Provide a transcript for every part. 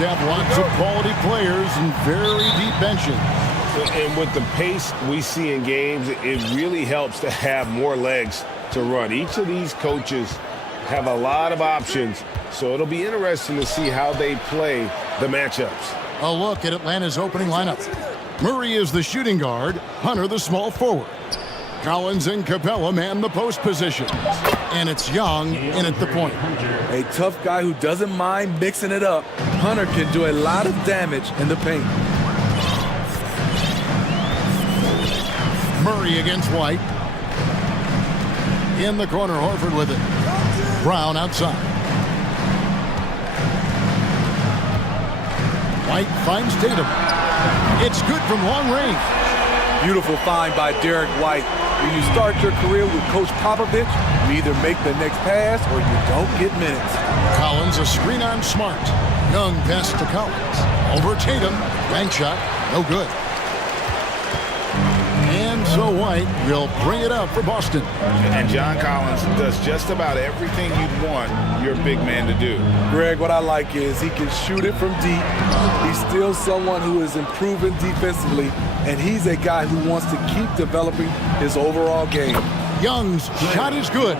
have lots of quality players and very deep benches. And with the pace we see in games, it really helps to have more legs to run. Each of these coaches have a lot of options, so it'll be interesting to see how they play the matchups. A look at Atlanta's opening lineup. Murray is the shooting guard, Hunter the small forward. Collins and Capella man the post position. And it's Young in at the point. A tough guy who doesn't mind mixing it up. Hunter can do a lot of damage in the paint. Murray against White. In the corner, Horford with it. Brown outside. White finds Tatum. It's good from long range. Beautiful find by Derek White. When you start your career with Coach Popovich, you either make the next pass or you don't get minutes. Collins a screen on Smart. Young pass to Collins. Over Tatum. Bank shot. No good. And so White will bring it up for Boston. And John Collins does just about everything you'd want your big man to do. Greg, what I like is he can shoot it from deep. He's still someone who is improving defensively, and he's a guy who wants to keep developing his overall game. Young's shot is good.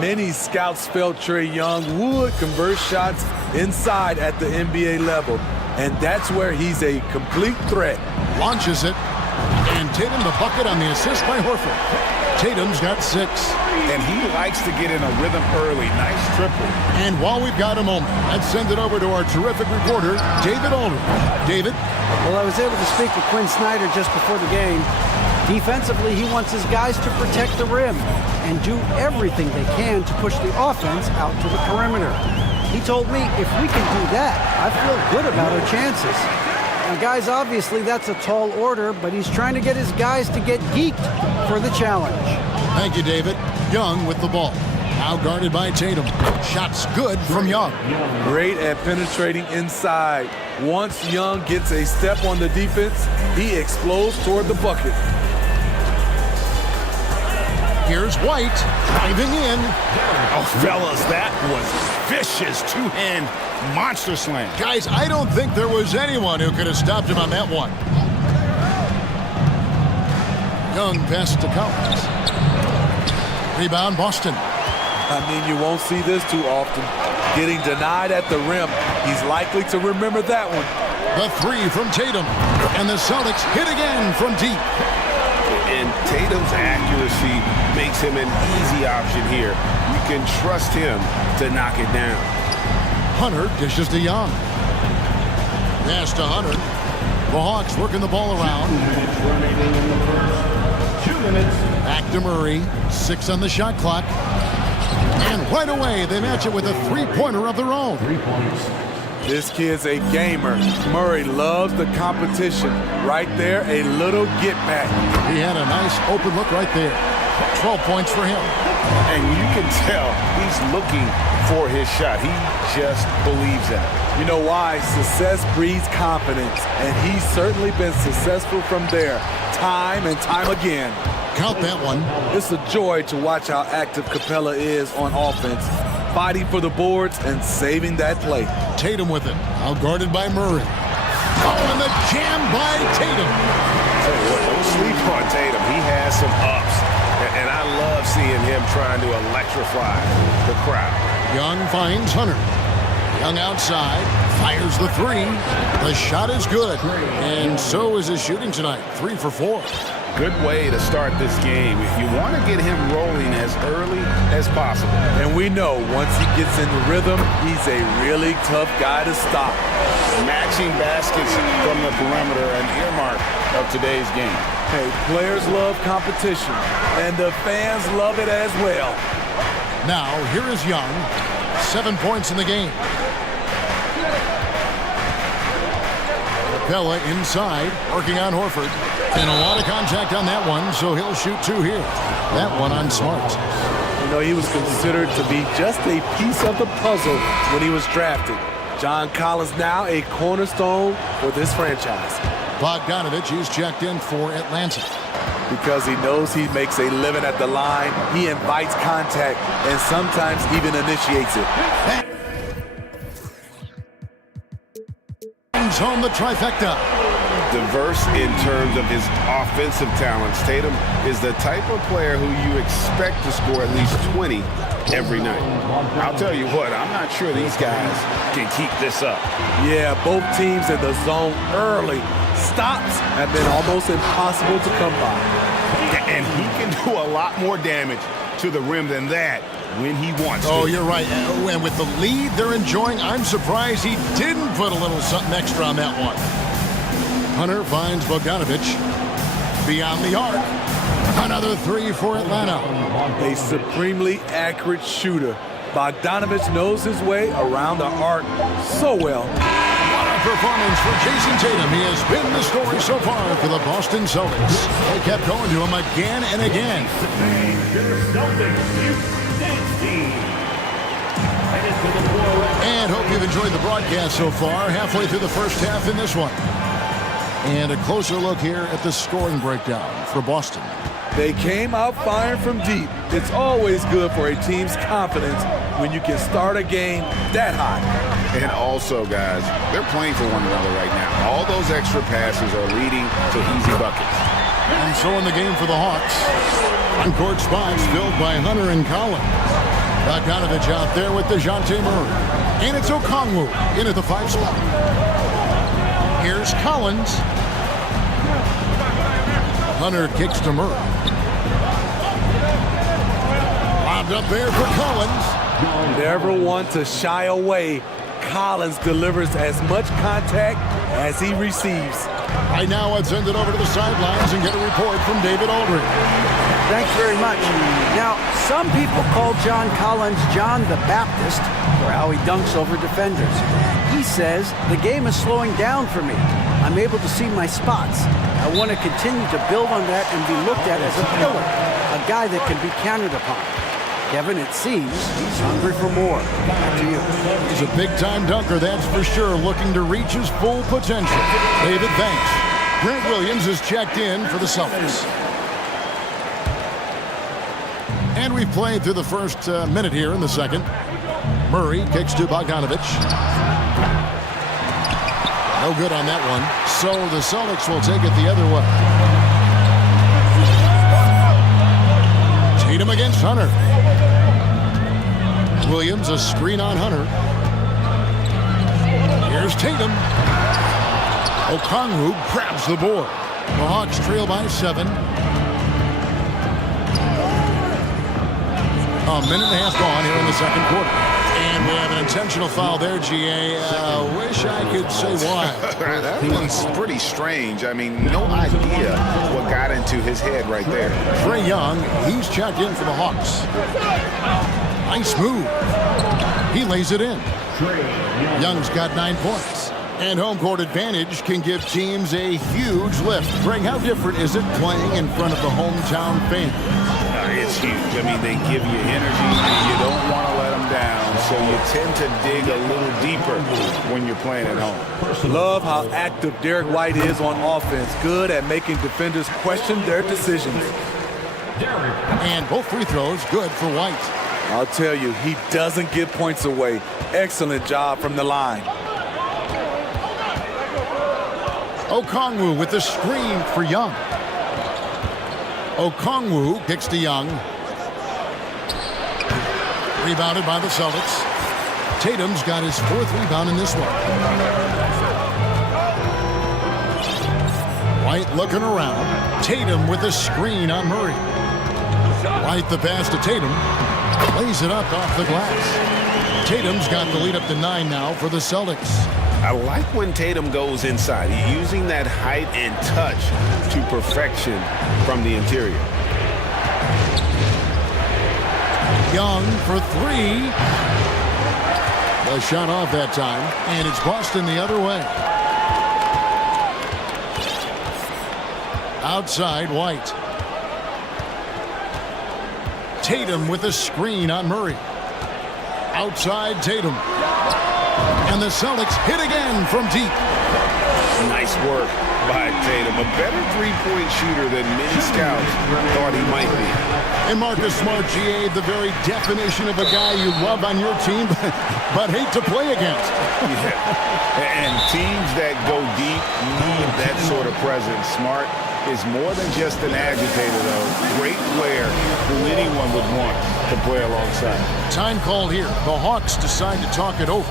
Many scouts felt Trae Young would convert shots inside at the NBA level, and that's where he's a complete threat. Launches it. And Tatum the bucket on the assist by Horford. Tatum's got 6. And he likes to get in a rhythm early. Nice triple. And while we've got a moment, let's send it over to our terrific reporter, David Aldridge. David? Well, I was able to speak to Quinn Snyder just before the game. Defensively, he wants his guys to protect the rim and do everything they can to push the offense out to the perimeter. He told me if we can do that, I feel good about our chances. Now, guys, obviously that's a tall order, but he's trying to get his guys to get geeked for the challenge. Thank you, David. Young with the ball. Now guarded by Tatum. Shots good from Young. Great at penetrating inside. Once Young gets a step on the defense, he explodes toward the bucket. Here's White driving in. Oh, fellas, that was vicious two-hand monster slam. Guys, I don't think there was anyone who could have stopped him on that one. Young pass to Collins. Rebound, Boston. I mean, you won't see this too often. Getting denied at the rim. He's likely to remember that one. The 3 from Tatum. And the Celtics hit again from deep. And Tatum's accuracy makes him an easy option here. You can trust him to knock it down. Hunter dishes to Young. Pass to Hunter. The Hawks working the ball around. 2 minutes. Back to Murray. 6 on the shot clock. And right away, they match it with a three-pointer of their own. 3 points. This kid's a gamer. Murray loves the competition. Right there, a little get back. He had a nice open look right there. 12 points for him. And you can tell he's looking for his shot. He just believes in it. You know why? Success breeds confidence, and he's certainly been successful from there, time and time again. Count that one. It's a joy to watch how active Capella is on offense, fighting for the boards and saving that play. Tatum with it, outguarded by Murray. Oh, and the jam by Tatum. Tell you what, don't sleep on Tatum. He has some ups, and I love seeing him trying to electrify the crowd. Young finds Hunter. Young outside, fires the 3. The shot is good, and so is his shooting tonight. 3 for 4. Good way to start this game. If you want to get him rolling as early as possible. And we know once he gets in the rhythm, he's a really tough guy to stop. Matching baskets from the perimeter, an earmark of today's game. Hey, players love competition, and the fans love it as well. Now, here is Young. 7 points in the game. Capella inside, working on Horford. And a lot of contact on that one, so he'll shoot 2 here. That one on Smart. You know, he was considered to be just a piece of the puzzle when he was drafted. John Collins now a cornerstone for this franchise. Bogdanovich is checked in for Atlanta. Because he knows he makes a living at the line, he invites contact and sometimes even initiates it. home the trifecta. Diverse in terms of his offensive talents. Tatum is the type of player who you expect to score at least 20 every night. I'll tell you what, I'm not sure these guys can keep this up. Yeah, both teams in the zone early. Stops have been almost impossible to come by. And he can do a lot more damage to the rim than that when he wants to. Oh, you're right. And with the lead they're enjoying, I'm surprised he didn't put a little something extra on that one. Hunter finds Bogdanovic beyond the arc. Another three for Atlanta. A supremely accurate shooter. Bogdanovic knows his way around the arc so well. What a performance for Jason Tatum. He has been the story so far for the Boston Celtics. They kept going to him again and again. And hope you've enjoyed the broadcast so far. Halfway through the first half in this one. And a closer look here at the scoring breakdown for Boston. They came out firing from deep. It's always good for a team's confidence when you can start a game that high. And also, guys, they're playing for one another right now. All those extra passes are leading to easy buckets. And so in the game for the Hawks, on-court spots filled by Hunter and Collins. Bogdanovic out there with DeJounte Murray. And it's Okongwu in at the 5 spot. Here's Collins. Hunter kicks to Murray. Lobbed up there for Collins. Never one to shy away. Collins delivers as much contact as he receives. Right now, let's send it over to the sidelines and get a report from David Aldridge. Thanks very much. Now, some people call John Collins John the Baptist for how he dunks over defenders. He says, the game is slowing down for me. I'm able to see my spots. I want to continue to build on that and be looked at as a pillar, a guy that can be counted upon. Kevin, it seems he's hungry for more. Back to you. He's a big-time dunker, that's for sure, looking to reach his full potential. David, thanks. Grant Williams is checked in for the Celtics. And we've played through the first minute here in the second. Murray kicks to Bogdanovic. No good on that one. So the Celtics will take it the other way. Tatum against Hunter. Williams, a screen on Hunter. Here's Tatum. Okongwu grabs the board. The Hawks trail by 7. A minute and a half gone here in the second quarter. And we have an intentional foul there, GA. Wish I could say why. That one's pretty strange. I mean, no idea what got into his head right there. Trae Young, he's checked in for the Hawks. Nice move. He lays it in. Young's got 9 points. And home court advantage can give teams a huge lift. Greg, how different is it playing in front of the hometown fans? It's huge. I mean, they give you energy, and you don't want to let them down, so you tend to dig a little deeper when you're playing at home. Love how active Derek White is on offense. Good at making defenders question their decisions. And both free throws good for White. I'll tell you, he doesn't give points away. Excellent job from the line. Okongwu with the screen for Young. Okongwu kicks to Young. Rebounded by the Celtics. Tatum's got his 4th rebound in this one. White looking around. Tatum with a screen on Murray. White the pass to Tatum. Lays it up off the glass. Tatum's got the lead up to 9 now for the Celtics. I like when Tatum goes inside. He's using that height and touch to perfection from the interior. Young for 3. The shot off that time, and it's Boston the other way. Outside, White. Tatum with a screen on Murray. Outside, Tatum. And the Celtics hit again from deep. Nice work. by Tatum. A better three-point shooter than many scouts thought he might be. And Marcus Smart, GA, the very definition of a guy you love on your team, but hate to play against. Yeah. And teams that go deep need that sort of presence. Smart is more than just an agitator, though. Great player who anyone would want to play alongside. Time called here. The Hawks decide to talk it over.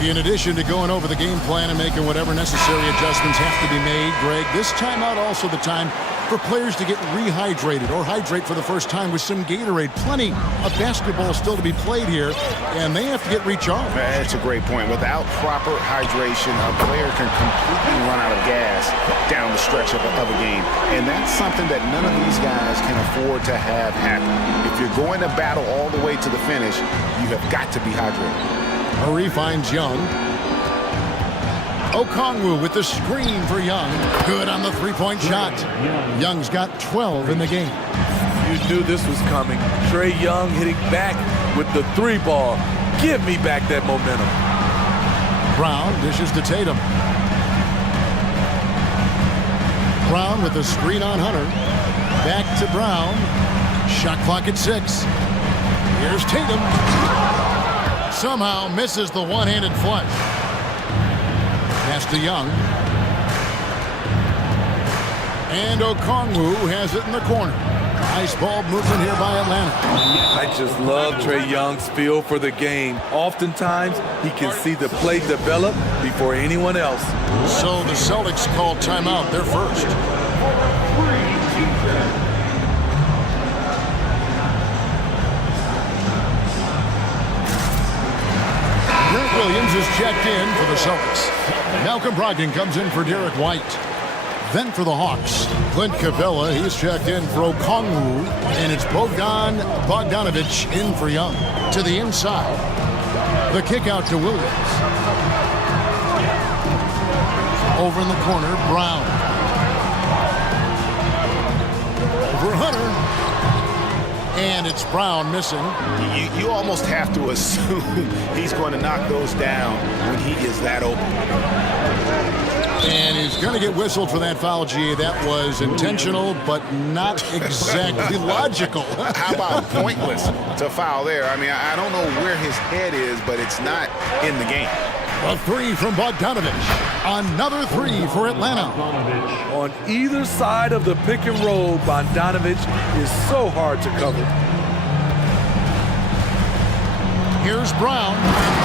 In addition to going over the game plan and making whatever necessary adjustments have to be made, Greg, this timeout also the time for players to get rehydrated or hydrate for the first time with some Gatorade. Plenty of basketball still to be played here, and they have to get recharged. That's a great point. Without proper hydration, a player can completely run out of gas down the stretch of a game. And that's something that none of these guys can afford to have happen. If you're going to battle all the way to the finish, you have got to be hydrated. Murray finds Young. Okongwu with the screen for Young. Good on the three-point shot. Young's got 12 in the game. You knew this was coming. Trae Young hitting back with the three ball. Give me back that momentum. Brown dishes to Tatum. Brown with the screen on Hunter. Back to Brown. Shot clock at 6. Here's Tatum. Somehow misses the one-handed flush. Pass to Young. And Okongwu has it in the corner. Nice ball movement here by Atlanta. I just love Trae Young's feel for the game. Oftentimes, he can see the play develop before anyone else. So the Celtics call timeout. They're first. Williams is checked in for the Celtics. Malcolm Brogdon comes in for Derek White. Then for the Hawks, Clint Capella, he's checked in for Okongwu, and it's Bogdanovich in for Young. To the inside, the kick out to Williams. Over in the corner, Brown. Over Hunter. And it's Brown missing. You almost have to assume he's going to knock those down when he is that open. And he's going to get whistled for that foul, GA. That was intentional, but not exactly logical. How about pointless to foul there? I mean, I don't know where his head is, but it's not in the game. A three from Bogdanovich. Another three for Atlanta. On either side of the pick and roll, Bogdanovich is so hard to cover. Here's Brown.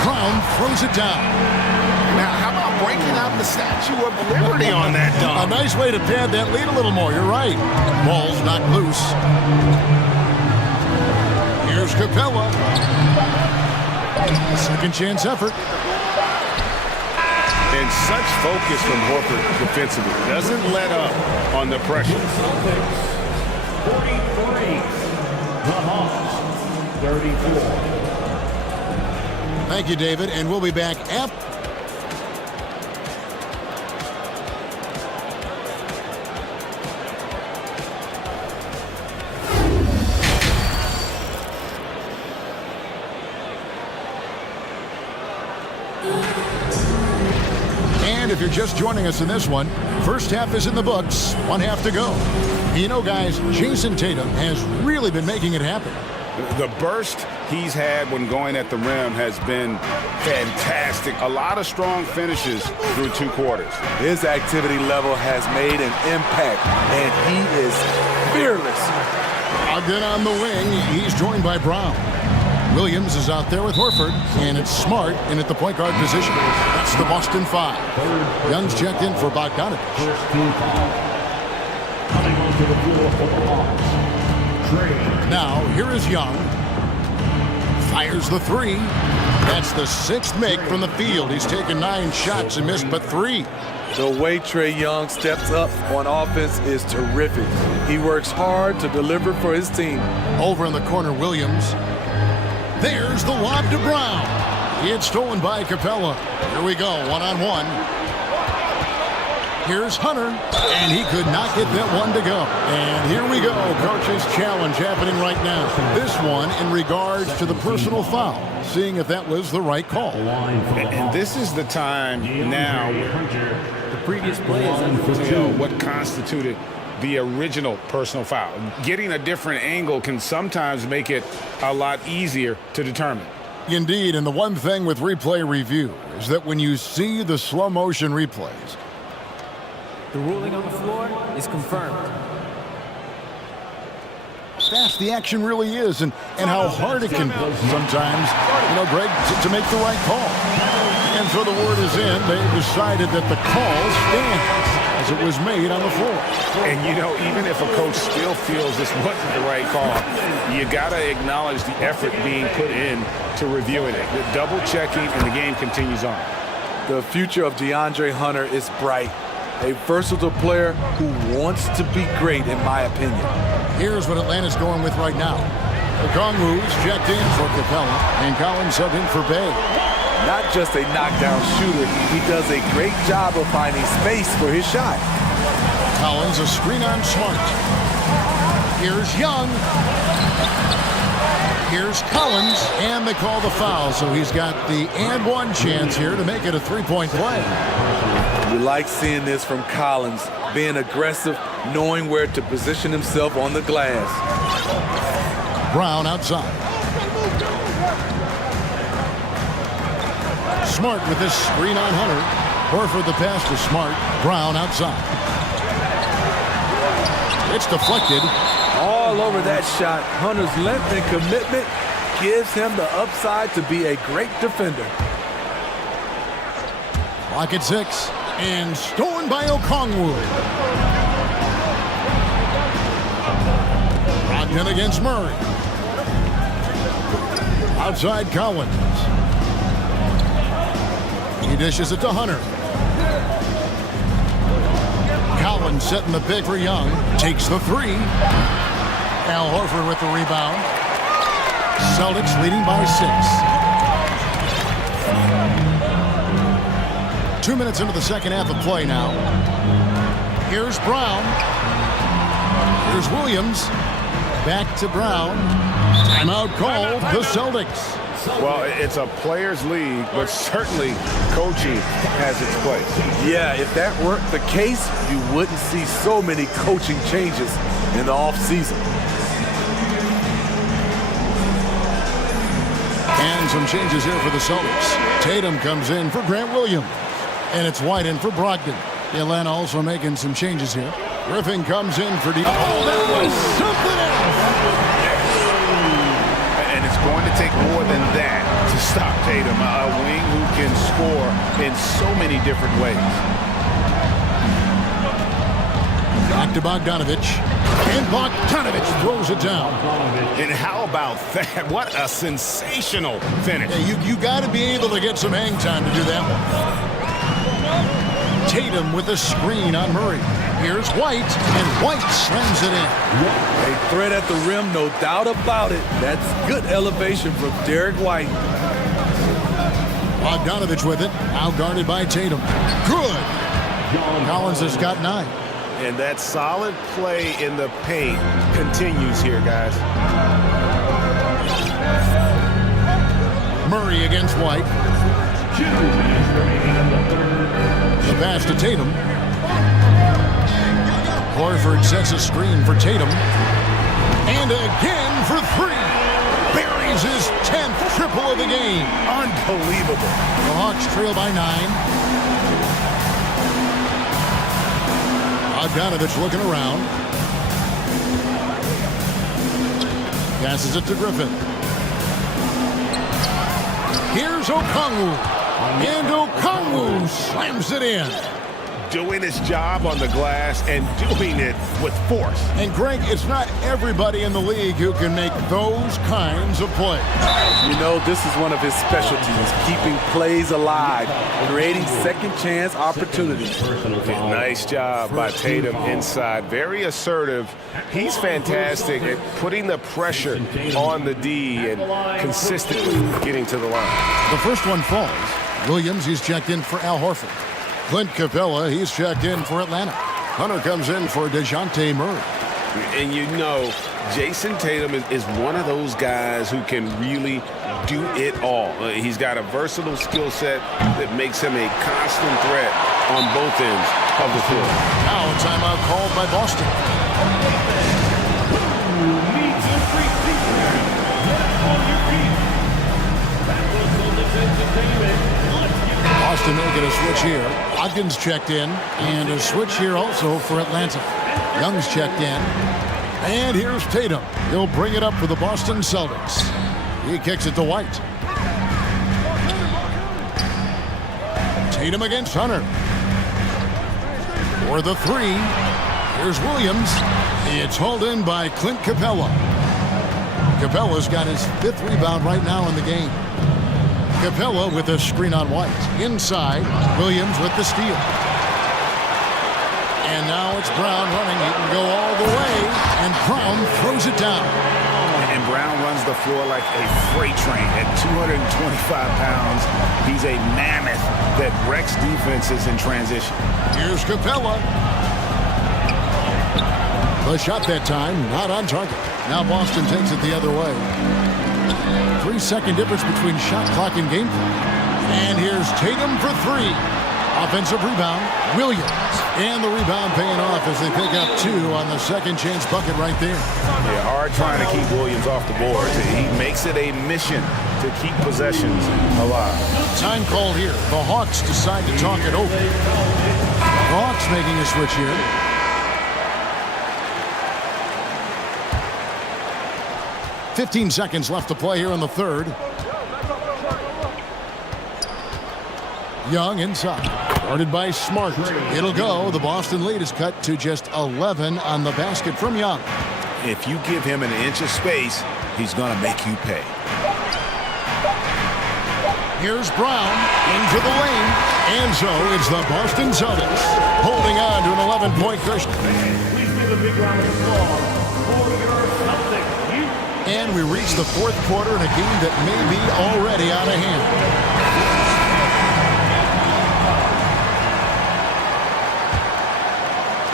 Brown throws it down. Now, how about breaking out the Statue of Liberty on that dunk? A nice way to pad that lead a little more. You're right. Ball's knocked loose. Here's Capella. Second chance effort. And such focus from Horford defensively. Doesn't let up on the pressure. 43. The Hawks, 34. Thank you, David. And we'll be back after. And if you're just joining us in this one, first half is in the books, one half to go. You know, guys, Jason Tatum has really been making it happen. The burst he's had when going at the rim has been fantastic. A lot of strong finishes through 2 quarters. His activity level has made an impact, and he is fearless. Again on the wing, he's joined by Brown. Williams is out there with Horford, and it's Smart in at the point guard position. That's the Boston 5. Young's checked in for Bogdanovich. Coming onto the floor for the Hawks. Now, here is Young. Fires the 3. That's the 6th make from the field. He's taken 9 shots and missed but 3. The way Trae Young steps up on offense is terrific. He works hard to deliver for his team. Over in the corner, Williams. There's the lob to Brown. It's stolen by Capella. Here we go, one-on-one. Here's Hunter, and he could not get that one to go. And here we go, coach's challenge happening right now. This one in regards to the personal foul, seeing if that was the right call. And this is the time now previous play is to know what constituted the original personal foul. Getting a different angle can sometimes make it a lot easier to determine. Indeed, and the one thing with replay review is that when you see the slow motion replays, the ruling on the floor is confirmed. fast the action really is and how hard it can be sometimes, Greg, to make the right call. And so the word is in. They decided that the call stands as it was made on the floor. And, even if a coach still feels this wasn't the right call, you got to acknowledge the effort being put in to reviewing it. The double checking, and the game continues on. The future of DeAndre Hunter is bright. A versatile player who wants to be great, in my opinion. Here's what Atlanta's going with right now. Okongwu's checked in for Capella, and Collins subbed in for Bay. Not just a knockdown shooter, he does a great job of finding space for his shot. Collins, a screen on Smart. Here's Young. Here's Collins, and they call the foul, so he's got the and one chance here to make it a three-point play. We like seeing this from Collins, being aggressive, knowing where to position himself on the glass. Brown outside. Smart with this screen on Hunter. Horford the pass to Smart. Brown outside. It's deflected. All over that shot. Hunter's length and commitment gives him the upside to be a great defender. Clock at 6. And stolen by Okongwu. Brogdon against Murray. Outside Collins. He dishes it to Hunter. Collins setting the pick for Young. Takes the three. Al Horford with the rebound. Celtics leading by 6. 2 minutes into the second half of play now. Here's Brown. Here's Williams. Back to Brown. Timeout called the Celtics. Well, it's a players' league, but certainly coaching has its place. Yeah, if that weren't the case, you wouldn't see so many coaching changes in the offseason. And some changes here for the Celtics. Tatum comes in for Grant Williams. And it's White in for Brogdon. Atlanta also making some changes here. Griffin comes in for D. Oh, that was something else! And it's going to take more than that to stop Tatum, a wing who can score in so many different ways. Back to Bogdanovich. And Bogdanovich throws it down. And how about that? What a sensational finish. Yeah, you got to be able to get some hang time to do that one. Tatum with a screen on Murray. Here's White, and White slams it in. A threat at the rim, no doubt about it. That's good elevation from Derek White. Bogdanovich with it, out guarded by Tatum. Good. Collins has got 9. And that solid play in the paint continues here, guys. Murray against White. 2 minutes remaining in the third. The pass to Tatum. Horford sets a screen for Tatum. And again for 3. Buries his 10th triple of the game. Unbelievable. The Hawks trail by 9. Bogdanovich looking around. Passes it to Griffin. Here's Okongwu. And Okongwu slams it in. Doing his job on the glass and doing it with force. And Greg, it's not everybody in the league who can make those kinds of plays. This is one of his specialties, keeping plays alive, creating second chance opportunities. Nice job by Tatum inside. Very assertive. He's fantastic at putting the pressure on the D and consistently getting to the line. The first one falls. Williams, he's checked in for Al Horford. Clint Capella, he's checked in for Atlanta. Hunter comes in for DeJounte Murray. And Jason Tatum is one of those guys who can really do it all. He's got a versatile skill set that makes him a constant threat on both ends of the floor. Now a timeout called by Boston. Boston making a switch here. Ogden's checked in, and a switch here also for Atlanta. Young's checked in, and here's Tatum. He'll bring it up for the Boston Celtics. He kicks it to White. Tatum against Hunter. For the three, here's Williams. It's hauled in by Clint Capella. Capella's got his 5th rebound right now in the game. Capella with a screen on White. Inside, Williams with the steal. And now it's Brown running. He can go all the way, and Brown throws it down. And Brown runs the floor like a freight train at 225 pounds. He's a mammoth that wrecks defenses in transition. Here's Capella. The shot that time, not on target. Now Boston takes it the other way. 3-second difference between shot clock and game clock. And here's Tatum for 3. Offensive rebound, Williams. And the rebound paying off as they pick up 2 on the second chance bucket right there. Yeah, hard trying to keep Williams off the boards. He makes it a mission to keep possessions alive. Time called here. The Hawks decide to talk it over. The Hawks making a switch here. "15 seconds left to play here in the third. Young inside. Guarded by Smart. It'll go. The Boston lead is cut to just 11 on the basket from Young. If you give him an inch of space, he's going to make you pay. Here's Brown into the lane. And so it's the Boston Celtics holding on to an 11-point cushion. Please give a big round of applause for your Celtics. And we reach the 4th quarter in a game that may be already out of hand.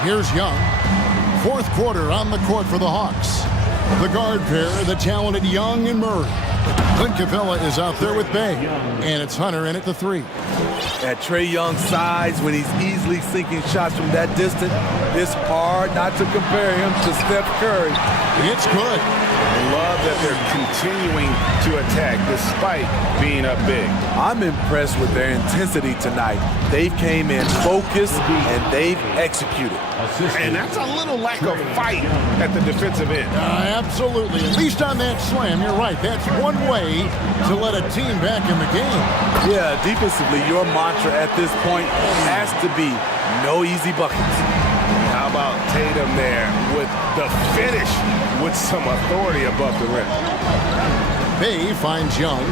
Here's Young. 4th quarter on the court for the Hawks. The guard pair, the talented Young and Murray. Clint Capella is out there with Bay. And it's Hunter in at the 3. At Trae Young's size, when he's easily sinking shots from that distance, it's hard not to compare him to Steph Curry. It's good. I love that they're continuing to attack despite being up big. I'm impressed with their intensity tonight. They came in focused and they've executed. And that's a little lack of fight at the defensive end. Absolutely. At least on that slam, you're right. That's one way to let a team back in the game. Yeah, defensively, your mantra at this point has to be no easy buckets. How about Tatum there with the finish with some authority above the rim? Bay finds Young.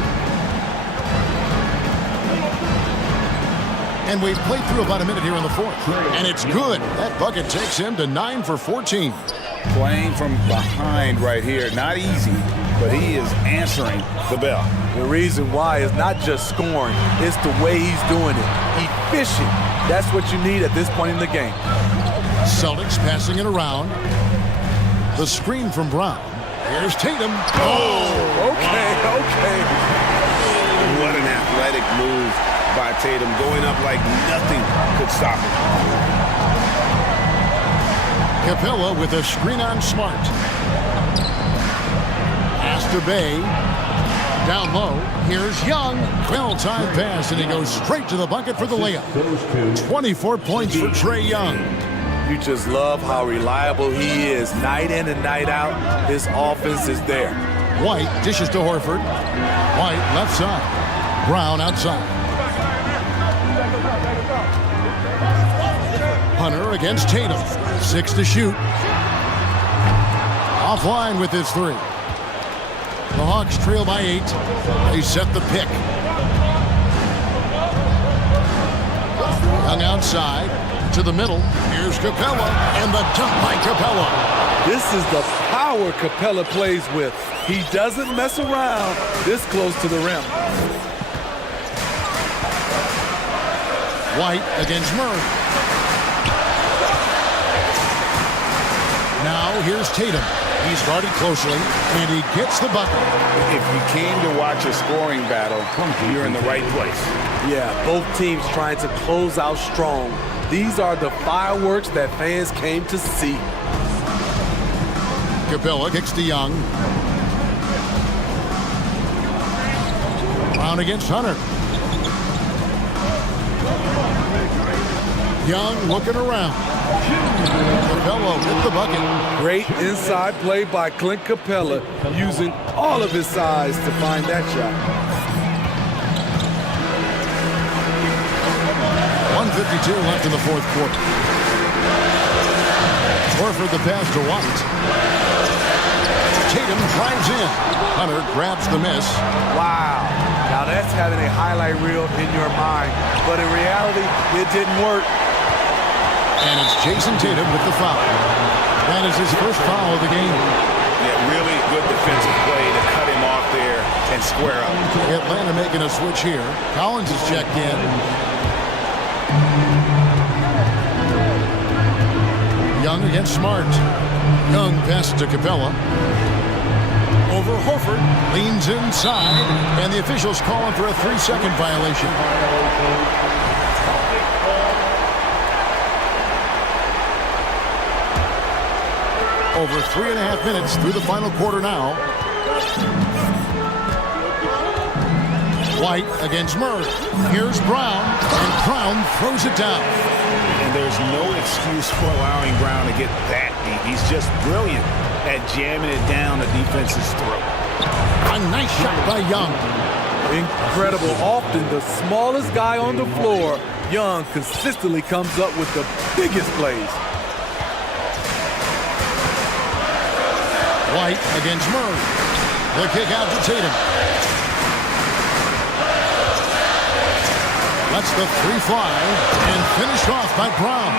And we've played through about a minute here in the 4th. And it's good. That bucket takes him to 9 for 14. Playing from behind right here, not easy, but he is answering the bell. The reason why is not just scoring, it's the way he's doing it. Efficient. That's what you need at this point in the game. Celtics passing it around. The screen from Brown. Here's Tatum. Oh, okay. What an athletic move by Tatum, going up like nothing could stop him. Capella with a screen on Smart. Pass to Bay. Down low. Here's Young. Well-timed pass, and he goes straight to the bucket for the layup. 24 points for Trae Young. You just love how reliable he is. Night in and night out, his offense is there. White dishes to Horford. White left side. Brown outside. Hunter against Tatum. 6 to shoot. Offline with his 3. The Hawks trail by 8. They set the pick. Young outside to the middle. Here's Capella, and the dunk by Capella. This is the power Capella plays with. He doesn't mess around this close to the rim. White against Murray. Now here's Tatum. He's guarded closely, and he gets the bucket. If you came to watch a scoring battle, you're in the right place. Yeah, both teams trying to close out strong. These are the fireworks that fans came to see. Capella kicks to Young. Brown against Hunter. Young looking around. Capella with the bucket. Great inside play by Clint Capella, using all of his size to find that shot. 1:52 left in the fourth quarter. Horford the pass to White. Tatum drives in. Hunter grabs the miss. Wow. Now that's having a highlight reel in your mind, but in reality, it didn't work. And it's Jason Tatum with the foul. That is his first foul of the game. Yeah, really good defensive play to cut him off there and square up. Atlanta making a switch here. Collins is checked in. Young against Smart. Young passes to Capella. Over Horford. Leans inside. And the officials calling for a 3-second violation. Over 3.5 minutes through the final quarter now. White against Murray. Here's Brown, and Brown throws it down. And there's no excuse for allowing Brown to get that deep. He's just brilliant at jamming it down the defense's throat. A nice shot by Young. Incredible. Often the smallest guy on the floor, Young consistently comes up with the biggest plays. White against Murray. The kick out to Tatum. Lets the three fly and finished off by Brown.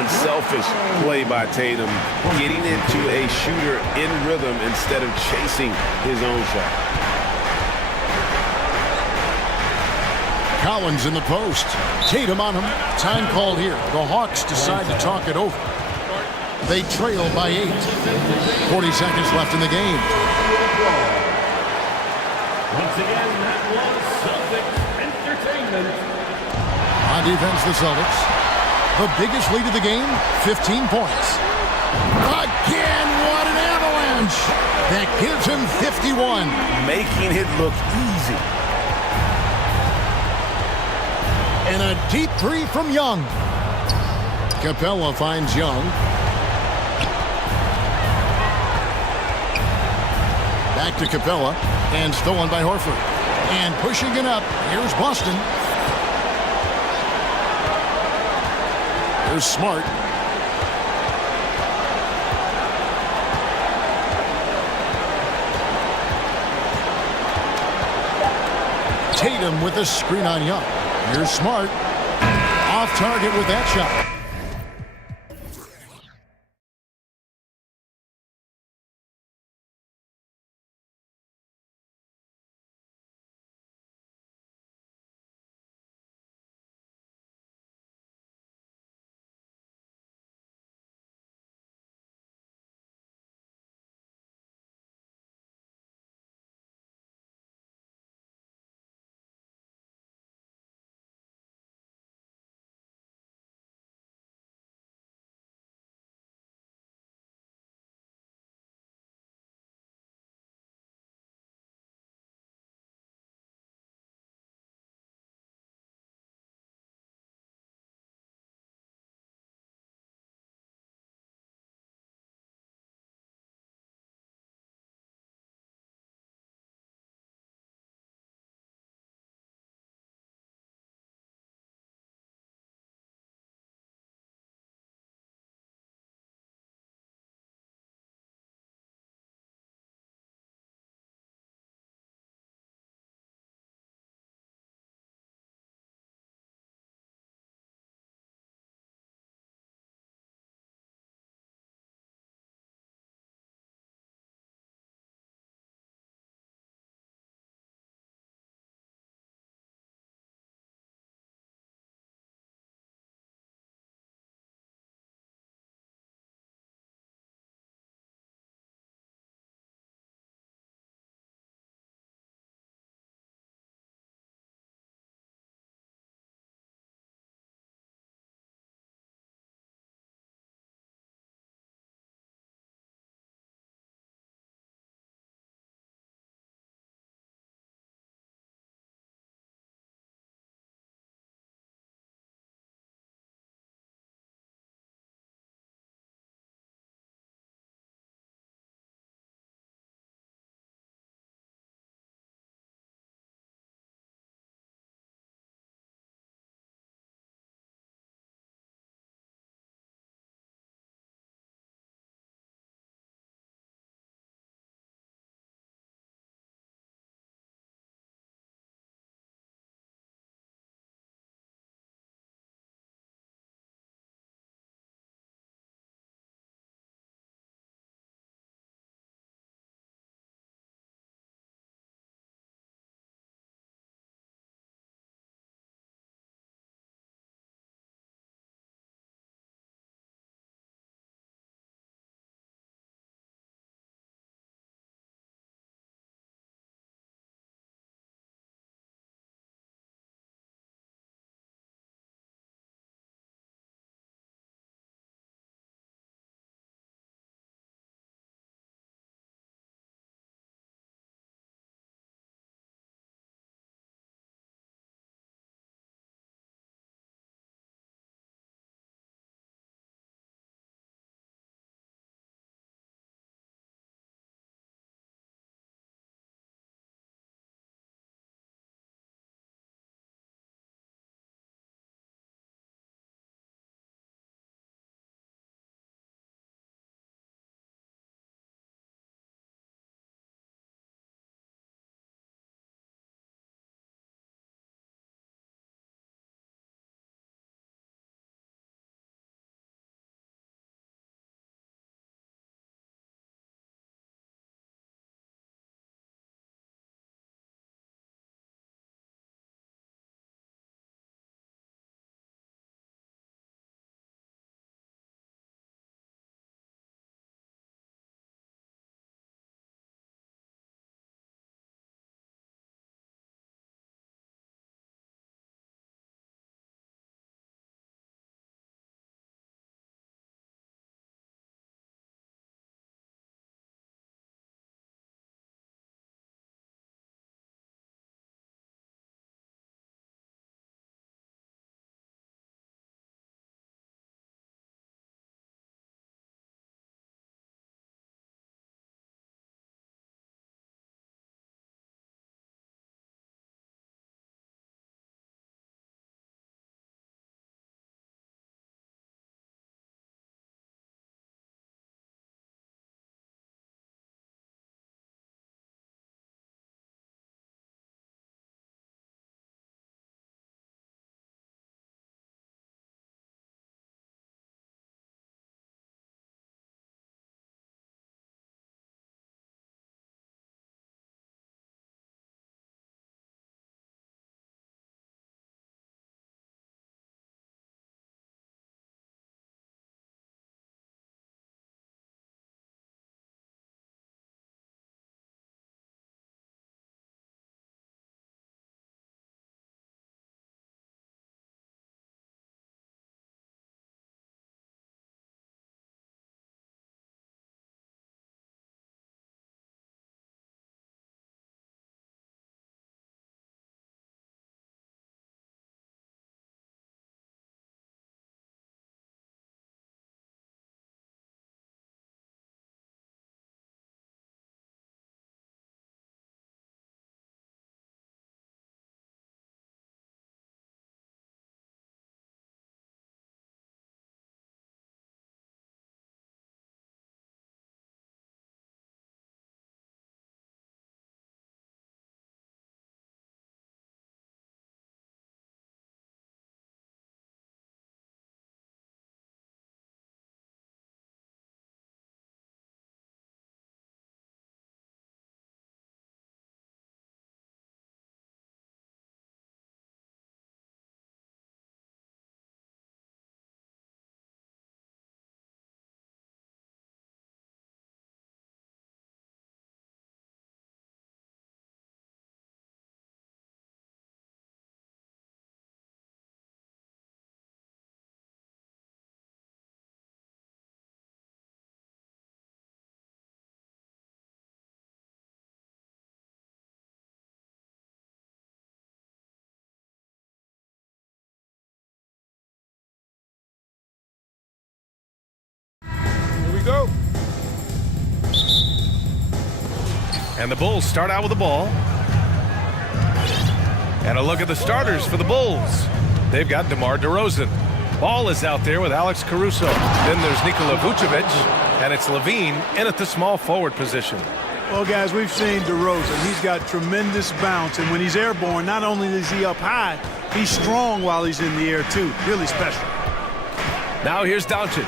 Unselfish play by Tatum, getting it to a shooter in rhythm instead of chasing his own shot. Collins in the post. Tatum on him. Time called here. The Hawks decide to talk it over. They trail by 8. 40 seconds left in the game. Once again, that was Celtics entertainment. On defense, the Celtics. The biggest lead of the game, 15 points. Again, what an avalanche! That gives him 51. Making it look easy. And a deep three from Young. Capella finds Young. Back to Capella, and stolen by Horford. And pushing it up, here's Boston. Here's Smart. Tatum with a screen on Young. Here's Smart. Off target with that shot. go. And the Bulls start out with the ball. And a look at the starters for the Bulls. They've got DeMar DeRozan. Ball is out there with Alex Caruso. Then there's Nikola Vucevic, and it's Levine in at the small forward position. Well, guys, we've seen DeRozan. He's got tremendous bounce, and when he's airborne, not only is he up high, he's strong while he's in the air, too. Really special. Now here's Doncic.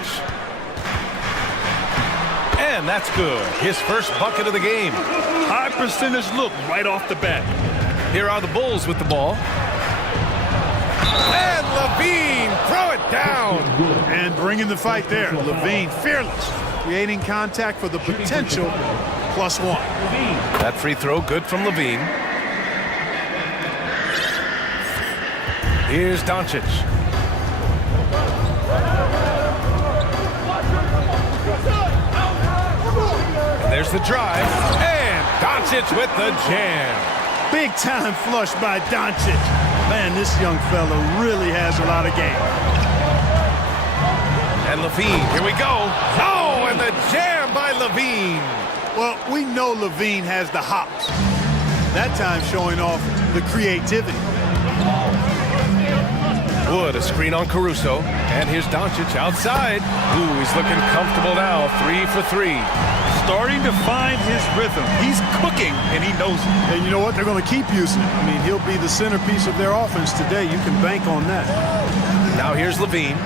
And that's good. His first bucket of the game. High percentage look right off the bat. Here are the Bulls with the ball. And Levine, throw it down. And bringing the fight there. Levine, fearless. Creating contact for the potential +1. That free throw good from Levine. Here's Doncic. And there's the drive. And Doncic with the jam. Big time flush by Doncic. Man, this young fella really has a lot of game. And Levine, here we go. Oh, and the jam by Levine. Well, we know Levine has the hops. That time showing off the creativity. Wood, a screen on Caruso. And here's Doncic outside. Ooh, he's looking comfortable now. 3 for 3. Starting to find his rhythm. He's cooking, and he knows it. And you know what? They're going to keep using it. I mean, he'll be the centerpiece of their offense today. You can bank on that. Now here's Levine.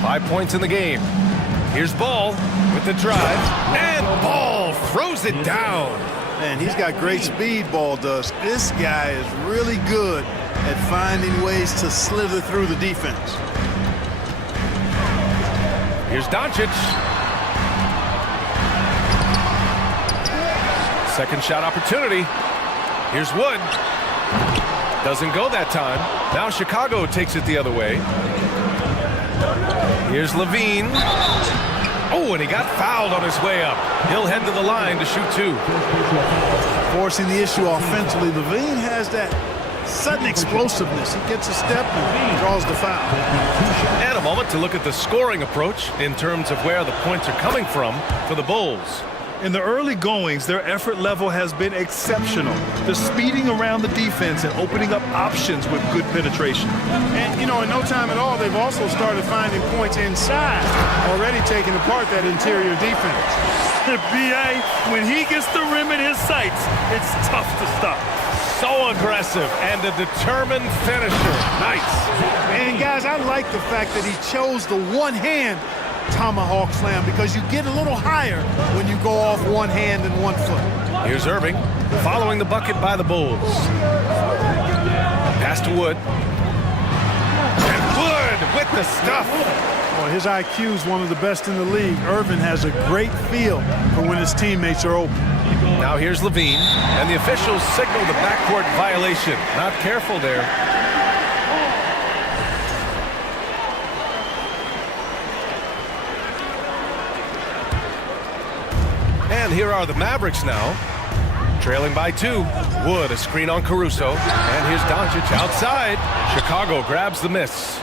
5 points in the game. Here's Ball with the drive. And Ball throws it down. Man, he's got great speed, Ball does. This guy is really good at finding ways to slither through the defense. Here's Doncic. Second shot opportunity. Here's Wood. Doesn't go that time. Now Chicago takes it the other way. Here's Levine. Oh, and he got fouled on his way up. He'll head to the line to shoot 2. Forcing the issue offensively. Levine has that sudden explosiveness. He gets a step and draws the foul. And a moment to look at the scoring approach in terms of where the points are coming from for the Bulls. In the early goings, their effort level has been exceptional. They're speeding around the defense and opening up options with good penetration. And, you know, in no time at all, they've also started finding points inside, already taking apart that interior defense. B.A., when he gets the rim in his sights, it's tough to stop. So aggressive and a determined finisher. Nice. And, guys, I like the fact that he chose the one-hand tomahawk slam because you get a little higher when you go off one hand and 1 foot. Here's Irving following the bucket by the Bulls. Pass to Wood. And Wood with the stuff. Well, his IQ is one of the best in the league. Irving has a great feel for when his teammates are open. Now here's Levine, and the officials signal the backcourt violation. Not careful there. And here are the Mavericks now, trailing by 2. Wood, a screen on Caruso. And here's Doncic outside. Chicago grabs the miss.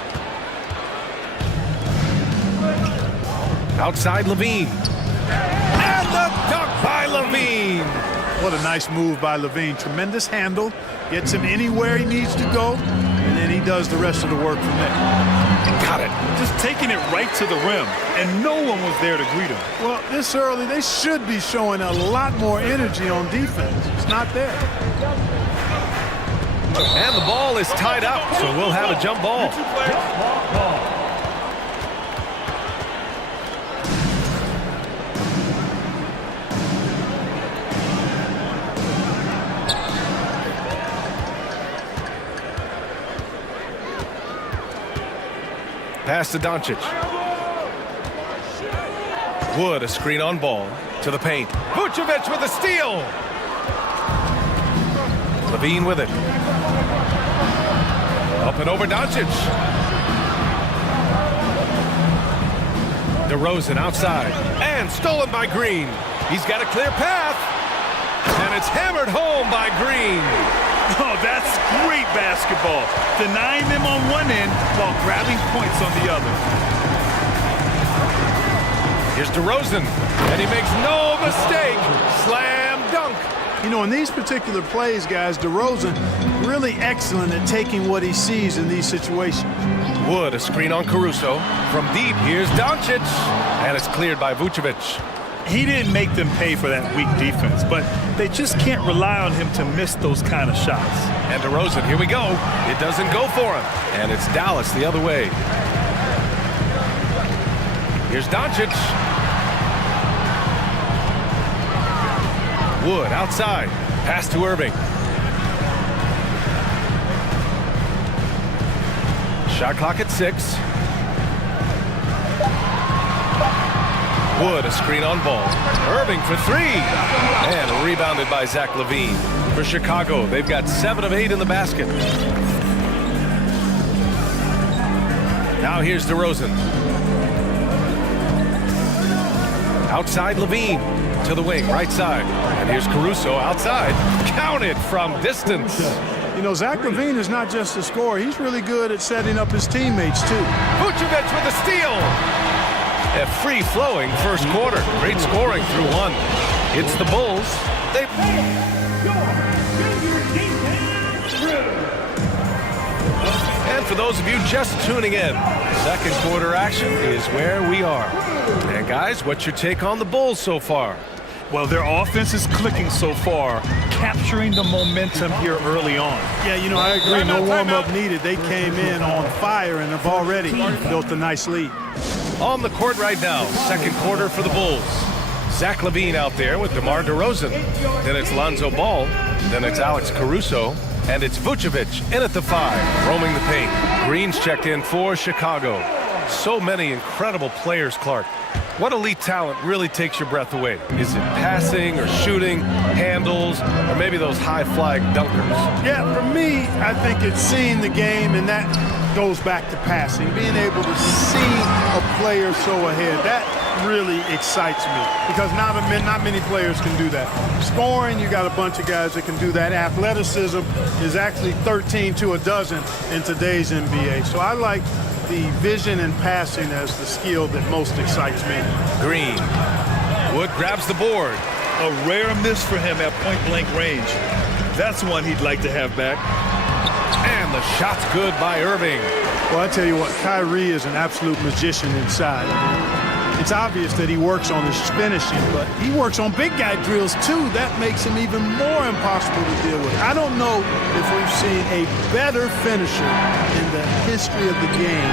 Outside Levine. And the dunk by Levine. What a nice move by Levine. Tremendous handle. Gets him anywhere he needs to go. And then he does the rest of the work from there. Got it. Just taking it right to the rim, and no one was there to greet him. Well, this early, they should be showing a lot more energy on defense. It's not there. And the ball is tied up, so we'll have a jump ball. Pass to Doncic. Wood, a screen on Ball. To the paint. Vucevic with a steal. Levine with it. Up and over Doncic. DeRozan outside. And stolen by Green. He's got a clear path. And it's hammered home by Green. Oh, that's great basketball. Denying them on one end while grabbing points on the other. Here's DeRozan, and he makes no mistake. Slam dunk. You know, in these particular plays, guys, DeRozan really excellent at taking what he sees in these situations. Wood, a screen on Caruso. From deep, here's Doncic, and it's cleared by Vucevic. He didn't make them pay for that weak defense, but they just can't rely on him to miss those kind of shots. And DeRozan, here we go. It doesn't go for him, and it's Dallas the other way. Here's Doncic. Wood outside. Pass to Irving. Shot clock at 6. Wood, a screen on Ball. Irving for 3. And rebounded by Zach LaVine. For Chicago, they've got 7 of 8 in the basket. Now here's DeRozan. Outside LaVine. To the wing, right side. And here's Caruso outside. Counted from distance. You know, Zach LaVine is not just a scorer. He's really good at setting up his teammates, too. Vucevic with a steal. A free-flowing first quarter. Great scoring through 1. It's the Bulls. And for those of you just tuning in, second quarter action is where we are. And guys, what's your take on the Bulls so far? Well, their offense is clicking so far, capturing the momentum here early on. Yeah, you know, I agree. No warm-up needed. They came in on fire and have already built a nice lead. On the court right now, second quarter for the Bulls. Zach LaVine out there with DeMar DeRozan. Then it's Lonzo Ball. Then it's Alex Caruso. And it's Vucevic in at the 5, roaming the paint. Green's checked in for Chicago. So many incredible players, Clark. What elite talent really takes your breath away? Is it passing or shooting, handles, or maybe those high-flying dunkers? Yeah, for me, I think it's seeing the game, and that goes back to passing. Being able to see a player so ahead, that really excites me because not many players can do that. Scoring, you got a bunch of guys that can do that. Athleticism is actually 13 to a dozen in today's NBA. So I like the vision and passing as the skill that most excites me. Green. Wood grabs the board. A rare miss for him at point-blank range. That's one he'd like to have back. And the shot's good by Irving. Well, I tell you what, Kyrie is an absolute magician inside. It's obvious that he works on his finishing, but he works on big guy drills too. That makes him even more impossible to deal with. I don't know if we've seen a better finisher in the history of the game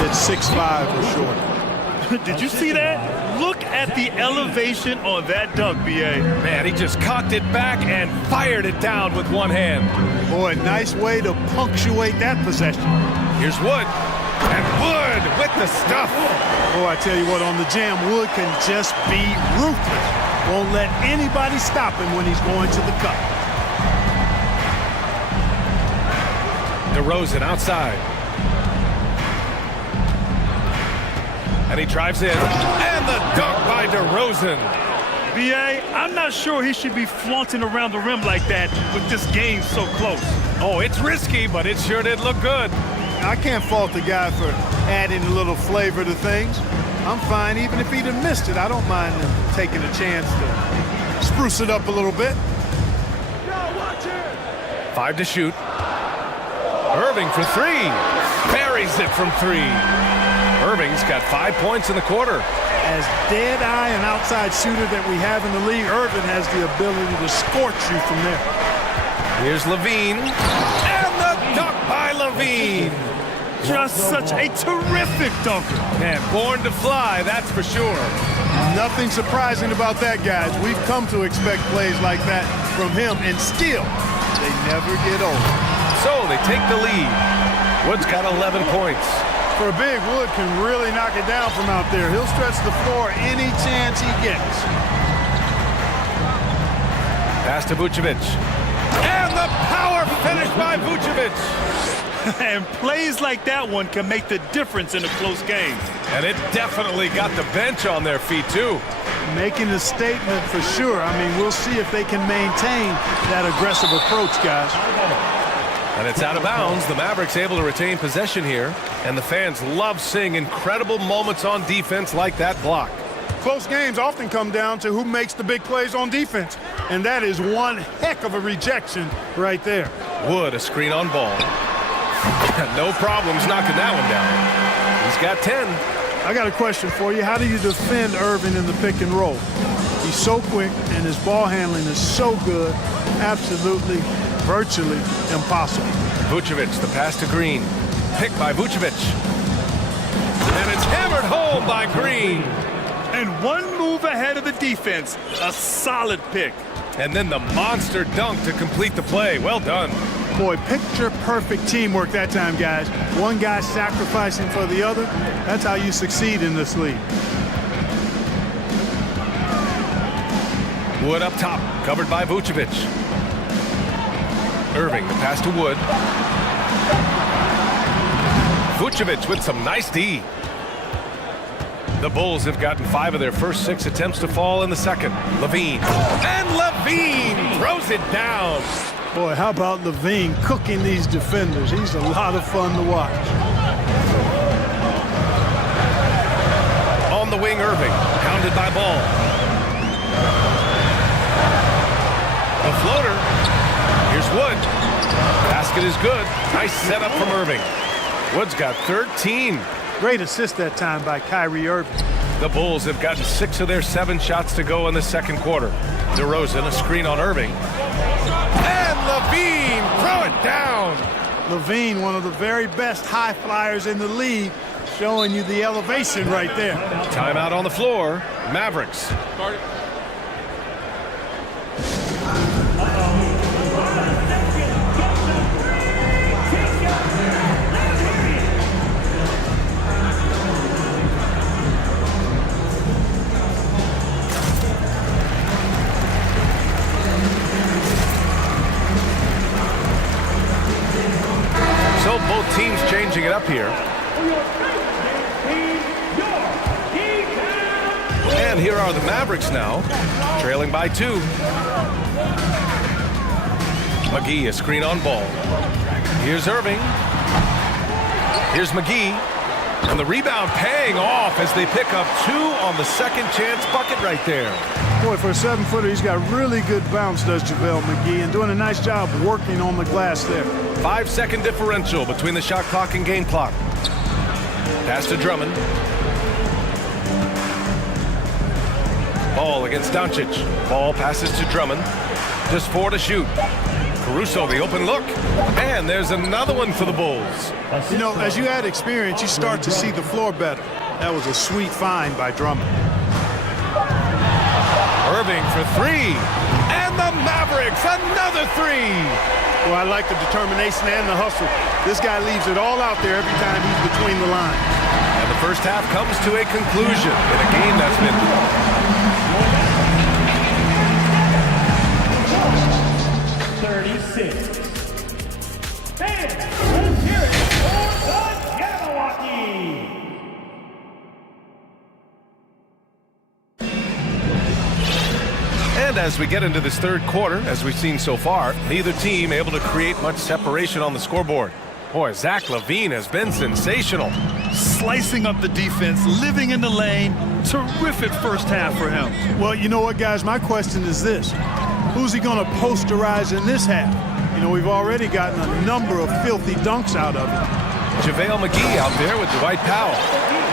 that's 6'5" or shorter. Did you see that? Look at the elevation on that dunk, B.A. Man, he just cocked it back and fired it down with one hand. Boy, nice way to punctuate that possession. Here's Wood. And Wood with the stuff. Oh, I tell you what, on the jam, Wood can just be ruthless. Won't let anybody stop him when he's going to the cup. DeRozan outside. And he drives in. And the dunk by DeRozan. B.A., I'm not sure he should be flaunting around the rim like that with this game so close. Oh, it's risky, but it sure did look good. I can't fault the guy for adding a little flavor to things. I'm fine, even if he'd have missed it. I don't mind him taking a chance to spruce it up a little bit. 5 to shoot. Irving for 3. Buries it from 3. Irving's got 5 points in the quarter. As dead-eye and outside shooter that we have in the league, Irving has the ability to scorch you from there. Here's LaVine. And the dunk by LaVine. Just such a terrific dunker. Man, born to fly, that's for sure. Nothing surprising about that, guys. We've come to expect plays like that from him, and still, they never get old. So they take the lead. Wood's got 11 points. For a big, Wood can really knock it down from out there. He'll stretch the floor any chance he gets. Pass to Vucevic. And the power finish by Vucevic. And plays like that one can make the difference in a close game. And it definitely got the bench on their feet, too. Making a statement for sure. I mean, we'll see if they can maintain that aggressive approach, guys. And it's out of bounds. The Mavericks able to retain possession here. And the fans love seeing incredible moments on defense like that block. close games often come down to who makes the big plays on defense. And that is one heck of a rejection right there. Wood, a screen on ball. No problems knocking that one down. He's got 10. I got a question for you. How do you defend Irving in the pick and roll? He's so quick and his ball handling is so good. Absolutely, virtually impossible. Vucevic, the pass to Green. Picked by Vucevic. And it's hammered home by Green. And one move ahead of the defense. A solid pick. And then the monster dunk to complete the play. Well done. Boy, picture-perfect teamwork that time, guys. One guy sacrificing for the other. That's how you succeed in this league. Wood up top, covered by Vucevic. Irving, the pass to Wood. Vucevic with some nice D. The Bulls have gotten 5 of their first 6 attempts to fall in the second. Levine. And Levine throws it down. Boy, how about Levine cooking these defenders? He's a lot of fun to watch. On the wing, Irving. Pounded by Ball. The floater. Here's Wood. Basket is good. Nice setup from Irving. Wood's got 13. Great assist that time by Kyrie Irving. The Bulls have gotten 6 of their 7 shots to go in the second quarter. DeRozan, a screen on Irving. And Levine, throw it down. Levine, one of the very best high flyers in the league, showing you the elevation right there. Timeout on the floor. Mavericks. So both teams changing it up here. And here are the Mavericks now, trailing by 2. McGee, a screen on Ball. Here's Irving. Here's McGee. And the rebound paying off as they pick up 2 on the second chance bucket right there. Boy, for a 7-footer, he's got really good bounce, does JaVale McGee, and doing a nice job working on the glass there. 5-second differential between the shot clock and game clock. Pass to Drummond. Ball against Doncic. Ball passes to Drummond. Just 4 to shoot. Caruso, the open look. And there's another one for the Bulls. You know, as you add experience, you start to see the floor better. That was a sweet find by Drummond. Irving for 3. And the Mavericks, another 3. Well, I like the determination and the hustle. This guy leaves it all out there every time he's between the lines. And the first half comes to a conclusion in a game that's been 36. And let's hear it for the Jabberwocky. And as we get into this third quarter, as we've seen so far, neither team able to create much separation on the scoreboard. Boy, Zach LaVine has been sensational. Slicing up the defense, living in the lane. Terrific first half for him. Well, you know what, guys? My question is this. Who's he going to posterize in this half? You know, we've already gotten a number of filthy dunks out of it. JaVale McGee out there with Dwight Powell.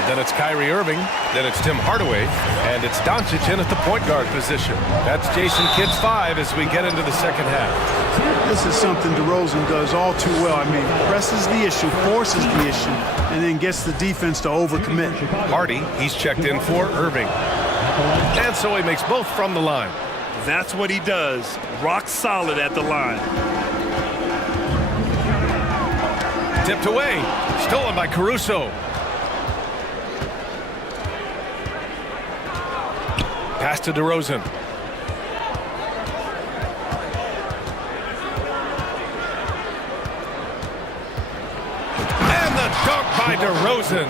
Then it's Kyrie Irving. Then it's Tim Hardaway. And it's Doncic in at the point guard position. That's Jason Kidd's 5 as we get into the second half. This is something DeRozan does all too well. I mean, presses the issue, forces the issue, and then gets the defense to overcommit. Hardy, he's checked in for Irving. And so he makes both from the line. That's what he does. Rock solid at the line. Tipped away. Stolen by Caruso. Pass to DeRozan. And the dunk by DeRozan.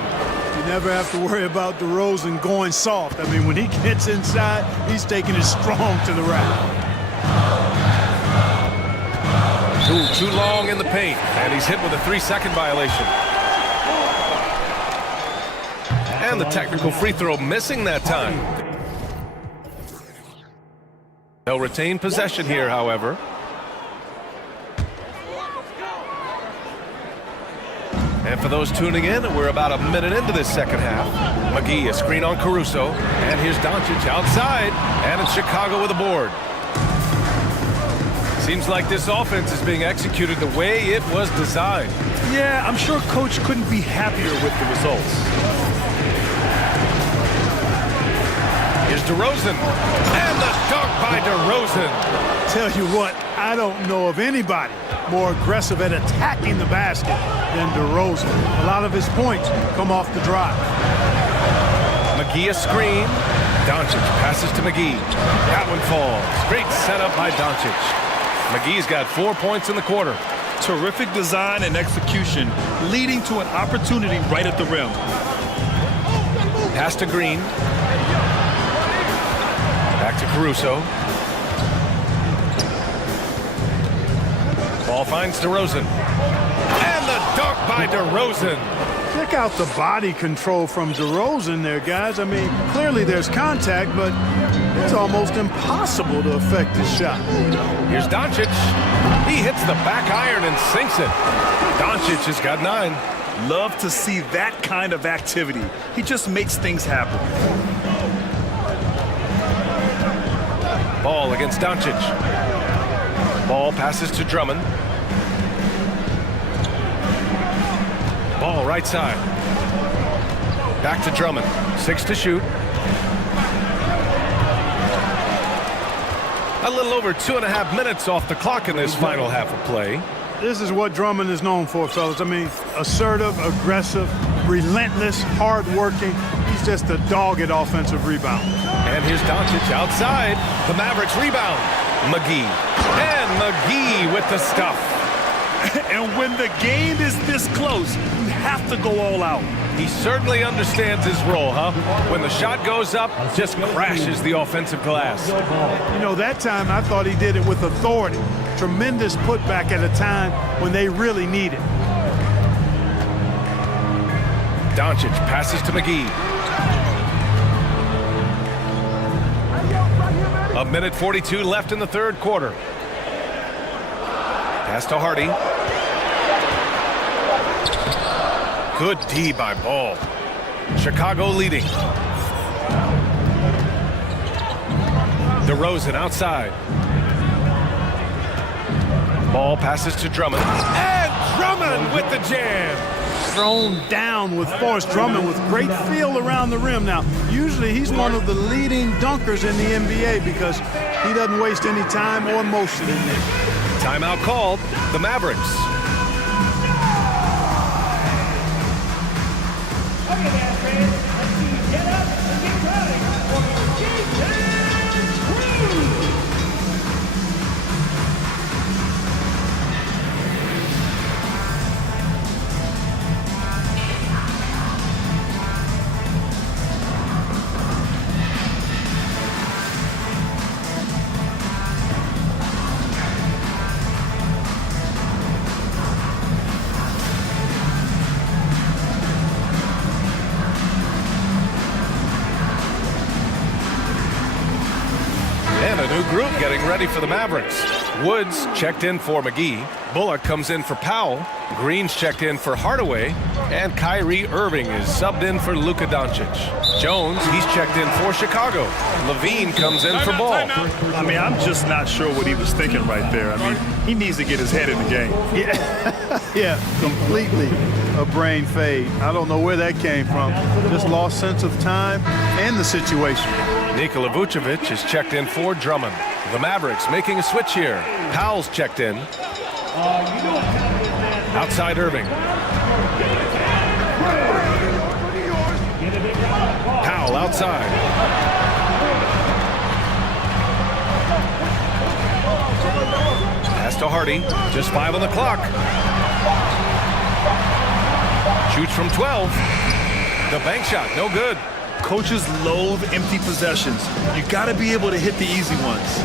You never have to worry about DeRozan going soft. I mean, when he gets inside, he's taking it strong to the rack. Too long in the paint, and he's hit with a 3-second violation. And the technical free throw missing that time. They'll retain possession here, however. And for those tuning in, we're about a minute into this second half. McGee, a screen on Caruso. And here's Doncic outside. And it's Chicago with a board. Seems like this offense is being executed the way it was designed. Yeah, I'm sure Coach couldn't be happier with the results. Here's DeRozan. And the dunk by DeRozan. Tell you what, I don't know of anybody more aggressive at attacking the basket than DeRozan. A lot of his points come off the drive. McGee a screen. Doncic passes to McGee. That one falls. Great setup by Doncic. McGee's got 4 points in the quarter. Terrific design and execution, leading to an opportunity right at the rim. Pass to Green. Back to Caruso. Ball finds DeRozan. And the dunk by DeRozan. Check out the body control from DeRozan there, guys. I mean, clearly there's contact, but it's almost impossible to affect his shot. Here's Doncic. He hits the back iron and sinks it. Doncic has got 9. Love to see that kind of activity. He just makes things happen. Ball against Doncic. Ball passes to Drummond. Ball right side. Back to Drummond. 6 to shoot. A little over 2.5 minutes off the clock in this final half of play. This is what Drummond is known for, fellas. I mean, assertive, aggressive, relentless, hard-working. He's just a dogged offensive rebounder. And here's Doncic outside. The Mavericks rebound. McGee. And McGee with the stuff. And when the game is this close, you have to go all out. He certainly understands his role, huh? When the shot goes up, just crashes the offensive glass. You know, that time I thought he did it with authority. Tremendous putback at a time when they really need it. Doncic passes to McGee. A minute 42 left in the third quarter. Pass to Hardy. Good D by Ball. Chicago leading. DeRozan outside. Ball passes to Drummond. And Drummond with the jam. Thrown down with force. Drummond with great feel around the rim. Now, usually he's one of the leading dunkers in the NBA because he doesn't waste any time or motion in there. Timeout called. The Mavericks. And a new group getting ready for the Mavericks. Woods checked in for McGee. Bullock comes in for Powell. Green's checked in for Hardaway. And Kyrie Irving is subbed in for Luka Doncic. Jones, he's checked in for Chicago. Levine comes in for Ball. I mean, I'm just not sure what he was thinking right there. I mean, he needs to get his head in the game. Yeah, completely a brain fade. I don't know where that came from. Just lost sense of time and the situation. Nikola Vucevic is checked in for Drummond. The Mavericks making a switch here. Powell's checked in. Outside Irving. Powell outside. Pass to Hardy. Just 5 on the clock. Shoots from 12. The bank shot, no good. Coaches loathe empty possessions. You got to be able to hit the easy ones.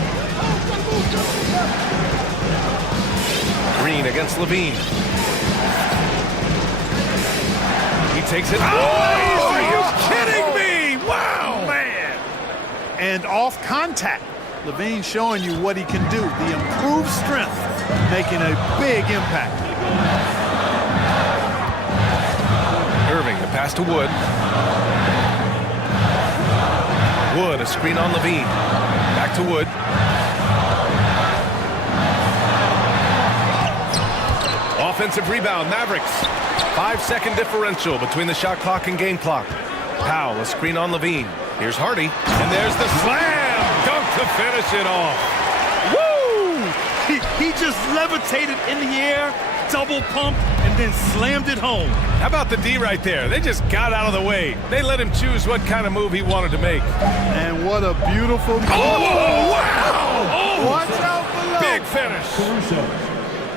Green against Levine. He takes it. Oh, are you kidding me? Wow, man. And off contact. Levine showing you what he can do. The improved strength making a big impact. Irving, the pass to Wood. Wood, a screen on Levine. Back to Wood. Offensive rebound, Mavericks. 5-second differential between the shot clock and game clock. Powell, a screen on Levine. Here's Hardy, and there's the slam dunk to finish it off. Woo! He just levitated in the air, double pumped, and then slammed it home. How about the D right there? They just got out of the way. They let him choose what kind of move he wanted to make. And what a beautiful... Oh, wow! Oh, watch out below! Big finish.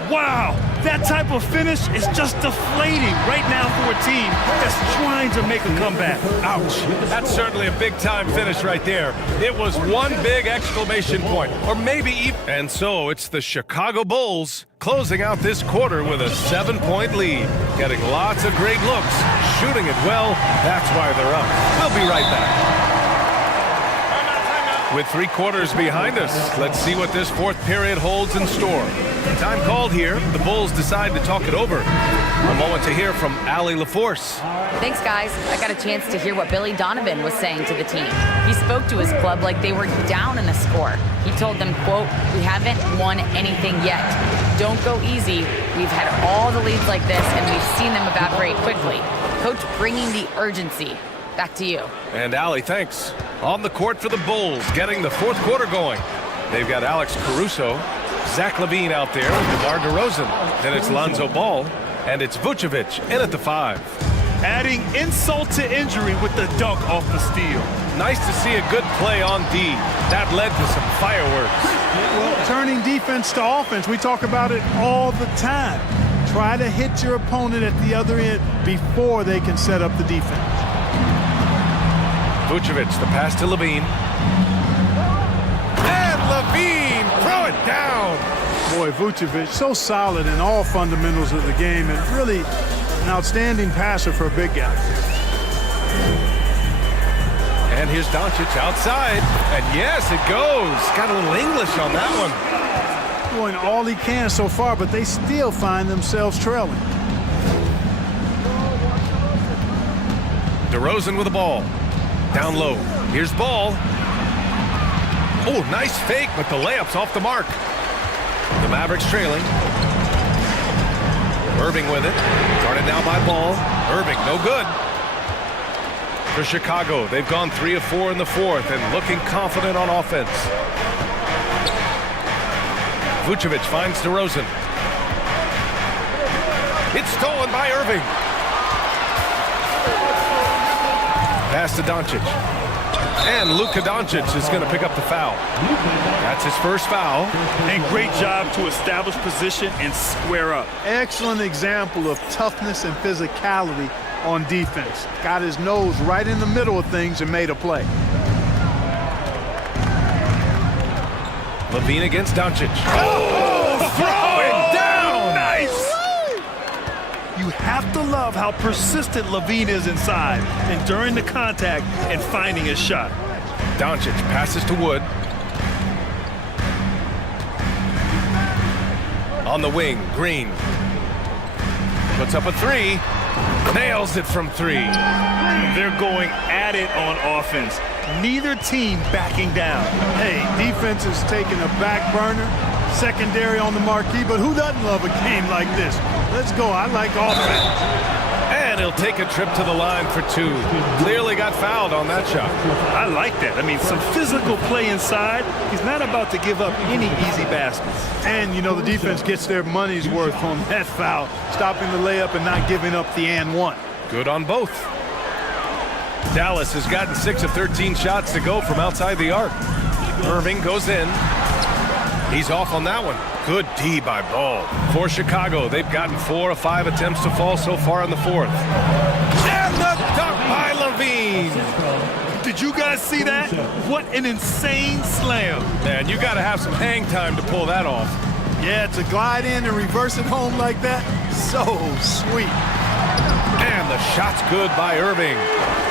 Wow, that type of finish is just deflating right now for a team that's trying to make a comeback. Ouch. That's certainly a big-time finish right there. It was one big exclamation point, or maybe even... And so it's the Chicago Bulls closing out this quarter with a 7-point lead, getting lots of great looks, shooting it well. That's why they're up. We'll be right back. With 3 quarters behind us, let's see what this fourth period holds in store. Time called here. The Bulls decide to talk it over. A moment to hear from Allie LaForce. Thanks, guys. I got a chance to hear what Billy Donovan was saying to the team. He spoke to his club like they were down in the score. He told them, quote, "We haven't won anything yet. Don't go easy. We've had all the leads like this, and we've seen them evaporate quickly." Coach bringing the urgency. Back to you. And Allie, thanks. On the court for the Bulls, getting the fourth quarter going. They've got Alex Caruso, Zach LaVine out there, DeMar DeRozan. Then it's Lonzo Ball, and it's Vucevic in at the 5. Adding insult to injury with the dunk off the steal. Nice to see a good play on D. That led to some fireworks. Well, turning defense to offense, we talk about it all the time. Try to hit your opponent at the other end before they can set up the defense. Vucevic, the pass to LaVine. And LaVine, throw it down. Boy, Vucevic, so solid in all fundamentals of the game, and really an outstanding passer for a big guy. And here's Doncic outside. And yes, it goes. Got a little English on that one. Doing all he can so far, but they still find themselves trailing. DeRozan with the ball. Down low. Here's Ball. Oh, nice fake, but the layup's off the mark. The Mavericks trailing. Irving with it. Guarded now by Ball. Irving, no good. For Chicago, they've gone 3 of 4 in the fourth and looking confident on offense. Vucevic finds DeRozan. It's stolen by Irving. Pass to Doncic. And Luka Doncic is going to pick up the foul. That's his first foul. And great job to establish position and square up. Excellent example of toughness and physicality on defense. Got his nose right in the middle of things and made a play. LaVine against Doncic. Oh, throw it down! Nice! You have to love how persistent LaVine is inside and during the contact and finding his shot. Doncic passes to Wood. On the wing, Green. Puts up a 3. Nails it from 3. They're going at it on offense. Neither team backing down. Hey, defense is taking a back burner, secondary on the marquee, but who doesn't love a game like this? Let's go. I like offense. And he'll take a trip to the line for 2. Clearly got fouled on that shot. I like that. I mean, some physical play inside. He's not about to give up any easy baskets. And, you know, the defense gets their money's worth on that foul, stopping the layup and not giving up the and 1. Good on both. Dallas has gotten 6 of 13 shots to go from outside the arc. Irving goes in. He's off on that one. Good D by Ball. For Chicago, they've gotten 4 of 5 attempts to fall so far in the fourth. And the dunk by LaVine. Did you guys see that? What an insane slam. Man, you got to have some hang time to pull that off. Yeah, to glide in and reverse it home like that, so sweet. And the shot's good by Irving.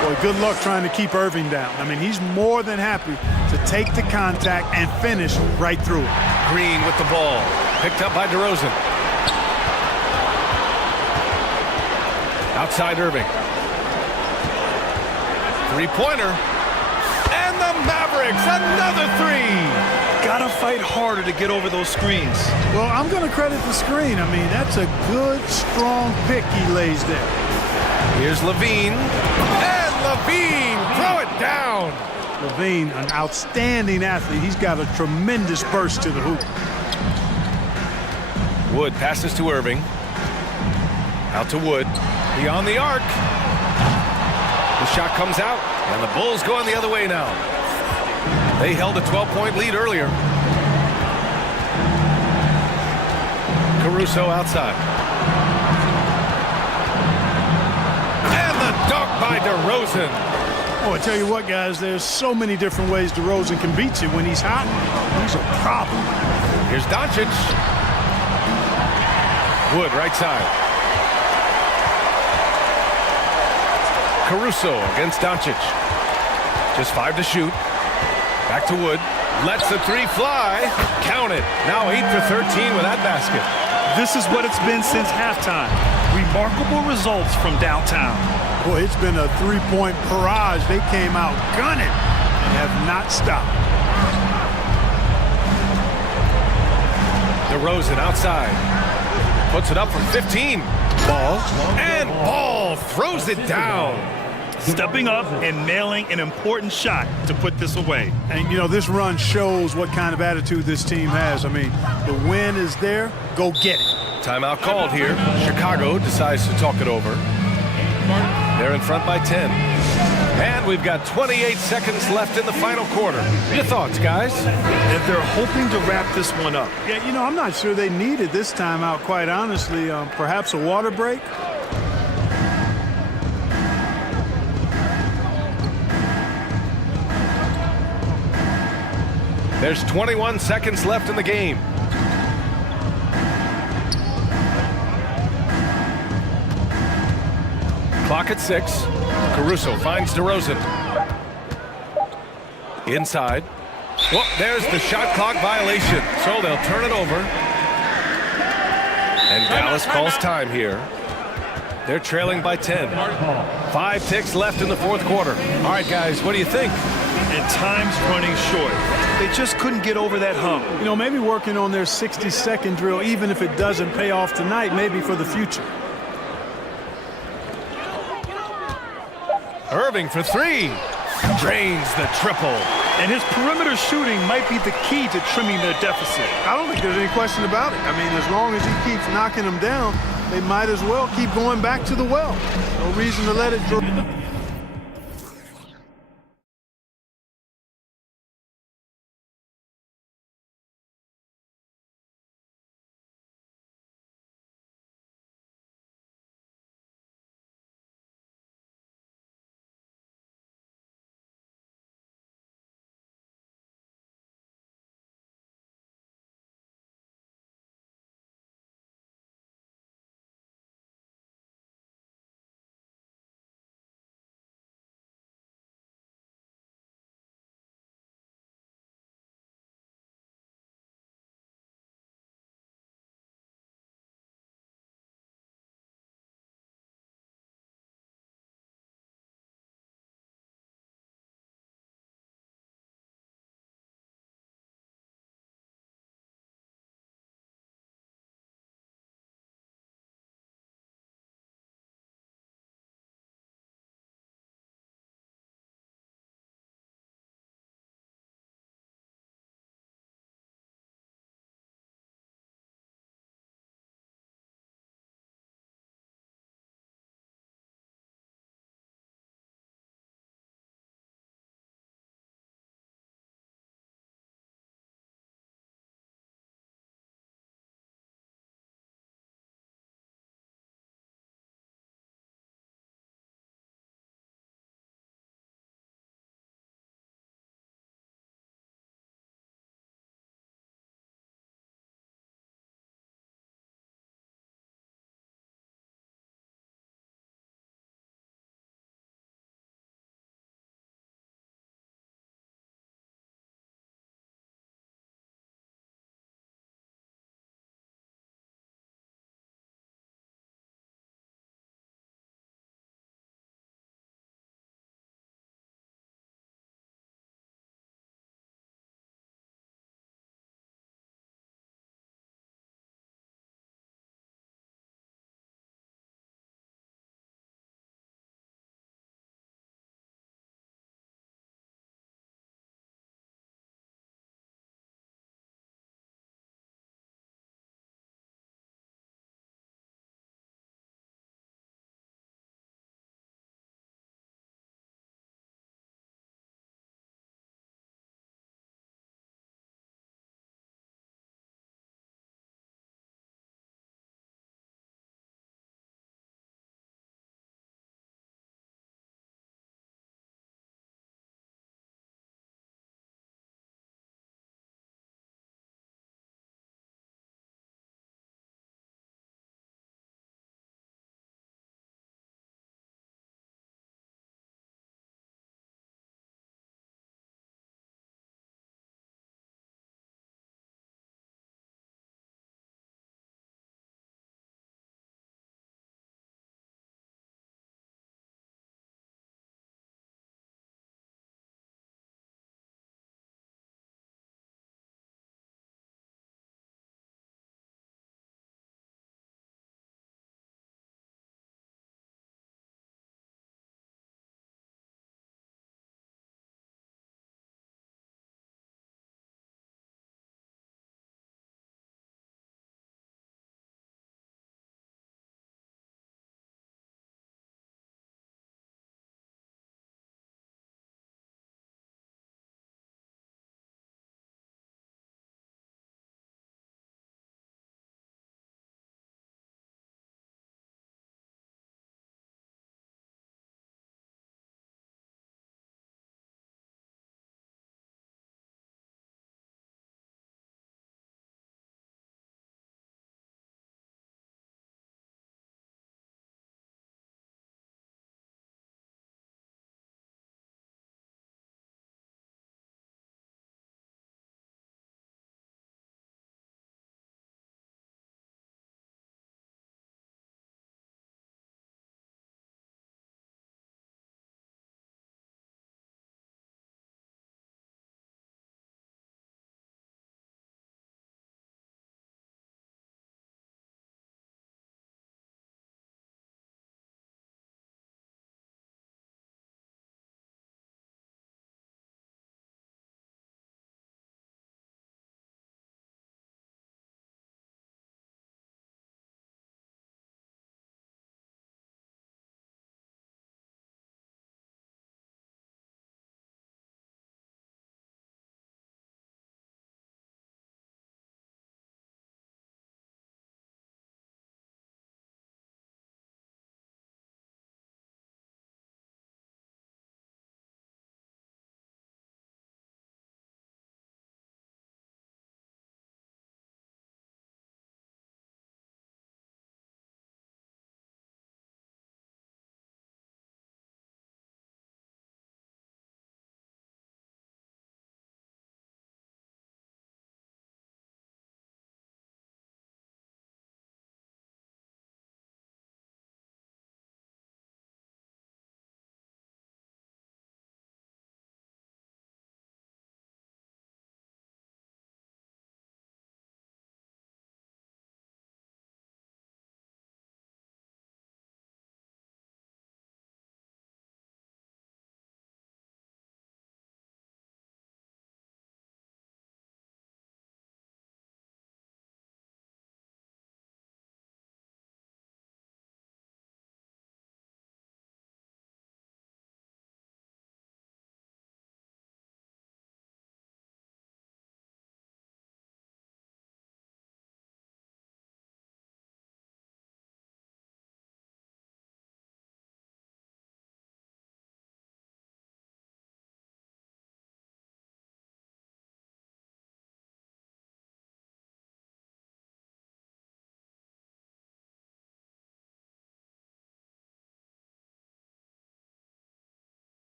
Boy, good luck trying to keep Irving down. I mean, he's more than happy to take the contact and finish right through it. Green with the ball. Picked up by DeRozan. Outside Irving. Three-pointer. And the Mavericks, another three. Gotta fight harder to get over those screens. Well, I'm going to credit the screen. I mean, that's a good, strong pick he lays there. Here's Levine. And Levine, throw it down. Levine, an outstanding athlete. He's got a tremendous burst to the hoop. Wood passes to Irving. Out to Wood. Beyond the arc. The shot comes out, and the Bulls going the other way now. They held a 12-point lead earlier. Caruso outside. And the dunk by DeRozan. Oh, I tell you what, guys, there's so many different ways DeRozan can beat you. When he's hot, he's a problem. Here's Doncic. Wood right side. Caruso against Doncic. Just 5 to shoot. Back to Wood. Lets the three fly. Count it. Now 8 for 13 with that basket. This is what it's been since halftime. Remarkable results from downtown. Boy, it's been a three-point barrage. They came out gunning and have not stopped. DeRozan outside. Puts it up from 15. Ball. And Ball throws it down. Stepping up and nailing an important shot to put this away. And, you know, this run shows what kind of attitude this team has. I mean, the win is there. Go get it. Timeout called here. Chicago decides to talk it over. They're in front by 10. And we've got 28 seconds left in the final quarter. Your thoughts, guys? And they're hoping to wrap this one up. Yeah, you know, I'm not sure they needed this timeout, quite honestly. Perhaps a water break? There's 21 seconds left in the game. Clock at 6. Caruso finds DeRozan. Inside. Well, there's the shot clock violation. So they'll turn it over. And Dallas calls time here. They're trailing by 10. 5 ticks left in the fourth quarter. All right, guys, what do you think? And time's running short. They just couldn't get over that hump. You know, maybe working on their 60-second drill, even if it doesn't pay off tonight, maybe for the future. Irving for 3. Drains the triple. And his perimeter shooting might be the key to trimming their deficit. I don't think there's any question about it. I mean, as long as he keeps knocking them down, they might as well keep going back to the well. No reason to let it drop.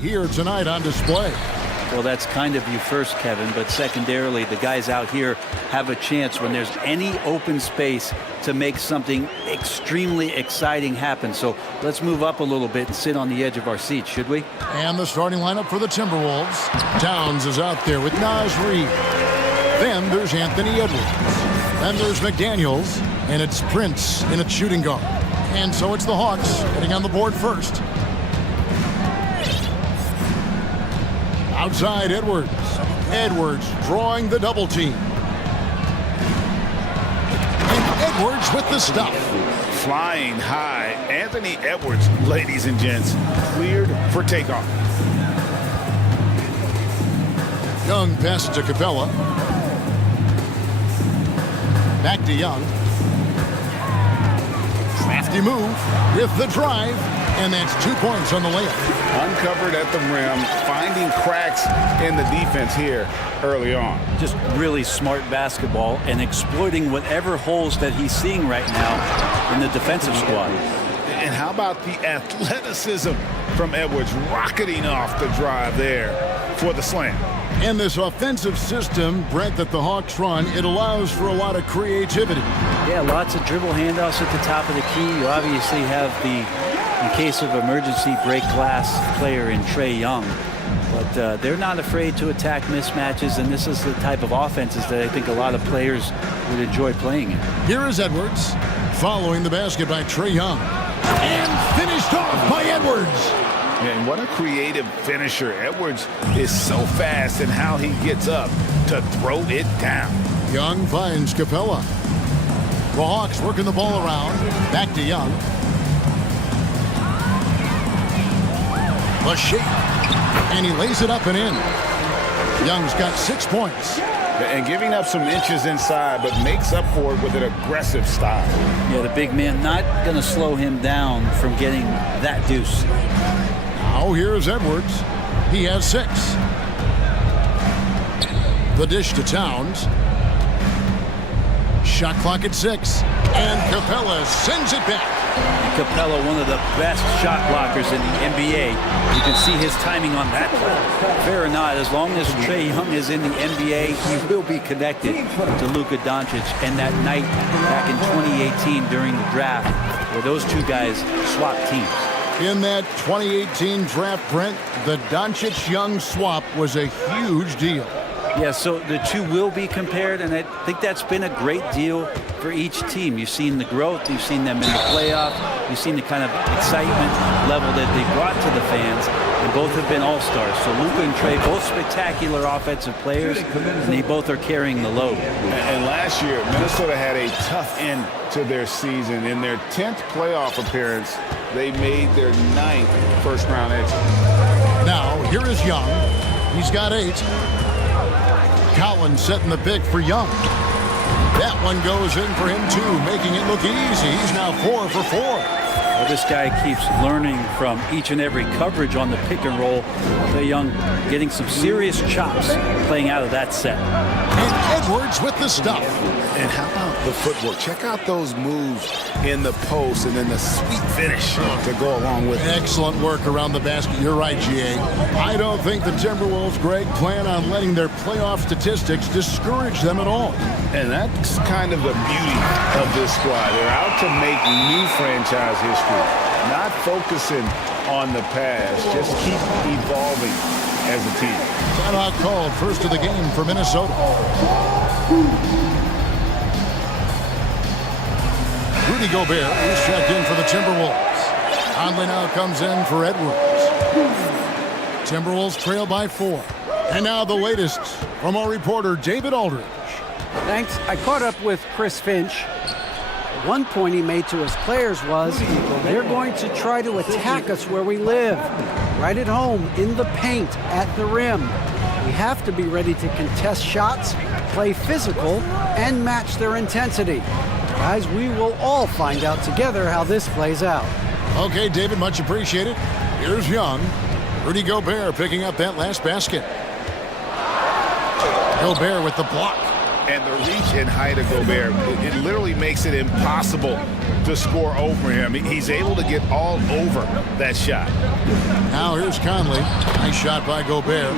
here tonight on display. Well, that's kind of you first, Kevin, but secondarily, the guys out here have a chance when there's any open space to make something extremely exciting happen. So let's move up a little bit and sit on the edge of our seats, should we? And the starting lineup for the Timberwolves. Downs is out there with Naz Reid. Then there's Anthony Edwards. Then there's McDaniels, and it's Prince in at shooting guard. And so it's the Hawks getting on the board first. Outside Edwards. Edwards drawing the double team. And Edwards with the stuff. Flying high. Anthony Edwards, ladies and gents, cleared for takeoff. Young passes to Capella. Back to Young. Crafty move with the drive. And that's 2 points on the layup. Uncovered at the rim, finding cracks in the defense here early on. Just really smart basketball and exploiting whatever holes that he's seeing right now in the defensive squad. And how about the athleticism from Edwards rocketing off the drive there for the slam. And this offensive system, Brent, that the Hawks run, it allows for a lot of creativity. Yeah, lots of dribble handoffs at the top of the key. You obviously have the, in case of emergency, break glass player in Trae Young. But they're not afraid to attack mismatches, and this is the type of offenses that I think a lot of players would enjoy playing in. Here is Edwards, following the basket by Trae Young. And finished off by Edwards. And what a creative finisher. Edwards is so fast in how he gets up to throw it down. Young finds Capella. The Hawks working the ball around. Back to Young. The shake. And he lays it up and in. Young's got 6 points. And giving up some inches inside, but makes up for it with an aggressive style. Yeah, the big man not going to slow him down from getting that deuce. Now here's Edwards. He has 6. The dish to Towns. Shot clock at 6. And Capella sends it back. Capella, one of the best shot blockers in the NBA. You can see his timing on that play. Fair or not, as long as Trae Young is in the NBA, he will be connected to Luka Doncic. And that night back in 2018 during the draft, where those two guys swapped teams. In that 2018 draft, Brent, the Doncic-Young swap was a huge deal. Yeah, so the two will be compared, and I think that's been a great deal for each team. You've seen the growth, you've seen them in the playoff, you've seen the kind of excitement level that they brought to the fans, and both have been all-stars. So Luka and Trae, both spectacular offensive players, and they both are carrying the load. And last year, Minnesota had a tough end to their season. In their 10th playoff appearance, they made their 9th first-round exit. Now, here is Young. He's got 8. Collins setting the pick for Young. That one goes in for him too, making it look easy. He's now 4 for 4. Well, this guy keeps learning from each and every coverage on the pick and roll. Trae Young getting some serious chops playing out of that set. And Edwards with the stuff. And how about the footwork? Check out those moves in the post and then the sweet finish to go along with it. Excellent work around the basket. You're right, GA. I don't think the Timberwolves, Greg, plan on letting their playoff statistics discourage them at all. And that's kind of the beauty of this squad. They're out to make new franchise history, not focusing on the past. Just keep evolving as a team. Timeout called, first of the game for Minnesota. Rudy Gobert is checked in for the Timberwolves. Conley now comes in for Edwards. Timberwolves trail by 4. And now the latest from our reporter, David Aldridge. Thanks. I caught up with Chris Finch. One point he made to his players was, they're going to try to attack us where we live, right at home, in the paint, at the rim. We have to be ready to contest shots, play physical, and match their intensity. Guys, we will all find out together how this plays out. Okay, David, much appreciated. Here's Young. Rudy Gobert picking up that last basket. Gobert with the block. And the reach and height of Gobert, it literally makes it impossible to score over him. He's able to get all over that shot. Now here's Conley. Nice shot by Gobert.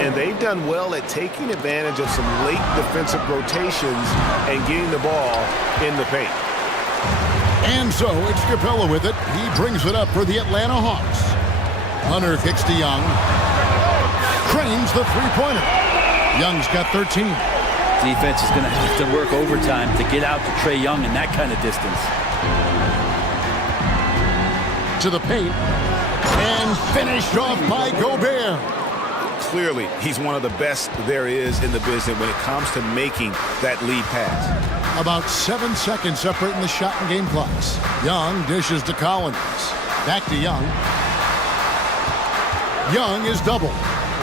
And they've done well at taking advantage of some late defensive rotations and getting the ball in the paint. And so it's Capella with it. He brings it up for the Atlanta Hawks. Hunter kicks to Young. Cranes the three-pointer. Young's got 13. Defense is going to have to work overtime to get out to Trae Young in that kind of distance. To the paint. And finished off by Gobert. Clearly, he's one of the best there is in the business when it comes to making that lead pass. About 7 seconds separating the shot and game clocks. Young dishes to Collins. Back to Young. Young is double.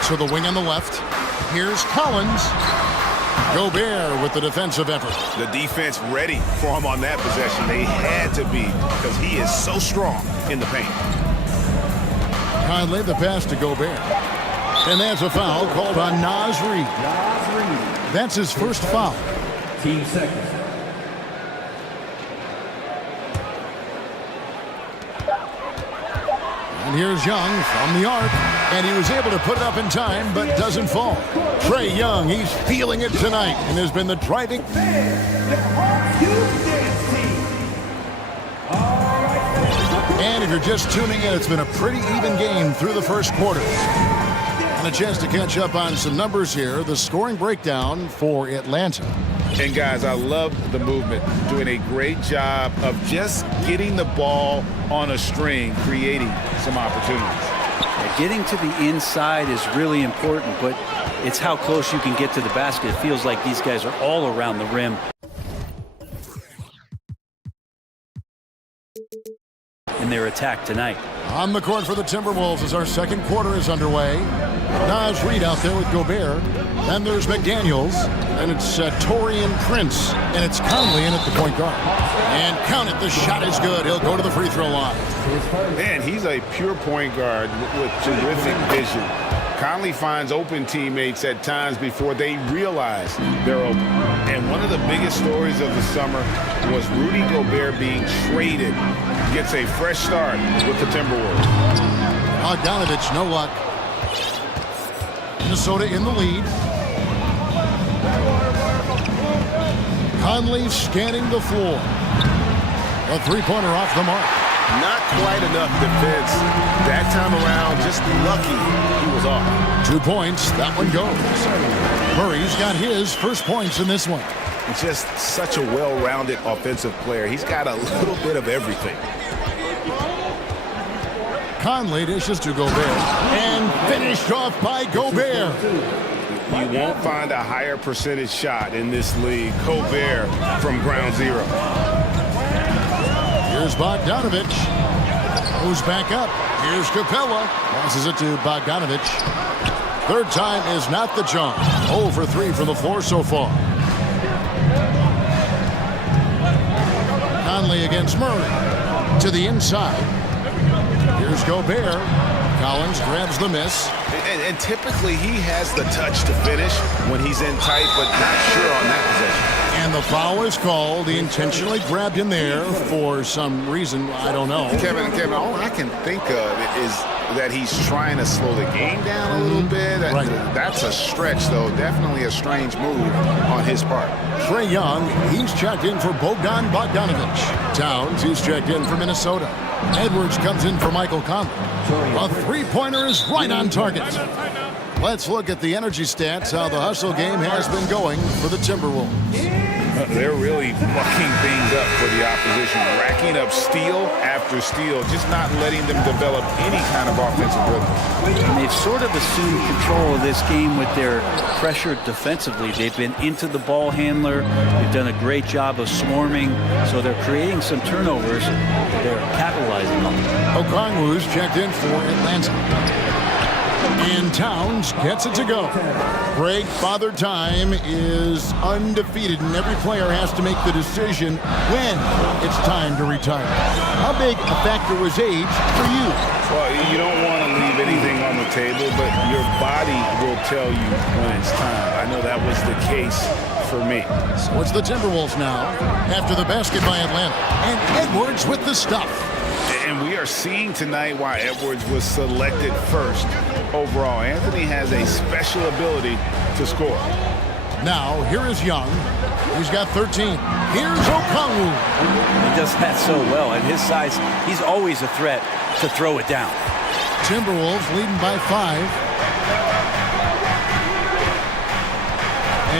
To the wing on the left. Here's Collins. Gobert with the defensive effort. The defense ready for him on that possession. They had to be because he is so strong in the paint. Conley the pass to Gobert. And that's a foul called on Naz Reid. That's his first foul. Team second. And here's Young from the arc. And he was able to put it up in time, but doesn't fall. Trae Young, he's feeling it tonight and has been the driving. And if you're just tuning in, it's been a pretty even game through the first quarter. And a chance to catch up on some numbers here. The scoring breakdown for Atlanta. And guys, I love the movement. Doing a great job of just getting the ball on a string, creating some opportunities. Getting to the inside is really important, but it's how close you can get to the basket. It feels like these guys are all around the rim. In their attack tonight. On the court for the Timberwolves as our second quarter is underway. Naz Reid out there with Gobert. Then there's McDaniels. And it's Taurean Prince. And it's Conley in at the point guard. And count it, the shot is good. He'll go to the free throw line. Man, he's a pure point guard with terrific vision. Conley finds open teammates at times before they realize they're open. And one of the biggest stories of the summer was Rudy Gobert being traded. Gets a fresh start with the Timberwolves. Bogdanovich, no luck. Minnesota in the lead. Conley scanning the floor. A three-pointer off the mark. Not quite enough defense. That time around, just lucky he was off. 2 points. That one goes. Murray's got his first points in this one. Just such a well-rounded offensive player. He's got a little bit of everything. Conley dishes to Gobert. And finished off by Gobert. You won't find a higher percentage shot in this league. Gobert from ground zero. Here's Bogdanovich. Goes back up. Here's Capella. Passes it to Bogdanovich. Third time is not the charm. 0 for 3 from the floor so far. Conley against Murray. To the inside. Here's Gobert. Collins grabs the miss. And typically he has the touch to finish when he's in tight, but not sure on that possession. And the foul is called. He intentionally grabbed him there for some reason. I don't know. Kevin, all I can think of is that he's trying to slow the game down a little bit. Right. That's a stretch, though. Definitely a strange move on his part. Trae Young, he's checked in for Bogdanovich. Towns, he's checked in for Minnesota. Edwards comes in for Michael Conley. A three-pointer is right on target. Let's look at the energy stats, how the hustle game has been going for the Timberwolves. They're really mucking things up for the opposition, racking up steal after steal, just not letting them develop any kind of offensive rhythm. And they've sort of assumed control of this game with their pressure defensively. They've been into the ball handler. They've done a great job of swarming, so they're creating some turnovers. They're capitalizing on them. Okongwu's checked in for Atlanta. And Towns gets it to go. Greg, Father Time is undefeated, and every player has to make the decision when it's time to retire. How big a factor was age for you? Well, you don't want to leave anything on the table, but your body will tell you when it's time. I know that was the case for me. So it's the Timberwolves now after the basket by Atlanta. And Edwards with the stuff. And we are seeing tonight why Edwards was selected first overall. Anthony has a special ability to score. Now, here is Young. He's got 13. Here's Okongwu. He does that so well. At his size, he's always a threat to throw it down. Timberwolves leading by 5.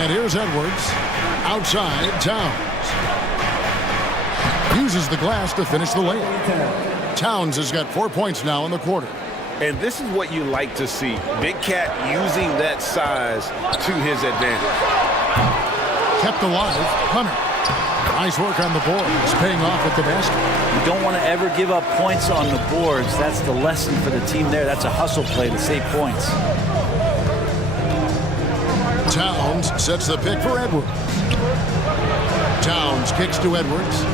And here's Edwards. Outside, Towns. Uses the glass to finish the layup. Towns has got 4 points now in the quarter. And this is what you like to see. Big Cat using that size to his advantage. Kept alive, Hunter. Nice work on the board. It's paying off at the basket. You don't want to ever give up points on the boards. That's the lesson for the team there. That's a hustle play to save points. Towns sets the pick for Edwards. Towns kicks to Edwards.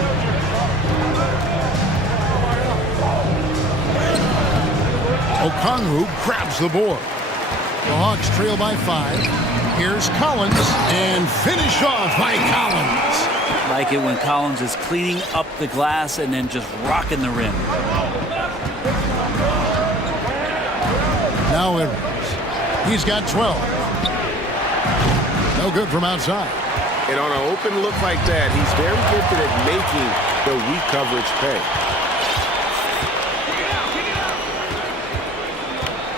Okongwu grabs the board. The Hawks trail by 5. Here's Collins, and finish off by Collins. Like it when Collins is cleaning up the glass and then just rocking the rim. Now Edwards. He's got 12. No good from outside. And on an open look like that, he's very gifted at making the weak coverage pay.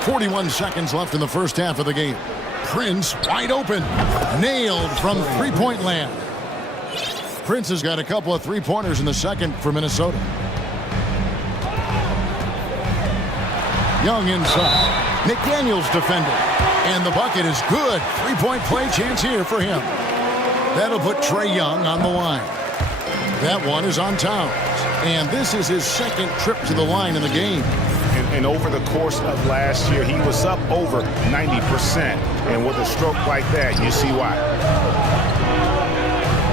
41 seconds left in the first half of the game. Prince wide open. Nailed from three-point land. Prince has got a couple of three-pointers in the second for Minnesota. Young inside. McDaniels defending. And the bucket is good. Three-point play chance here for him. That'll put Trae Young on the line. That one is on Towns. And this is his second trip to the line in the game. And over the course of last year, he was up over 90%. And with a stroke like that, you see why.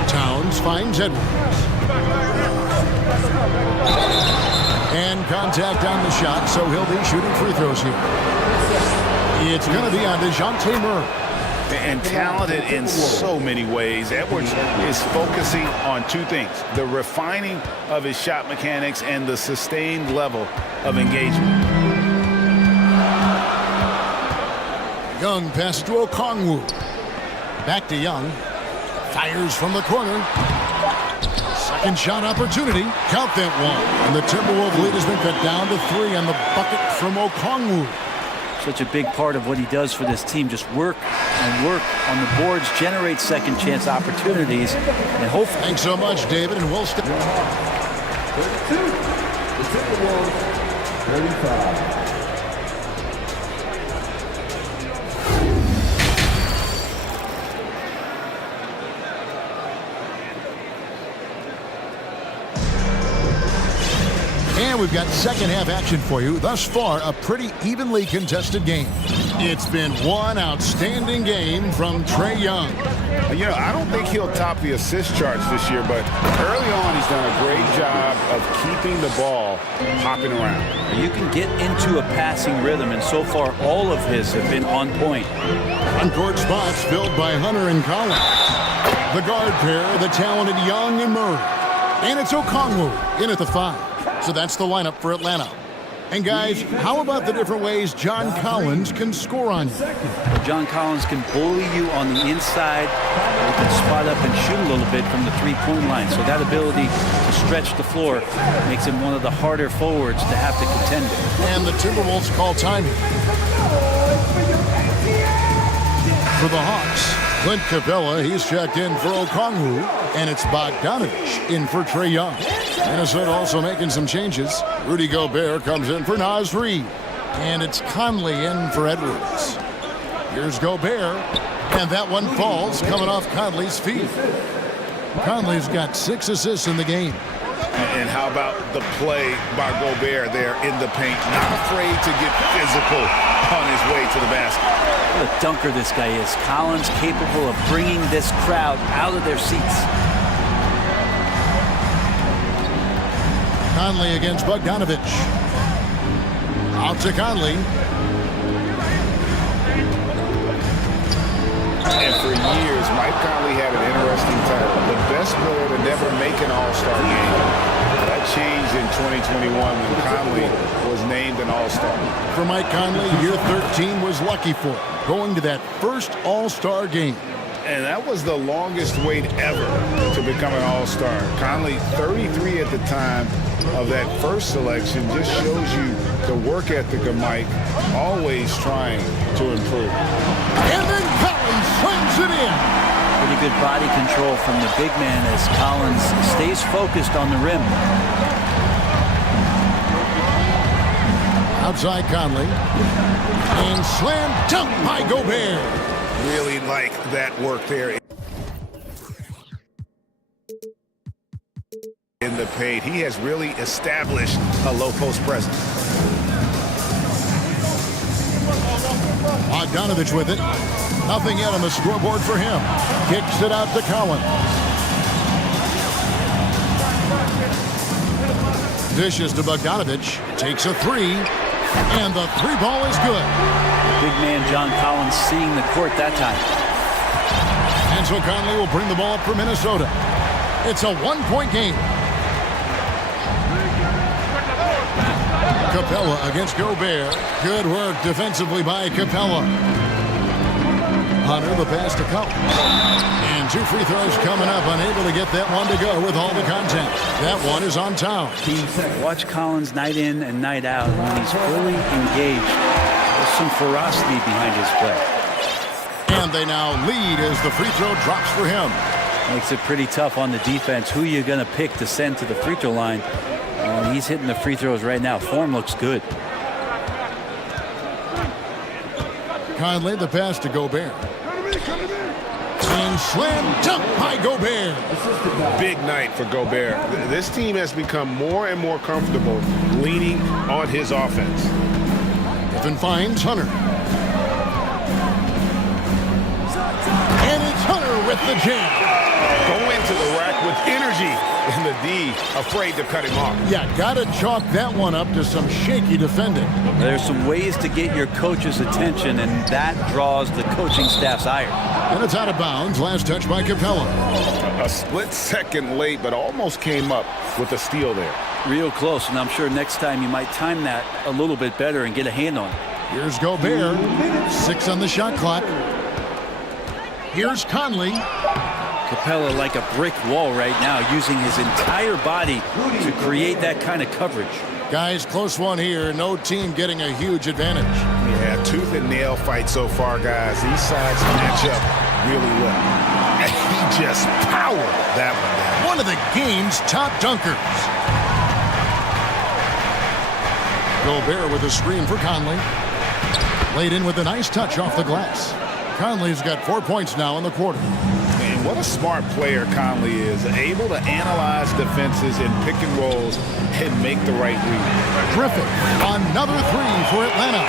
Towns finds Edwards. And contact on the shot, so he'll be shooting free throws here. It's going to be on DeJounte Murray. And talented in so many ways. Edwards is focusing on two things: the refining of his shot mechanics and the sustained level of engagement. Young passes to Okongwu. Back to Young. Fires from the corner. Second shot opportunity. Count that one. And the Timberwolves lead has been cut down to 3 on the bucket from Okongwu. Such a big part of what he does for this team. Just work and work on the boards, generate second chance opportunities, and hopefully. Thanks so much, David, and we'll stay. 32. The Timberwolves, 35. And we've got second half action for you. Thus far, a pretty evenly contested game. It's been one outstanding game from Trae Young. You know, I don't think he'll top the assist charts this year, but early on he's done a great job of keeping the ball hopping around. You can get into a passing rhythm, and so far all of his have been on point. On-court spots filled by Hunter and Collins. The guard pair, the talented Young and Murray. And it's Okongwu in at the 5. So that's the lineup for Atlanta. And guys, how about the different ways John Collins can score on you? John Collins can bully you on the inside. He can spot up and shoot a little bit from the three-point line. So that ability to stretch the floor makes him one of the harder forwards to have to contend with. And the Timberwolves call time for the Hawks. Clint Capella, he's checked in for Okongwu, and it's Bogdanovich in for Trae Young. Minnesota also making some changes. Rudy Gobert comes in for Naz Reid, and it's Conley in for Edwards. Here's Gobert, and that one falls coming off Conley's feet. Conley's got 6 assists in the game. And how about the play by Gobert there in the paint? Not afraid to get physical on his way to the basket. What a dunker this guy is. Collins capable of bringing this crowd out of their seats. Conley against Bogdanovich. Out to Conley. And for years, Mike Conley had an title, the best player to never make an all-star game. That changed in 2021 when Conley was named an all-star. For Mike Conley, year 13 was lucky for him, going to that first all-star game. And that was the longest wait ever to become an all-star. Conley, 33 at the time of that first selection, just shows you the work ethic of Mike, always trying to improve. And then Collins slams it in. Pretty good body control from the big man as Collins stays focused on the rim. Outside Conley. And slam dunk by Gobert. Really like that work there. In the paint, he has really established a low post presence. Bogdanovich with it. Nothing yet on the scoreboard for him. Kicks it out to Collins. Dishes to Bogdanovich. Takes a three. And the three ball is good. Big man John Collins seeing the court that time. And so Conley will bring the ball up for Minnesota. It's a one-point game. Capella against Gobert. Good work defensively by Capella. Hunter, the pass to Collins. And two free throws coming up. Unable to get that one to go with all the contact. That one is on Towns. Watch Collins night in and night out. When he's fully engaged, there's some ferocity behind his play. And they now lead as the free throw drops for him. Makes it pretty tough on the defense. Who you're going to pick to send to the free throw line. He's hitting the free throws right now. Form looks good. Conley, the pass to Gobert. And slam dunk by Gobert. Big night for Gobert. This team has become more and more comfortable leaning on his offense. Griffin finds Hunter. And it's Hunter with the jam. Go into the rack with energy. And the D afraid to cut him off. Yeah, gotta chalk that one up to some shaky defending. There's some ways to get your coach's attention, and that draws the coaching staff's ire. And it's out of bounds. Last touch by Capella. A split second late, but almost came up with a steal there. Real close, and I'm sure next time you might time that a little bit better and get a hand on it. Here's Gobert. 6 on the shot clock. Here's Conley. Capella like a brick wall right now, using his entire body to create that kind of coverage. Guys, close one here. No team getting a huge advantage. Yeah, tooth and nail fight so far, guys. These sides match up really well. And he just powered that one down. One of the game's top dunkers. Gobert with a screen for Conley. Laid in with a nice touch off the glass. Conley's got 4 points now in the quarter. Man, what a smart player Conley is. Able to analyze defenses in pick and rolls and make the right read. Griffin, another three for Atlanta.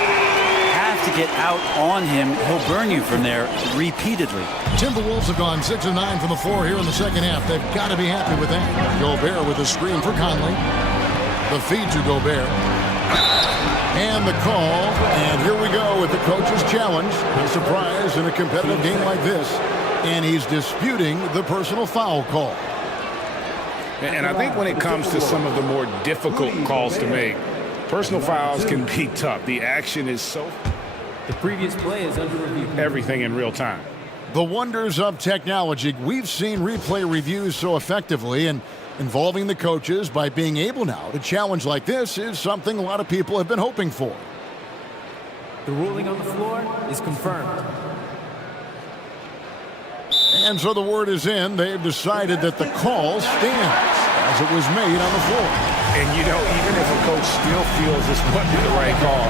Have to get out on him. He'll burn you from there repeatedly. Timberwolves have gone 6 of 9 from the floor here in the second half. They've got to be happy with that. Gobert with a screen for Conley. The feed to Gobert. And the call, and here we go with the coach's challenge. No surprise in a competitive game like this. And he's disputing the personal foul call. And I think when it comes to some of the more difficult calls to make, personal fouls can be tough. The action is so... The previous play is under review. Everything in real time. The wonders of technology. We've seen replay reviews so effectively, and involving the coaches by being able now to challenge like this is something a lot of people have been hoping for. The ruling on the floor is confirmed. And so the word is in. They've decided that the call stands as it was made on the floor. And, you know, even if a coach still feels this wasn't the right call,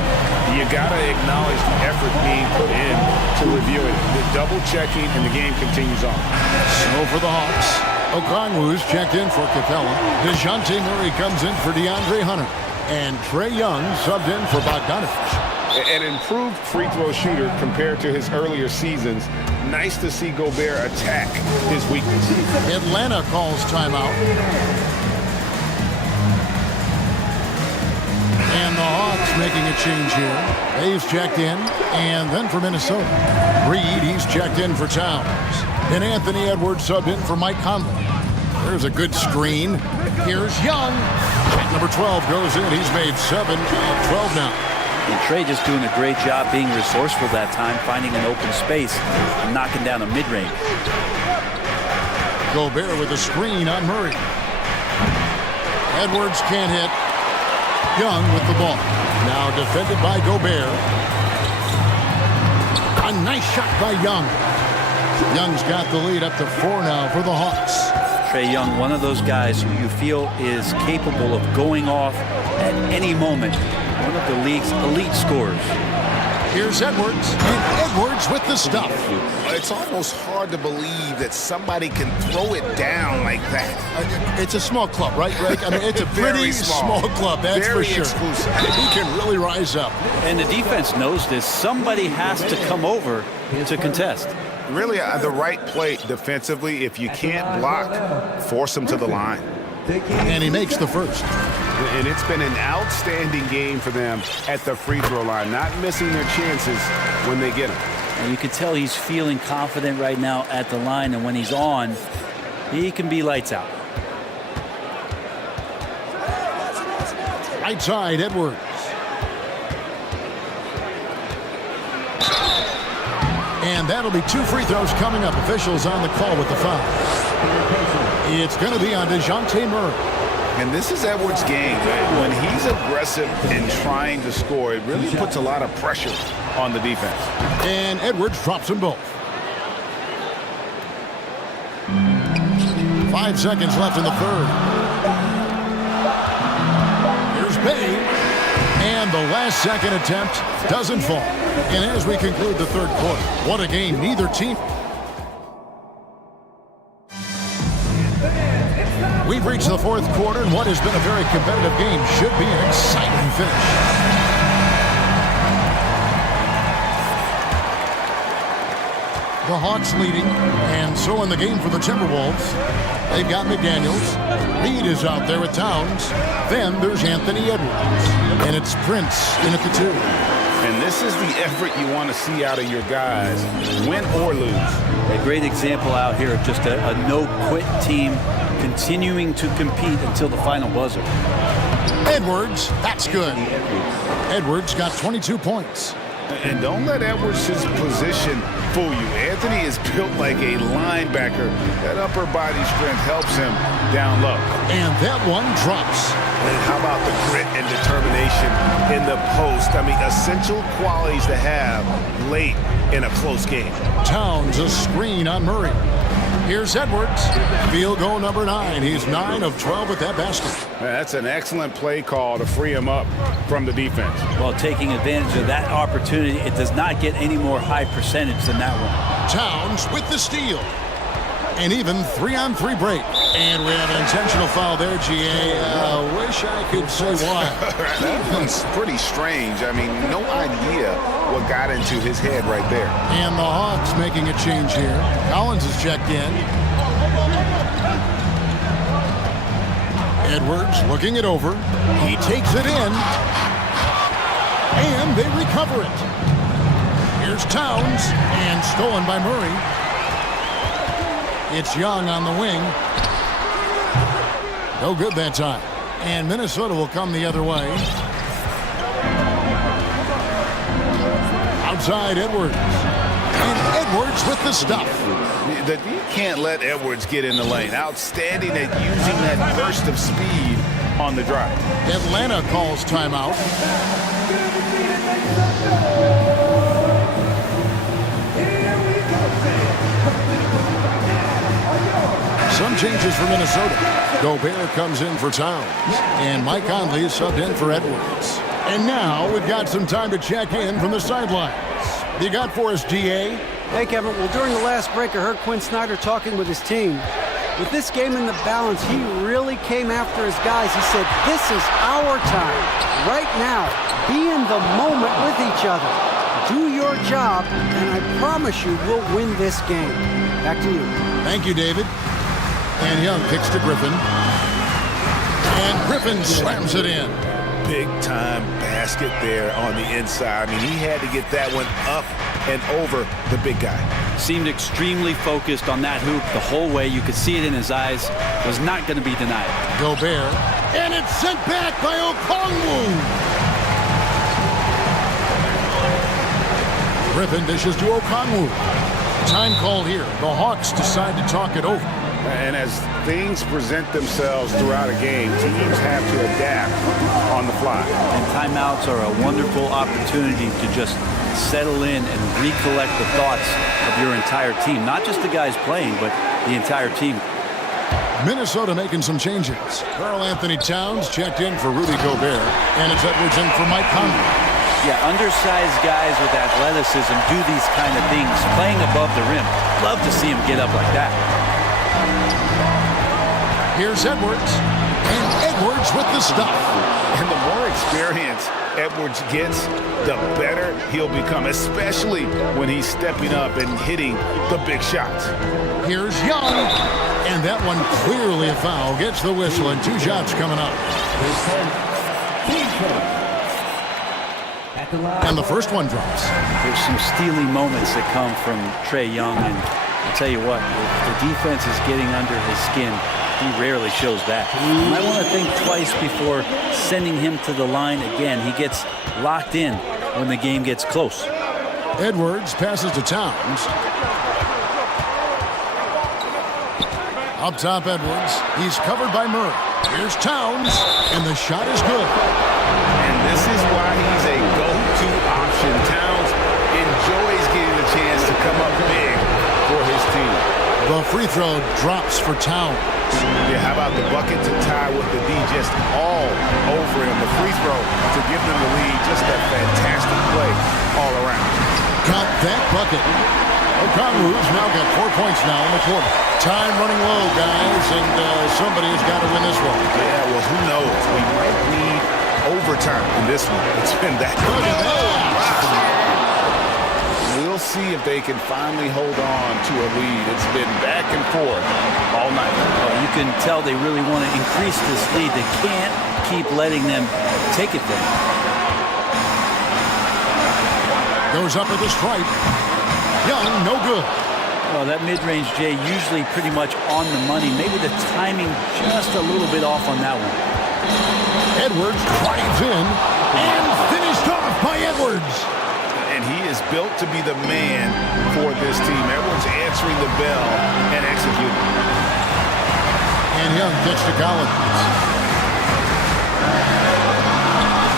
you got to acknowledge the effort being put in to review it. The double checking, and the game continues on. So for the Hawks, Okongwu's checked in for Capella. DeJounte Murray comes in for DeAndre Hunter. And Trae Young subbed in for Bogdanovich. An improved free throw shooter compared to his earlier seasons. Nice to see Gobert attack his weakness. Atlanta calls timeout. And the Hawks making a change here. He's checked in. And then for Minnesota, Reed, he's checked in for Towns. And Anthony Edwards subbed in for Mike Conley. There's a good screen. Here's Young. Shot number 12 goes in. He's made 7 of 12 now. And Trey just doing a great job being resourceful that time, finding an open space and knocking down a mid-range. Gobert with a screen on Murray. Edwards can't hit. Young with the ball. Now defended by Gobert. A nice shot by Young. Young's got the lead up to 4 now for the Hawks. Trae Young, one of those guys who you feel is capable of going off at any moment. One of the league's elite scorers. Here's Edwards, and Edwards with the stuff. It's almost hard to believe that somebody can throw it down like that. It's a small club, right, Greg? I mean, it's a pretty small club, that's Very for sure. exclusive. He can really rise up. And the defense knows this. Somebody has to come over to contest. Really, the right play defensively. If you can't block, force them to the line. And he makes the first. And it's been an outstanding game for them at the free throw line, not missing their chances when they get them. And you can tell he's feeling confident right now at the line, and when he's on, he can be lights out. Right side, Edwards. And that'll be 2 free throws coming up. Officials on the call with the foul. It's going to be on DeJounte Murray. And this is Edwards' game, man. When he's aggressive and trying to score, it really puts a lot of pressure on the defense. And Edwards drops them both. 5 seconds left in the third. Here's Bay. And the last second attempt doesn't fall. And as we conclude the third quarter, what a game. Neither team. We've reached the fourth quarter, and what has been a very competitive game should be an exciting finish. The Hawks leading, and so in the game for the Timberwolves. They've got McDaniels. Reed is out there with Towns. Then there's Anthony Edwards. And it's Prince in at the 2. And this is the effort you want to see out of your guys, win or lose. A great example out here of just a no-quit team continuing to compete until the final buzzer. Edwards, that's good. Edwards got 22 points. And don't let Edwards' position fool you. Anthony is built like a linebacker. That upper body strength helps him down low. And that one drops. And how about the grit and determination in the post? I mean, essential qualities to have late in a close game. Towns a screen on Murray. Here's Edwards. Field goal number 9. He's 9 of 12 at that basket. That's an excellent play call to free him up from the defense. Well, taking advantage of that opportunity, it does not get any more high percentage than that one. Towns with the steal. And even 3-on-3 break. And we have an intentional foul there, GA. Wish I could say why. That one's pretty strange. I mean, no idea what got into his head right there. And the Hawks making a change here. Collins is checked in. Edwards looking it over. He takes it in. And they recover it. Here's Towns. And stolen by Murray. It's Young on the wing. No good that time. And Minnesota will come the other way. Outside Edwards. And Edwards with the stuff. You can't let Edwards get in the lane. Outstanding at using that burst of speed on the drive. Atlanta calls timeout. Some changes for Minnesota. Gobert comes in for Towns. And Mike Conley is subbed in for Edwards. And now we've got some time to check in from the sidelines. You got for us, GA? Hey, Kevin. Well, during the last break, I heard Quinn Snyder talking with his team. With this game in the balance, he really came after his guys. He said, this is our time. Right now, be in the moment with each other. Do your job, and I promise you we'll win this game. Back to you. Thank you, David. And Young kicks to Griffin. And Griffin slams it in. big-time basket there on the inside. I mean, he had to get that one up and over the big guy. Seemed extremely focused on that hoop the whole way. You could see it in his eyes. Was not going to be denied. Gobert, and it's sent back by Okongwu. Griffin dishes to Okongwu. Time called here. The Hawks decide to talk it over. And as things present themselves throughout a game, teams have to adapt on the fly. And timeouts are a wonderful opportunity to just settle in and recollect the thoughts of your entire team. Not just the guys playing, but the entire team. Minnesota making some changes. Karl Anthony Towns checked in for Rudy Gobert, and it's Edwards in for Mike Conley. Yeah, undersized guys with athleticism do these kind of things, playing above the rim. Love to see him get up like that. Here's Edwards, and Edwards with the stuff. And the more experience Edwards gets, the better he'll become, especially when he's stepping up and hitting the big shots. Here's Young, and that one clearly a foul. Gets the whistle, and 2 shots coming up. And the first one drops. There's some steely moments that come from Trae Young, and I'll tell you what, if the defense is getting under his skin, he rarely shows that. You might want to think twice before sending him to the line again. He gets locked in when the game gets close. Edwards passes to Towns. Up top, Edwards. He's covered by Murray. Here's Towns, and the shot is good. And this is why he's a go-to option. Towns enjoys getting the chance to come up big for his team. The free throw drops for Towns. Yeah, how about the bucket to tie with the D just all over him? The free throw to give them the lead. Just a fantastic play all around. Got that bucket. Okongwu's now got 4 points now in the quarter. Time running low, guys, and somebody has got to win this one. Yeah, well, who knows? We might need overtime in this one. It's been that good. We'll see if they can finally hold on to a lead. It's been back and forth all night. Well, you can tell they really want to increase this lead. They can't keep letting them take it from them. Goes up at the stripe. Young, no good. Well, that mid-range, Jay, usually pretty much on the money. Maybe the timing just a little bit off on that one. Edwards drives in and finished off by Edwards. And he is built to be the man for this team. Edwards answering the bell and executing. And Young gets to Collins.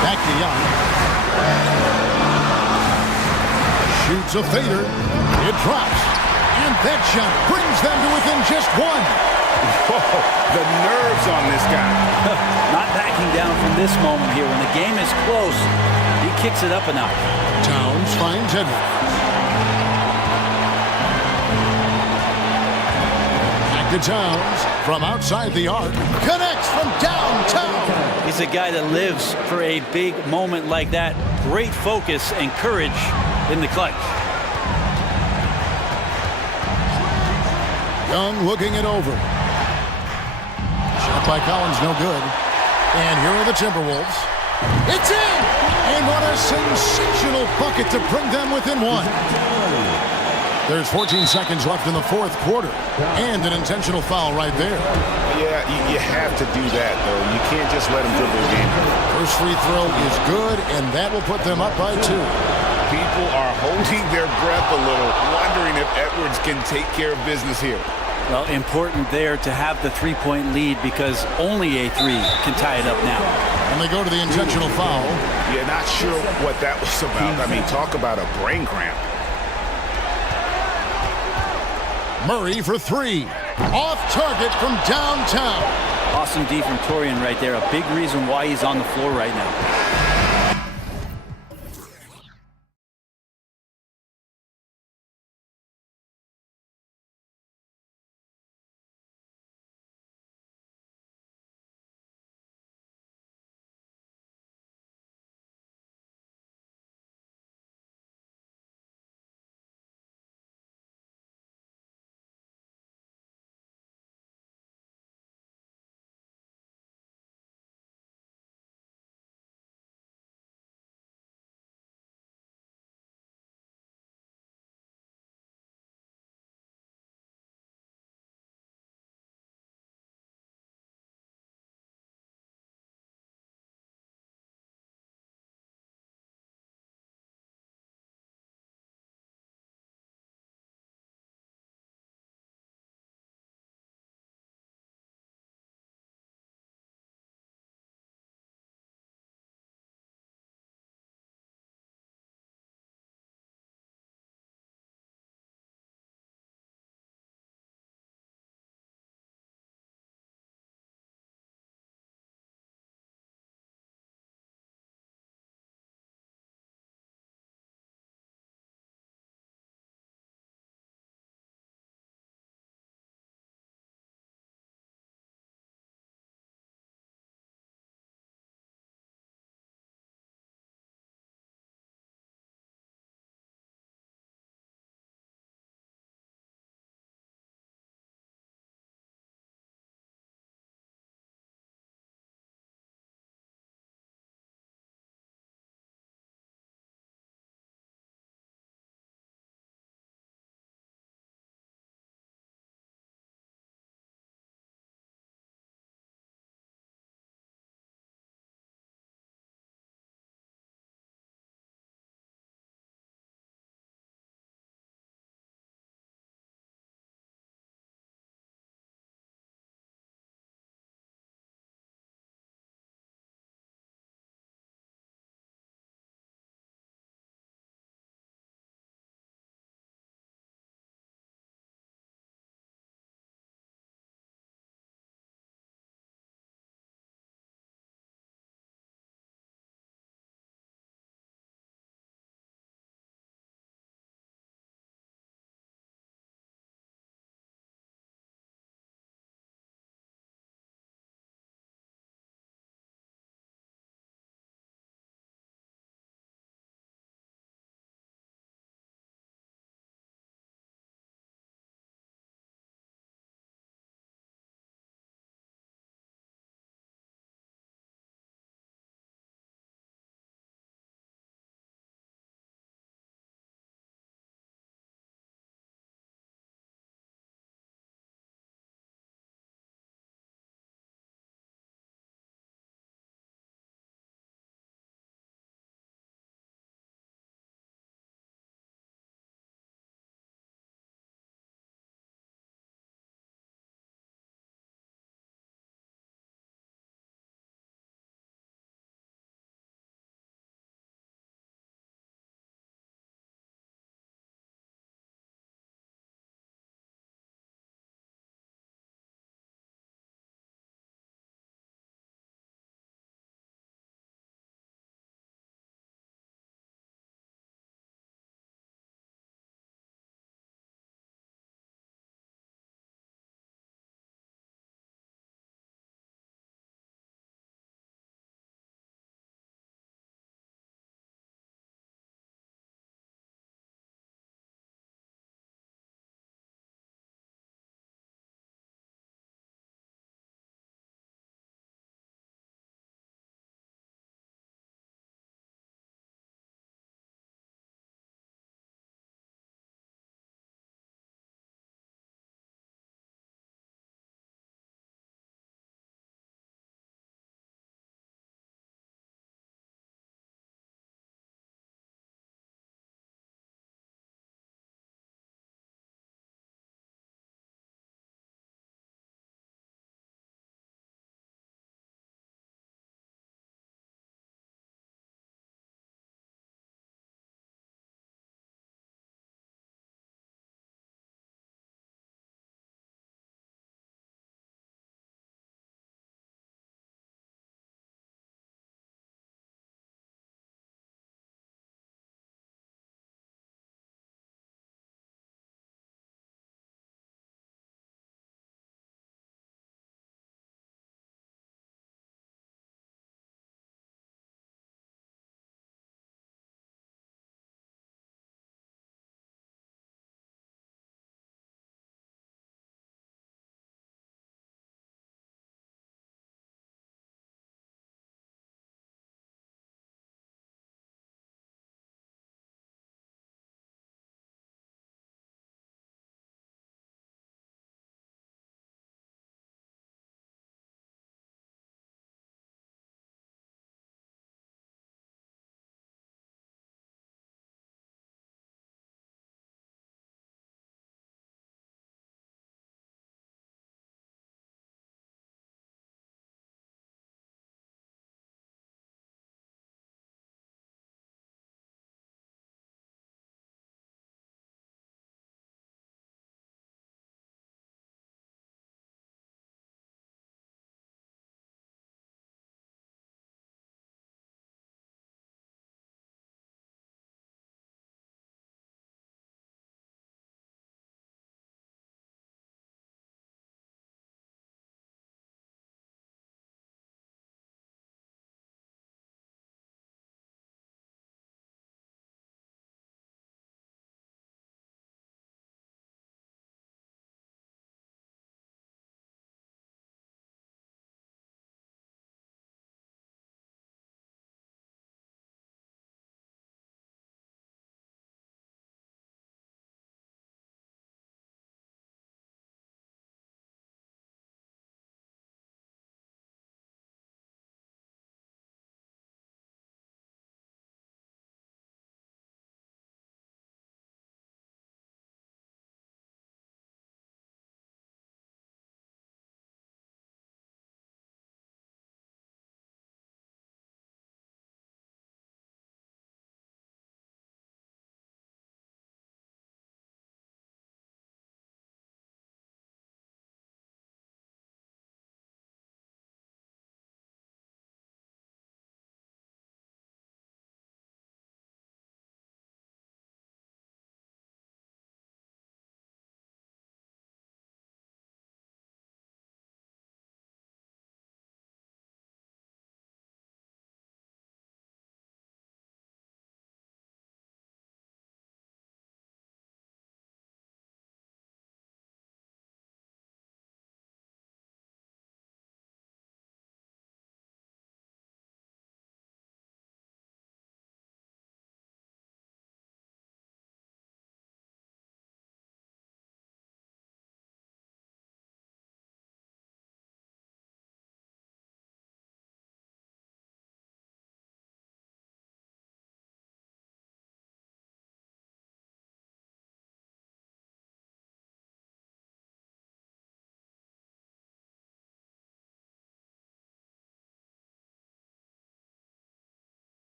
Back to Young. Shoots a fader. It drops. And that shot brings them to within just 1. Whoa, the nerves on this guy. Not backing down from this moment here. When the game is close, he kicks it up a notch. Towns finds Edwards. Back to Towns from outside the arc. Connects from downtown. He's a guy that lives for a big moment like that. Great focus and courage in the clutch. Young looking it over. Shot by Collins, no good. And here are the Timberwolves. It's in! And what a sensational bucket to bring them within 1. There's 14 seconds left in the 4th quarter. And an intentional foul right there. Yeah, you have to do that, though. You can't just let him dribble the game. First free throw is good, and that will put them up by 2. People are holding their breath a little, wondering if Edwards can take care of business here. Well, important there to have the 3-point lead because only a 3 can tie it up now. And they go to the intentional foul. Yeah, not sure what that was about. I mean, talk about a brain cramp. Murray for 3. Off target from downtown. Awesome D from Torian right there. A big reason why he's on the floor right now.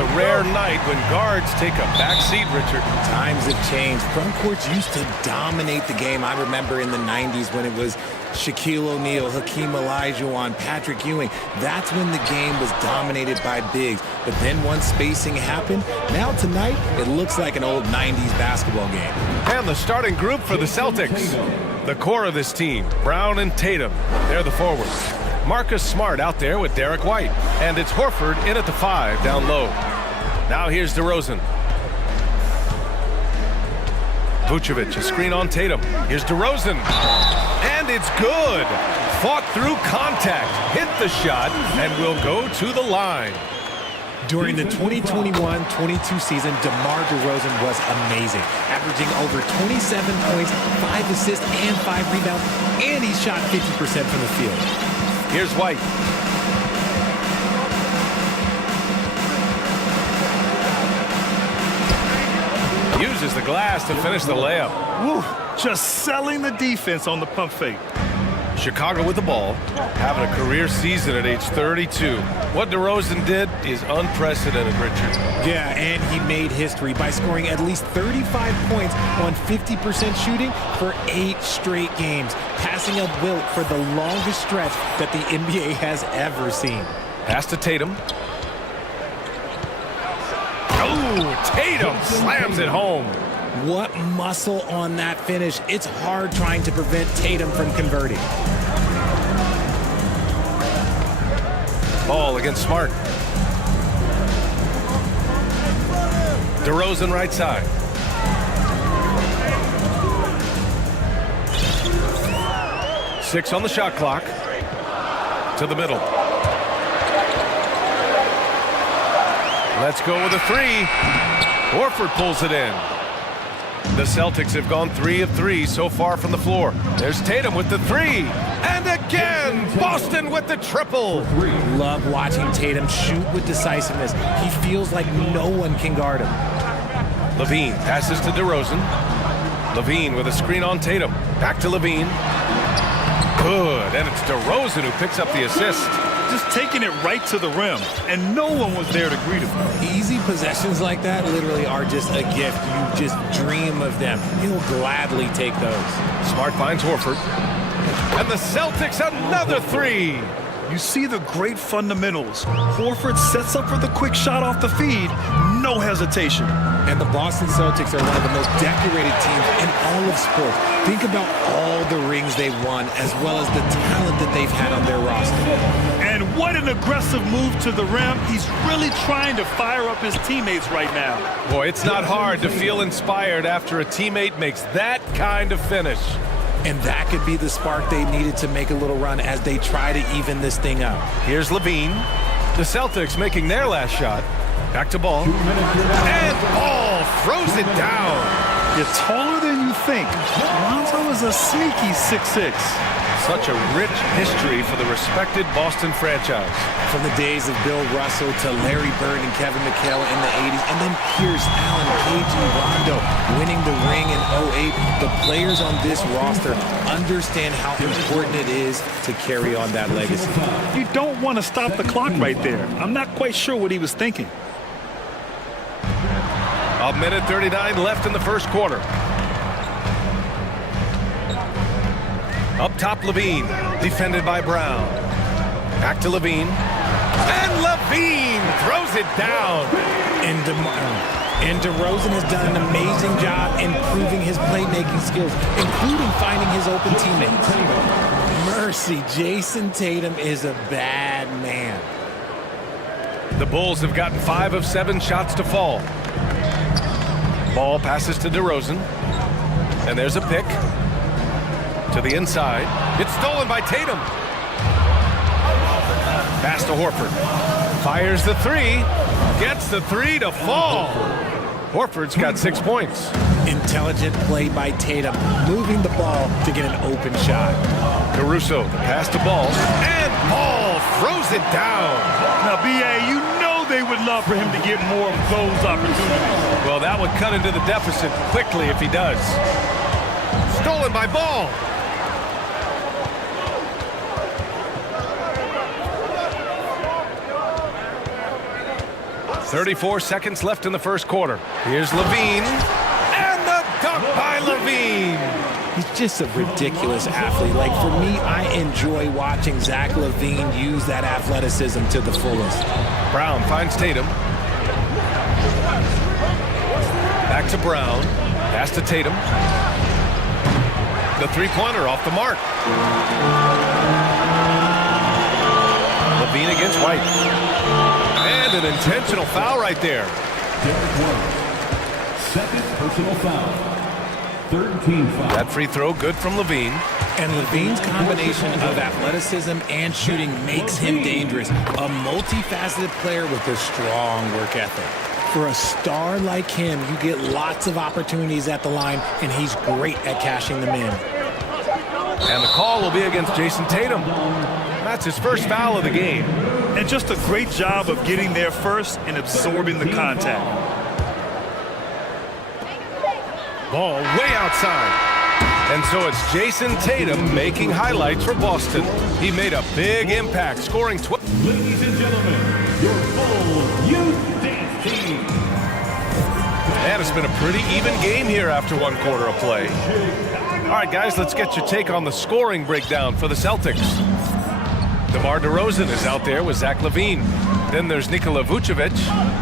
the rare night when guards take a back seat, Richard. Times have changed. Front courts used to dominate the game. I remember in the 90s when it was Shaquille O'Neal, Hakeem Olajuwon, Patrick Ewing. That's when the game was dominated by bigs. But then once spacing happened, now tonight it looks like an old 90s basketball game. And the starting group for the Celtics. The core of this team, Brown and Tatum. They're the forwards. Marcus Smart out there with Derek White. And it's Horford in at the 5 down low. Now here's DeRozan. Vucevic, a screen on Tatum. Here's DeRozan. And it's good. Fought through contact, hit the shot, and will go to the line. During the 2021-22 season, DeMar DeRozan was amazing, averaging over 27 points, 5 assists, and 5 rebounds, and he shot 50% from the field. Here's White. Uses the glass to finish the layup. Woo, just selling the defense on the pump fake. Chicago with the ball, having a career season at age 32. What DeRozan did is unprecedented, Richard. Yeah, and he made history by scoring at least 35 points on 50% shooting for 8 straight games, passing up Wilt for the longest stretch that the NBA has ever seen. Pass to Tatum. Oh, Tatum slams it home. What muscle on that finish. It's hard trying to prevent Tatum from converting. Ball against Smart. DeRozan right side. Six on the shot clock. To the middle. Let's go with a 3. Horford pulls it in. The Celtics have gone 3 of 3 so far from the floor. There's Tatum with the 3. And again, Boston with the triple. Love watching Tatum shoot with decisiveness. He feels like no one can guard him. Levine passes to DeRozan. Levine with a screen on Tatum. Back to Levine. Good, and it's DeRozan who picks up the assist. Just taking it right to the rim, and no one was there to greet him. Easy possessions like that literally are just a gift. You just dream of them. He'll gladly take those. Smart finds Horford. And the Celtics another 3. You see the great fundamentals. Horford sets up for the quick shot off the feed. No hesitation. And the Boston Celtics are one of the most decorated teams in all of sports. Think about all the rings they've won, as well as the talent that they've had on their roster. And what an aggressive move to the rim. He's really trying to fire up his teammates right now. Boy, it's not hard to feel inspired after a teammate makes that kind of finish. And that could be the spark they needed to make a little run as they try to even this thing up. Here's Levine. The Celtics making their last shot. Back to Ball. And Ball throws it down. You're taller than you think. Lonzo is a sneaky 6'6". Such a rich history for the respected Boston franchise. From the days of Bill Russell to Larry Bird and Kevin McHale in the 80s, and then Pierce, Allen, KG, Rondo winning the ring in 08. The players on this roster understand how important it is to carry on that legacy. You don't want to stop the clock right there. I'm not quite sure what he was thinking. A minute 39 left in the first quarter. Up top, Levine, defended by Brown. Back to Levine. And Levine throws it down. And DeRozan has done an amazing job improving his playmaking skills, including finding his open teammates. Mercy, Jason Tatum is a bad man. The Bulls have gotten 5 of 7 shots to fall. Ball passes to DeRozan. And there's a pick. To the inside. It's stolen by Tatum. Pass to Horford. Fires the 3. Gets the 3 to fall. Horford's got 6 points. Intelligent play by Tatum, moving the ball to get an open shot. Caruso, pass to Ball. And Ball throws it down. Now, B.A., you know they would love for him to get more of those opportunities. Well, that would cut into the deficit quickly if he does. Stolen by Ball. 34 seconds left in the first quarter. Here's Levine. And the dunk by Levine. He's just a ridiculous athlete. Like, for me, I enjoy watching Zach LaVine use that athleticism to the fullest. Brown finds Tatum. Back to Brown. Pass to Tatum. The three-pointer off the mark. Levine against White. And an intentional foul right there. Second personal foul. Third team foul. That free throw good from Levine. And Levine's combination of athleticism and shooting makes him dangerous. A multifaceted player with a strong work ethic. For a star like him, you get lots of opportunities at the line, and he's great at cashing them in. And the call will be against Jason Tatum. That's his first foul of the game. And just a great job of getting there first and absorbing the contact. Ball way outside. And so it's Jason Tatum making highlights for Boston. He made a big impact, scoring 12. Ladies and gentlemen, your full youth dance team. And it's been a pretty even game here after one quarter of play. All right, guys, let's get your take on the scoring breakdown for the Celtics. DeMar DeRozan is out there with Zach LaVine. Then there's Nikola Vucevic.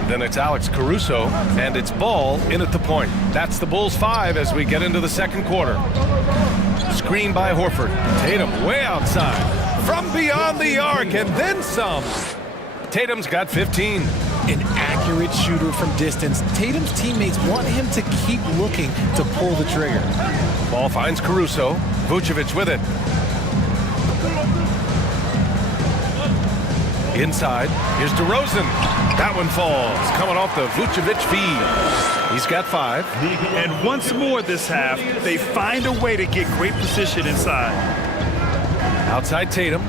Then it's Alex Caruso. And it's Ball in at the point. That's the Bulls 5 as we get into the second quarter. Screen by Horford. Tatum way outside. From beyond the arc and then some. Tatum's got 15. An accurate shooter from distance. Tatum's teammates want him to keep looking to pull the trigger. Ball finds Caruso. Vucevic with it. Inside, here's DeRozan. That one falls, coming off the Vucevic feed. He's got 5. And once more this half, they find a way to get great position inside. Outside Tatum.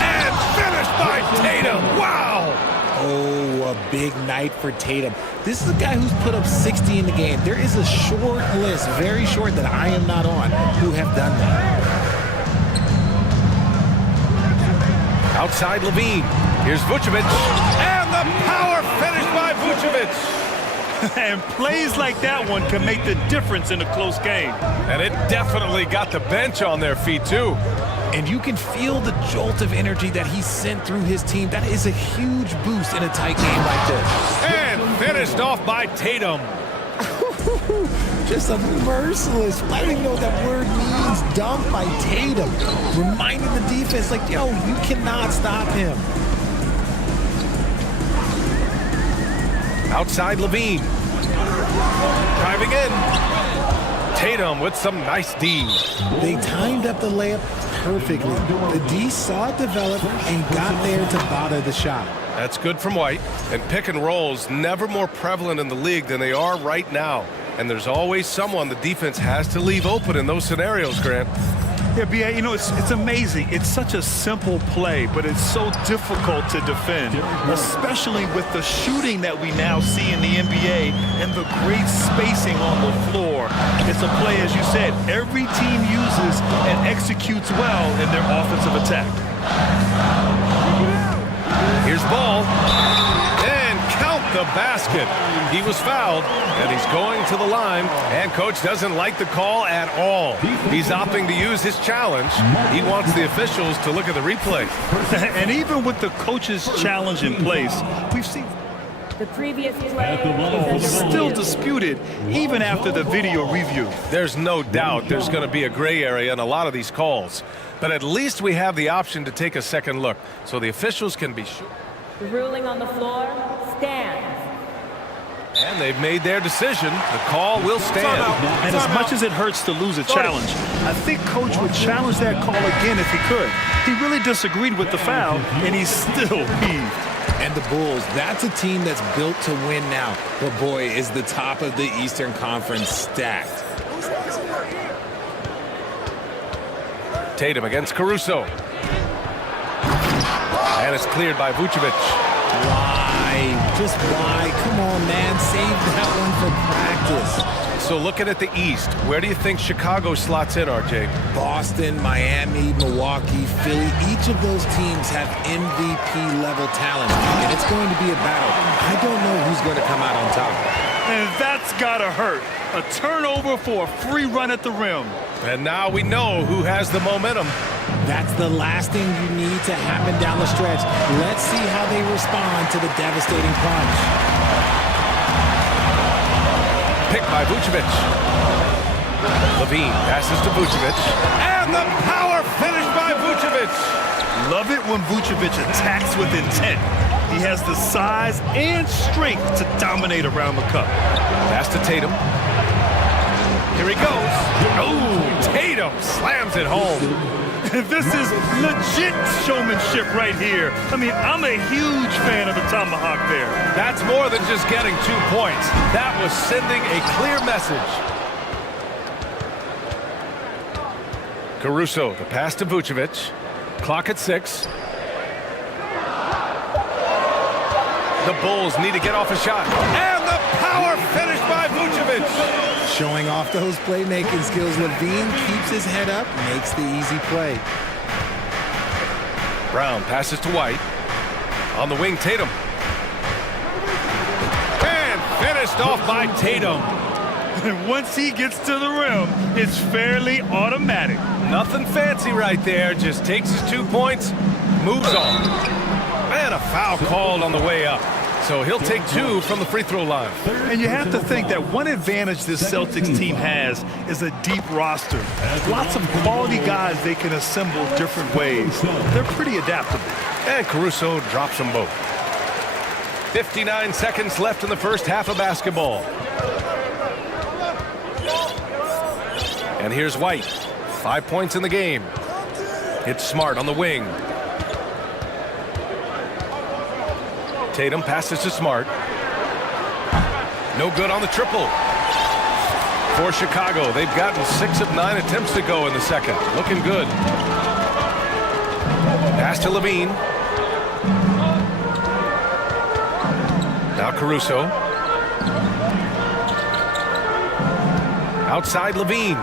And finished by Tatum. Wow! Oh, a big night for Tatum. This is a guy who's put up 60 in the game. There is a short list, very short, that I am not on, who have done that. Outside Levine. Here's Vucevic. And the power finish by Vucevic. And plays like that one can make the difference in a close game. And it definitely got the bench on their feet, too. And you can feel the jolt of energy that he sent through his team. That is a huge boost in a tight game like this. And finished off by Tatum. Just a merciless, I don't even know what that word means, dunk by Tatum. Reminding the defense, like, yo, you cannot stop him. Outside Levine. Driving in. Tatum with some nice D. They timed up the layup perfectly. The D saw it develop and got there to bother the shot. That's good from White. And pick and rolls never more prevalent in the league than they are right now. And there's always someone the defense has to leave open in those scenarios, Grant. Yeah, B.A., you know, it's amazing. It's such a simple play, but it's so difficult to defend, especially with the shooting that we now see in the NBA and the great spacing on the floor. It's a play, as you said, every team uses and executes well in their offensive attack. Here's Ball. And count the basket. He was fouled, and he's going to the line. And coach doesn't like the call at all. He's opting to use his challenge. He wants the officials to look at the replay. And even with the coach's challenge in place, we've seen the previous play is still disputed even after the video review. There's no doubt there's going to be a gray area in a lot of these calls. But at least we have the option to take a second look so the officials can be sure. The ruling on the floor stands. And they've made their decision. The call will stand. And as much as it hurts to lose a challenge, I think coach would challenge that call again if he could. He really disagreed with the foul, and he's still peeved. And the Bulls, that's a team that's built to win now. But boy, is the top of the Eastern Conference stacked. Tatum against Caruso. And it's cleared by Vucevic. Why? Just why? Come on, man. Save that one for practice. So looking at the East, where do you think Chicago slots in, RJ? Boston, Miami, Milwaukee, Philly, each of those teams have MVP level talent, and it's going to be a battle. I don't know who's going to come out on top. And that's gotta hurt. A turnover for a free run at the rim. And now we know who has the momentum. That's the last thing you need to happen down the stretch. Let's see how they respond to the devastating plunge. Picked by Vucevic. Levine passes to Vucevic. And the power finish by Vucevic. Love it when Vucevic attacks with intent. He has the size and strength to dominate around the cup. Pass to Tatum. Here he goes. Oh, Tatum slams it home. This is legit showmanship right here. I mean, I'm a huge fan of the tomahawk there. That's more than just getting 2 points. That was sending a clear message. Caruso, the pass to Vucevic. Clock at 6. The Bulls need to get off a shot. And the power finish by Vucevic. Showing off those playmaking skills, Levine keeps his head up, makes the easy play. Brown passes to White. On the wing, Tatum. And finished off by Tatum. And once he gets to the rim, it's fairly automatic. Nothing fancy right there. Just takes his 2 points, moves on. And a foul called on the way up. So he'll take 2 from the free throw line. And you have to think that one advantage this Celtics team has is a deep roster. Lots of quality guys they can assemble different ways. They're pretty adaptable. And Caruso drops them both. 59 seconds left in the first half of basketball. And here's White. 5 points in the game. It's Smart on the wing. Tatum passes to Smart. No good on the triple. For Chicago, they've gotten 6 of 9 attempts to go in the second. Looking good. Pass to Levine. Now Caruso. Outside Levine.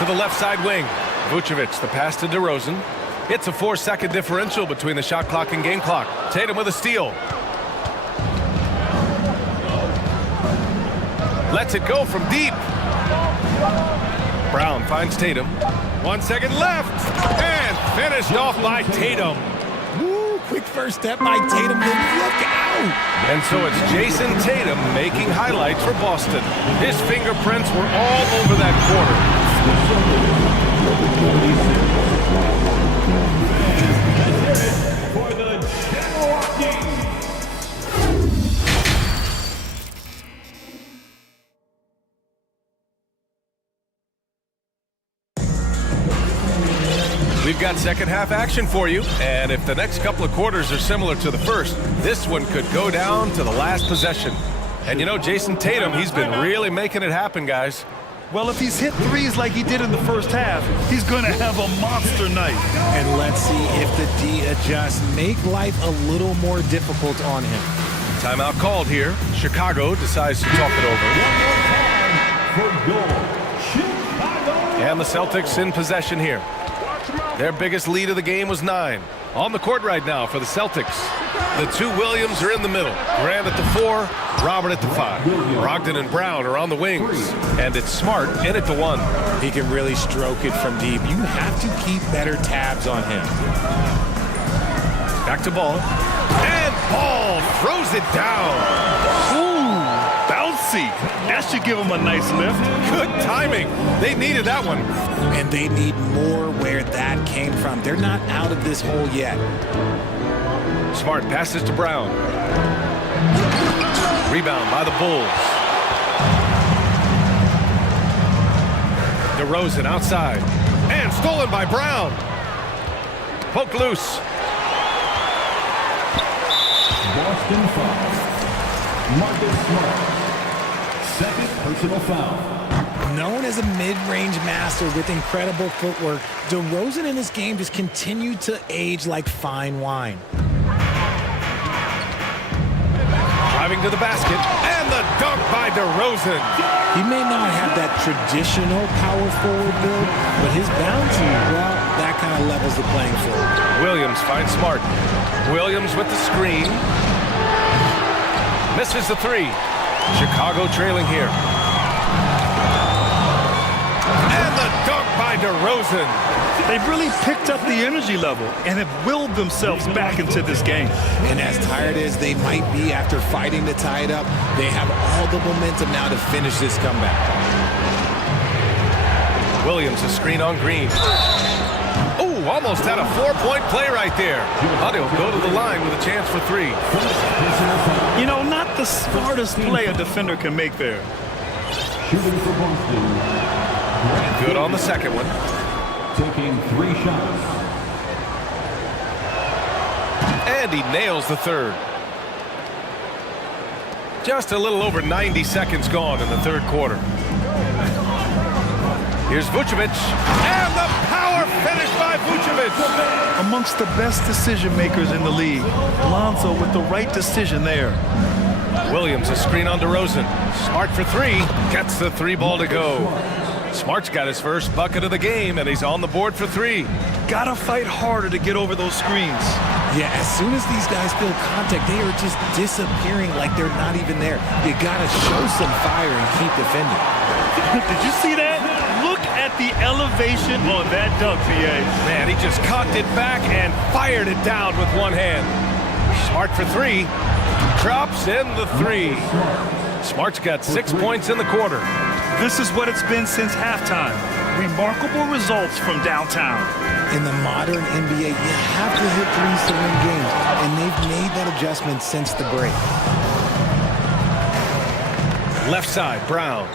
To the left side wing. Vucevic, the pass to DeRozan. It's a 4-second differential between the shot clock and game clock. Tatum with a steal. Lets it go from deep. Brown finds Tatum. 1 second left. And finished off by Tatum. Woo, quick first step by Tatum. Look out. And so it's Jason Tatum making highlights for Boston. His fingerprints were all over that quarter. For the Milwaukee. We've got second half action for you, and if the next couple of quarters are similar to the first, this one could go down to the last possession. And you know, Jason Tatum, he's been really making it happen, guys. Well, if he's hit threes like he did in the first half, he's going to have a monster night. And let's see if the D adjusts, make life a little more difficult on him. Timeout called here. Chicago decides to talk it over. And the Celtics in possession here. Their biggest lead of the game was 9. On the court right now for the Celtics. The two Williams are in the middle. Grant at the 4, Robert at the 5. Brogdon and Brown are on the wings. And it's Smart in at the 1. He can really stroke it from deep. You have to keep better tabs on him. Back to Ball. And Ball throws it down. Ooh, bouncy. That should give him a nice lift. Good timing. They needed that one. And they need more where that came from. They're not out of this hole yet. Smart passes to Brown. Rebound by the Bulls. DeRozan outside. And stolen by Brown. Poked loose. Boston foul. Marcus Smart. Second personal foul. Known as a mid-range master with incredible footwork, DeRozan in this game just continued to age like fine wine. Driving to the basket, and the dunk by DeRozan. He may not have that traditional power forward build, but his bouncing, well, that kind of levels the playing field. Williams finds Smart. Williams with the screen. Misses the three. Chicago trailing here. And the dunk by DeRozan. They've really picked up the energy level and have willed themselves back into this game. And as tired as they might be after fighting to tie it up, they have all the momentum now to finish this comeback. Williams a screen on Green. Oh, almost had a 4-point play right there. But he'll go to the line with a chance for three. You know, not the smartest play a defender can make there. Good on the second one. Taking 3 shots. And he nails the third. Just a little over 90 seconds gone in the third quarter. Here's Vucevic, and the power finish by Vucevic. Amongst the best decision makers in the league, Lonzo with the right decision there. Williams a screen on DeRozan. Smart for three, gets the three ball to go. Smart's got his first bucket of the game, and he's on the board for three. Gotta fight harder to get over those screens. Yeah, as soon as these guys feel contact, they are just disappearing like they're not even there. You gotta show some fire and keep defending. Did you see that? Look at the elevation on that dunk, PA. Man, he just cocked it back and fired it down with one hand. Smart for three. Drops in the three. Smart's got 6 points in the quarter. This is what it's been since halftime. Remarkable results from downtown. In the modern NBA, you have to hit threes to win games, and they've made that adjustment since the break. Left side, Brown.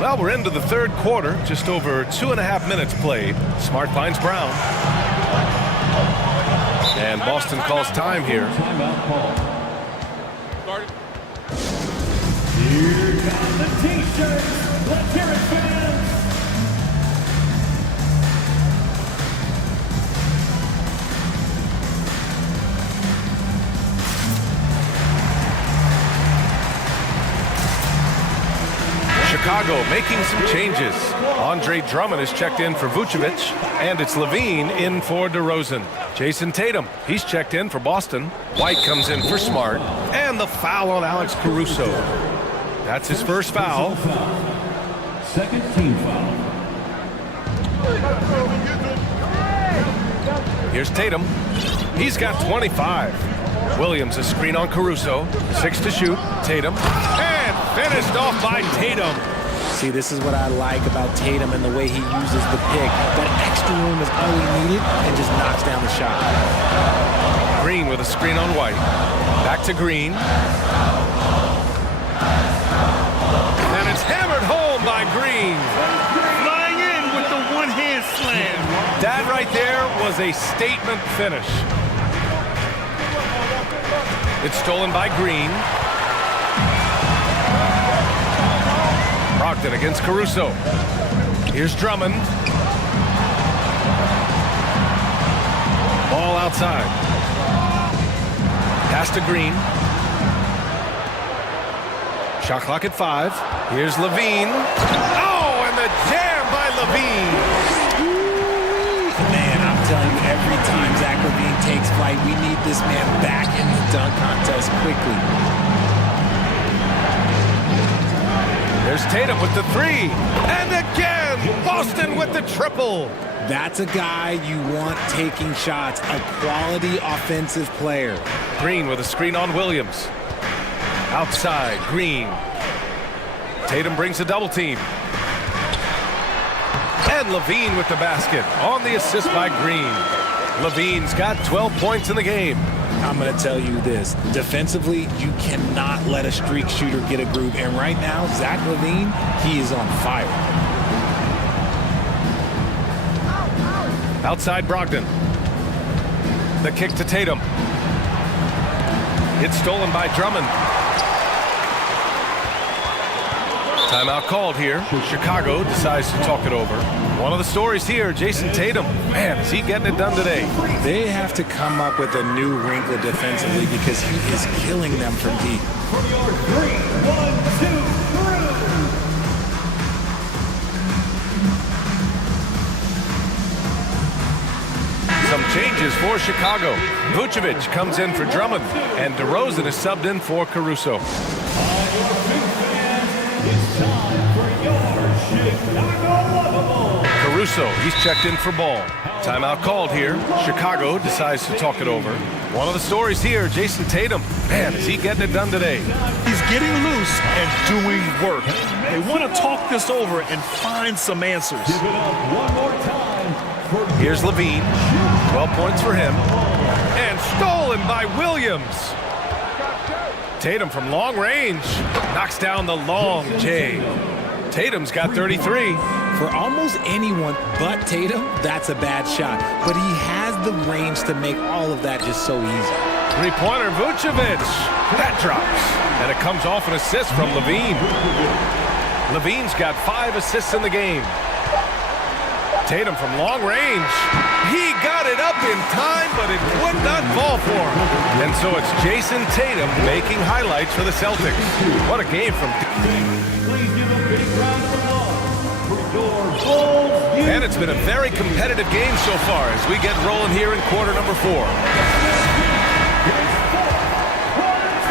Well, we're into the third quarter, just over 2.5 minutes played. Smart finds Brown. And Boston calls time here. Timeout call. Here comes the T-shirts. Let's hear it, fans. Chicago making some changes. Andre Drummond is checked in for Vucevic, and it's Levine in for DeRozan. Jason Tatum, he's checked in for Boston. White comes in for Smart, and the foul on Alex Caruso. That's his first foul. Second team foul. Here's Tatum. He's got 25. Williams a screen on Caruso. 6 to shoot. Tatum. And finished off by Tatum. See, this is what I like about Tatum and the way he uses the pick. That extra room is all he needed and just knocks down the shot. Green with a screen on White. Back to Green. And it's hammered home by Green. Flying in with the one-hand slam. That right there was a statement finish. It's stolen by Green. Brogdon against Caruso. Here's Drummond. Ball outside. Pass to Green. Shot clock at 5. Here's Levine. Oh, and the jam by Levine. Man, I'm telling you, every time Zach LaVine takes flight, we need this man back in the dunk contest quickly. There's Tatum with the three. And again, Boston with the triple. That's a guy you want taking shots, a quality offensive player. Green with a screen on Williams. Outside, Green. Tatum brings a double team. And Levine with the basket on the assist by Green. Levine's got 12 points in the game. I'm going to tell you this. Defensively, you cannot let a streak shooter get a groove. And right now, Zach LaVine, he is on fire. Outside Brogdon. The kick to Tatum. It's stolen by Drummond. Timeout called here. Chicago decides to talk it over. One of the stories here, Jason Tatum. Man, is he getting it done today? They have to come up with a new wrinkle defensively because he is killing them from deep. Some changes for Chicago. Vucevic comes in for Drummond, and DeRozan is subbed in for Caruso. Caruso, he's checked in for Ball. Timeout called here. Chicago decides to talk it over. One of the stories here, Jason Tatum. Man, is he getting it done today? He's getting loose and doing work. They want to talk this over and find some answers. Give it up one more time. Here's Levine. 12 points for him. And stolen by Williams. Tatum from long range knocks down the long J. Tatum's got 33. For almost anyone but Tatum, that's a bad shot. But he has the range to make all of that just so easy. Three-pointer Vucevic. That drops. And it comes off an assist from Levine. Levine's got 5 assists in the game. Tatum from long range. He got it up in time, but it would not fall for him. And so it's Jason Tatum making highlights for the Celtics. What a game from... Please give a big round of applause for your Bulls. And it's been a very competitive game so far as we get rolling here in quarter number 4.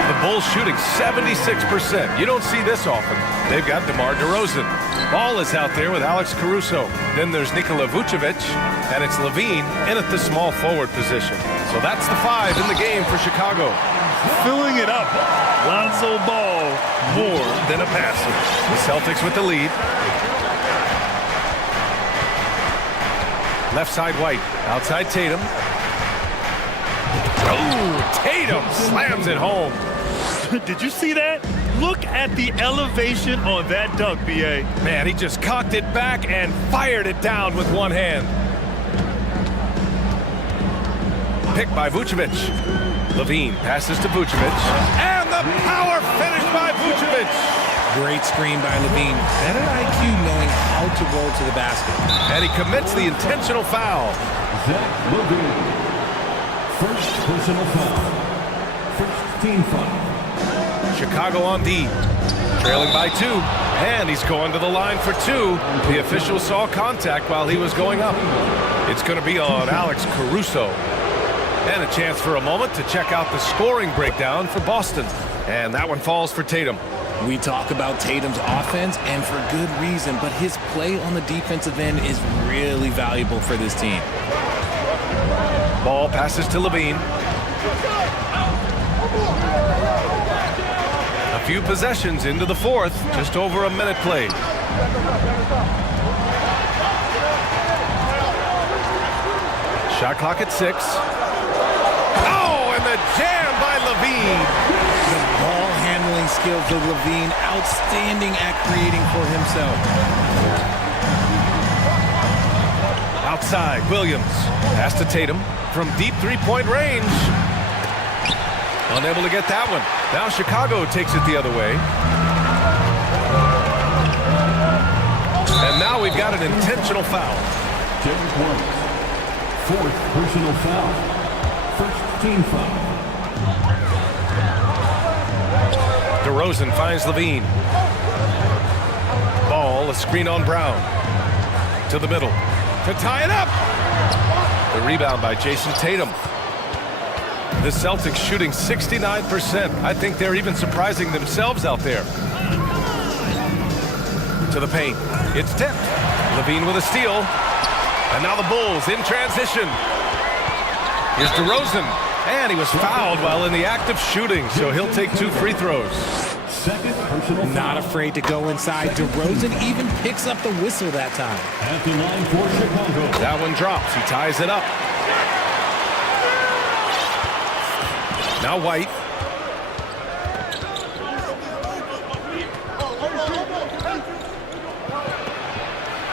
The Bulls shooting 76%. You don't see this often. They've got DeMar DeRozan. Ball is out there with Alex Caruso. Then there's Nikola Vucevic, and it's Levine in at the small forward position. So that's the 5 in the game for Chicago. Filling it up. Lonzo Ball, more than a passer. The Celtics with the lead. Left side White, outside Tatum. Oh, Tatum slams it home. Did you see that? Look at the elevation on that dunk, B.A. Man, he just cocked it back and fired it down with one hand. Picked by Vucevic. Levine passes to Vucevic. And the power finish by Vucevic. Great screen by Levine. Better IQ knowing how to roll to the basket. And he commits the intentional foul. Zach Levine. First personal foul. First team foul. Chicago on D. Trailing by 2. And he's going to the line for 2. The official saw contact while he was going up. It's going to be on Alex Caruso. And a chance for a moment to check out the scoring breakdown for Boston. And that one falls for Tatum. We talk about Tatum's offense, and for good reason, but his play on the defensive end is really valuable for this team. Ball passes to Levine. A few possessions into the 4th, just over a minute played. Shot clock at 6. Oh, and the jam by Levine. The ball handling skills of Levine, outstanding at creating for himself. Outside, Williams. Pass to Tatum from deep three-point range. Unable to get that one. Now Chicago takes it the other way. And now we've got an intentional foul. Derek White. 4th personal foul. First team foul. DeRozan finds Levine. Ball, a screen on Brown. To the middle. To tie it up. The rebound by Jason Tatum. The Celtics shooting 69%. I think they're even surprising themselves out there. To the paint. It's tipped. Levine with a steal. And now the Bulls in transition. Here's DeRozan. And he was fouled while in the act of shooting, so he'll take 2 free throws. Second personal foul. Not afraid to go inside. DeRozan even picks up the whistle that time. At the line for Chicago. That one drops. He ties it up. Now White.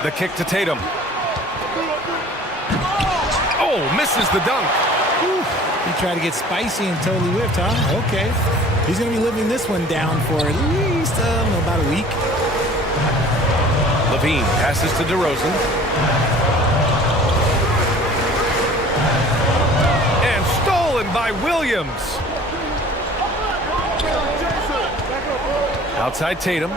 The kick to Tatum. Oh, misses the dunk. He tried to get spicy and totally whipped, huh? Okay. He's going to be living this one down for at least about a week. Levine passes to DeRozan. And stolen by Williams. Outside Tatum.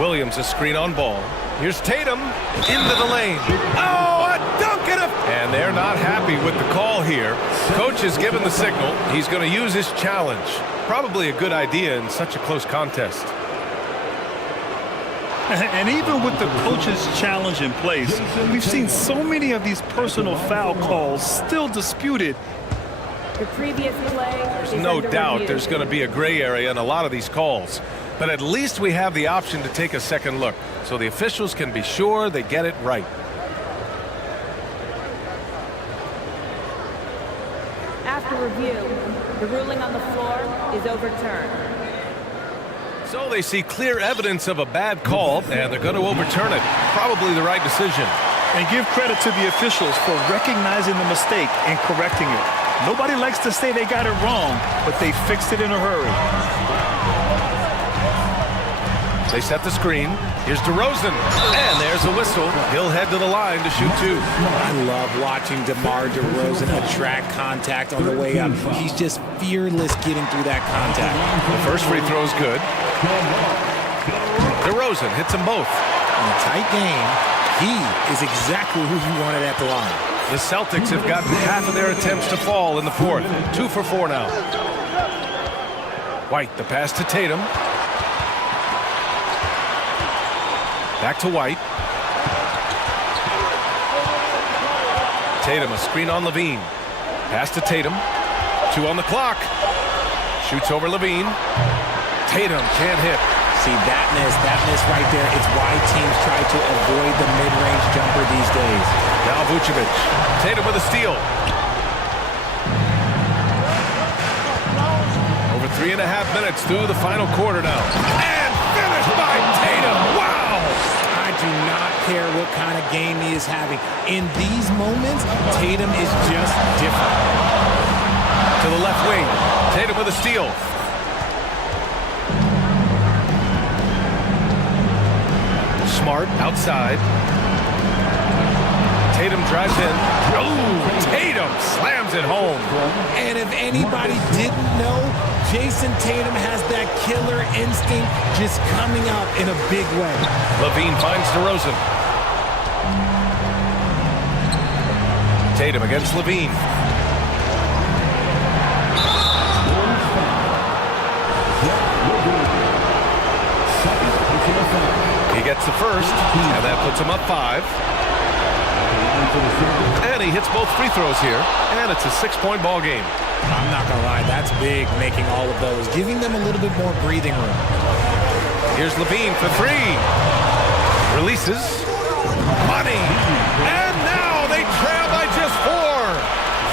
Williams a screen on ball. Here's Tatum into the lane. Oh, a dunk and they're not happy with the call here. Coach has given the signal. He's going to use his challenge. Probably a good idea in such a close contest. And even with the coach's challenge in place, we've seen so many of these personal foul calls still disputed. The previous play There's no doubt there's going to be a gray area in a lot of these calls. But at least we have the option to take a second look, so the officials can be sure they get it right. After review, the ruling on the floor is overturned. So they see clear evidence of a bad call, and they're going to overturn it. Probably the right decision. And give credit to the officials for recognizing the mistake and correcting it. Nobody likes to say they got it wrong, but they fixed it in a hurry. They set the screen. Here's DeRozan. And there's a whistle. He'll head to the line to shoot two. I love watching DeMar DeRozan attract contact on the way up. He's just fearless getting through that contact. The first free throw is good. DeRozan hits them both. In a tight game, he is exactly who you wanted at the line. The Celtics have gotten half of their attempts to fall in the fourth. 2 for 4 now. White, the pass to Tatum. Back to White. Tatum, a screen on Levine. Pass to Tatum. 2 on the clock. Shoots over Levine. Tatum can't hit. See, that miss right there, it's why teams try to avoid the mid-range jumper these days. Now Vucevic. Tatum with a steal. Over 3.5 minutes through the final quarter now. And finished by Tatum. Wow! I do not care what kind of game he is having. In these moments, Tatum is just different. To the left wing. Tatum with a steal. Smart outside. Tatum drives in. Oh, Tatum slams it home. And if anybody didn't know, Jason Tatum has that killer instinct just coming out in a big way. Levine finds DeRozan. Tatum against Levine. He gets the first, and that puts him up 5. And he hits both free throws here, and it's a 6-point ball game. I'm not gonna lie, that's big, making all of those, giving them a little bit more breathing room. Here's Levine for 3. Releases. Money. And now they trail by just 4.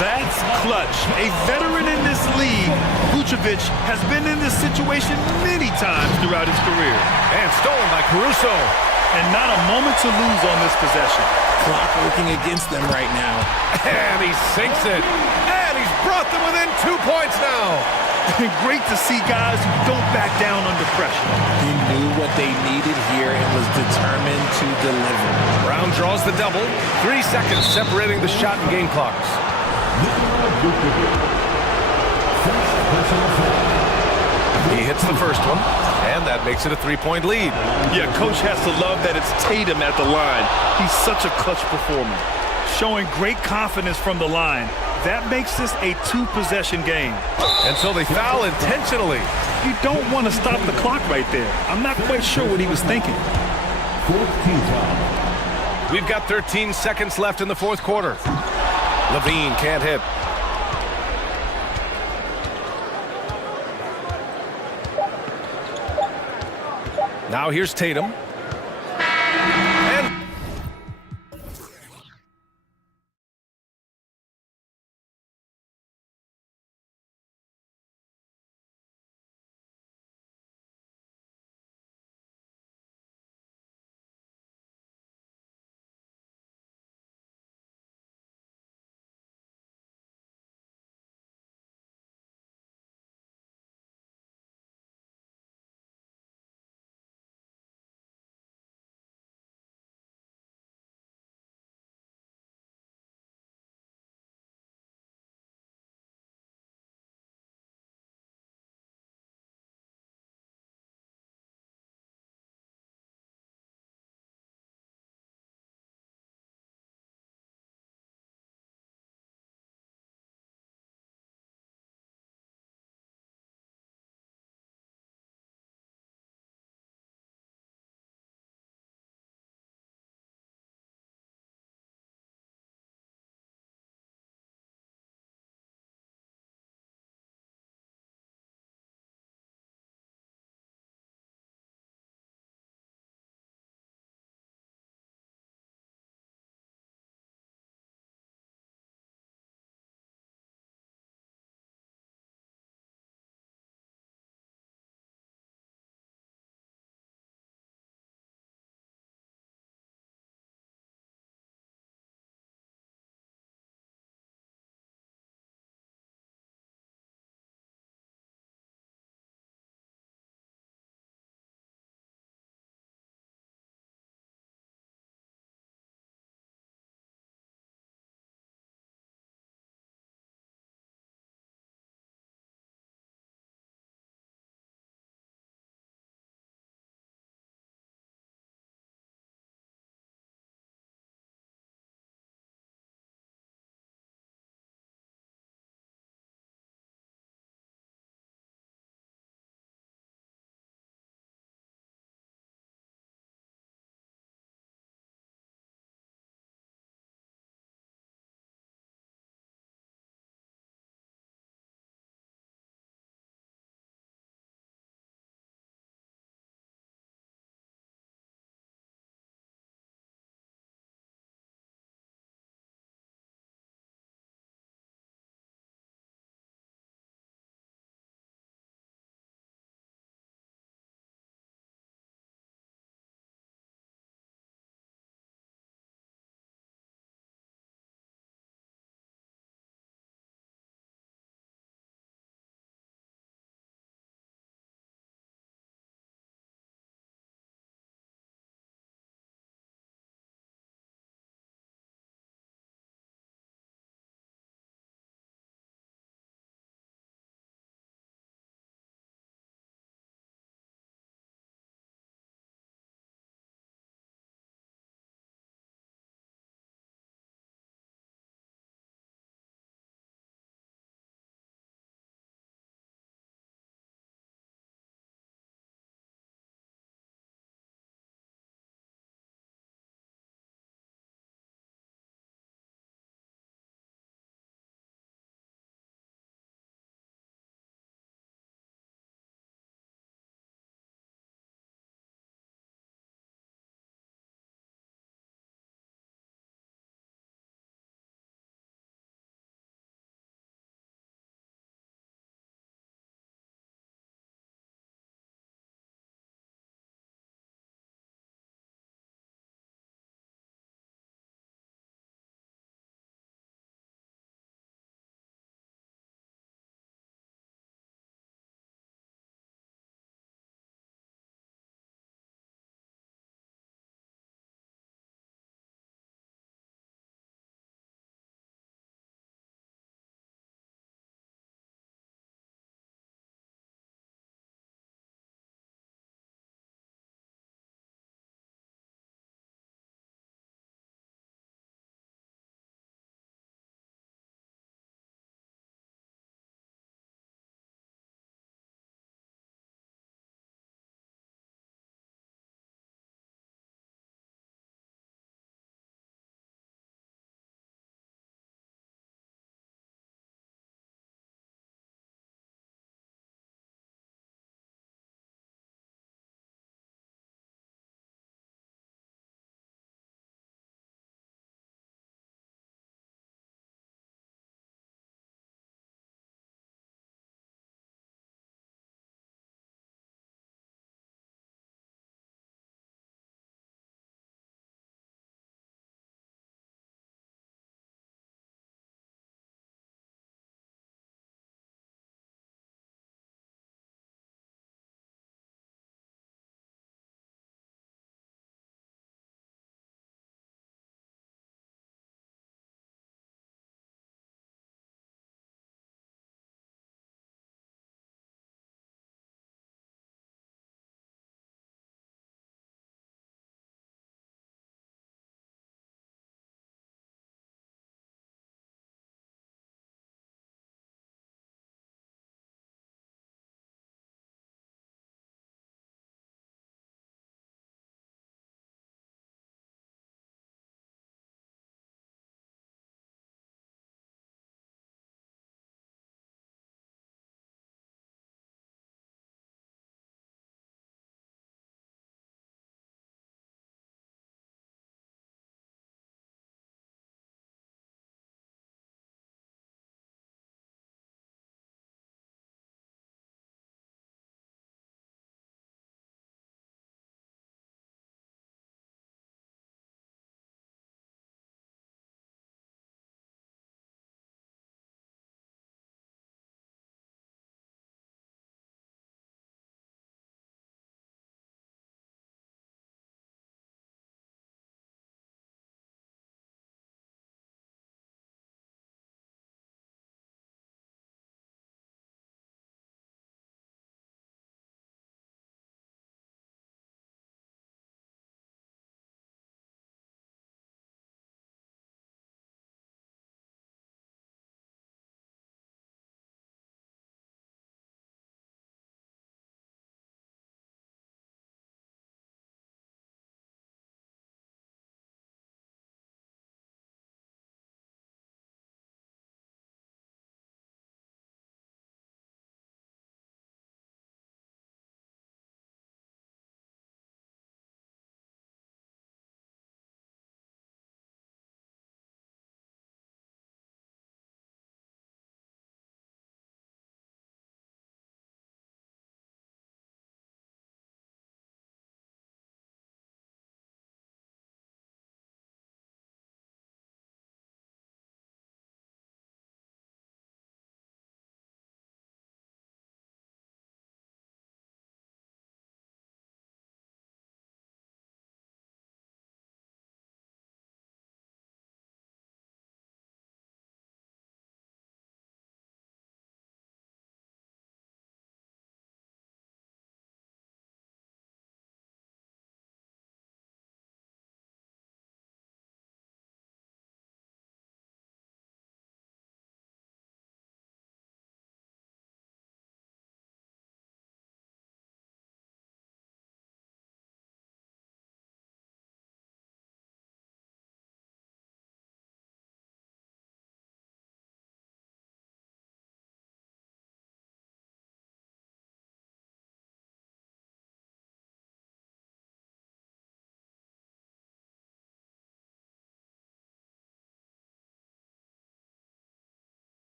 That's clutch. A veteran in this league, Vucevic has been in this situation many times throughout his career. And stolen by Caruso. And not a moment to lose on this possession. Clock working against them right now. And he sinks it. And he's brought them within 2 points now. Great to see guys who don't back down under pressure. He knew what they needed here and was determined to deliver. Brown draws the double. 3 seconds separating the shot and game clocks. He hits the first one, and that makes it a 3-point lead. Yeah, coach has to love that it's Tatum at the line. He's such a clutch performer, showing great confidence from the line. That makes this a 2-possession game. And so they foul intentionally. You don't want to stop the clock right there. I'm not quite sure what he was thinking. We've got 13 seconds left in the fourth quarter. Levine can't hit. Now here's Tatum.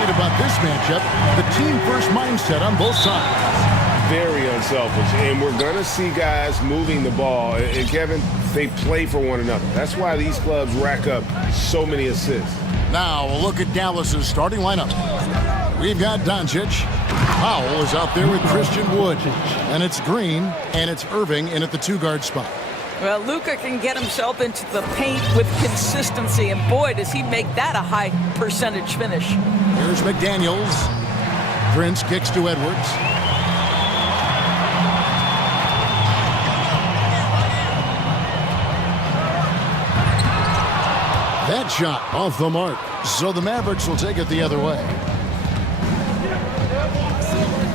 appreciate about this matchup, the team-first mindset on both sides. Very unselfish, and we're going to see guys moving the ball. And Kevin, they play for one another. That's why these clubs rack up so many assists. Now a look at Dallas's starting lineup. We've got Doncic. Powell is out there with Christian Wood. And it's Green, and it's Irving in at the two-guard spot. Well, Luka can get himself into the paint with consistency, and boy, does he make that a high percentage finish. Here's McDaniels. Prince kicks to Edwards. That shot off the mark, so the Mavericks will take it the other way.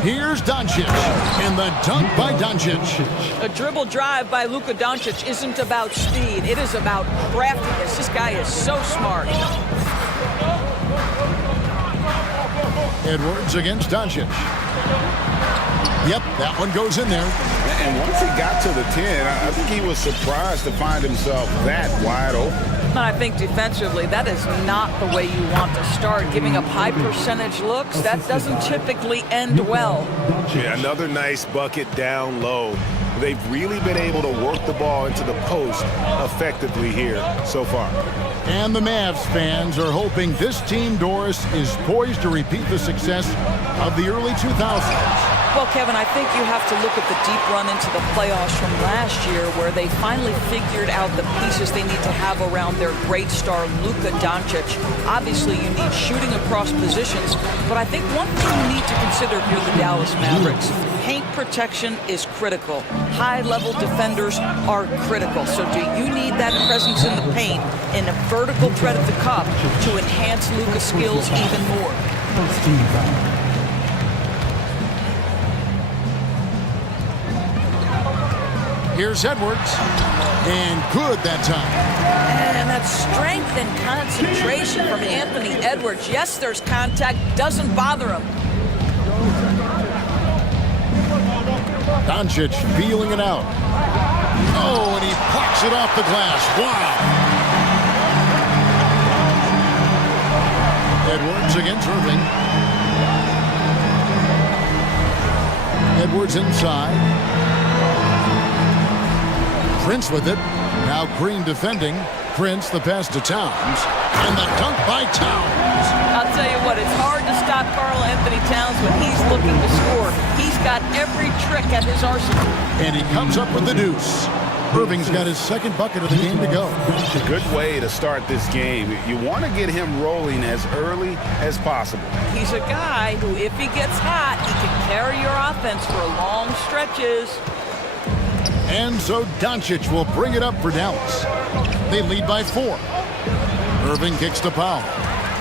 Here's Doncic, and the dunk by Doncic. A dribble drive by Luka Doncic isn't about speed. It is about craftiness. This guy is so smart. Edwards against Doncic. Yep, that one goes in there. And once he got to the 10, I think he was surprised to find himself that wide open. And I think defensively, that is not the way you want to start. Giving up high percentage looks, that doesn't typically end well. Yeah, another nice bucket down low. They've really been able to work the ball into the post effectively here so far. And the Mavs fans are hoping this team, Doris, is poised to repeat the success of the early 2000s. Well, Kevin, I think you have to look at the deep run into the playoffs from last year where they finally figured out the pieces they need to have around their great star, Luka Doncic. Obviously, you need shooting across positions, but I think one thing you need to consider if you're the Dallas Mavericks, paint protection is critical. High-level defenders are critical. So do you need that presence in the paint and a vertical threat at the cup to enhance Luka's skills even more? Here's Edwards, and good that time. And that strength and concentration from Anthony Edwards. Yes, there's contact, doesn't bother him. Doncic feeling it out. Oh, and he plucks it off the glass. Wow. Edwards against Irving. Edwards inside. Prince with it. Now Green defending. Prince the pass to Towns. And the dunk by Towns. I'll tell you what, it's hard to stop Karl Anthony Towns when he's looking to score. He's got every trick at his arsenal. And he comes up with the deuce. Irving's got his second bucket of the game to go. Good way to start this game. You want to get him rolling as early as possible. He's a guy who, if he gets hot, he can carry your offense for long stretches. And so Doncic will bring it up for Dallas. They lead by 4. Irving kicks to Powell.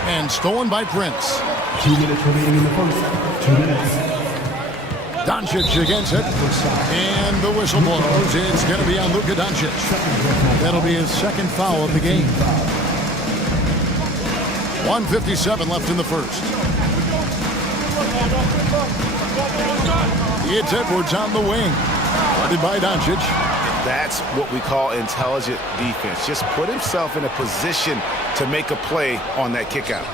And stolen by Prince. 2 minutes remaining in the first. 2 minutes. Doncic against it. And the whistle blows. It's going to be on Luka Doncic. That'll be his second foul of the game. 1:57 left in the first. It's Edwards on the wing. Guarded by Doncic. That's what we call intelligent defense. Just put himself in a position to make a play on that kick out.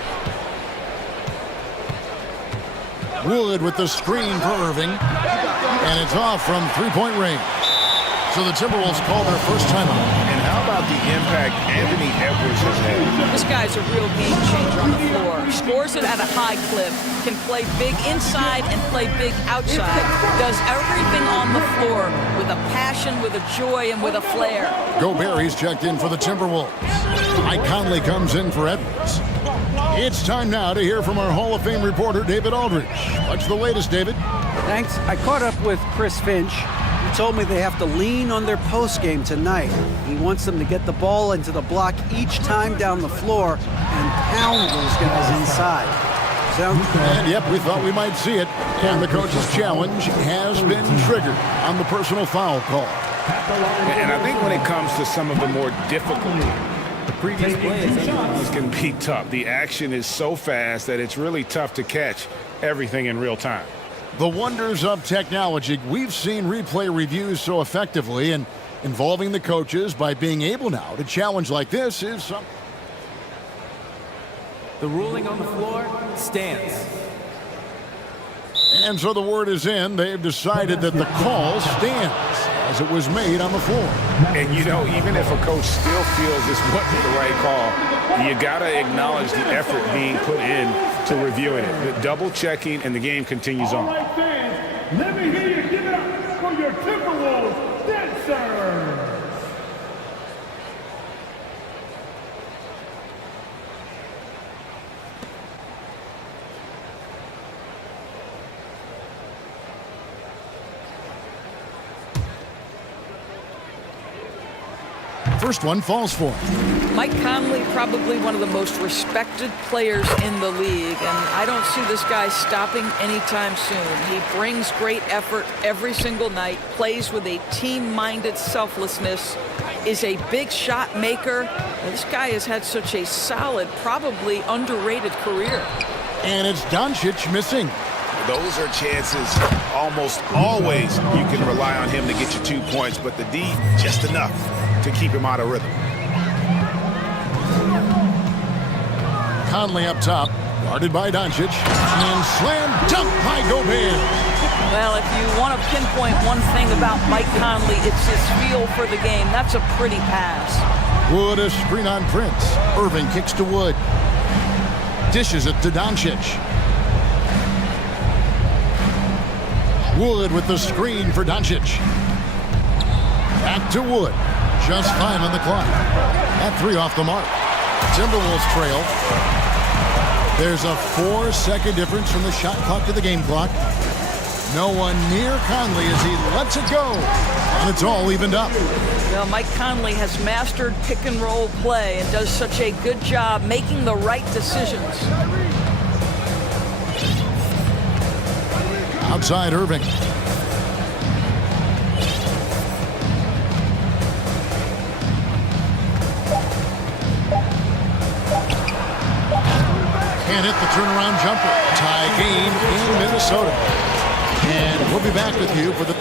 Wood with the screen for Irving. And it's off from three-point range. So the Timberwolves call their first timeout. And how about the impact Anthony Edwards has had? This guy's a real game changer on the floor. Scores it at a high clip. Can play big inside and play big outside. Does everything on the floor with a passion, with a joy, and with a flair. Gobert's checked in for the Timberwolves. Mike Conley comes in for Edwards. It's time now to hear from our Hall of Fame reporter, David Aldridge. What's the latest, David? Thanks. I caught up with Chris Finch. He told me they have to lean on their post game tonight. He wants them to get the ball into the block each time down the floor and pound those guys inside. And yep, we thought we might see it. And the coach's challenge has been triggered on the personal foul call. And I think when it comes to some of the more difficult, the previous plays can be tough. The action is so fast that it's really tough to catch everything in real time. The wonders of technology. We've seen replay reviews so effectively, and involving the coaches by being able now to challenge like this is something. The ruling on the floor stands. And so the word is in. They've decided that the call stands as it was made on the floor. And, you know, even if a coach still feels this wasn't the right call, you got to acknowledge the effort being put in to reviewing it. The double checking, and the game continues on. All right, fans, let me hear you give it up for your Timberwolves dancers. First one falls for it. Mike Conley, probably one of the most respected players in the league, and I don't see this guy stopping anytime soon. He brings great effort every single night, plays with a team-minded selflessness, is a big shot maker. And this guy has had such a solid, probably underrated career. And it's Doncic missing. Those are chances almost always you can rely on him to get you 2 points, but the D, just enough to keep him out of rhythm. Conley up top, guarded by Doncic, and slam dunk by Gobert. Well, if you want to pinpoint one thing about Mike Conley, it's his feel for the game. That's a pretty pass. Wood a screen on Prince. Irving kicks to Wood. Dishes it to Doncic. Wood with the screen for Doncic. Back to Wood. Just 5 on the clock. At 3 off the mark. Timberwolves trail. There's a 4-second difference from the shot clock to the game clock. No one near Conley as he lets it go. And it's all evened up. Well, Mike Conley has mastered pick-and-roll play and does such a good job making the right decisions. Outside Irving. Can't hit the turnaround jumper. Tie game in Minnesota. And we'll be back with you for the...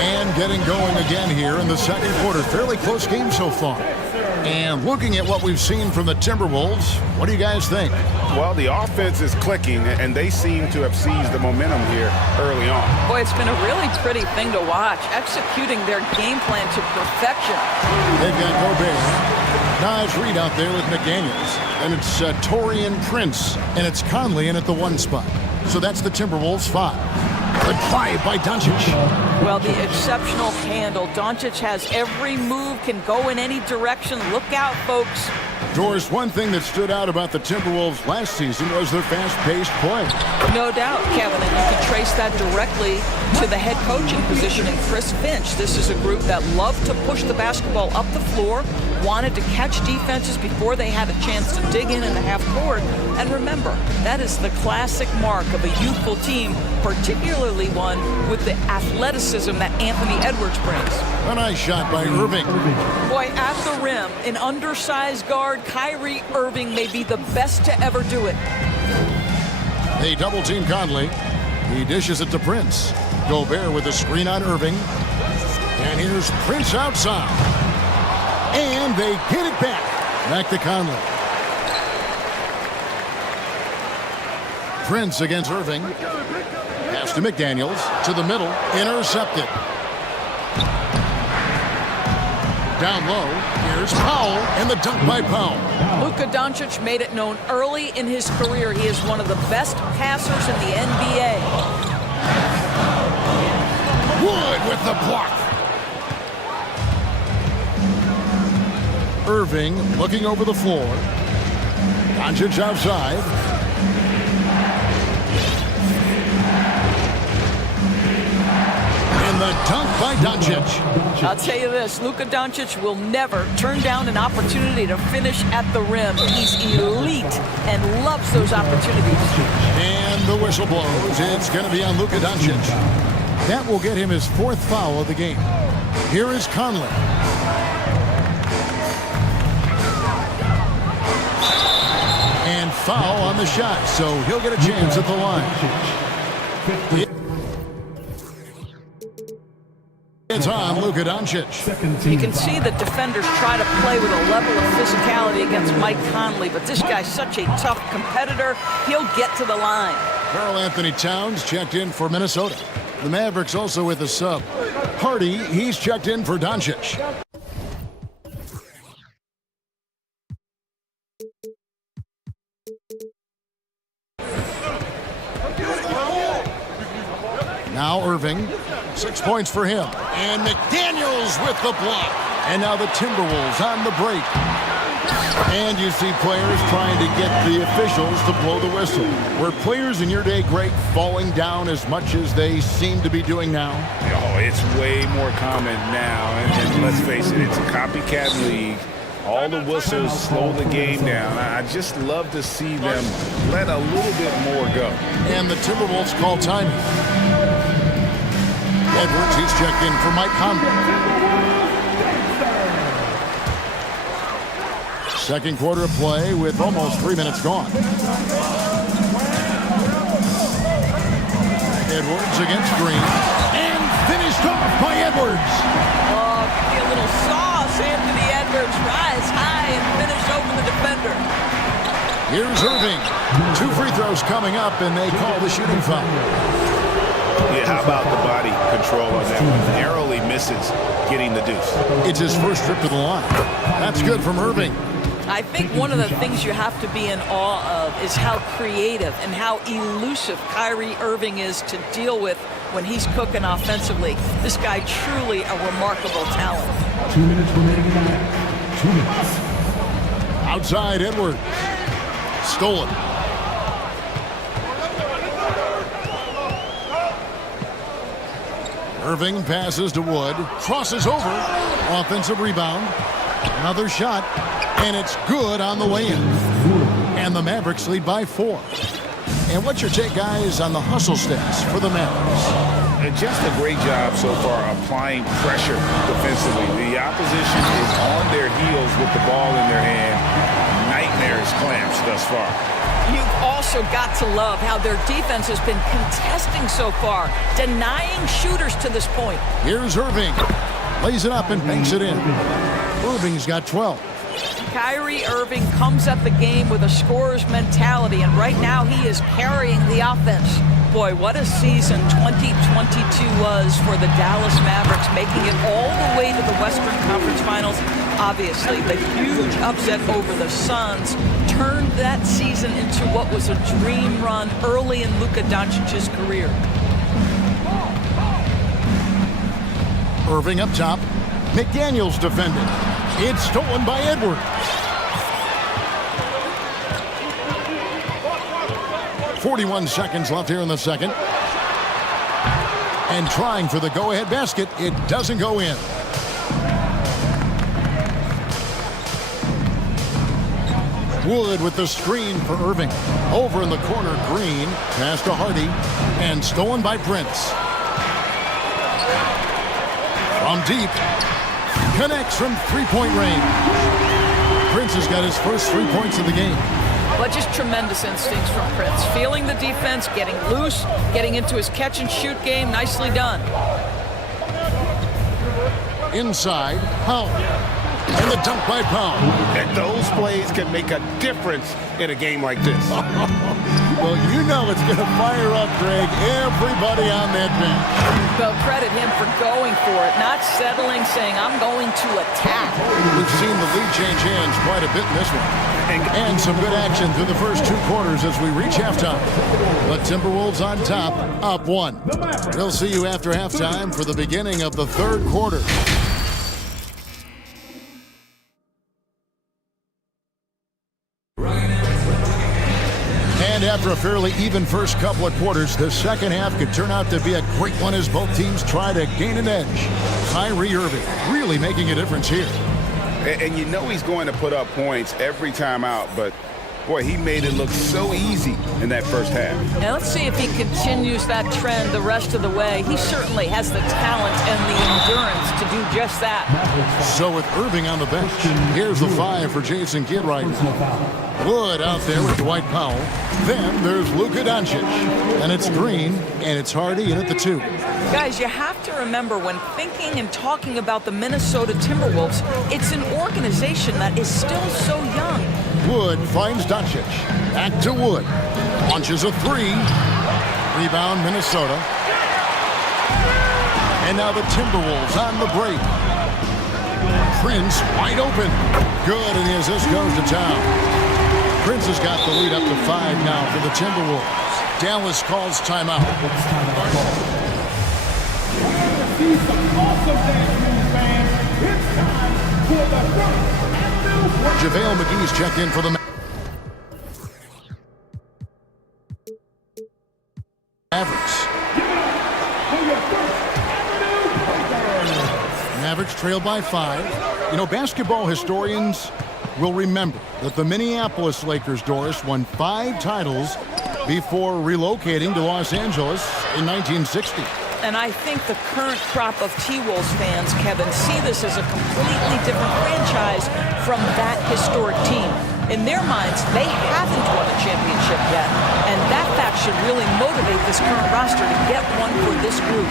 And getting going again here in the second quarter. Fairly close game so far. And looking at what we've seen from the Timberwolves, what do you guys think? Well, the offense is clicking, and they seem to have seized the momentum here early on. Boy, it's been a really pretty thing to watch, executing their game plan to perfection. They've got Gobert. Nice read out there with McDaniels. And it's Taurean Prince, and it's Conley in at the 1 spot. So that's the Timberwolves 5. Good drive by Doncic. Well, the exceptional handle. Doncic has every move, can go in any direction. Look out, folks. Doris, one thing that stood out about the Timberwolves last season was their fast-paced play. No doubt, Kevin, and you can trace that directly to the head coaching position in Chris Finch. This is a group that loved to push the basketball up the floor, wanted to catch defenses before they had a chance to dig in the half court. And remember, that is the classic mark of a youthful team, particularly one with the athleticism that Anthony Edwards brings. A nice shot by Irving. Boy, at the rim, an undersized guard, Kyrie Irving may be the best to ever do it. They double-team Conley. He dishes it to Prince. Gobert with a screen on Irving. And here's Prince outside. And they get it back. Back to Conley. Prince against Irving. Pass to McDaniels. To the middle. Intercepted. Down low. Here's Powell. And the dunk by Powell. Luka Doncic made it known early in his career he is one of the best passers in the NBA. Wood with the block. Irving looking over the floor. Doncic outside. And the dunk by Doncic. I'll tell you this, Luka Doncic will never turn down an opportunity to finish at the rim. He's elite and loves those opportunities. And the whistle blows. It's going to be on Luka Doncic. That will get him his 4th foul of the game. Here is Conley. And foul on the shot, so he'll get a chance at the line. It's on Luka Doncic. You can see the defenders try to play with a level of physicality against Mike Conley, but this guy's such a tough competitor, he'll get to the line. Karl Anthony Towns checked in for Minnesota. The Mavericks also with a sub. Hardy, he's checked in for Doncic. Now Irving, 6 points for him. And McDaniels with the block. And now the Timberwolves on the break. And you see players trying to get the officials to blow the whistle. Were players in your day, Greg, falling down as much as they seem to be doing now? Oh, it's way more common now. And let's face it, it's a copycat league. All the whistles slow the game down. I just love to see them let a little bit more go. And the Timberwolves call timing. Edwards, he's checked in for Mike Conley. Second quarter of play with almost 3 minutes gone. Edwards against Green. And finished off by Edwards. Oh, give me a little sauce, Anthony Edwards. Rise high and finish over the defender. Here's Irving. 2 free throws coming up, and they call the shooting foul. Yeah, how about the body control on that one? Narrowly misses getting the deuce. It's his first trip to the line. That's good from Irving. I think one of the things you have to be in awe of is how creative and how elusive Kyrie Irving is to deal with when he's cooking offensively. This guy truly a remarkable talent. 2 minutes remaining in that. 2 minutes. Outside Edwards. Stolen. Irving passes to Wood. Crosses over. Offensive rebound. Another shot. And it's good on the way in. And the Mavericks lead by 4. And what's your take, guys, on the hustle stats for the Mavericks? Just a great job so far applying pressure defensively. The opposition is on their heels with the ball in their hand. Nightmares clamps thus far. You've also got to love how their defense has been contesting so far, denying shooters to this point. Here's Irving. Lays it up and banks it in. Irving's got 12. Kyrie Irving comes at the game with a scorer's mentality, and right now he is carrying the offense. Boy, what a season 2022 was for the Dallas Mavericks, making it all the way to the Western Conference Finals. Obviously, the huge upset over the Suns turned that season into what was a dream run early in Luka Doncic's career. Irving up top. McDaniels defending. It's stolen by Edwards. 41 seconds left here in the second. And trying for the go-ahead basket. It doesn't go in. Wood with the screen for Irving. Over in the corner, Green. Pass to Hardy. And stolen by Prince. From deep. Connects from three-point range. Prince has got his first 3 points of the game. But just tremendous instincts from Prince. Feeling the defense, getting loose, getting into his catch-and-shoot game. Nicely done. Inside, Powell. And the dunk by Powell. And those plays can make a difference in a game like this. Well, you know it's going to fire up, Greg, everybody on that bench. Well, credit him for going for it, not settling, saying, I'm going to attack. We've seen the lead change hands quite a bit in this one. And some good action through the first 2 quarters as we reach halftime. The Timberwolves on top, up 1. We'll see you after halftime for the beginning of the 3rd quarter. And after a fairly even first couple of quarters, the second half could turn out to be a great one as both teams try to gain an edge. Kyrie Irving really making a difference here. And you know he's going to put up points every time out, but Boy, he made it look so easy in that first half. Now let's see if he continues that trend the rest of the way. He certainly has the talent and the endurance to do just that. So with Irving on the bench, here's the 5 for Jason Kidd right now. Wood out there with Dwight Powell. Then there's Luka Doncic. And it's Green, and it's Hardy in at the 2. Guys, you have to remember when thinking and talking about the Minnesota Timberwolves, it's an organization that is still so young. Wood finds Doncic. Back to Wood. Launches a 3. Rebound, Minnesota. And now the Timberwolves on the break. Prince wide open. Good, and the assist goes to town. Prince has got the lead up to 5 now for the Timberwolves. Dallas calls timeout. See some awesome dance moves, fans. It's time for the first. JaVale McGee's checked in for the Mavericks. Mavericks trailed by 5. You know, basketball historians will remember that the Minneapolis Lakers, Doris, won 5 titles before relocating to Los Angeles in 1960. And I think the current crop of T-Wolves fans, Kevin, see this as a completely different franchise from that historic team. In their minds, they haven't won a championship yet. And that fact should really motivate this current roster to get one for this group.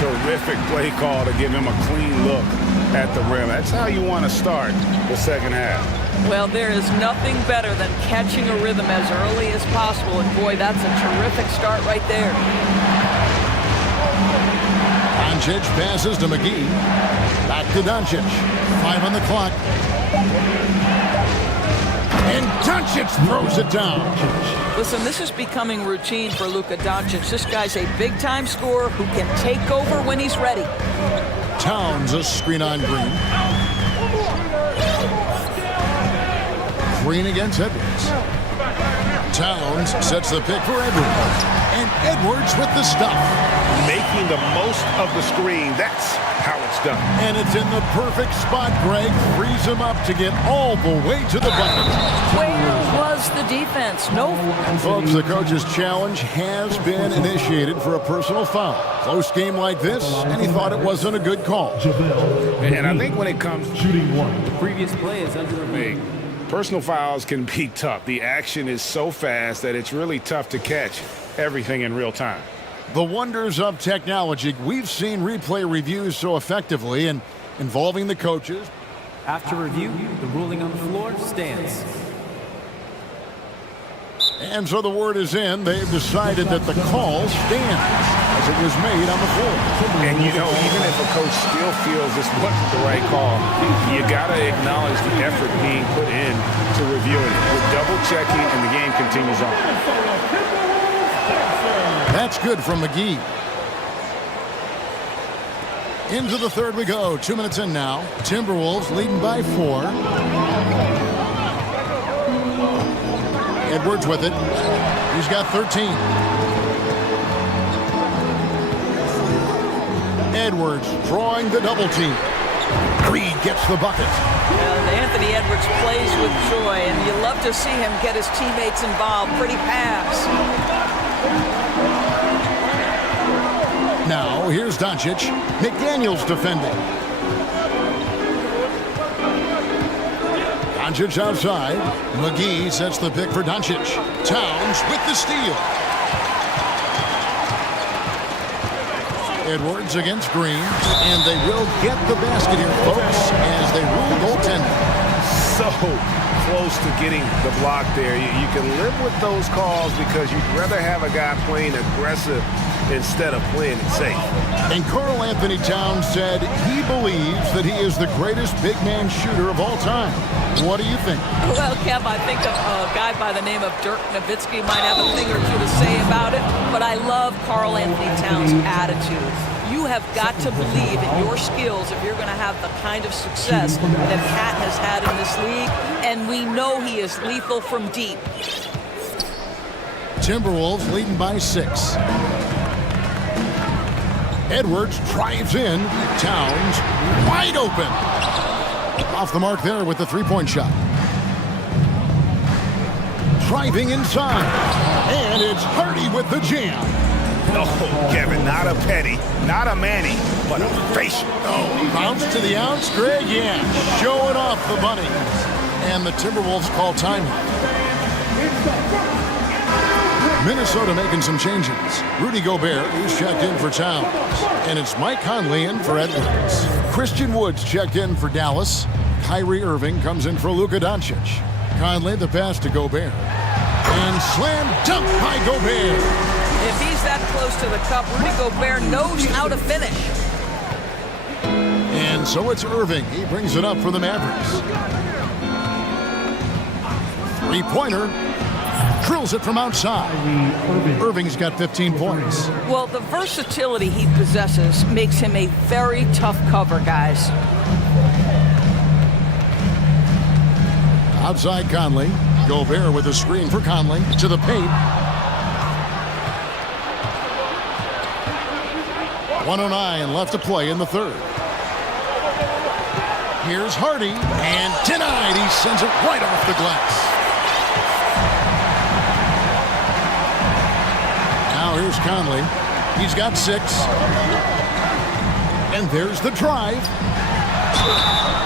Terrific play call to give him a clean look at the rim. That's how you want to start the second half. Well, there is nothing better than catching a rhythm as early as possible. And boy, that's a terrific start right there. Doncic passes to McGee. Back to Doncic. 5 on the clock. And Doncic throws it down. Listen, this is becoming routine for Luka Doncic. This guy's a big-time scorer who can take over when he's ready. Towns a screen on Green. Green against Edwards. Towns sets the pick for Edwards. And Edwards with the stuff. Making the most of the screen. That's how it's done. And it's in the perfect spot, Greg. Frees him up to get all the way to the bucket. Where was the defense? No. Folks, the coach's challenge has been initiated for a personal foul. Close game like this, and he thought it wasn't a good call. And I think when it comes to Shooting 1. The previous play is under review. Personal fouls can be tough. The action is so fast that it's really tough to catch everything in real time. The wonders of technology. We've seen replay reviews so effectively and involving the coaches. After review, the ruling on the floor stands. And so the word is in. They've decided that the call stands as it was made on the floor. And, you know, even if a coach still feels this wasn't the right call, you got to acknowledge the effort being put in to reviewing it. We're double-checking, and the game continues on. That's good from McGee. Into the third we go. 2 minutes in now. Timberwolves leading by 4. Edwards with it. He's got 13. Edwards drawing the double team. Reed gets the bucket. And Anthony Edwards plays with joy, and you love to see him get his teammates involved. Pretty pass. Now, here's Doncic. McDaniels defending. Doncic outside. McGee sets the pick for Doncic. Towns with the steal. Edwards against Green. And they will get the basket here, folks, as they rule goaltending. So close to getting the block there. You can live with those calls because you'd rather have a guy playing aggressive instead of playing it safe. And Karl Anthony Towns said he believes that he is the greatest big man shooter of all time. What do you think? Well, Kev, I think a guy by the name of Dirk Nowitzki might have a thing or two to say about it, but I love Karl Anthony Towns' attitude. You have got to believe in your skills if you're going to have the kind of success that Cat has had in this league, and we know he is lethal from deep. Timberwolves leading by 6. Edwards drives in. Towns wide open. Off the mark there with the three-point shot. driving inside. And it's Hardy with the jam. No, Kevin, not a petty, not a Manny, but a facial. Oh, bounce to the ounce, Greg, yeah. Showing off the bunny. And the Timberwolves call timeout. Minnesota making some changes. Rudy Gobert is checked in for Towns. And it's Mike Conley in for Edwards. Christian Woods checked in for Dallas. Kyrie Irving comes in for Luka Doncic. Conley the pass to Gobert. And slam dunk by Gobert. If he's that close to the cup, Rudy Gobert knows how to finish. And so it's Irving. He brings it up for the Mavericks. Three-pointer. Drills it from outside. Irving's got 15 points. Well, the versatility he possesses makes him a very tough cover, guys. Outside Conley. Gobert with a screen for Conley. To the paint. 1:09 left to play in the third. Here's Hardy. And denied. He sends it right off the glass. Now here's Conley. He's got 6. And there's the drive.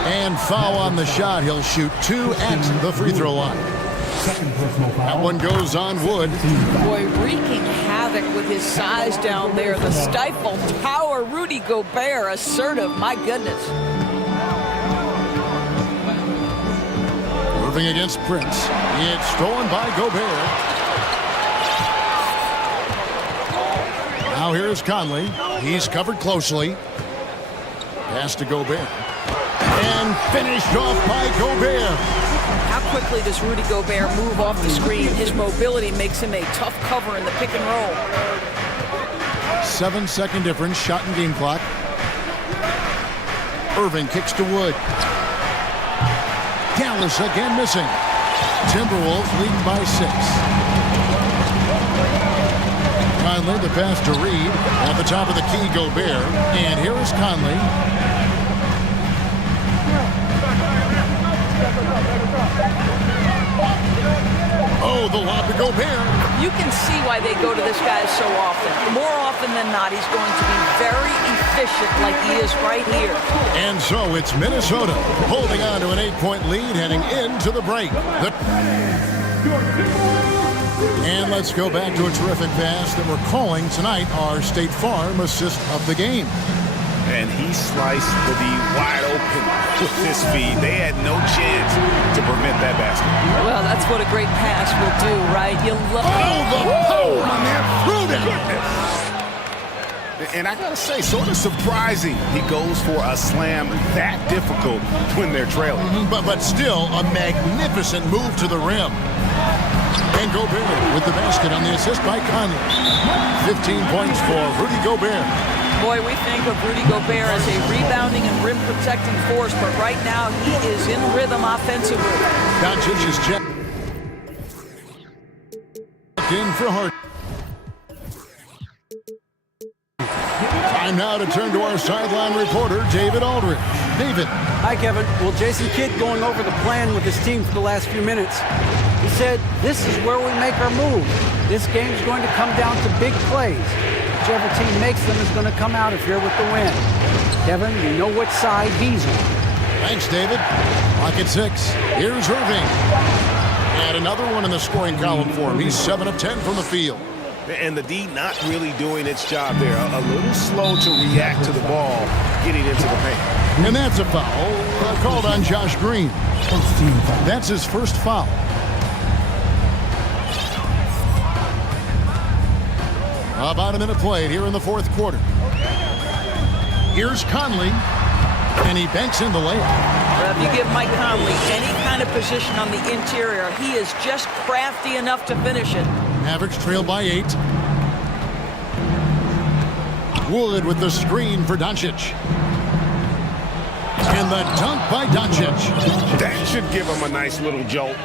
And foul on the shot. He'll shoot 2 at the free throw line. That one goes on Wood. Boy, wreaking havoc with his size down there. The stifle tower. Rudy Gobert, assertive. My goodness. Irving against Prince. It's stolen by Gobert. Now here's Conley. He's covered closely. Pass to Gobert. And finished off by Gobert. How quickly does Rudy Gobert move off the screen? His mobility makes him a tough cover in the pick and roll. 7-second difference, shot and game clock. Irving kicks to Wood. Dallas again missing. Timberwolves lead by 6. Conley the pass to Reed. At the top of the key, Gobert. And here is Conley. Oh, the lob to Gobert. You can see why they go to this guy so often. More often than not, he's going to be very efficient like he is right here. And so it's Minnesota holding on to an 8-point lead heading into the break. And let's go back to a terrific pass that we're calling tonight our State Farm assist of the game. And he sliced the D wide open with his feed. They had no chance to prevent that basket. Well, that's what a great pass will do, right? You love the power on that throw-down. And I gotta say, sort of surprising he goes for a slam that difficult when they're trailing. But still a magnificent move to the rim. And Gobert with the basket on the assist by Conley. 15 points for Rudy Gobert. Boy, we think of Rudy Gobert as a rebounding and rim-protecting force, but right now he is in rhythm offensively. Doncic is checked in for Hart. Time now to turn to our sideline reporter, David Aldridge. David. Hi, Kevin. Well, Jason Kidd going over the plan with his team for the last few minutes. He said, this is where we make our move. This game's going to come down to big plays. Whichever team makes them is going to come out of here with the win. Kevin, you know what side he's on. Thanks, David. Clock at 6. Here's Irving. And another one in the scoring column for him. He's 7 of 10 from the field. And the D not really doing its job there. A little slow to react to the ball getting into the paint. And that's a foul called on Josh Green. That's his first foul. About a minute played here in the fourth quarter. Here's Conley, and he banks in the layup. Well, if you give Mike Conley any kind of position on the interior, he is just crafty enough to finish it. Mavericks trail by 8. Wood with the screen for Doncic. And the dunk by Doncic. That should give him a nice little jolt.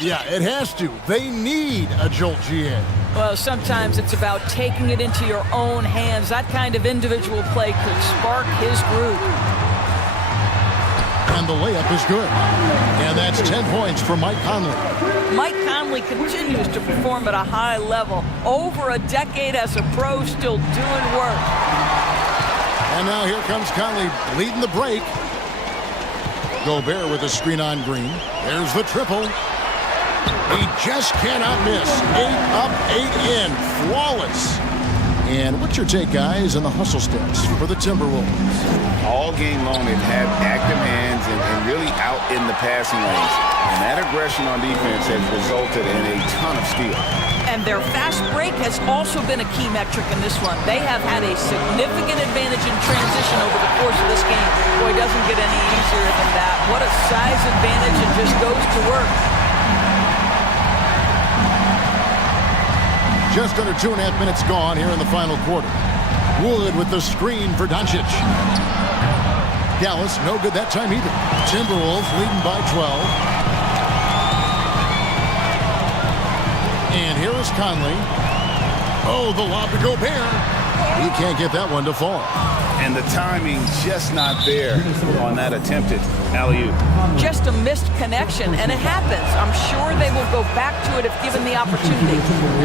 Yeah, it has to. They need a jolt, GA. Well, sometimes it's about taking it into your own hands. That kind of individual play could spark his groove. And the layup is good. And that's 10 points for Mike Conley. Mike Conley continues to perform at a high level. Over a decade as a pro, still doing work. And now here comes Conley leading the break. Gobert with a screen on Green. There's the triple. He just cannot miss. 8 up, 8 in. Flawless. And what's your take, guys, on the hustle steps for the Timberwolves? All game long, they've had active hands and really out in the passing lanes. And that aggression on defense has resulted in a ton of steals. And their fast break has also been a key metric in this one. They have had a significant advantage in transition over the course of this game. Boy, it doesn't get any easier than that. What a size advantage, and just goes to work. Just under 2.5 minutes gone here in the final quarter. Wood with the screen for Doncic. Dallas, no good that time either. Timberwolves leading by 12. And here is Conley. Oh, the lob to Gobert. He can't get that one to fall. And the timing just not there on that attempted alley-oop. Just a missed connection, and it happens. I'm sure they will go back to it if given the opportunity.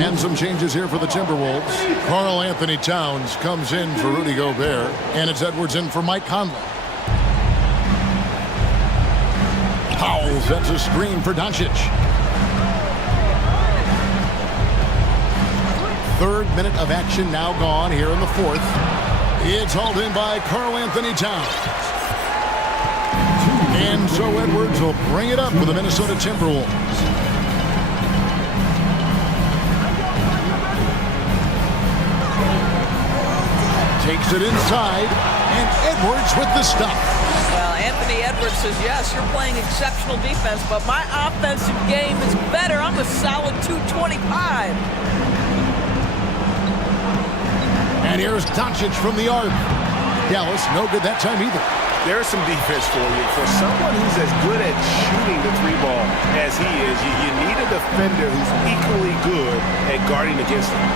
And some changes here for the Timberwolves. Karl Anthony Towns comes in for Rudy Gobert, and it's Edwards in for Mike Conley. Powell sets a screen for Doncic. Third minute of action now gone here in the fourth. It's hauled in by Karl Anthony Towns. And so Edwards will bring it up for the Minnesota Timberwolves. Takes it inside, and Edwards with the stop. Well, Anthony Edwards says, yes, you're playing exceptional defense, but my offensive game is better. I'm a solid 225. And here's Doncic from the arc. Dallas, no good that time either. There's some defense for you. For someone who's as good at shooting the three ball as he is, you need a defender who's equally good at guarding against him.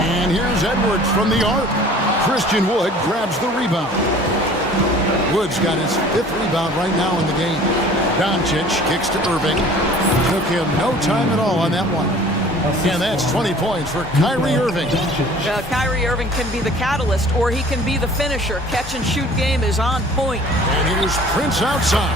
And here's Edwards from the arc. Christian Wood grabs the rebound. Wood's got his 5th rebound right now in the game. Doncic kicks to Irving. Took him no time at all on that one. And that's 20 points for Kyrie Irving. Kyrie Irving can be the catalyst, or he can be the finisher. Catch and shoot game is on point. And here's Prince outside.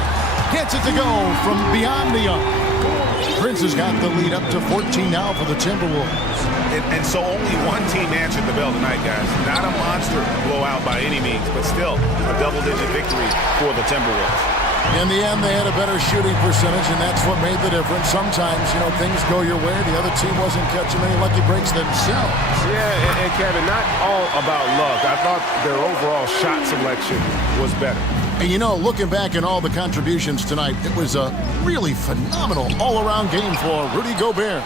Gets it to go from beyond the arc. Prince has got the lead up to 14 now for the Timberwolves. And so only one team answered the bell tonight, guys. Not a monster blowout by any means, but still a double-digit victory for the Timberwolves. In the end, they had a better shooting percentage, and that's what made the difference. Sometimes, things go your way. The other team wasn't catching many lucky breaks themselves. Yeah, and Kevin, not all about luck. I thought their overall shot selection was better. And looking back at all the contributions tonight, it was a really phenomenal all-around game for Rudy Gobert.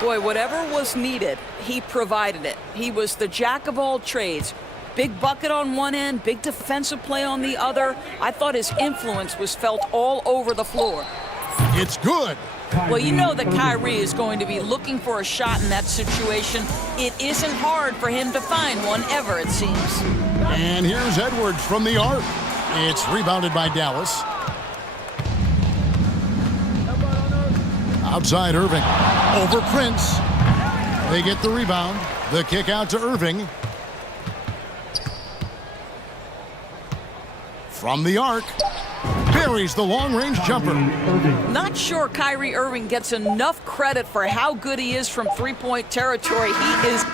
Boy, whatever was needed, he provided it. He was the jack of all trades. Big bucket on one end, big defensive play on the other. I thought his influence was felt all over the floor. It's good. Well, you know that Kyrie is going to be looking for a shot in that situation. It isn't hard for him to find one ever, it seems. And here's Edwards from the arc. It's rebounded by Dallas. Outside Irving. Over Prince. They get the rebound. The kick out to Irving. From the arc, buries the long-range jumper. Not sure Kyrie Irving gets enough credit for how good he is from three-point territory. He is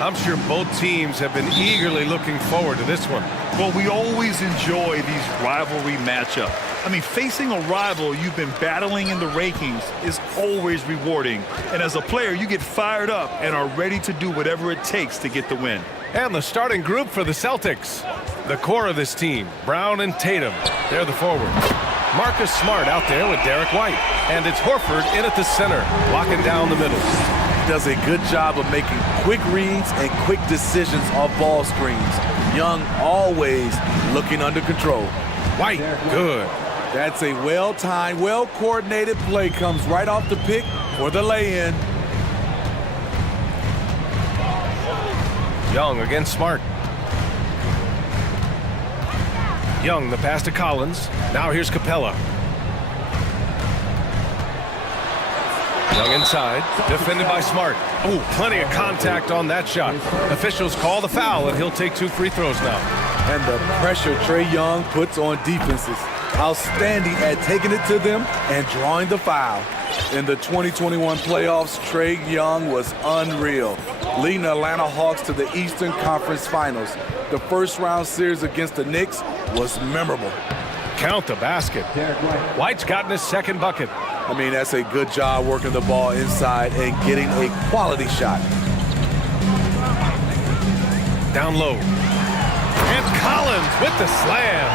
I'm sure both teams have been eagerly looking forward to this one. Well, we always enjoy these rivalry matchups. I mean, facing a rival you've been battling in the rankings is always rewarding. And as a player, you get fired up and are ready to do whatever it takes to get the win. And the starting group for the Celtics. The core of this team, Brown and Tatum. They're the forwards. Marcus Smart out there with Derek White. And it's Horford in at the center, locking down the middle. Does a good job of making quick reads and quick decisions off ball screens. Young always looking under control. White, good. That's a well-timed, well-coordinated play. Comes right off the pick for the lay-in. Young against Smart. Young, the pass to Collins. Now here's Capella. Young inside, defended by Smart. Oh, plenty of contact on that shot. Officials call the foul, and he'll take 2 free throws now. And the pressure Trae Young puts on defenses. Outstanding at taking it to them and drawing the foul. In the 2021 playoffs, Trae Young was unreal, leading the Atlanta Hawks to the Eastern Conference Finals. The first-round series against the Knicks was memorable. Count the basket. White's gotten his second bucket. I mean, that's a good job working the ball inside and getting a quality shot. Down low. And Collins with the slam.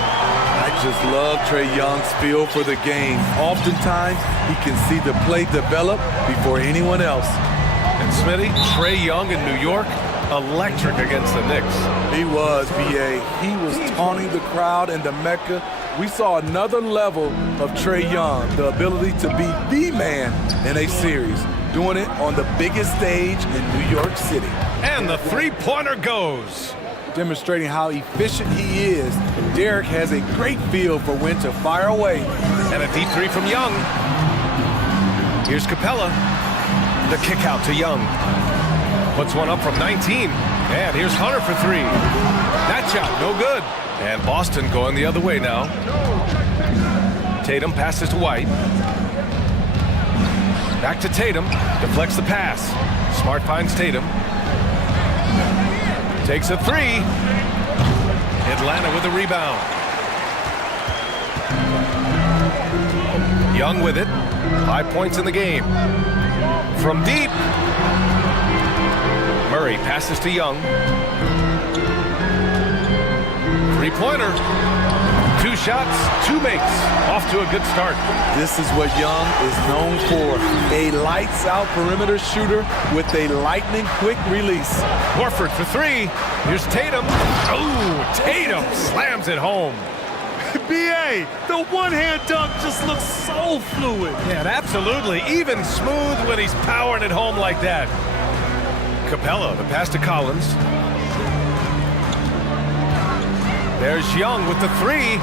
I just love Trae Young's feel for the game. Oftentimes, he can see the play develop before anyone else. And Smitty, Trae Young in New York, electric against the Knicks. He was, B.A. He was taunting the crowd in the Mecca. We saw another level of Trae Young, the ability to be the man in a series, doing it on the biggest stage in New York City. And the three-pointer goes. Demonstrating how efficient he is, Derek has a great feel for when to fire away. And a deep three from Young. Here's Capella. The kick out to Young. Puts one up from 19. And here's Hunter for 3. That shot, no good. And Boston going the other way now. Tatum passes to White. Back to Tatum. Deflects the pass. Smart finds Tatum. Takes a 3. Atlanta with a rebound. Young with it. 5 points in the game. From deep. Murray passes to Young. Three-pointer. 2 shots, 2 makes. Off to a good start. This is what Young is known for. A lights-out perimeter shooter with a lightning-quick release. Horford for 3. Here's Tatum. Oh, Tatum slams it home. B.A., the one-hand dunk just looks so fluid. Yeah, absolutely. Even smooth when he's powering it home like that. Capella, the pass to Collins. There's Young with the 3.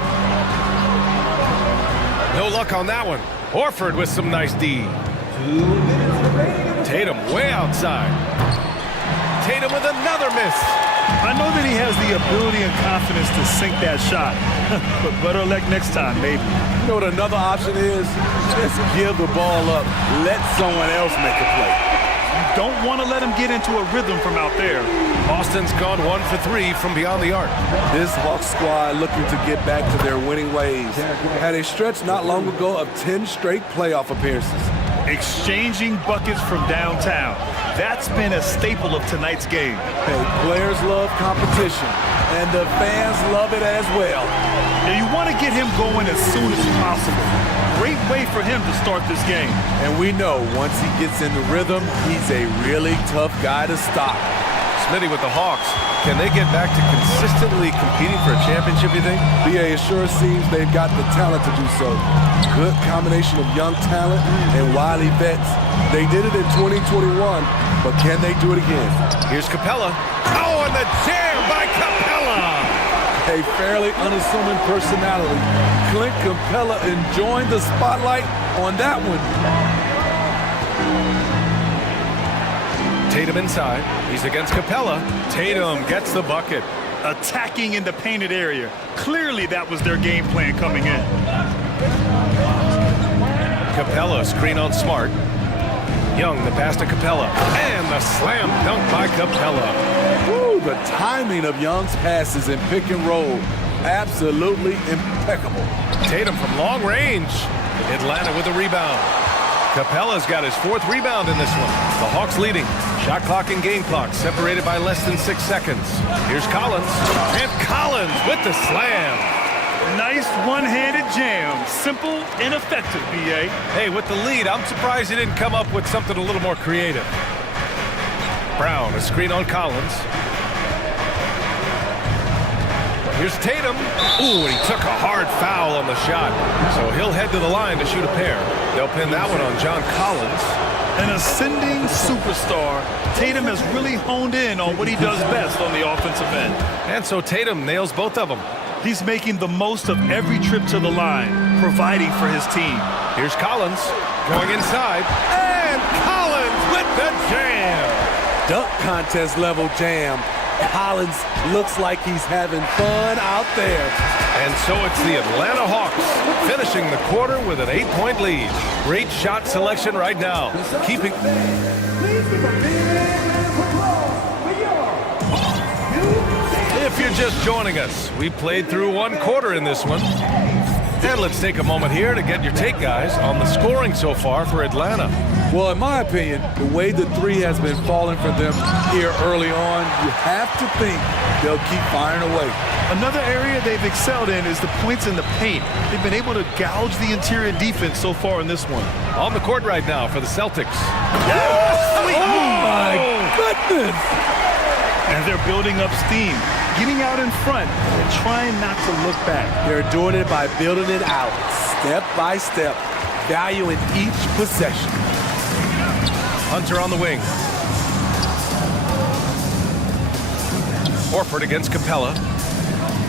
No luck on that one. Horford with some nice D. Tatum way outside. Tatum with another miss. I know that he has the ability and confidence to sink that shot, but better luck next time, maybe. You know what another option is? Just give the ball up. Let someone else make a play. You don't want to let him get into a rhythm from out there. Boston's gone 1 for 3 from beyond the arc. This Hawks squad looking to get back to their winning ways. Had a stretch not long ago of 10 straight playoff appearances. Exchanging buckets from downtown. That's been a staple of tonight's game. Hey, players love competition, and the fans love it as well. Now you want to get him going as soon as possible. Great way for him to start this game. And we know once he gets in the rhythm, he's a really tough guy to stop. Smitty with the Hawks. Can they get back to consistently competing for a championship, you think? BA, it sure seems they've got the talent to do so. Good combination of young talent and wily vets. They did it in 2021, but can they do it again? Here's Capella. Oh, and the jam by Capella! A fairly unassuming personality. Clint Capella enjoying the spotlight on that one. Tatum inside. He's against Capella. Tatum gets the bucket. Attacking in the painted area. Clearly that was their game plan coming in. Capella screen on Smart. Young, the pass to Capella. And the slam dunk by Capella. Woo, the timing of Young's passes in pick and roll, absolutely impeccable. Tatum from long range. Atlanta with a rebound. Capella's got his 4th rebound in this one. The Hawks leading. Shot clock and game clock separated by less than 6 seconds. Here's Collins. And Collins with the slam. Nice one-handed jam. Simple and effective, B.A. Hey, with the lead, I'm surprised he didn't come up with something a little more creative. Brown, a screen on Collins. Here's Tatum. Ooh, and he took a hard foul on the shot. So he'll head to the line to shoot a pair. They'll pin that one on John Collins. An ascending superstar, Tatum has really honed in on what he does best on the offensive end. And so Tatum nails both of them. He's making the most of every trip to the line, providing for his team. Here's Collins going inside. And Collins with the jam. Dunk contest level jam. Collins looks like he's having fun out there. And so it's the Atlanta Hawks finishing the quarter with an 8-point lead. Great shot selection right now. Keeping... If you're just joining us, we played through 1 quarter in this one. And let's take a moment here to get your take, guys, on the scoring so far for Atlanta. Well, in my opinion, the way the 3 has been falling for them here early on, you have to think they'll keep firing away. Another area they've excelled in is the points in the paint. They've been able to gouge the interior defense so far in this one. On the court right now for the Celtics. Oh, my goodness! And they're building up steam, getting out in front and trying not to look back. They're doing it by building it out, step by step, valuing each possession. Hunter on the wing. Horford against Capella.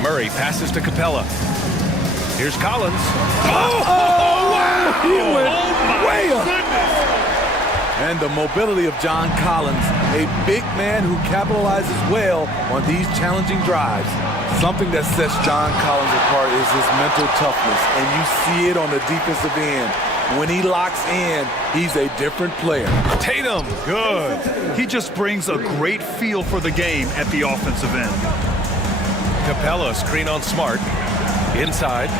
Murray passes to Capella. Here's Collins. Oh, wow! He went way up. And the mobility of John Collins, a big man who capitalizes well on these challenging drives. Something that sets John Collins apart is his mental toughness, and you see it on the defensive end. When he locks in, he's a different player. Tatum, good. He just brings a great feel for the game at the offensive end. Capella, screen on Smart. Inside.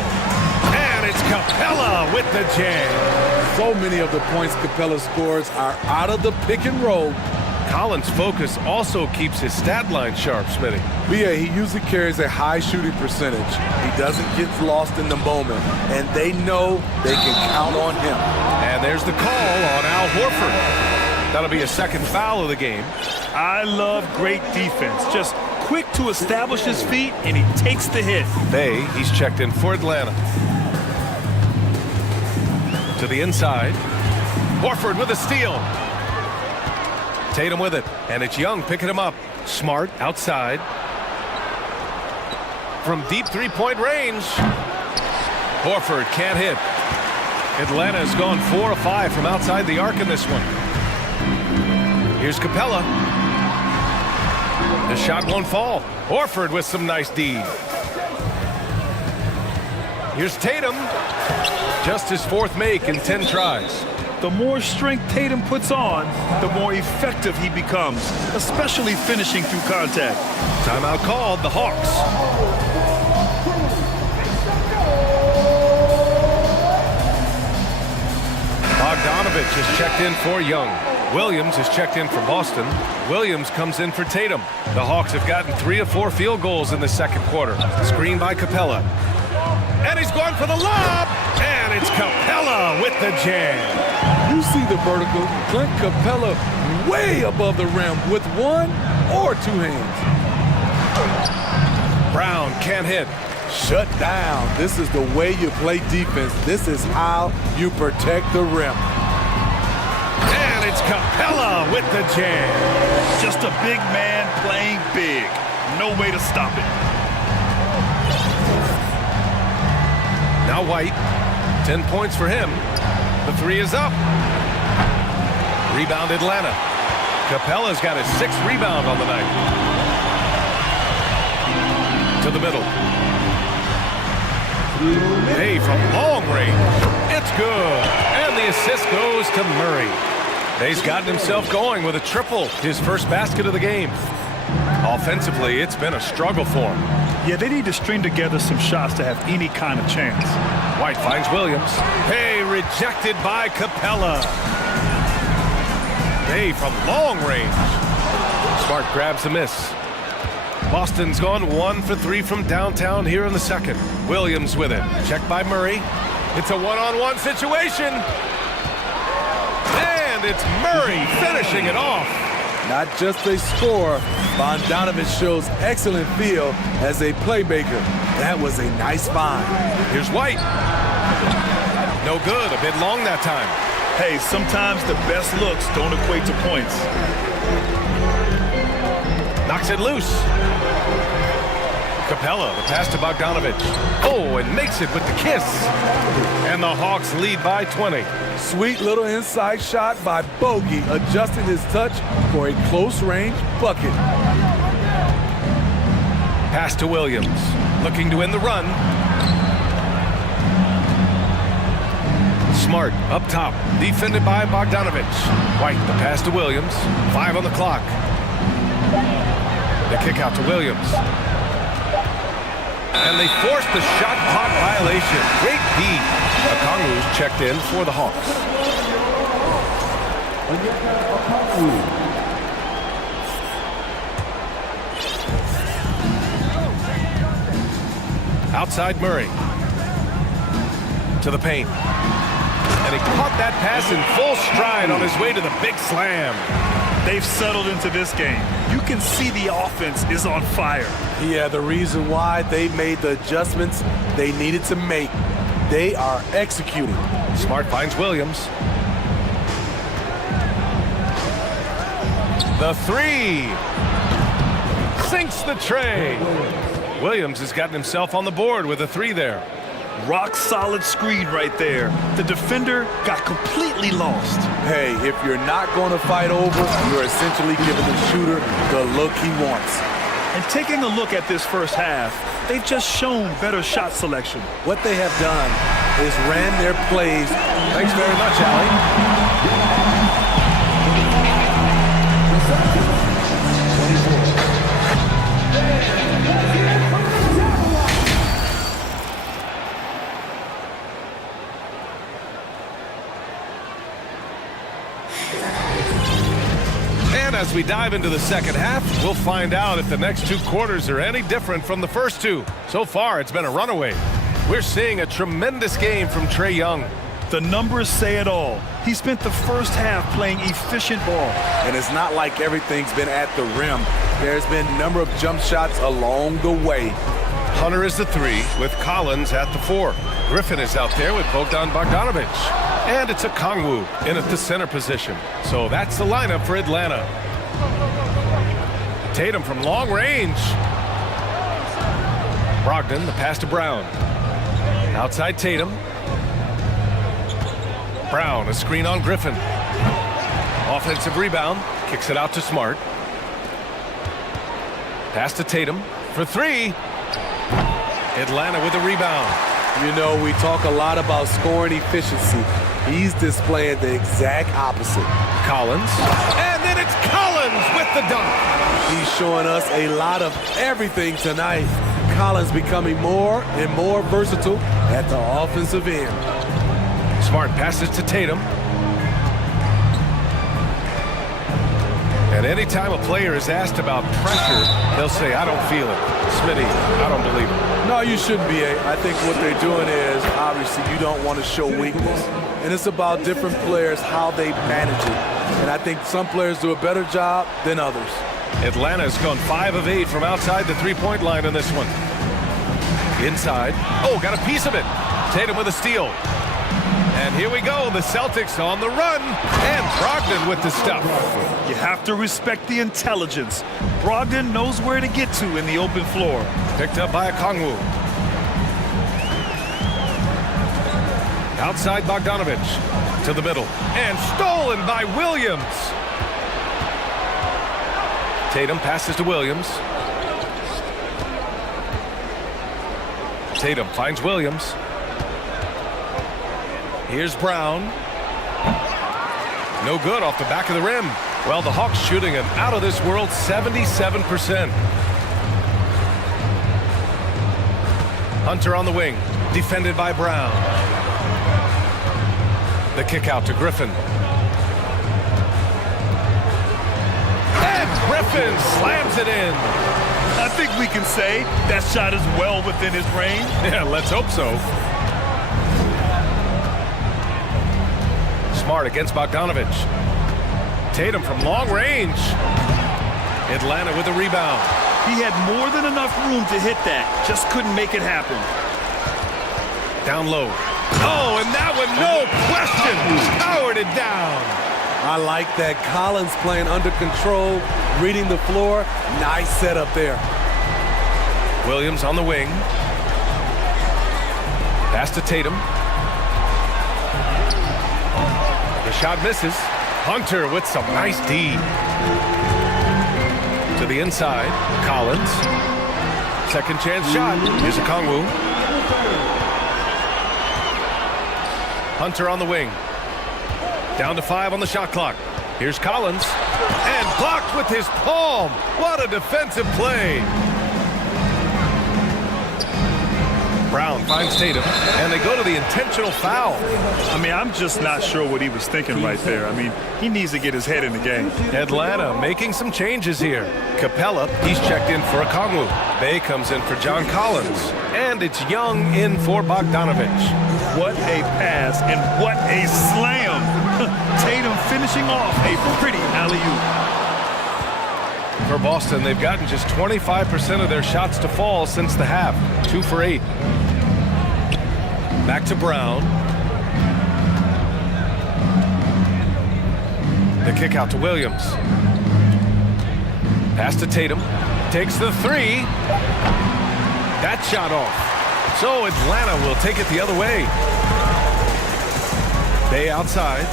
And it's Capella with the jam. So many of the points Capella scores are out of the pick and roll. Collins' focus also keeps his stat line sharp, Smitty. Yeah, he usually carries a high shooting percentage. He doesn't get lost in the moment, and they know they can count on him. And there's the call on Al Horford. That'll be a 2nd foul of the game. I love great defense. Just quick to establish his feet, and he takes the hit. Bay, he's checked in for Atlanta. To the inside. Horford with a steal. Tatum with it, and it's Young picking him up. Smart outside. From deep 3-point range. Horford can't hit. Atlanta has gone 4 of 5 from outside the arc in this one. Here's Capella. The shot won't fall. Horford with some nice D. Here's Tatum. Just his 4th make in 10 tries. The more strength Tatum puts on, the more effective he becomes, especially finishing through contact. Timeout called, the Hawks. Bogdanovich has checked in for Young. Williams has checked in for Boston. Williams comes in for Tatum. The Hawks have gotten 3 of 4 field goals in the 2nd quarter. Screen by Capella. And he's going for the lob! And it's Capella with the jam. You see the vertical. Clint Capella way above the rim with 1 or 2 hands. Brown can't hit. Shut down. This is the way you play defense. This is how you protect the rim. And it's Capella with the jam. Just a big man playing big. No way to stop it. Now White. 10 points for him. The 3 is up. Rebound Atlanta. Capella's got his 6th rebound on the night. To the middle. Hey, from long range. It's good. And the assist goes to Murray. He's gotten himself going with a triple. His first basket of the game. Offensively, it's been a struggle for him. Yeah, they need to string together some shots to have any kind of chance. White finds Williams. Hey, rejected by Capella. Hey, from long range. Smart grabs the miss. Boston's gone 1 for 3 from downtown here in the second. Williams with it. Checked by Murray. It's a one-on-one situation. And it's Murray finishing it off. Not just a scorer, Bogdanovich shows excellent feel as a playmaker. That was a nice find. Here's White. No good, a bit long that time. Hey, sometimes the best looks don't equate to points. Knocks it loose. Capella, the pass to Bogdanovich. Oh, and makes it with the kiss. And the Hawks lead by 20. Sweet little inside shot by Bogey, adjusting his touch for a close-range bucket. Pass to Williams, looking to end the run. Smart up top, defended by Bogdanovich. White, the pass to Williams. 5 on the clock. The kick out to Williams. And they forced the shot clock violation. Great D. Okongwu's checked in for the Hawks. Outside Murray. To the paint. And he caught that pass in full stride on his way to the big slam. They've settled into this game. You can see the offense is on fire. Yeah, the reason why they made the adjustments they needed to make. They are executing. Smart finds Williams. The 3. Sinks the tray. Williams has gotten himself on the board with a 3 there. Rock solid screen right there. The defender got completely lost. Hey, if you're not going to fight over, you're essentially giving the shooter the look he wants. And taking a look at this first half, they've just shown better shot selection. What they have done is ran their plays. Thanks very much, Allie. And as we dive into the second half, we'll find out if the next 2 quarters are any different from the first 2. So far, it's been a runaway. We're seeing a tremendous game from Trae Young. The numbers say it all. He spent the first half playing efficient ball. And it's not like everything's been at the rim. There's been a number of jump shots along the way. Hunter is the 3 with Collins at the 4. Griffin is out there with Bogdan Bogdanovich. And it's Okongwu in at the center position. So that's the lineup for Atlanta. Tatum from long range. Brogdon, the pass to Brown. Outside Tatum. Brown, a screen on Griffin. Offensive rebound. Kicks it out to Smart. Pass to Tatum for 3. Atlanta with a rebound. You know, we talk a lot about scoring efficiency. He's displaying the exact opposite. Collins. And then it's Collins with the dunk. He's showing us a lot of everything tonight. Collins becoming more and more versatile at the offensive end. Smart passes to Tatum. And anytime a player is asked about pressure, they'll say, I don't feel it. Smitty, I don't believe it. No, you shouldn't be. I think what they're doing is, obviously, you don't want to show weakness. And it's about different players, how they manage it. And I think some players do a better job than others. Atlanta's gone 5 of 8 from outside the 3-point line in this one. Inside. Oh, got a piece of it. Tatum with a steal. And here we go, the Celtics on the run, and Brogdon with the stuff. You have to respect the intelligence. Brogdon knows where to get to in the open floor. Picked up by Okongwu. Outside Bogdanovich to the middle, and stolen by Williams. Tatum passes to Williams. Tatum finds Williams. Here's Brown. No good off the back of the rim. Well, the Hawks shooting an out of this world 77%. Hunter on the wing, defended by Brown. The kick out to Griffin. And Griffin slams it in. I think we can say that shot is well within his range. Yeah, let's hope so. Smart against Bogdanovich. Tatum from long range. Atlanta with a rebound. He had more than enough room to hit that. Just couldn't make it happen. Down low. Oh, and that one, no question, powered it down. I like that. Collins playing under control, reading the floor. Nice setup there. Williams on the wing. Pass to Tatum. The shot misses. Hunter with some nice D. To the inside, Collins. Second chance shot. Here's Okongwu. Hunter on the wing. Down to 5 on the shot clock. Here's Collins. And blocked with his palm. What a defensive play. Brown finds Tatum, and they go to the intentional foul. I mean, I'm just not sure what he was thinking right there. I mean, he needs to get his head in the game. Atlanta making some changes here. Capella, he's checked in for Okongwu. Bay comes in for John Collins. And it's Young in for Bogdanovich. What a pass and what a slam. Tatum finishing off a pretty alley-oop. For Boston, they've gotten just 25% of their shots to fall since the half. 2 for 8. Back to Brown. The kick out to Williams. Pass to Tatum. Takes the 3. That shot off. So Atlanta will take it the other way. Bay outside.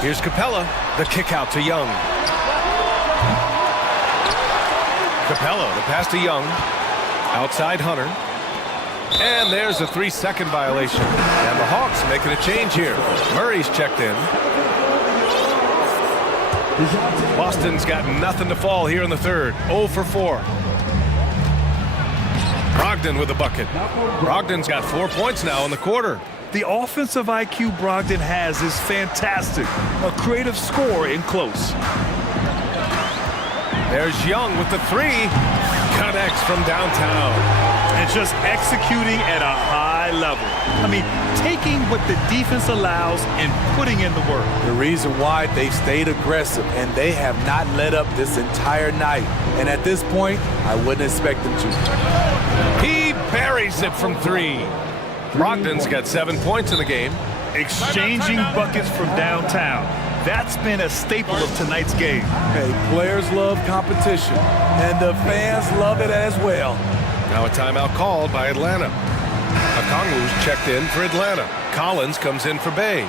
Here's Capella. The kick out to Young. Capella, the pass to Young. Outside Hunter. And there's a 3-second violation. And the Hawks making a change here. Murray's checked in. Boston's got nothing to fall here in the third. 0 for 4. Brogdon with a bucket. Brogdon's got 4 points now in the quarter. The offensive IQ Brogdon has is fantastic. A creative scorer in close. There's Young with the 3. Connects from downtown. And just executing at a high level. I mean, taking what the defense allows and putting in the work. The reason why they stayed aggressive, and they have not let up this entire night. And at this point, I wouldn't expect them to. He buries it from 3. Brogdon's got 7 points in the game. Exchanging buckets from downtown. That's been a staple of tonight's game. Hey, players love competition, and the fans love it as well. Now a timeout called by Atlanta. Okongwu's checked in for Atlanta. Collins comes in for Bay.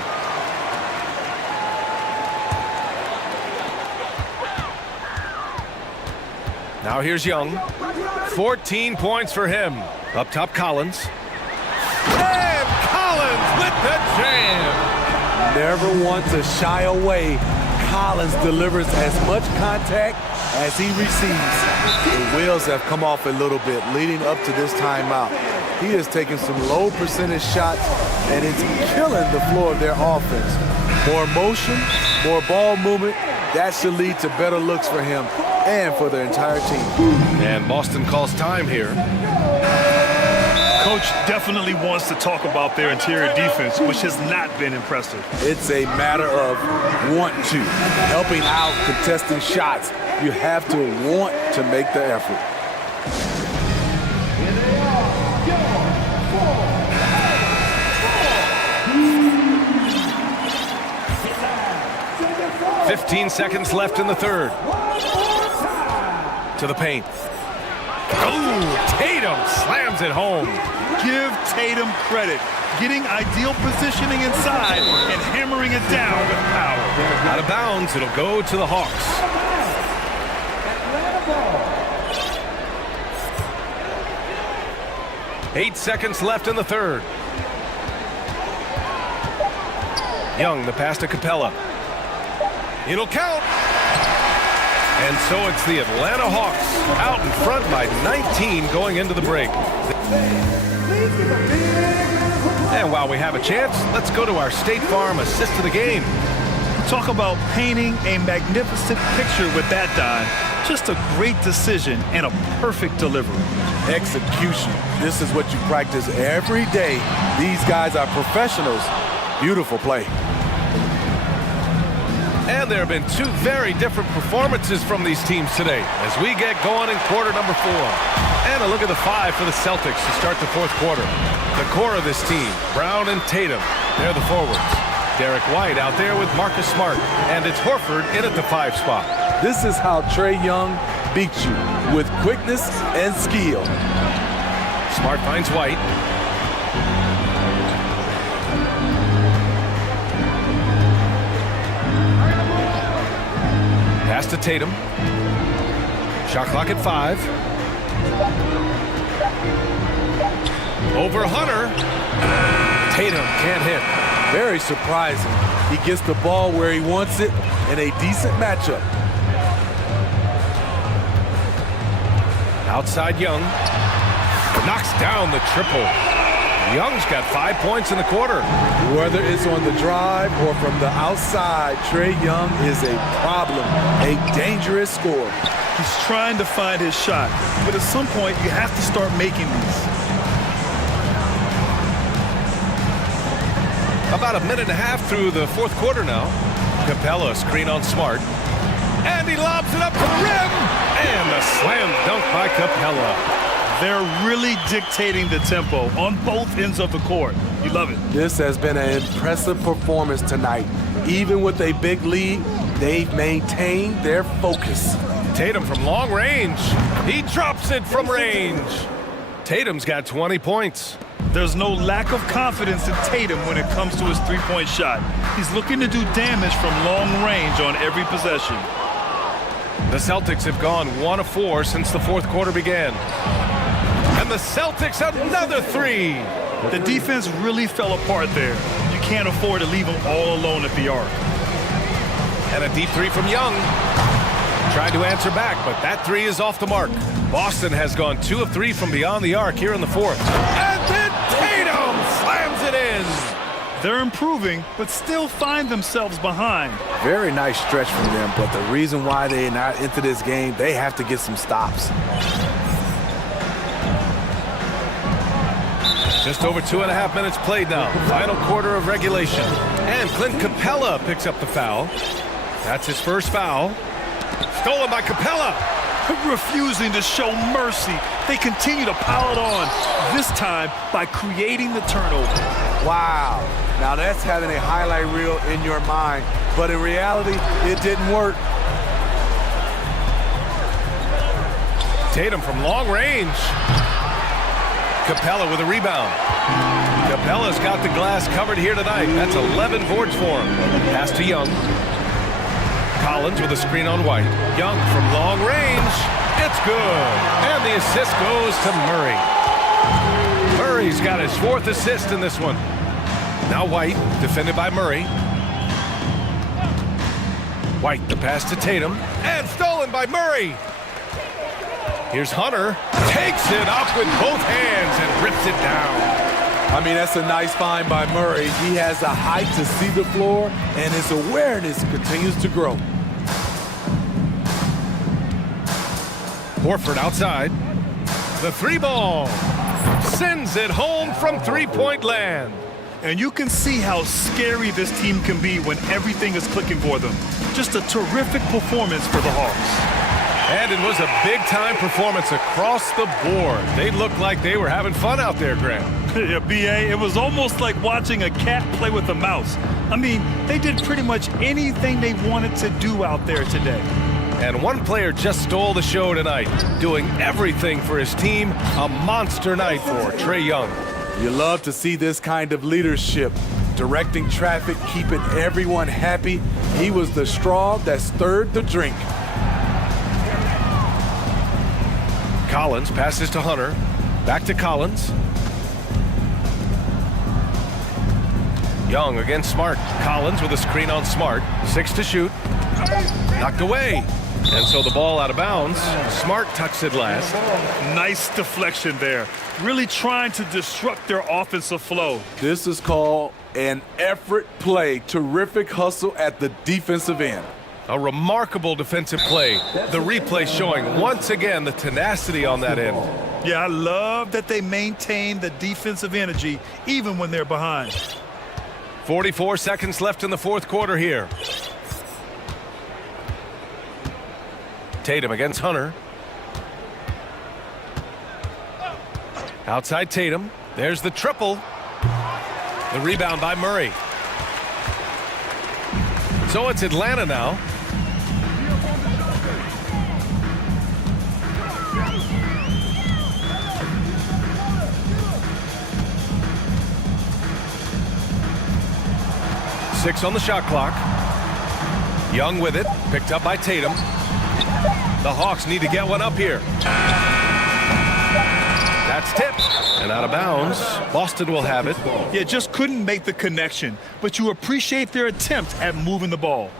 Now here's Young. 14 points for him. Up top, Collins. And Collins with the jam. Never want to shy away. Collins delivers as much contact as he receives. The wheels have come off a little bit leading up to this timeout. He is taking some low percentage shots, and it's killing the floor of their offense. More motion, more ball movement, that should lead to better looks for him and for their entire team. And Boston calls time here. Coach definitely wants to talk about their interior defense, which has not been impressive. It's a matter of want to. Helping out, contesting shots. You have to want to make the effort. "15 seconds left in the third. To the paint. Oh, Tatum slams it home. Give Tatum credit. Getting ideal positioning inside and hammering it down with power. Out of bounds, it'll go to the Hawks. "8 seconds left in the third. Young, the pass to Capella. It'll count. And so it's the Atlanta Hawks out in front by 19 going into the break. And while we have a chance, let's go to our State Farm assist of the game. Talk about painting a magnificent picture with that, Don. Just a great decision and a perfect delivery. Execution. This is what you practice every day. These guys are professionals. Beautiful play. And there have been two very different performances from these teams today as we get going in quarter number 4. And a look at the 5 for the Celtics to start the fourth quarter. The core of this team, Brown and Tatum, they're the forwards. Derek White out there with Marcus Smart, and it's Horford in at the 5 spot. This is how Trae Young beats you, with quickness and skill. Smart finds White. Pass to Tatum. Shot clock at 5. Over Hunter. Tatum can't hit. Very surprising. He gets the ball where he wants it in a decent matchup. Outside Young. Knocks down the triple. Young's got 5 points in the quarter. Whether it's on the drive or from the outside, Trae Young is a problem, a dangerous scorer. He's trying to find his shot, but at some point you have to start making these. About a minute and a half through the fourth quarter now. Capella screen on Smart. And he lobs it up to the rim. And the slam dunk by Capella. They're really dictating the tempo on both ends of the court. You love it. This has been an impressive performance tonight. Even with a big lead, they've maintained their focus. Tatum from long range. He drops it from range. Tatum's got 20 points. There's no lack of confidence in Tatum when it comes to his three-point shot. He's looking to do damage from long range on every possession. The Celtics have gone 1 of 4 since the fourth quarter began. And the Celtics another 3. The defense really fell apart there. You can't afford to leave them all alone at the arc. And a deep 3 from Young. Tried to answer back, but that 3 is off the mark. Boston has gone 2 of 3 from beyond the arc here in the fourth. And then Tatum slams it in. They're improving, but still find themselves behind. Very nice stretch from them, but the reason why they're not into this game, they have to get some stops. Just over 2.5 minutes played now. Final quarter of regulation. And Clint Capella picks up the foul. That's his first foul. Stolen by Capella. Refusing to show mercy. They continue to pile it on, this time by creating the turnover. Wow. Now that's having a highlight reel in your mind, but in reality, it didn't work. Tatum from long range. Capella with a rebound. Capella's got the glass covered here tonight. That's 11 boards for him. Pass to Young. Collins with a screen on White. Young from long range. It's good. And the assist goes to Murray. Murray's got his 4th assist in this one. Now White, defended by Murray. White, the pass to Tatum. And stolen by Murray. Here's Hunter. Takes it up with both hands and rips it down. I mean, that's a nice find by Murray. He has the height to see the floor, and his awareness continues to grow. Horford outside. The 3 ball. Sends it home from three-point land. And you can see how scary this team can be when everything is clicking for them. Just a terrific performance for the Hawks. And it was a big-time performance across the board. They looked like they were having fun out there, Graham. Yeah, B.A., it was almost like watching a cat play with a mouse. I mean, they did pretty much anything they wanted to do out there today. And one player just stole the show tonight, doing everything for his team. A monster night for Trae Young. You love to see this kind of leadership, directing traffic, keeping everyone happy. He was the straw that stirred the drink. Collins passes to Hunter. Back to Collins. Young against Smart. Collins with a screen on Smart. 6 to shoot. Knocked away. And so the ball out of bounds. Smart touched it last. Nice deflection there. Really trying to disrupt their offensive flow. This is called an effort play. Terrific hustle at the defensive end. A remarkable defensive play. The replay showing once again the tenacity on that end. Yeah, I love that they maintain the defensive energy even when they're behind. 44 seconds left in the fourth quarter here. Tatum against Hunter. Outside Tatum. There's the triple. The rebound by Murray. So it's Atlanta now. Six on the shot clock. Young with it. Picked up by Tatum. The Hawks need to get one up here. That's tipped and out of bounds. Boston will have it. Yeah, just couldn't make the connection, but you appreciate their attempt at moving the ball.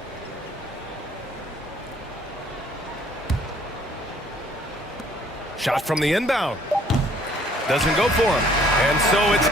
Shot from the inbound. Doesn't go for him. And so it's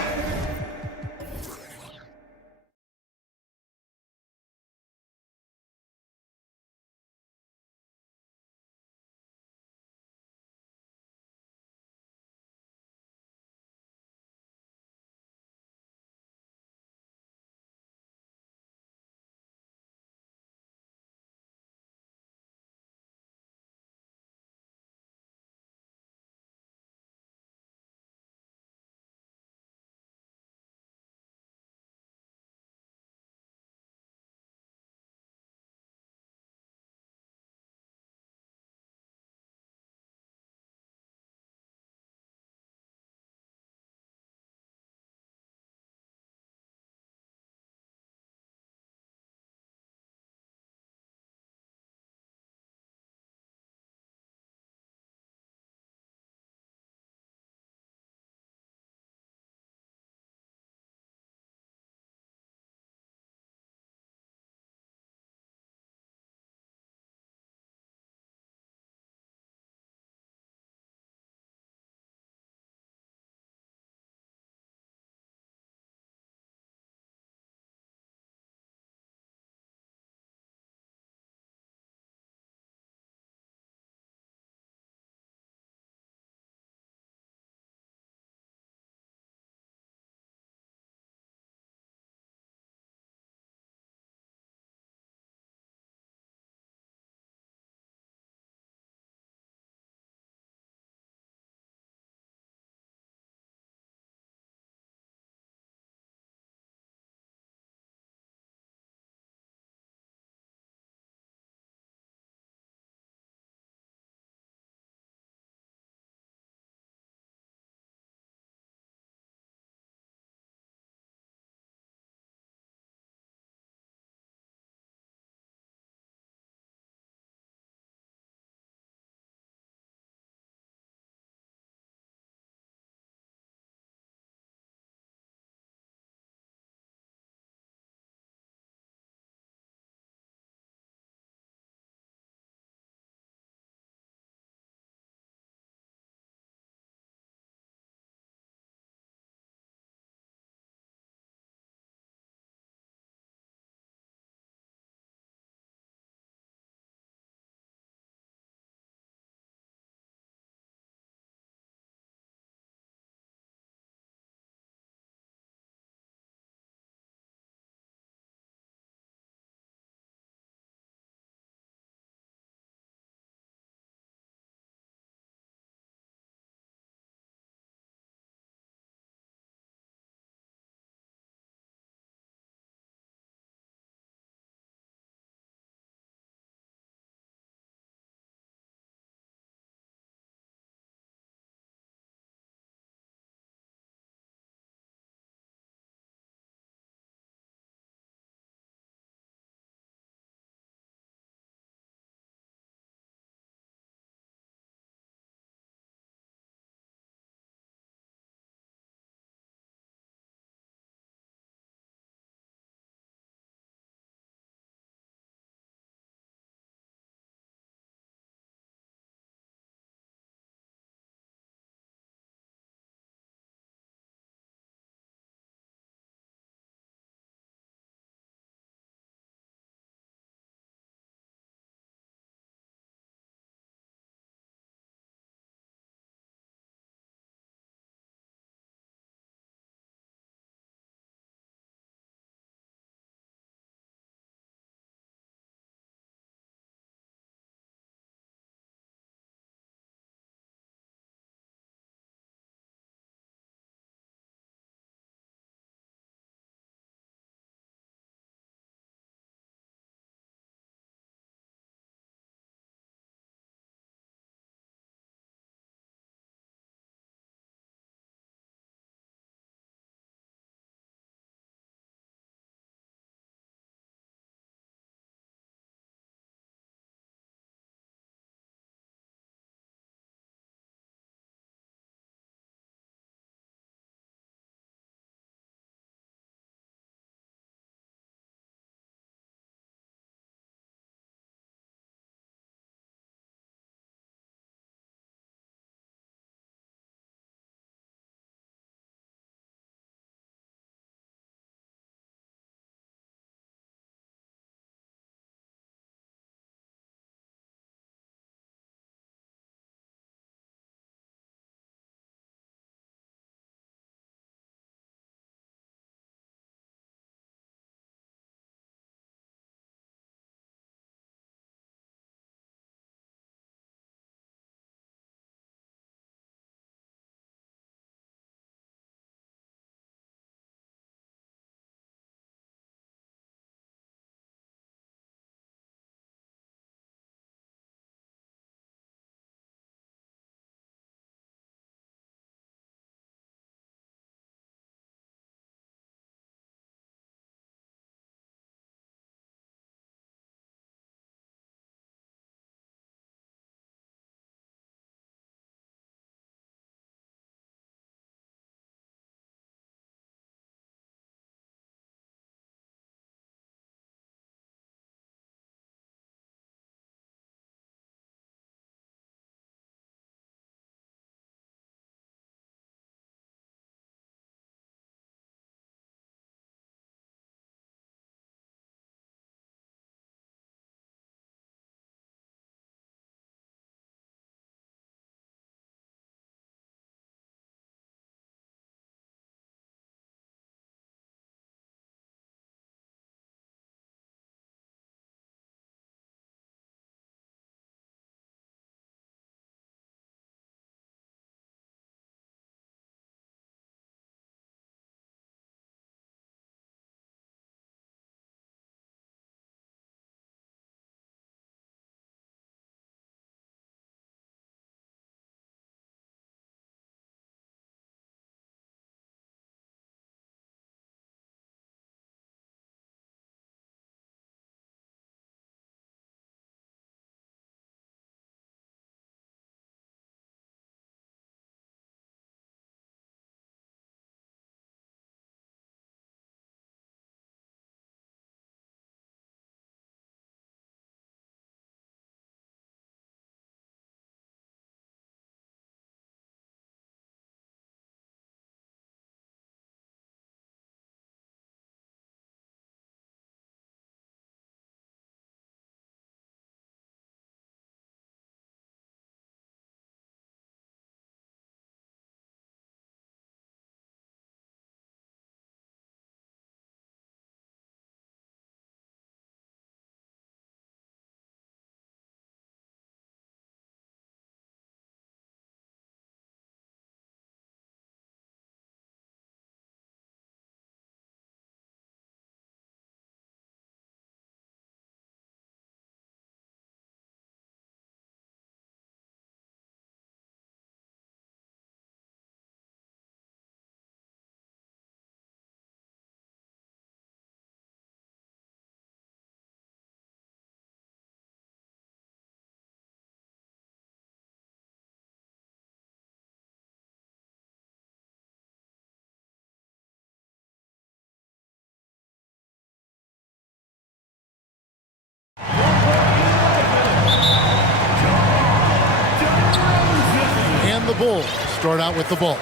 Bulls start out with the ball.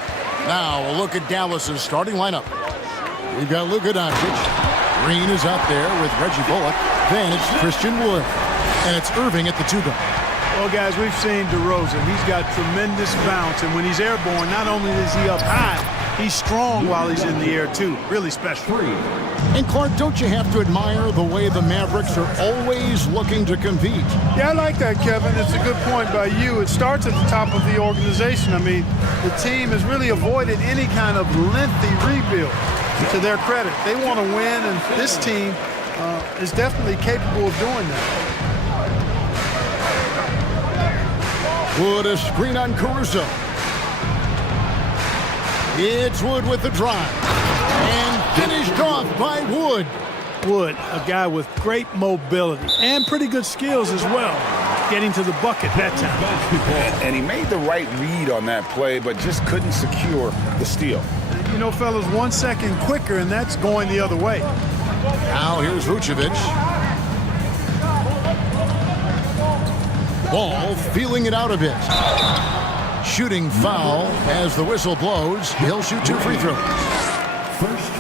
Now a look at Dallas's starting lineup. We've got Luka Doncic. Green is out there with Reggie Bullock. Then it's Christian Wood. And it's Irving at the 2 guard. Well, guys, we've seen DeRozan. He's got tremendous bounce, and when he's airborne, not only is he up high, he's strong while he's in the air, too. Really special. And, Clark, don't you have to admire the way the Mavericks are always looking to compete? Yeah, I like that, Kevin. It's a good point by you. It starts at the top of the organization. I mean, the team has really avoided any kind of lengthy rebuild. To their credit, they want to win, and this team is definitely capable of doing that. Wood a screen on Caruso. It's Wood with the drive. And finished off by Wood. Wood, a guy with great mobility and pretty good skills as well, getting to the bucket that time. And he made the right read on that play, but just couldn't secure the steal. You know, fellas, 1 second quicker, and that's going the other way. Now here's Vucevic. Ball feeling it out a bit. Shooting foul as the whistle blows. He'll shoot 2 free throws.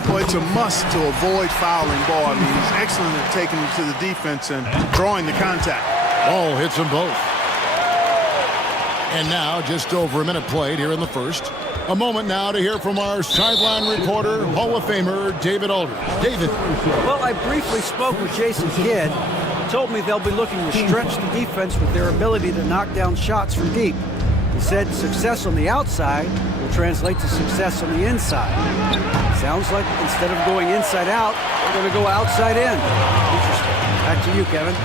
Well, it's a must to avoid fouling Ball. I mean, he's excellent at taking it to the defense and drawing the contact. Ball hits them both. And now just over a minute played here in the first. A moment now to hear from our sideline reporter, Hall of Famer David Aldridge. David. Well, I briefly spoke with Jason Kidd. He told me they'll be looking to stretch the defense with their ability to knock down shots from deep. He said success on the outside will translate to success on the inside. Sounds like instead of going inside out, they're going to go outside in. Interesting. Back to you, Kevin.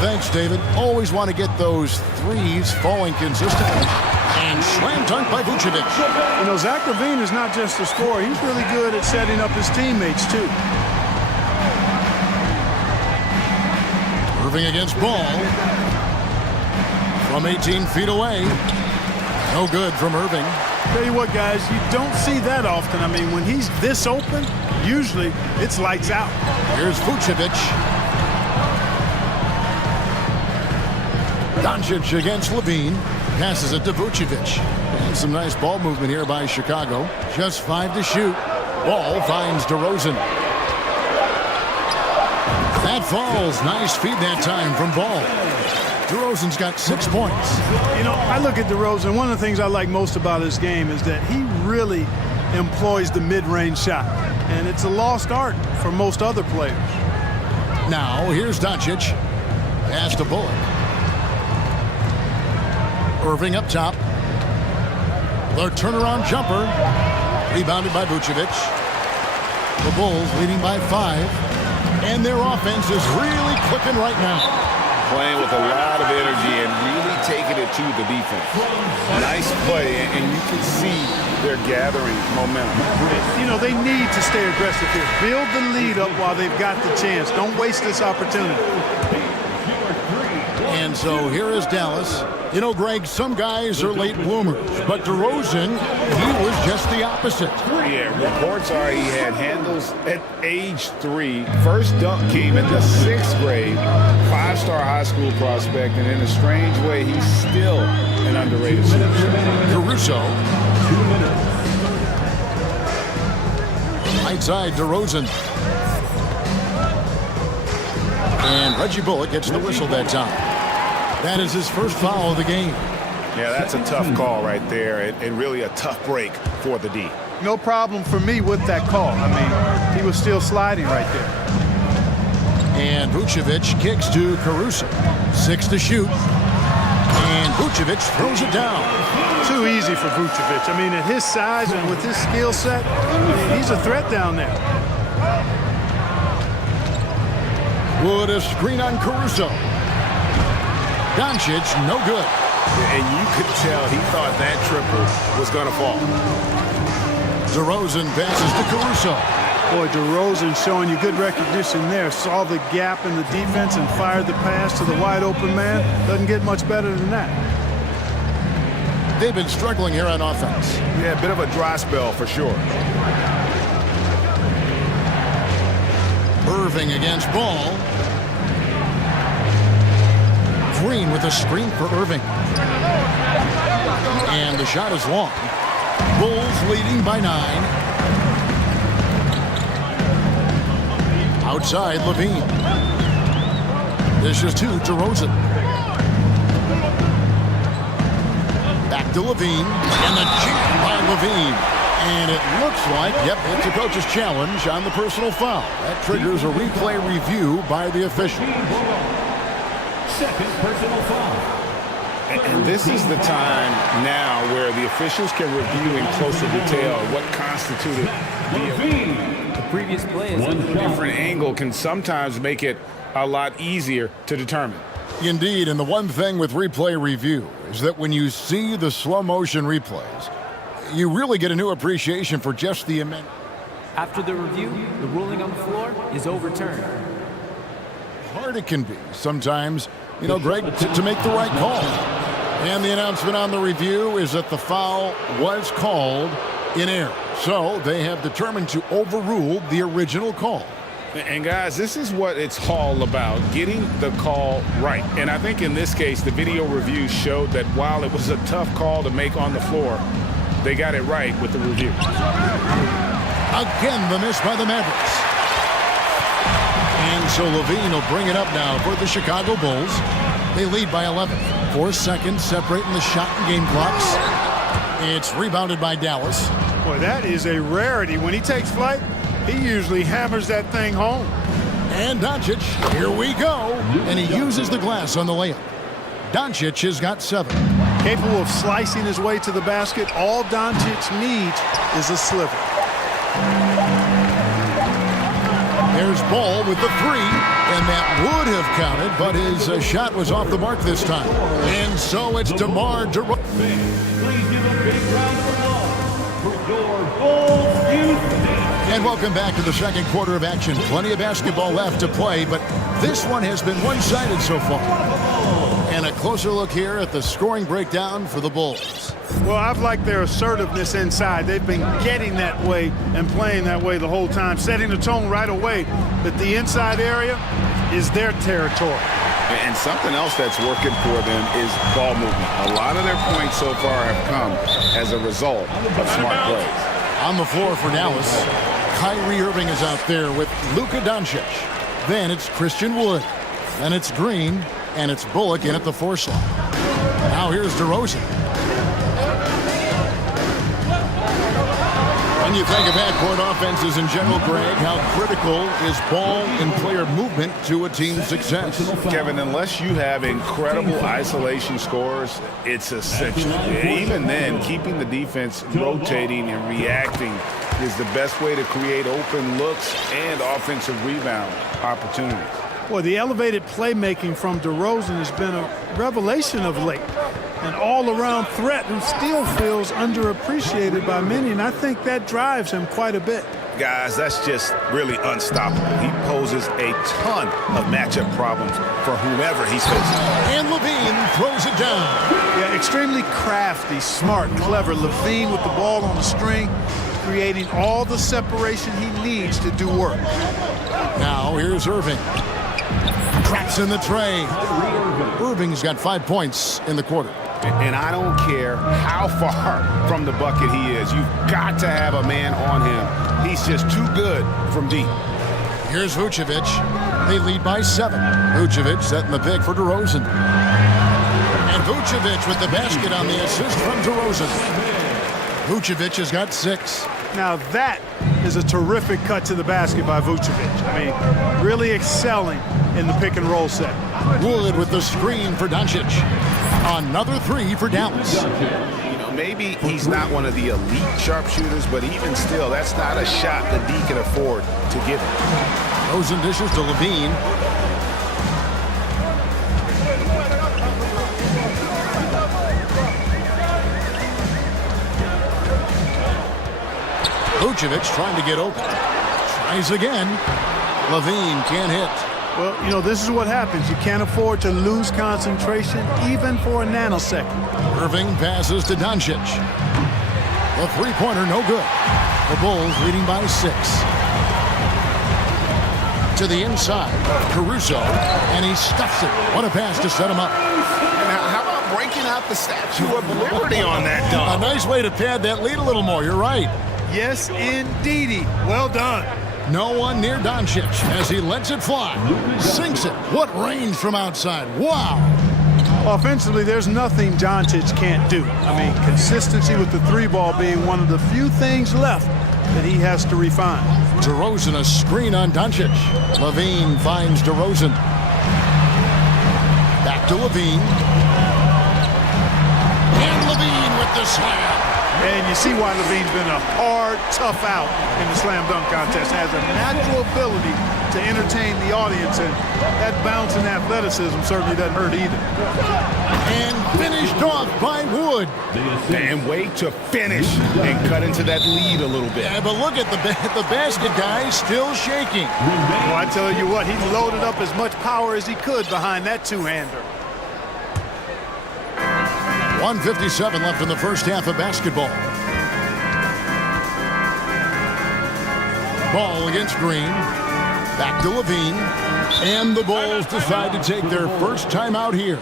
Thanks, David. Always want to get those threes falling consistently. And slam dunk by Vucevic. You know, Zach LaVine is not just a scorer. He's really good at setting up his teammates, too. Irving against Ball. From 18 feet away. No good from Irving. Tell you what, guys, you don't see that often. I mean, when he's this open, usually it's lights out. Here's Vucevic. Doncic against Levine. Passes it to Vucevic. And some nice ball movement here by Chicago. Just 5 to shoot. Ball finds DeRozan. That falls. Nice feed that time from Ball. DeRozan's got 6 points. You know, I look at DeRozan. One of the things I like most about his game is that he really employs the mid-range shot. And it's a lost art for most other players. Now, here's Doncic. Pass to Bullock. Irving up top. Their turnaround jumper. Rebounded by Vucevic. The Bulls leading by 5. And their offense is really clicking right now. Playing with a lot of energy and really taking it to the defense. Nice play, and you can see they're gathering momentum. You know, they need to stay aggressive here. Build the lead up while they've got the chance. Don't waste this opportunity. And so here is Dallas. You know, Greg, some guys are late bloomers, but DeRozan, he was just the opposite. Yeah, reports are he had handles at age 3. First dunk came in the 6th grade. 5-star high school prospect, and in a strange way, he's still an underrated superstar. Caruso. Right side, DeRozan. And Reggie Bullock gets the whistle that time. That is his first foul of the game. Yeah, that's a tough call right there, and really a tough break for the D. No problem for me with that call. I mean, he was still sliding right there. And Vucevic kicks to Caruso. 6 to shoot. And Vucevic throws it down. Too easy for Vucevic. I mean, at his size and with his skill set, he's a threat down there. Wood a screen on Caruso. Doncic, no good. And you could tell he thought that triple was going to fall. DeRozan passes to Caruso. Boy, DeRozan showing you good recognition there. Saw the gap in the defense and fired the pass to the wide open man. Doesn't get much better than that. They've been struggling here on offense. Yeah, a bit of a dry spell for sure. Irving against Ball. Green with a screen for Irving. And the shot is long. Bulls leading by 9. Outside, Levine. Dishes to DeRozan. Back to Levine. And the jam by Levine. And it looks like, yep, it's a coach's challenge on the personal foul. That triggers a replay review by the official. Second personal foul. And this is the time now where the officials can review in closer detail what constituted The previous play is a different angle can sometimes make it a lot easier to determine. Indeed, and the one thing with replay review is that when you see the slow motion replays, you really get a new appreciation for just the immense. After the review, the ruling on the floor is overturned. Hard it can be sometimes, you know, Greg, to make the right call. And the announcement on the review is that the foul was called in error. So they have determined to overrule the original call. And guys, this is what it's all about, getting the call right. And I think in this case, the video review showed that while it was a tough call to make on the floor, they got it right with the review. Again, the miss by the Mavericks. And so Levine will bring it up now for the Chicago Bulls. They lead by 11. 4 seconds separating the shot and game clocks. It's rebounded by Dallas. Boy, that is a rarity. When he takes flight, he usually hammers that thing home. And Doncic, here we go. And he uses the glass on the layup. Doncic has got 7. Capable of slicing his way to the basket. All Doncic needs is a sliver. There's Ball with the 3, and that would have counted, but his shot was off the mark this time. And so it's DeMar DeRozan. Please give a big round of applause for your Bulls youth team. And welcome back to the second quarter of action. Plenty of basketball left to play, but this one has been one-sided so far. And a closer look here at the scoring breakdown for the Bulls. Well, I've liked their assertiveness inside. They've been getting that way and playing that way the whole time, setting the tone right away that the inside area is their territory. And something else that's working for them is ball movement. A lot of their points so far have come as a result of smart plays. On the floor for Dallas, Kyrie Irving is out there with Luka Doncic. Then it's Christian Wood. Then it's Green. And it's Bullock in at the 4 slot. Now here's DeRozan. When you think of backcourt offenses in general, Greg, how critical is ball and player movement to a team's success? Kevin, unless you have incredible isolation scores, it's essential. Even then, keeping the defense rotating and reacting is the best way to create open looks and offensive rebound opportunities. Boy, the elevated playmaking from DeRozan has been a revelation of late. An all-around threat who still feels underappreciated by many, and I think that drives him quite a bit. Guys, that's just really unstoppable. He poses a ton of matchup problems for whoever he's facing. And Levine throws it down. Yeah, extremely crafty, smart, clever. Levine with the ball on the string, creating all the separation he needs to do work. Now here's Irving. Traps in the tray. Irving's got 5 points in the quarter. And I don't care how far from the bucket he is. You've got to have a man on him. He's just too good from deep. Here's Vucevic. They lead by 7. Vucevic setting the pick for DeRozan. And Vucevic with the basket on the assist from DeRozan. Vucevic has got 6. Now that is a terrific cut to the basket by Vucevic. I mean, really excelling in the pick and roll set. Wood with the screen for Doncic. Another 3 for Dallas. You know, maybe he's not one of the elite sharpshooters, but even still, that's not a shot that D can afford to give him. DeRozan dishes to Levine. Vucevic trying to get open. Tries again. Levine can't hit. Well, you know, this is what happens. You can't afford to lose concentration even for a nanosecond. Irving passes to Doncic. The three-pointer no good. The Bulls leading by 6. To the inside, Caruso, and he stuffs it. What a pass to set him up. And how about breaking out the Statue of Liberty on that dunk. A nice way to pad that lead a little more. You're right. Yes, indeedy. Well done. No one near Doncic as he lets it fly. Sinks it. What range from outside. Wow. Offensively, there's nothing Doncic can't do. I mean, consistency with the three ball being one of the few things left that he has to refine. DeRozan, a screen on Doncic. Levine finds DeRozan. Back to Levine. And Levine with the slam. And you see why Levine's been a hard, tough out in the slam dunk contest. Has a natural ability to entertain the audience, and that bounce and athleticism certainly doesn't hurt either. And finished off by Wood. And way to finish and cut into that lead a little bit. Yeah, but look at the basket guy still shaking. Well, I tell you what, he loaded up as much power as he could behind that two-hander. 1:57 left in the first half of basketball. Ball against Green. Back to Levine. And the Bulls decide to take their first timeout here.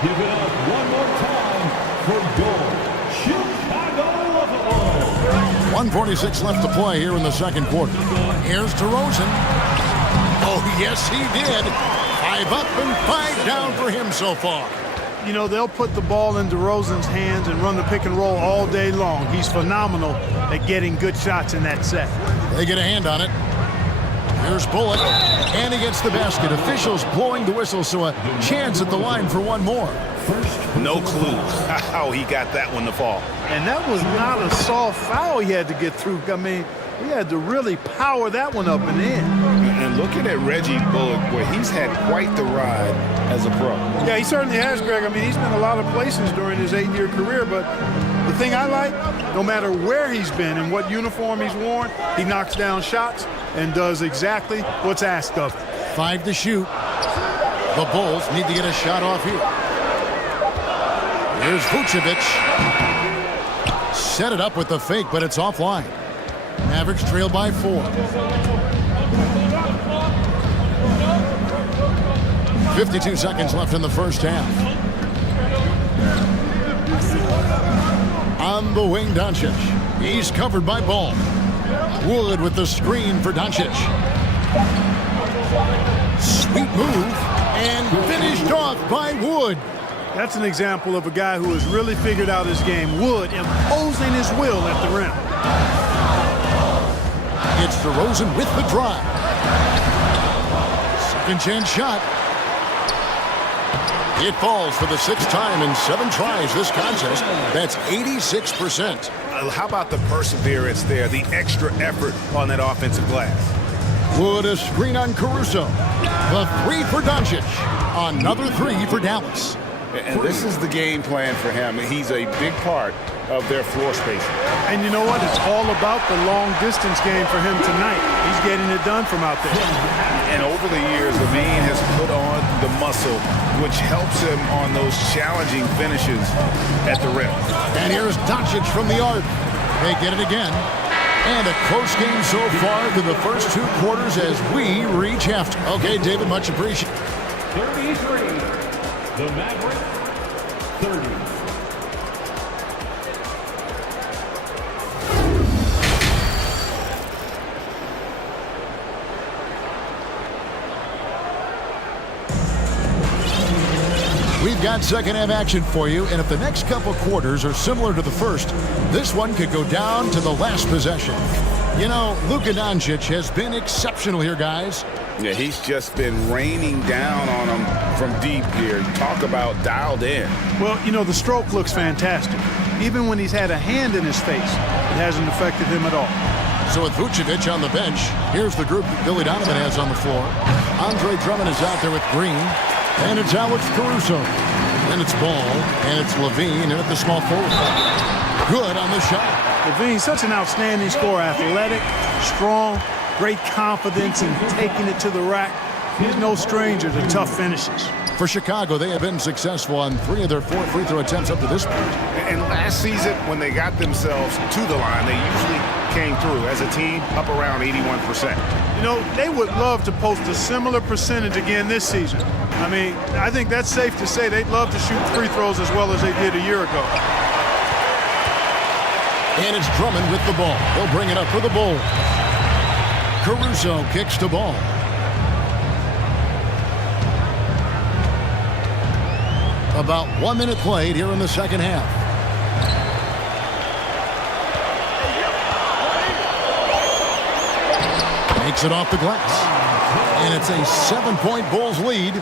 Give it up one more time for your Chicago. 1:46 left to play here in the second quarter. Here's DeRozan. Oh, yes, he did. 5 up and 5 down for him so far. You know, they'll put the ball in DeRozan's hands and run the pick and roll all day long. He's phenomenal at getting good shots in that set. They get a hand on it. Here's Bullock, and he gets the basket. Officials blowing the whistle, so a chance at the line for one more. No clue how he got that one to fall. And that was not a soft foul he had to get through. I mean, he had to really power that one up and in. And looking at Reggie Bullock, where he's had quite the ride as a pro. Yeah, he certainly has, Greg. I mean, he's been a lot of places during his 8-year career, but the thing I like, no matter where he's been and what uniform he's worn, he knocks down shots and does exactly what's asked of him. 5 to shoot. The Bulls need to get a shot off here. Here's Vucevic. Set it up with the fake, but it's offline. Mavericks trail by 4. 52 seconds left in the first half. On the wing, Doncic. He's covered by Ball. Wood with the screen for Doncic. Sweet move, and finished off by Wood. That's an example of a guy who has really figured out his game. Wood imposing his will at the rim. It's DeRozan with the drive. Second chance shot. It falls for the 6th time in 7 tries this contest. That's 86%. How about the perseverance there, the extra effort on that offensive glass? Wood, a screen on Caruso. The 3 for Doncic. Another 3 for Dallas. And this is the game plan for him. He's a big part of their floor spacing. And you know what? It's all about the long distance game for him tonight. He's getting it done from out there. And over the years, Levine has put on the muscle, which helps him on those challenging finishes at the rim. And here's Doncic from the arc. They get it again. And a close game so far through the first 2 quarters as we reach half. Okay, David, much appreciated. 33. The Mavericks, 30. We've got second half action for you, and if the next couple quarters are similar to the first, this one could go down to the last possession. You know, Luka Doncic has been exceptional here, guys. Yeah, he's just been raining down on him from deep here. Talk about dialed in. Well, you know, the stroke looks fantastic. Even when he's had a hand in his face, it hasn't affected him at all. So with Vucevic on the bench, here's the group that Billy Donovan has on the floor. Andre Drummond is out there with Green, and it's Alex Caruso. Then it's Ball, and it's Levine, and at the small forward. Good on the shot. Levine's such an outstanding scorer, athletic, strong, great confidence in taking it to the rack. He's no stranger to tough finishes. For Chicago, they have been successful on 3 of their 4 free throw attempts up to this point. And last season, when they got themselves to the line, they usually came through. As a team, up around 81%. You know, they would love to post a similar percentage again this season. I mean, I think that's safe to say they'd love to shoot free throws as well as they did a year ago. And it's Drummond with the ball. He'll bring it up for the Bulls. Caruso kicks the ball. About 1 minute played here in the second half. Makes it off the glass. And it's a 7-point Bulls lead.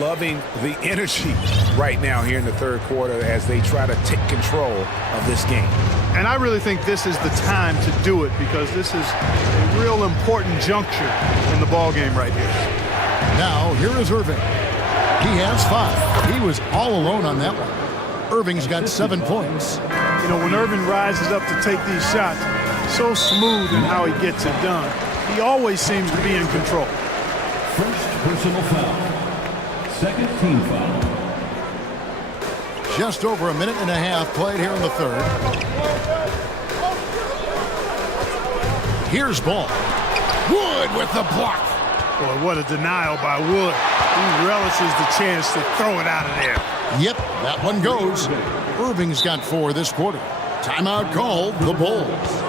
Loving the energy right now here in the third quarter as they try to take control of this game. And I really think this is the time to do it because this is a real important juncture in the ball game right here. Now, here is Irving. He has 5. He was all alone on that one. Irving's got 7 points. You know, when Irving rises up to take these shots, so smooth in how he gets it done. He always seems to be in control. First personal foul. Second team foul. Just over a minute and a half played here in the third. Here's Ball. Wood with the block. Boy, what a denial by Wood. He relishes the chance to throw it out of there. Yep, that one goes. Irving's got 4 this quarter. Timeout called, the Bulls.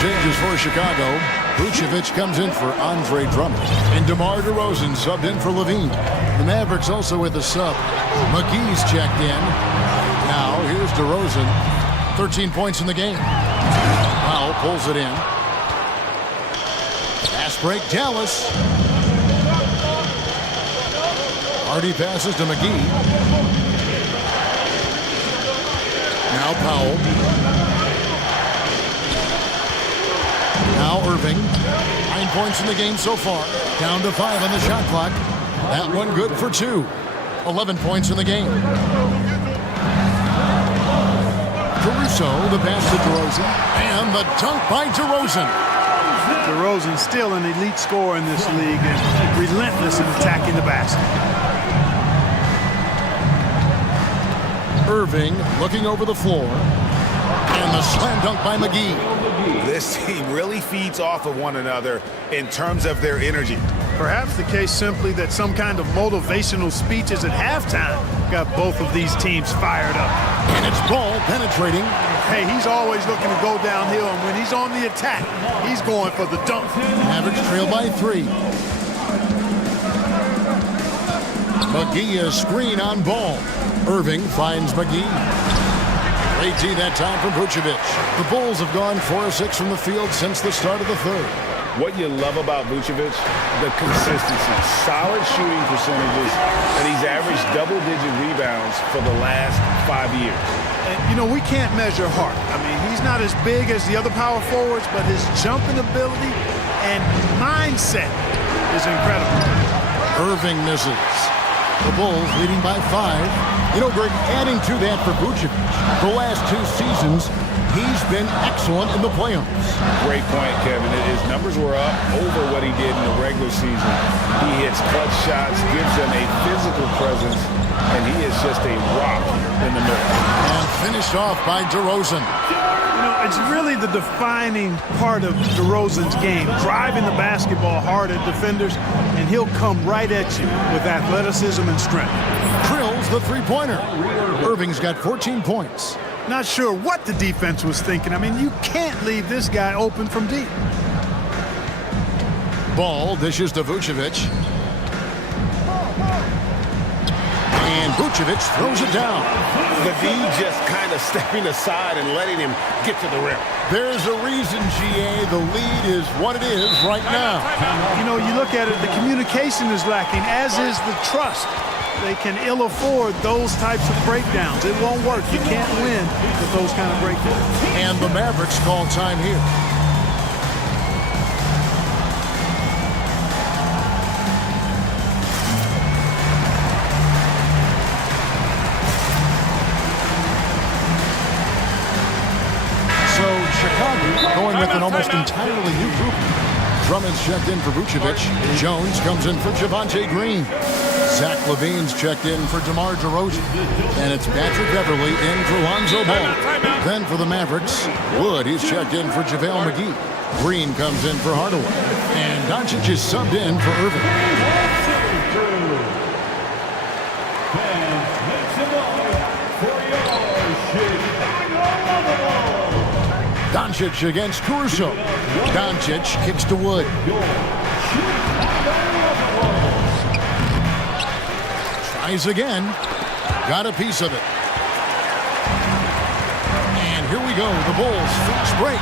Changes for Chicago. Vucevic comes in for Andre Drummond. And DeMar DeRozan subbed in for Levine. The Mavericks also with a sub. McGee's checked in. Now here's DeRozan. 13 points in the game. Powell pulls it in. Pass break, Dallas. Hardy passes to McGee. Now Powell. Now Irving. 9 points in the game so far. Down to 5 on the shot clock. That one good for 2. 11 points in the game. Caruso, the pass to DeRozan. And the dunk by DeRozan. DeRozan still an elite scorer in this league and relentless in attacking the basket. Irving looking over the floor. And the slam dunk by McGee. This team really feeds off of one another in terms of their energy. Perhaps the case simply that some kind of motivational speeches at halftime got both of these teams fired up. And it's Ball penetrating. Hey, he's always looking to go downhill, and when he's on the attack, he's going for the dunk. Mavericks trail by 3. McGee is screen on Ball. Irving finds McGee. Great D that time from Vucevic. The Bulls have gone 4 of 6 from the field since the start of the third. What you love about Vucevic, the consistency, solid shooting percentages, and he's averaged double-digit rebounds for the last 5 years. And, you know, we can't measure heart. I mean, he's not as big as the other power forwards, but his jumping ability and mindset is incredible. Irving misses. The Bulls leading by 5. You know, Greg, adding to that for Vucevic, the last 2 seasons, he's been excellent in the playoffs. Great point, Kevin. His numbers were up over what he did in the regular season. He hits clutch shots, gives them a physical presence, and he is just a rock in the middle. And finished off by DeRozan. You know, it's really the defining part of DeRozan's game, driving the basketball hard at defenders, and he'll come right at you with athleticism and strength. Drills the three-pointer. Irving's got 14 points. Not sure what the defense was thinking. I mean, you can't leave this guy open from deep. Ball dishes to Vucevic. And Vucevic throws it down. Levine just kind of stepping aside and letting him get to the rim. There's a reason, GA, the lead is what it is right now. You know, you look at it, the communication is lacking, as is the trust. They can ill afford those types of breakdowns. It won't work. You can't win with those kind of breakdowns. And the Mavericks call time here. Chicago going with an almost entirely new group. Drummond's checked in for Vucevic. Jones comes in for Javonte Green. Zach LaVine's checked in for DeMar DeRozan. And it's Patrick Beverly in for Lonzo Ball. Then for the Mavericks, Wood, he's checked in for JaVale McGee. Green comes in for Hardaway. And Doncic is subbed in for Irving. Doncic against Caruso. Doncic kicks to Wood. Tries again. Got a piece of it. And here we go. The Bulls fast break.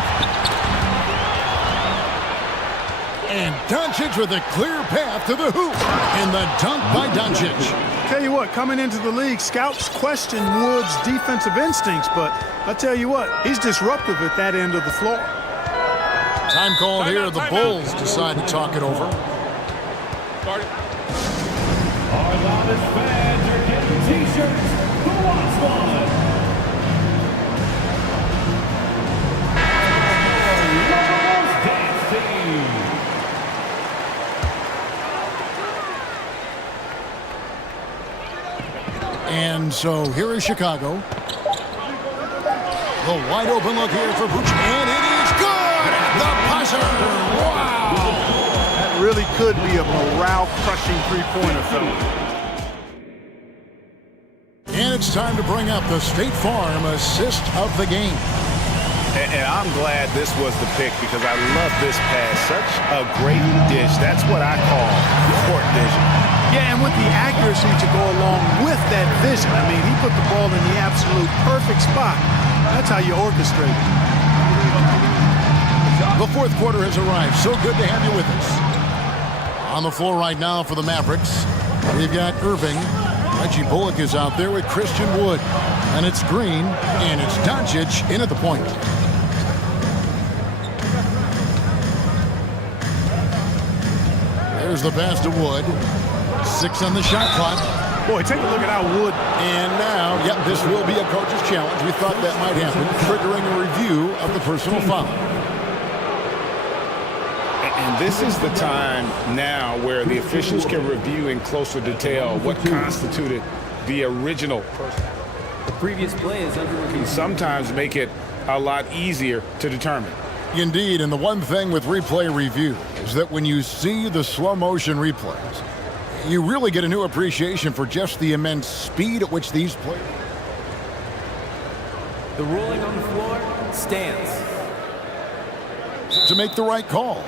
And Doncic with a clear path to the hoop. And the dunk by Doncic. Tell you what, coming into the league, scouts question Wood's defensive instincts, but I tell you what, he's disruptive at that end of the floor. Time called here. The Bulls decide to talk it over. Our loudest fans are getting t-shirts. Who wants one? Our dance team. And so here is Chicago. The wide open look here for Vucevic. And it is good at the buzzer. Wow. That really could be a morale-crushing three-pointer, fellas. And it's time to bring up the State Farm assist of the game. And I'm glad this was the pick because I love this pass. Such a great dish. That's what I call court vision. Yeah, and with the accuracy to go along with that vision. I mean, he put the ball in the absolute perfect spot. That's how you orchestrate it. The fourth quarter has arrived. So good to have you with us. On the floor right now for the Mavericks, we've got Irving. Reggie Bullock is out there with Christian Wood. And it's Green, and it's Doncic in at the point. There's the pass to Wood. 6 on the shot clock. Boy, take a look at how Wood. And now, yep, this will be a coach's challenge. We thought that might happen, triggering a review of the personal foul. And this is the time now where the officials can review in closer detail what constituted the original person. The previous play is under review. Can sometimes make it a lot easier to determine. Indeed, and the one thing with replay review is that when you see the slow motion replays, you really get a new appreciation for just the immense speed at which these players. The ruling on the floor stands. To make the right call.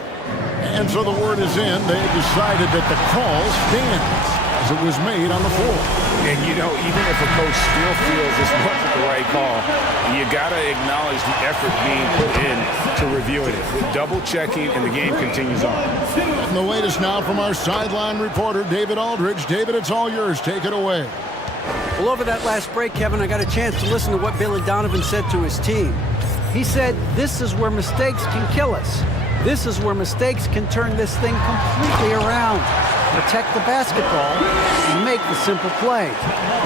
And so the word is in. They decided that the call stands as it was made on the floor. And, you know, even if a coach still feels this wasn't the right call, you got to acknowledge the effort being put in to reviewing it. With double checking, and the game continues on. And the latest now from our sideline reporter, David Aldridge. David, it's all yours. Take it away. Well, over that last break, Kevin, I got a chance to listen to what Billy Donovan said to his team. He said, this is where mistakes can kill us. This is where mistakes can turn this thing completely around. Protect the basketball and make the simple play.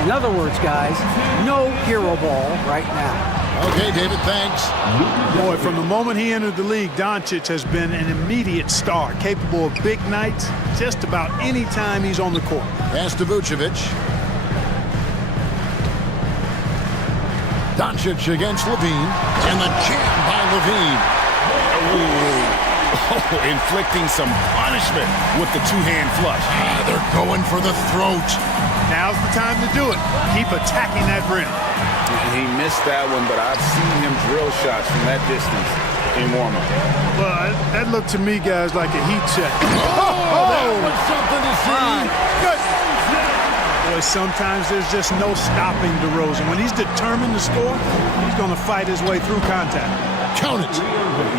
In other words, guys, no hero ball right now. Okay, David, thanks. Boy, from the moment he entered the league, Doncic has been an immediate star, capable of big nights just about any time he's on the court. Pass to Vucevic. Doncic against Levine, and the jam by Levine. Oh, inflicting some punishment with the two-hand flush. They're going for the throat. Now's the time to do it. Keep attacking that rim. He missed that one, but I've seen him drill shots from that distance in warm-up. Well, that looked to me, guys, like a heat check. That was something to see. Good. Boy, sometimes there's just no stopping DeRozan. When he's determined to score, he's going to fight his way through contact. Count it.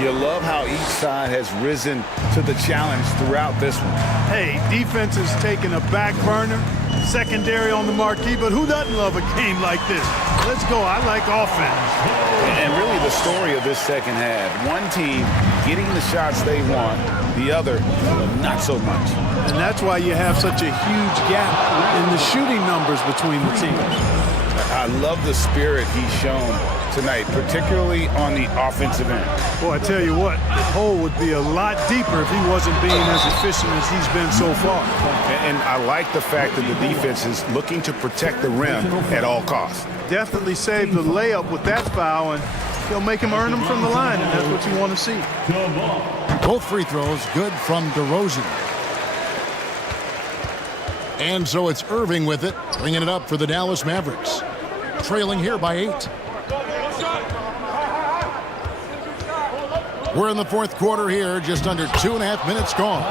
You love how each side has risen to the challenge throughout this one. Hey, defense is taking a back burner, secondary on the marquee, but who doesn't love a game like this? Let's go. I like offense. And really the story of this second half, one team getting the shots they want, the other not so much. And that's why you have such a huge gap in the shooting numbers between the teams. I love the spirit he's shown tonight, particularly on the offensive end. Boy, I tell you what, the hole would be a lot deeper if he wasn't being as efficient as he's been so far. And I like the fact that the defense is looking to protect the rim at all costs. Definitely saved the layup with that foul, and he'll make him earn them from the line, and that's what you want to see. Both free throws good from DeRozan. And so it's Irving with it, bringing it up for the Dallas Mavericks. Trailing here by 8. We're in the fourth quarter here, just under 2.5 minutes gone.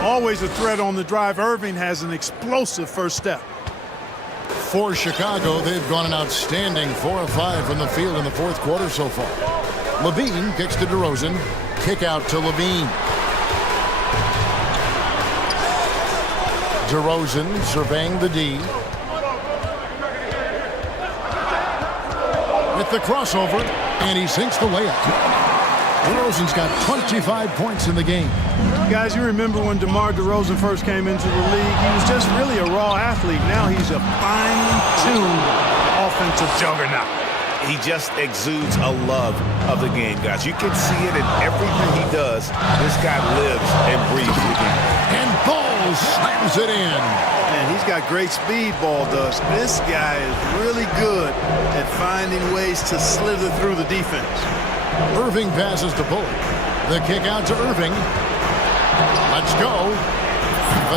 Always a threat on the drive. Irving has an explosive first step. For Chicago, they've gone an outstanding 4 of 5 from the field in the fourth quarter so far. Levine kicks to DeRozan. Kick out to Levine. DeRozan surveying the D. With the crossover, and he sinks the layup. DeRozan's got 25 points in the game. Guys, you remember when DeMar DeRozan first came into the league? He was just really a raw athlete. Now he's a fine-tuned offensive juggernaut. He just exudes a love of the game, guys. You can see it in everything he does. This guy lives and breathes the game. And Ball slams it in. And he's got great speed, Ball does. This guy is really good at finding ways to slither through the defense. Irving passes to Bullock. The kick out to Irving. Let's go.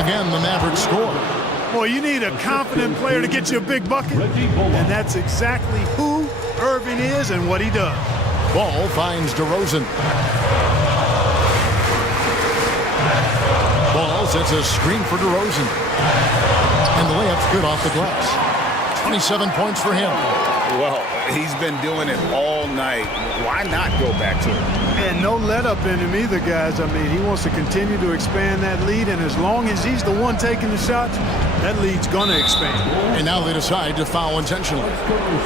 Again, the Mavericks score. Boy, you need a confident player to get you a big bucket. And that's exactly who Irving is and what he does. Ball finds DeRozan. Ball sets a screen for DeRozan. And the layup's good off the glass. 27 points for him. Well, he's been doing it all night. Why not go back to it? And no let up in him either, guys. I mean, he wants to continue to expand that lead, and as long as he's the one taking the shots, that lead's going to expand. And now they decide to foul intentionally.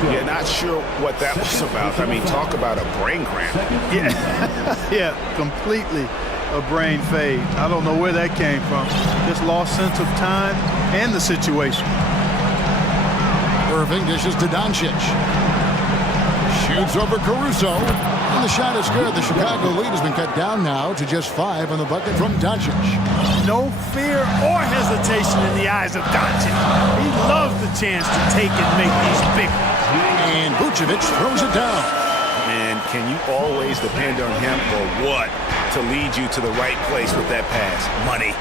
Yeah, not sure what that was about. I mean, talk about a brain cramp. Yeah, yeah, completely a brain fade. I don't know where that came from. Just lost sense of time and the situation. Irving dishes to Doncic. Shoots over Caruso. And the shot is good. The Chicago lead has been cut down now to just 5 on the bucket from Doncic. No fear or hesitation in the eyes of Doncic. He loves the chance to take and make these big ones. And Vucevic throws it down. And can you always depend on him or what to lead you to the right place with that pass? Money.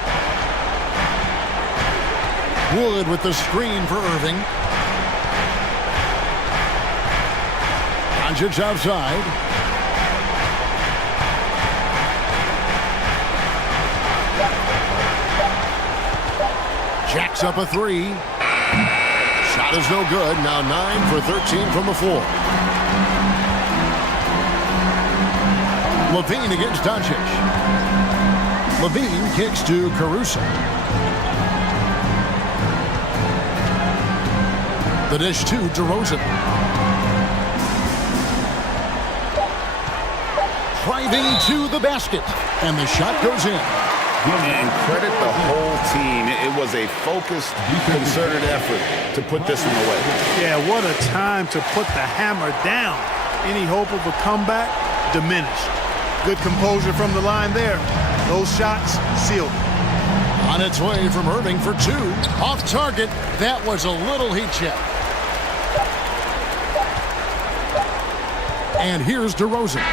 Wood with the screen for Irving. Doncic outside. Jacks up a 3. Shot is no good. Now 9 for 13 from the floor. Levine against Doncic. Levine kicks to Caruso. The dish to DeRozan. Driving to the basket, and the shot goes in. And credit the whole team. It was a focused, concerted effort to put this one away. Yeah, what a time to put the hammer down. Any hope of a comeback diminished. Good composure from the line there. Those shots sealed. On its way from Irving for 2. Off target. That was a little heat check. And here's DeRozan.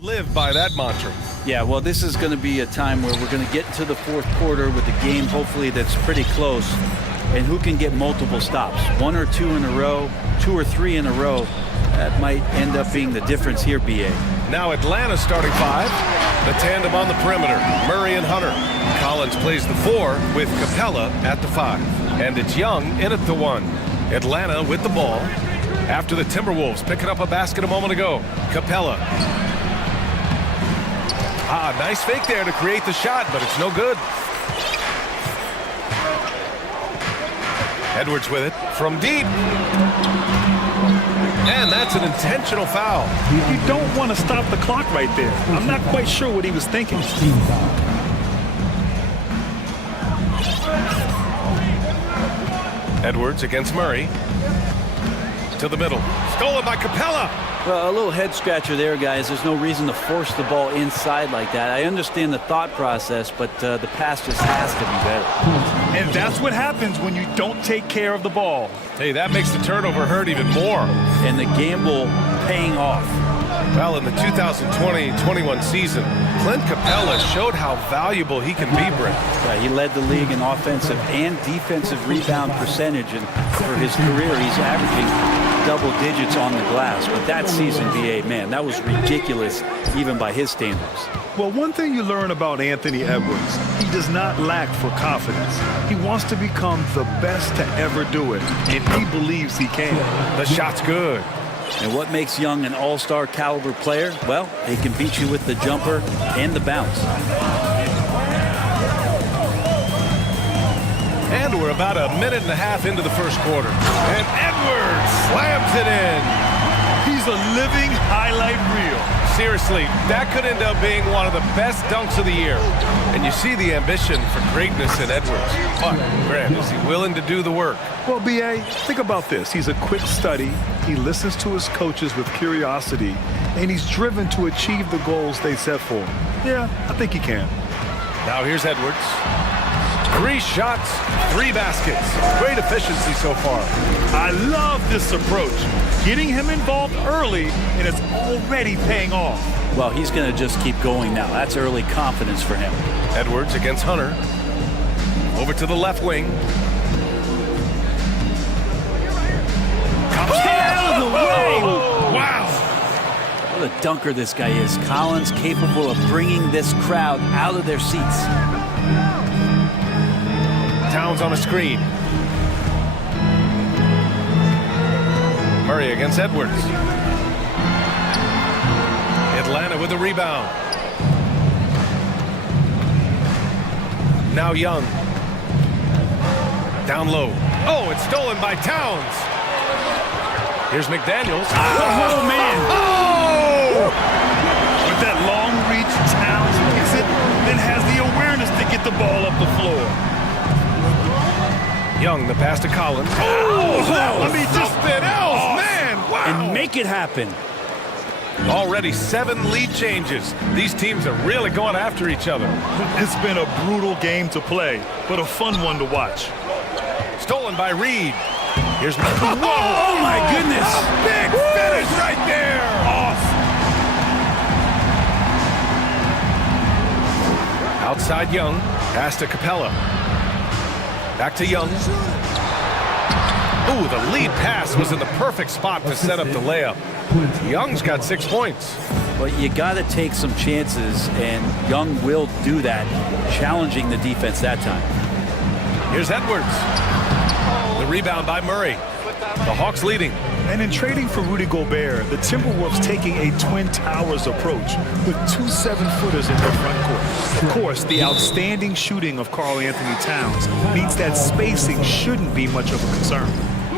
Live by that mantra. Yeah, well, this is going to be a time where we're going to get into the fourth quarter with a game, hopefully, that's pretty close. And who can get multiple stops? 1 or 2 in a row, 2 or 3 in a row. That might end up being the difference here, BA. Now Atlanta starting 5. The tandem on the perimeter, Murray and Hunter. Collins plays the 4 with Capella at the 5. And it's Young in at the 1. Atlanta with the ball. After the Timberwolves picking up a basket a moment ago. Capella. Nice fake there to create the shot, but it's no good. Edwards with it from deep. And that's an intentional foul. You don't want to stop the clock right there. I'm not quite sure what he was thinking. Edwards against Murray. To the middle. Stolen by Capella. Well, a little head scratcher there, guys. There's no reason to force the ball inside like that. I understand the thought process, but the pass just has to be better. And that's what happens when you don't take care of the ball. Hey, that makes the turnover hurt even more. And the gamble paying off. Well, in the 2020-21 season, Clint Capella showed how valuable he can be, Brent. Yeah, he led the league in offensive and defensive rebound percentage, and for his career, he's averaging double digits on the glass. But that season, BA, man, that was ridiculous, even by his standards. Well, one thing you learn about Anthony Edwards, he does not lack for confidence. He wants to become the best to ever do it, and he believes he can. The shot's good. And what makes Young an all-star caliber player? Well, he can beat you with the jumper and the bounce. And we're about a minute and a half into the first quarter. And Edwards slams it in. He's a living highlight reel. Seriously, that could end up being one of the best dunks of the year. And you see the ambition for greatness in Edwards. But, Grant, is he willing to do the work? Well, B.A., think about this. He's a quick study. He listens to his coaches with curiosity. And he's driven to achieve the goals they set for him. Yeah, I think he can. Now here's Edwards. 3 shots, 3 baskets. Great efficiency so far. I love this approach. Getting him involved early, and it's already paying off. Well, he's going to just keep going now. That's early confidence for him. Edwards against Hunter. Over to the left wing. Out of the way! Wow! What a dunker this guy is. Collins capable of bringing this crowd out of their seats. Towns on a screen. Murray against Edwards. Atlanta with a rebound. Now Young. Down low. Oh, it's stolen by Towns. Here's McDaniels. Oh, man. Oh! With that long reach, Towns picks it, then has the awareness to get the ball up the floor. Young, the pass to Collins. Oh, I mean, something else, man. Wow. And make it happen. Already 7 lead changes. These teams are really going after each other. It's been a brutal game to play, but a fun one to watch. Stolen by Reed. Here's oh my goodness. A big finish right there. Awesome. Outside Young. Pass to Capella. Back to Young. Ooh, the lead pass was in the perfect spot to set up the layup. Young's got 6 points. But you got to take some chances, and Young will do that, challenging the defense that time. Here's Edwards. The rebound by Murray. The Hawks leading. And in trading for Rudy Gobert, the Timberwolves taking a Twin Towers approach with 2 7-footers in their front court. Of course, the outstanding shooting of Karl Anthony Towns means that spacing shouldn't be much of a concern.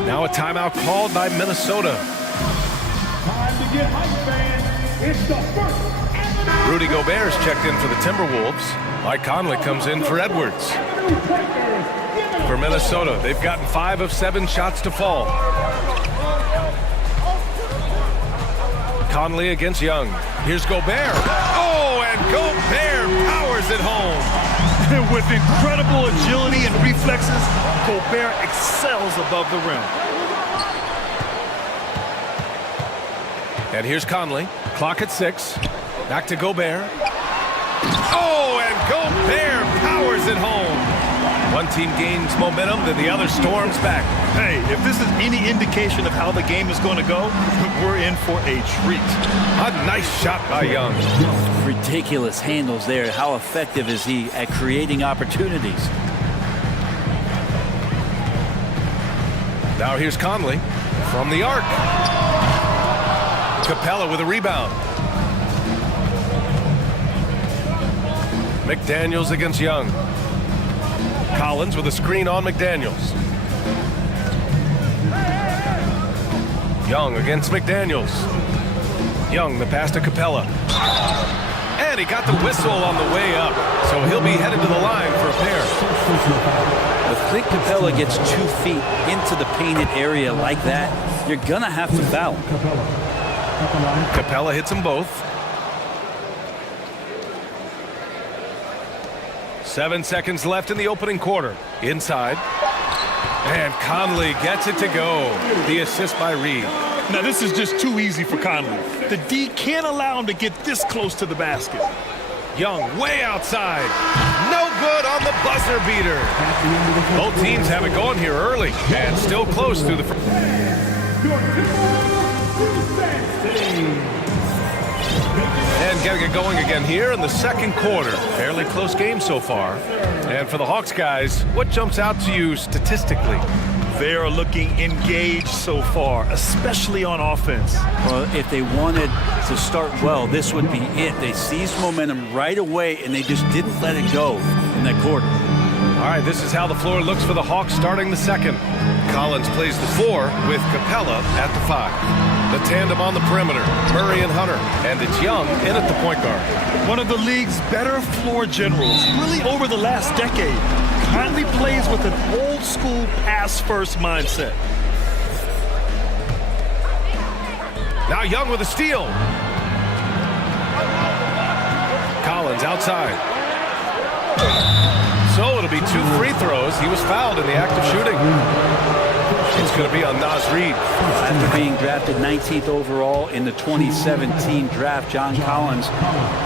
Now a timeout called by Minnesota. Time to get hype, fans. It's the first. Rudy Gobert's checked in for the Timberwolves. Mike Conley comes in for Edwards. For Minnesota, they've gotten 5 of 7 shots to fall. Conley against Young. Here's Gobert. Oh, and Gobert powers it home. With incredible agility and reflexes, Gobert excels above the rim. And here's Conley. Clock at 6. Back to Gobert. Oh, and Gobert powers it home. One team gains momentum, then the other storms back. Hey, if this is any indication of how the game is going to go, we're in for a treat. A nice shot by Young. Ridiculous handles there. How effective is he at creating opportunities? Now here's Conley from the arc. Capella with a rebound. McDaniels against Young. Collins with a screen on McDaniels. Young against McDaniels. Young, the pass to Capella. And he got the whistle on the way up, so he'll be headed to the line for a pair. If Clint Capella gets 2 feet into the painted area like that, you're going to have to foul. Capella hits them both. 7 seconds left in the opening quarter. Inside. And Conley gets it to go. The assist by Reed. Now, this is just too easy for Conley. The D can't allow him to get this close to the basket. Young way outside. No good on the buzzer beater. Both teams have it going here early and still close through the first. And getting it going again here in the second quarter. Fairly close game so far. And for the Hawks guys, what jumps out to you statistically? They are looking engaged so far, especially on offense. Well, if they wanted to start well, this would be it. They seized momentum right away, and they just didn't let it go in that quarter. All right, this is how the floor looks for the Hawks starting the second. Collins plays the 4 with Capella at the 5. The tandem on the perimeter, Murray and Hunter, and it's Young in at the point guard. One of the league's better floor generals, really over the last decade. Conley plays with an old-school pass-first mindset. Now Young with a steal. Collins outside. So it'll be 2 free throws. He was fouled in the act of shooting. It's going to be on Naz Reid. After being drafted 19th overall in the 2017 draft, John Collins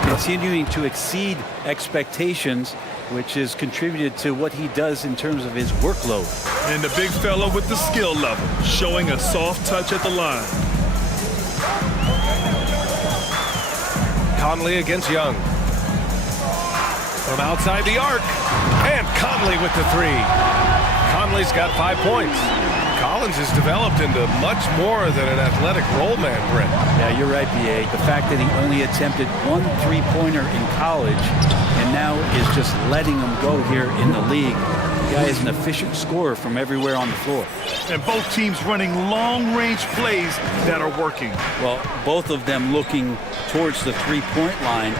continuing to exceed expectations, which has contributed to what he does in terms of his workload. And the big fella with the skill level, showing a soft touch at the line. Conley against Young. From outside the arc. And Conley with the 3. Conley's got 5 points. Collins has developed into much more than an athletic roll man, Brent. Yeah, you're right, B.A. The fact that he only attempted 1 3-pointer in college and now is just letting them go here in the league. The guy is an efficient scorer from everywhere on the floor. And both teams running long-range plays that are working. Well, both of them looking towards the 3-point line,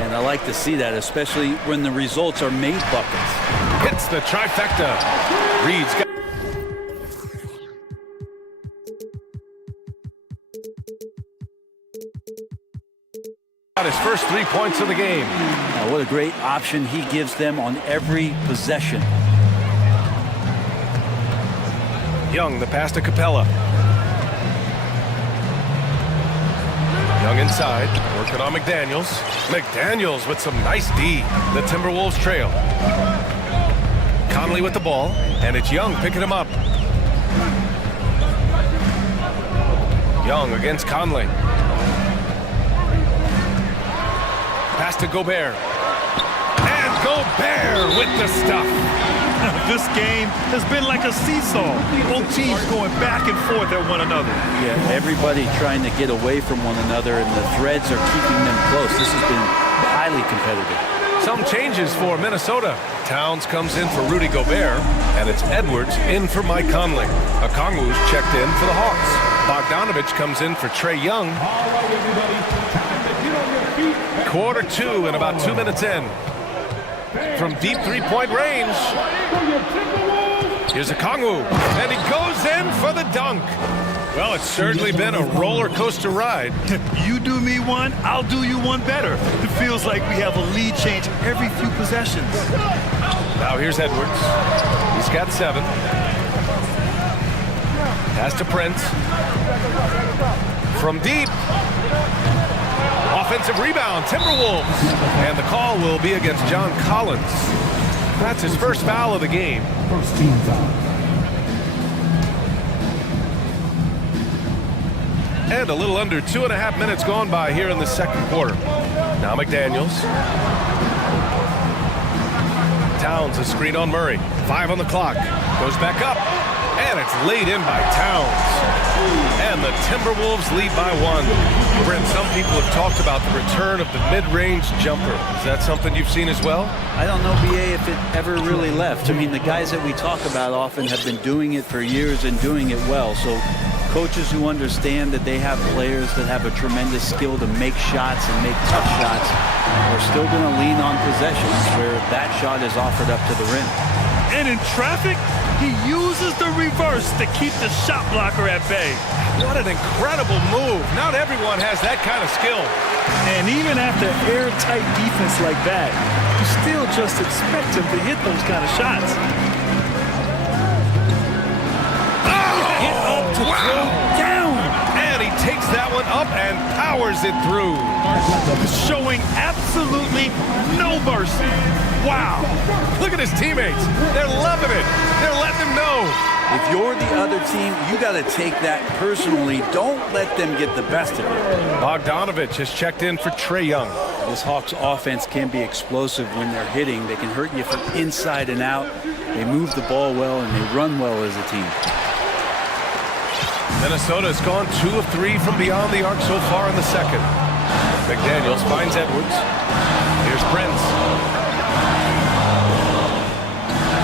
and I like to see that, especially when the results are made buckets. Hits the trifecta. Reed's got his first 3 points of the game. Now, what a great option he gives them on every possession. Young, the pass to Capella. Young inside, working on McDaniels. McDaniels with some nice D. The Timberwolves trail. Conley with the ball, and it's Young picking him up. Young against Conley. Pass to Gobert. And Gobert with the stuff. This game has been like a seesaw. Both teams going back and forth at one another. Yeah, everybody trying to get away from one another, and the threads are keeping them close. This has been highly competitive. Some changes for Minnesota. Towns comes in for Rudy Gobert, and it's Edwards in for Mike Conley. Okongwu's checked in for the Hawks. Bogdanovich comes in for Trae Young. Quarter 2 and about 2 minutes in. From deep 3-point range. Here's Okongwu, and he goes in for the dunk. Well, it's certainly been a roller coaster ride. You do me one, I'll do you one better. It feels like we have a lead change every few possessions. Now here's Edwards. He's got 7. Pass to Prince. From deep. Offensive rebound, Timberwolves. And the call will be against John Collins. That's his first foul of the game. First team foul. And a little under 2.5 minutes gone by here in the second quarter. Now McDaniels. Towns a screen on Murray. 5 on the clock. Goes back up. And it's laid in by Towns. And the Timberwolves lead by 1. Brent, some people have talked about the return of the mid-range jumper. Is that something you've seen as well? I don't know, BA, if it ever really left. I mean, the guys that we talk about often have been doing it for years and doing it well. So coaches who understand that they have players that have a tremendous skill to make shots and make tough shots are still going to lean on possessions where that shot is offered up to the rim. And in traffic, he uses the reverse to keep the shot blocker at bay. What an incredible move. Not everyone has that kind of skill. And even after airtight defense like that, you still just expect him to hit those kind of shots. Get up to throw down. And he takes that one up and powers it through. Showing absolutely no mercy. Wow. Look at his teammates. They're loving it. They're letting him know. If you're the other team, you got to take that personally. Don't let them get the best of it. Bogdanovich has checked in for Trae Young. This Hawks offense can be explosive when they're hitting. They can hurt you from inside and out. They move the ball well, and they run well as a team. Minnesota has gone 2 of 3 from beyond the arc so far in the second. McDaniels finds Edwards. Here's Prince.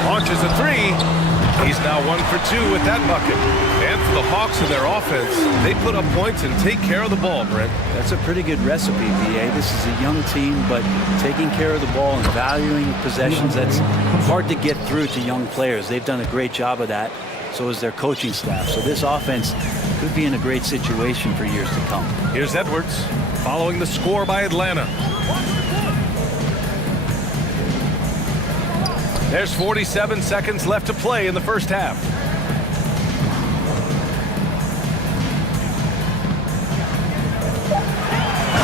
Launches a 3. He's now 1 for 2 with that bucket. And for the Hawks and their offense, they put up points and take care of the ball, Brent. That's a pretty good recipe, BA. This is a young team, but taking care of the ball and valuing possessions, that's hard to get through to young players. They've done a great job of that. So is their coaching staff. So this offense could be in a great situation for years to come. Here's Edwards, following the score by Atlanta. There's 47 seconds left to play in the first half.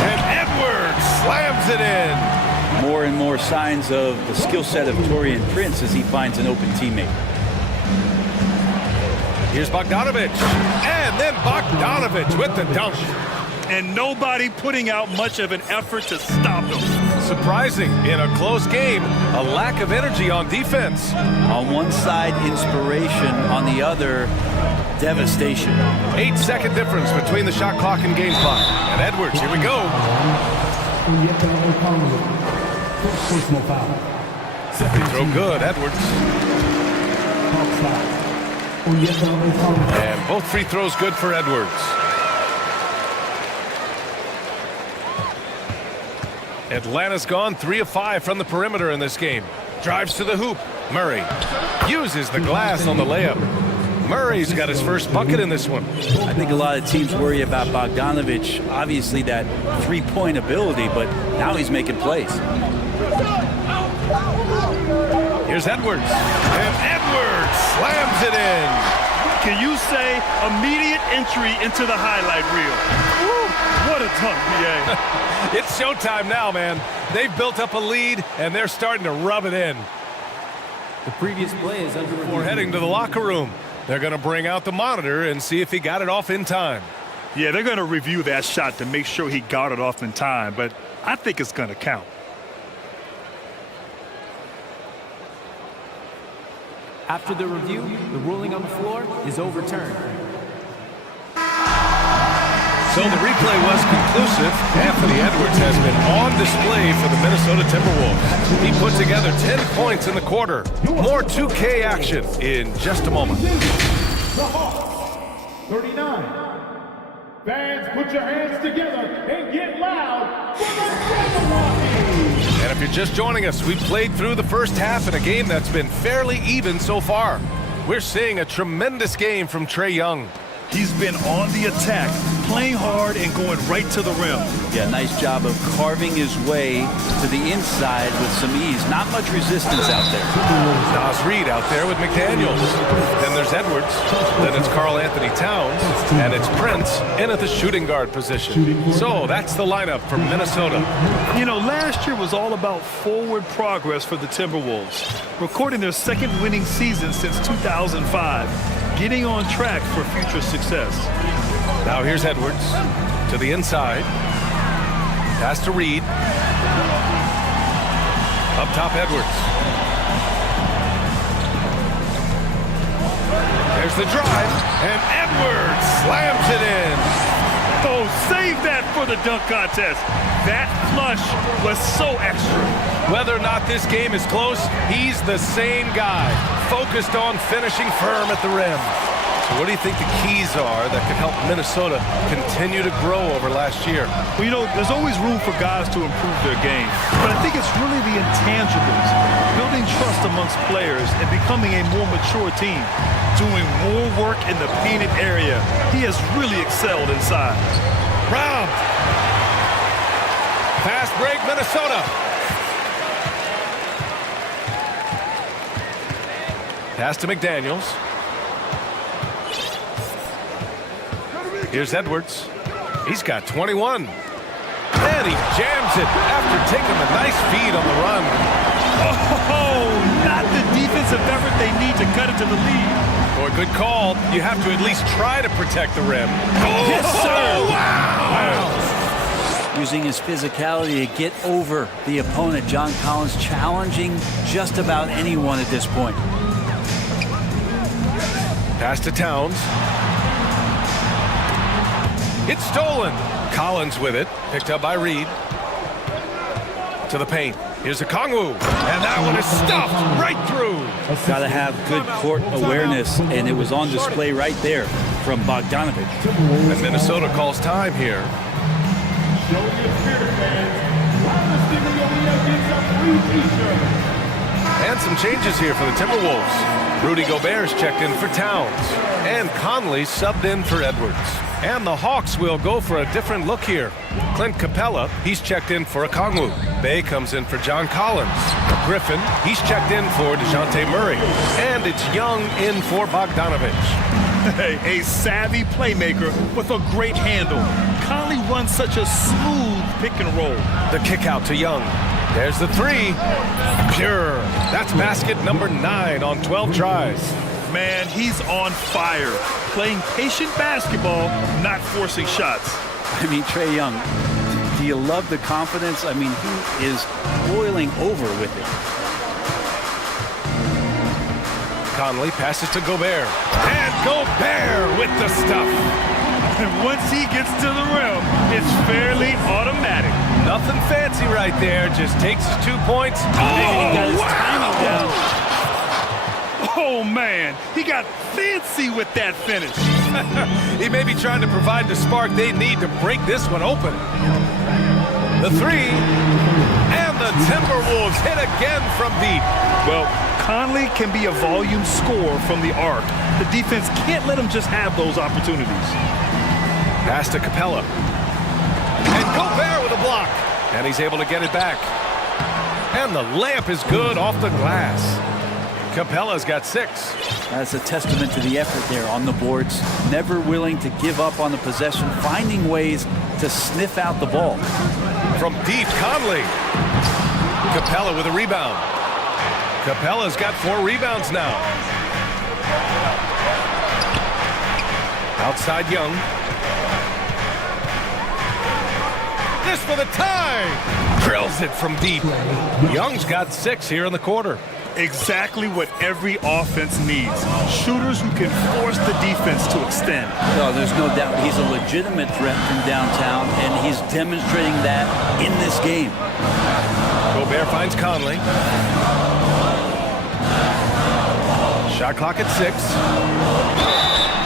And Edwards slams it in. More and more signs of the skill set of Taurean Prince as he finds an open teammate. Here's Bogdanovich, and then Bogdanovich with the dunk. And nobody putting out much of an effort to stop him. Surprising in a close game, a lack of energy on defense. On one side, inspiration. On the other, devastation. 8-second difference between the shot clock and game clock. And Edwards, here we go. Personal foul. Free throw good, Edwards. And both free throws good for Edwards. Atlanta's gone 3 of 5 from the perimeter in this game. Drives to the hoop. Murray uses the glass on the layup. Murray's got his first bucket in this one. I think a lot of teams worry about Bogdanovich, obviously that three-point ability, but now he's making plays. Here's Edwards. And Edwards slams it in. Can you say immediate entry into the highlight reel? Woo, what a dunk, BA. It's showtime now, man. They've built up a lead, and they're starting to rub it in. The previous play is under review. Before heading to the locker room, they're going to bring out the monitor and see if he got it off in time. Yeah, they're going to review that shot to make sure he got it off in time, but I think it's going to count. After the review, the ruling on the floor is overturned. So the replay was conclusive. Anthony Edwards has been on display for the Minnesota Timberwolves. He put together 10 points in the quarter. More 2K action in just a moment. The Hawks, 39. Fans, put your hands together and get loud for the Milwaukee. And if you're just joining us, we've played through the first half in a game that's been fairly even so far. We're seeing a tremendous game from Trae Young. He's been on the attack, playing hard and going right to the rim. Yeah, nice job of carving his way to the inside with some ease. Not much resistance out there. Nas Reed out there with McDaniels. Then there's Edwards. Then it's Karl Anthony Towns. And it's Prince in at the shooting guard position. So that's the lineup for Minnesota. You know, last year was all about forward progress for the Timberwolves, recording their second winning season since 2005, getting on track for future success. Now here's Edwards to the inside. Pass to Reed. Up top, Edwards. There's the drive, and Edwards slams it in. Oh, save that for the dunk contest. That flush was so extra. Whether or not this game is close, he's the same guy, focused on finishing firm at the rim. So what do you think the keys are that could help Minnesota continue to grow over last year? Well, you know, there's always room for guys to improve their game. But I think it's really the intangibles, building trust amongst players and becoming a more mature team, doing more work in the painted area. He has really excelled inside. Robbed. Fast break, Minnesota. Pass to McDaniels. Here's Edwards. He's got 21. And he jams it after taking a nice feed on the run. Oh, not the defensive effort they need to cut it to the lead. Boy, good call. You have to at least try to protect the rim. Oh, yes, sir. Wow. Using his physicality to get over the opponent. John Collins challenging just about anyone at this point. Pass to Towns. It's stolen. Collins with it. Picked up by Reed. To the paint. Here's a Kongwu. And that one is stuffed right through. Got to have good court awareness, and it was on display right there from Bogdanovich. And Minnesota calls time here. And some changes here for the Timberwolves. Rudy Gobert's checked in for Towns. And Conley subbed in for Edwards. And the Hawks will go for a different look here. Clint Capella, he's checked in for Okongwu. Bay comes in for John Collins. Griffin, he's checked in for DeJounte Murray. And it's Young in for Bogdanovich. A savvy playmaker with a great handle. Conley runs such a smooth pick and roll. The kick out to Young. There's the three. Pure. That's basket number 9 on 12 tries. Man, he's on fire. Playing patient basketball, not forcing shots. I mean, Trae Young, do you love the confidence? I mean, he is boiling over with it. Conley passes to Gobert. And Gobert with the stuff. And once he gets to the rim, it's fairly automatic. Nothing fancy right there. Just takes his 2 points. Oh, he got his timing down. Oh, man. He got fancy with that finish. He may be trying to provide the spark they need to break this one open. The three. And the Timberwolves hit again from deep. Well, Conley can be a volume scorer from the arc. The defense can't let him just have those opportunities. Pass to Capella. And Gobert with a block. And he's able to get it back. And the layup is good off the glass. Capella's got 6. That's a testament to the effort there on the boards. Never willing to give up on the possession, finding ways to sniff out the ball. From deep, Conley. Capella with a rebound. Capella's got 4 rebounds now. Outside Young. This for the tie. Drills it from deep. Young's got 6 here in the quarter. Exactly what every offense needs. Shooters who can force the defense to extend. No, there's no doubt he's a legitimate threat from downtown, and he's demonstrating that in this game. Gobert finds Conley. Shot clock at 6.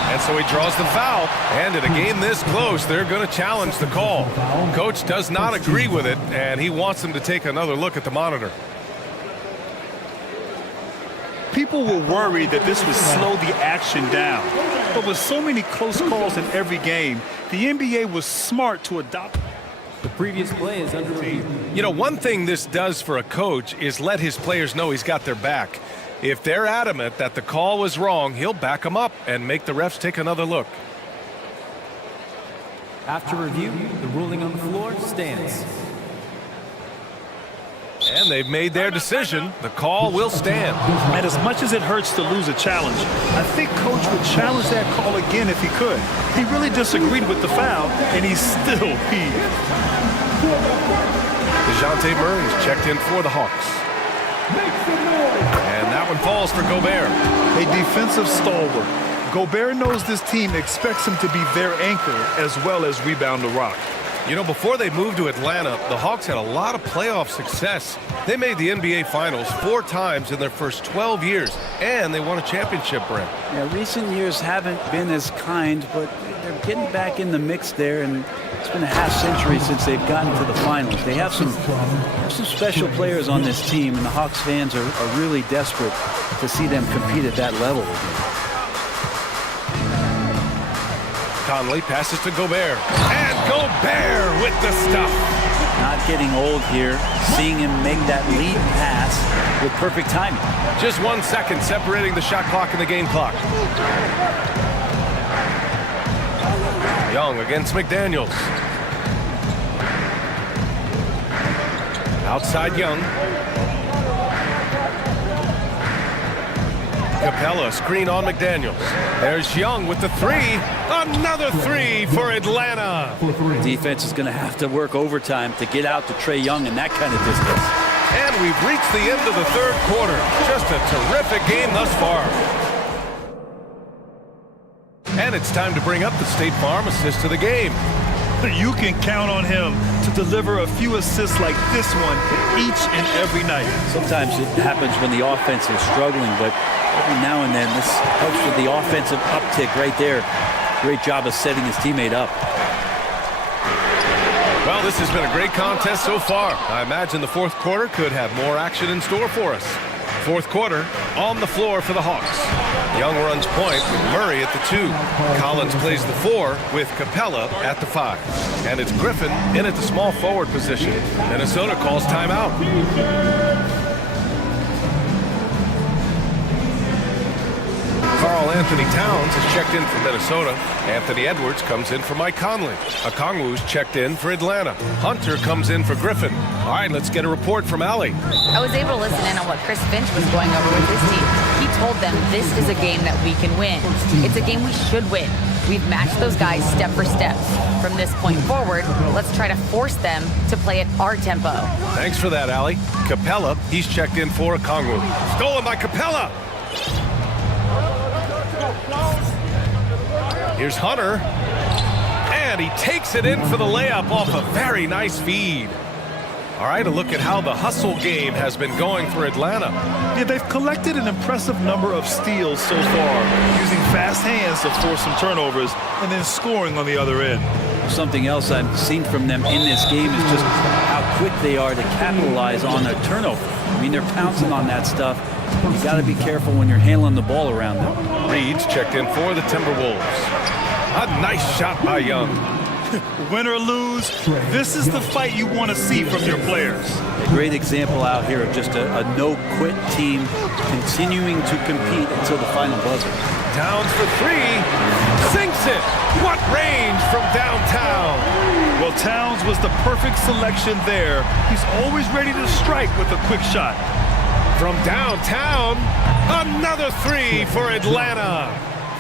And so he draws the foul. And in a game this close, they're going to challenge the call. Coach does not agree with it, and he wants them to take another look at the monitor. people were worried that this would slow the action down. But with so many close calls in every game, the NBA was smart to adopt. The previous play is under review. You know, one thing this does for a coach is let his players know he's got their back. If they're adamant that the call was wrong, he'll back them up and make the refs take another look. After review, the ruling on the floor stands. And they've made their decision. The call will stand. And as much as it hurts to lose a challenge, I think Coach would challenge that call again if he could. He really disagreed with the foul, and he's still peeved. DeJounte Murray is checked in for the Hawks. And that one falls for Gobert. A defensive stalwart. Gobert knows this team expects him to be their anchor as well as rebound the rock. You know, before they moved to Atlanta, the Hawks had a lot of playoff success. They made the NBA Finals 4 times in their first 12 years, and they won a championship, Brent. Yeah, recent years haven't been as kind, but they're getting back in the mix there, and it's been a half-century since they've gotten to the finals. They have some special players on this team, and the Hawks fans are really desperate to see them compete at that level again. Conley passes to Gobert. And Gobert with the stuff. Not getting old here. Seeing him make that lead pass with perfect timing. Just 1 second separating the shot clock and the game clock. Young against McDaniels. Outside Young. Capella, screen on McDaniels. There's Young with the 3. Another 3 for Atlanta. Defense is going to have to work overtime to get out to Trae Young in that kind of distance. And we've reached the end of the third quarter. Just a terrific game thus far. And it's time to bring up the State Farm assist of the game. You can count on him to deliver a few assists like this one each and every night. Sometimes it happens when the offense is struggling, but every now and then this helps with the offensive uptick right there. Great job of setting his teammate up. Well, this has been a great contest so far. I imagine the fourth quarter could have more action in store for us. Fourth quarter on the floor for the Hawks. Young runs point with Murray at the 2. Collins plays the 4 with Capella at the 5. And it's Griffin in at the small forward position. Minnesota calls timeout. Karl Anthony Towns is checked in for Minnesota. Anthony Edwards comes in for Mike Conley. Okongwu's checked in for Atlanta. Hunter comes in for Griffin. All right, let's get a report from Allie. I was able to listen in on what Chris Finch was going over with his team. He told them this is a game that we can win. It's a game we should win. We've matched those guys step for step. From this point forward, let's try to force them to play at our tempo. Thanks for that, Allie. Capella, he's checked in for Okongwu. Stolen by Capella. Here's Hunter. And he takes it in for the layup off a very nice feed. All right, a look at how the hustle game has been going for Atlanta. Yeah, they've collected an impressive number of steals so far, using fast hands to force some turnovers and then scoring on the other end. Something else I've seen from them in this game is just how quick they are to capitalize on a turnover. I mean, they're pouncing on that stuff. You got to be careful when you're handling the ball around them. Reed's checked in for the Timberwolves. A nice shot by Young. Win or lose, this is the fight you want to see from your players. A great example out here of just a no-quit team continuing to compete until the final buzzer. Towns for 3. Sinks it. What range from downtown. Well, Towns was the perfect selection there. He's always ready to strike with a quick shot. From downtown, another 3 for Atlanta.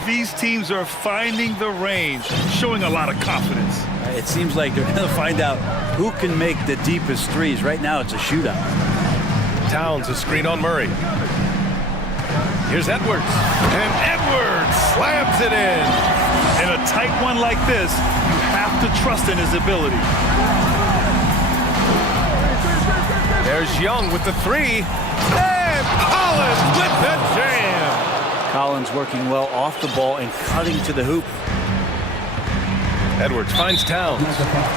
These teams are finding the range, showing a lot of confidence. It seems like they're going to find out who can make the deepest threes. Right now, it's a shootout. Towns, a screen on Murray. Here's Edwards. And Edwards slams it in. In a tight one like this, you have to trust in his ability. There's Young with the 3. And Collins with the jam. Collins working well off the ball and cutting to the hoop. Edwards finds Towns.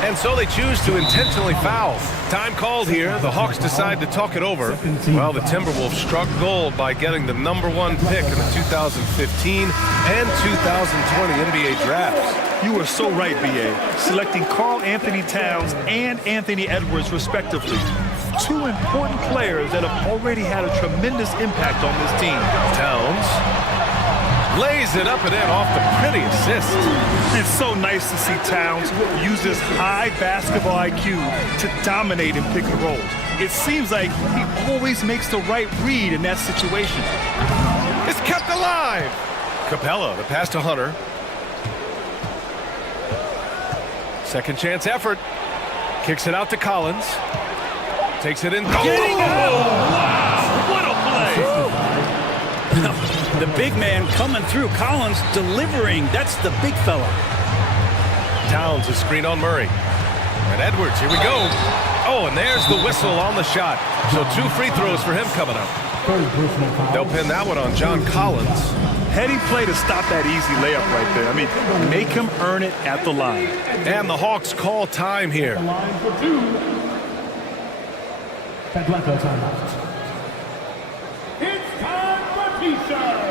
And so they choose to intentionally foul. Time called here. The Hawks decide to talk it over. Well, the Timberwolves struck gold by getting the #1 pick in the 2015 and 2020 NBA drafts. You are so right, B.A. Selecting Karl Anthony Towns and Anthony Edwards, respectively. Two important players that have already had a tremendous impact on this team. Towns lays it up and in off the pretty assist. It's so nice to see Towns use his high basketball IQ to dominate in pick and rolls. It seems like he always makes the right read in that situation. It's kept alive. Capella, the pass to Hunter. Second chance effort. Kicks it out to Collins. Takes it in. Getting it! Wow! What a play! The big man coming through. Collins delivering. That's the big fella. Towns a screen on Murray. And Edwards, here we go. Oh, and there's the whistle on the shot. So 2 free throws for him coming up. They'll pin that one on John Collins. Heady play to stop that easy layup right there. I mean, make him earn it at the line. And the Hawks call time here. Line for 2. Atlanta timeout. It's time for T-shirts.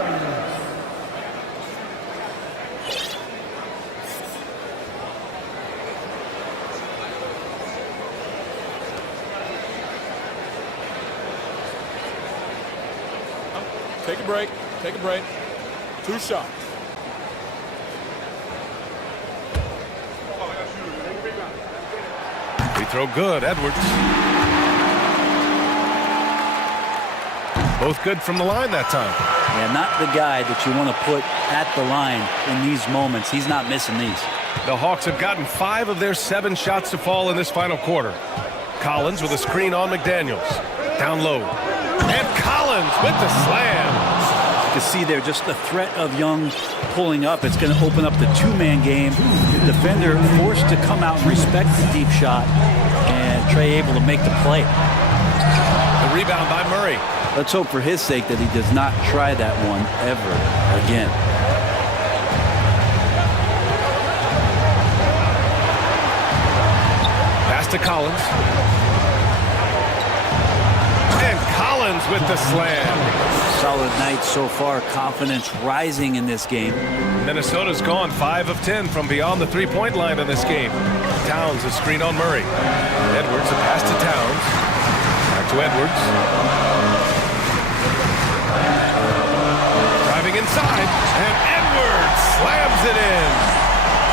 Take a break. Take a break. 2 shots. Free throw good, Edwards. Both good from the line that time. Yeah, not the guy that you want to put at the line in these moments. He's not missing these. The Hawks have gotten 5 of their 7 shots to fall in this final quarter. Collins with a screen on McDaniels. Down low. And Collins with the slam. You can see there just the threat of Young pulling up. It's going to open up the 2-man game. The defender forced to come out and respect the deep shot. And Trey able to make the play. The rebound by Murray. Let's hope for his sake that he does not try that one ever again. Pass to Collins. And Collins with the slam. Solid night so far. Confidence rising in this game. Minnesota's gone 5 of 10 from beyond the 3-point line in this game. Towns a screen on Murray. Edwards a pass to Towns. Back to Edwards. Driving inside, and Edwards slams it in.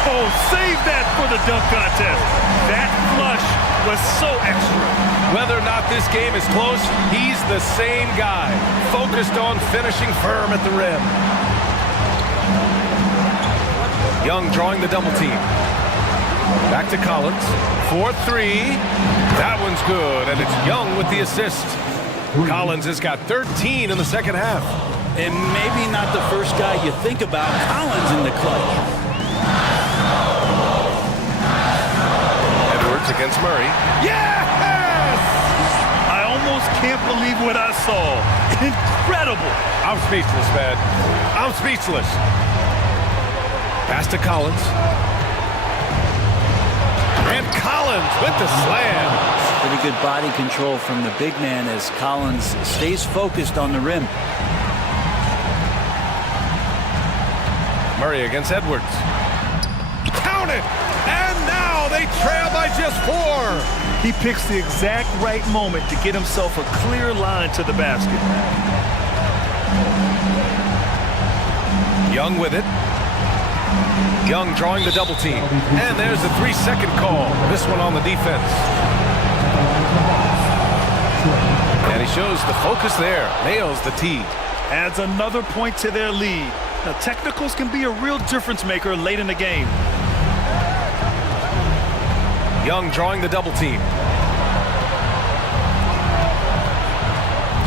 Oh, save that for the dunk contest. That flush was so extra. Whether or not this game is close, he's the same guy, focused on finishing firm at the rim. Young drawing the double team. Back to Collins. 4-3. That one's good, and it's Young with the assist. Collins has got 13 in the second half. And maybe not the first guy you think about. Collins in the clutch. Edwards against Murray. Yes! I almost can't believe what I saw. Incredible. I'm speechless, man. I'm speechless. Pass to Collins. And Collins with the slam. Pretty good body control from the big man as Collins stays focused on the rim. Murray against Edwards. Count it! And now they trail by just 4. He picks the exact right moment to get himself a clear line to the basket. Young with it. Young drawing the double team. And there's the 3-second call. This one on the defense. And he shows the focus there. Nails the tee. Adds another point to their lead. Now, technicals can be a real difference maker late in the game. Young drawing the double team.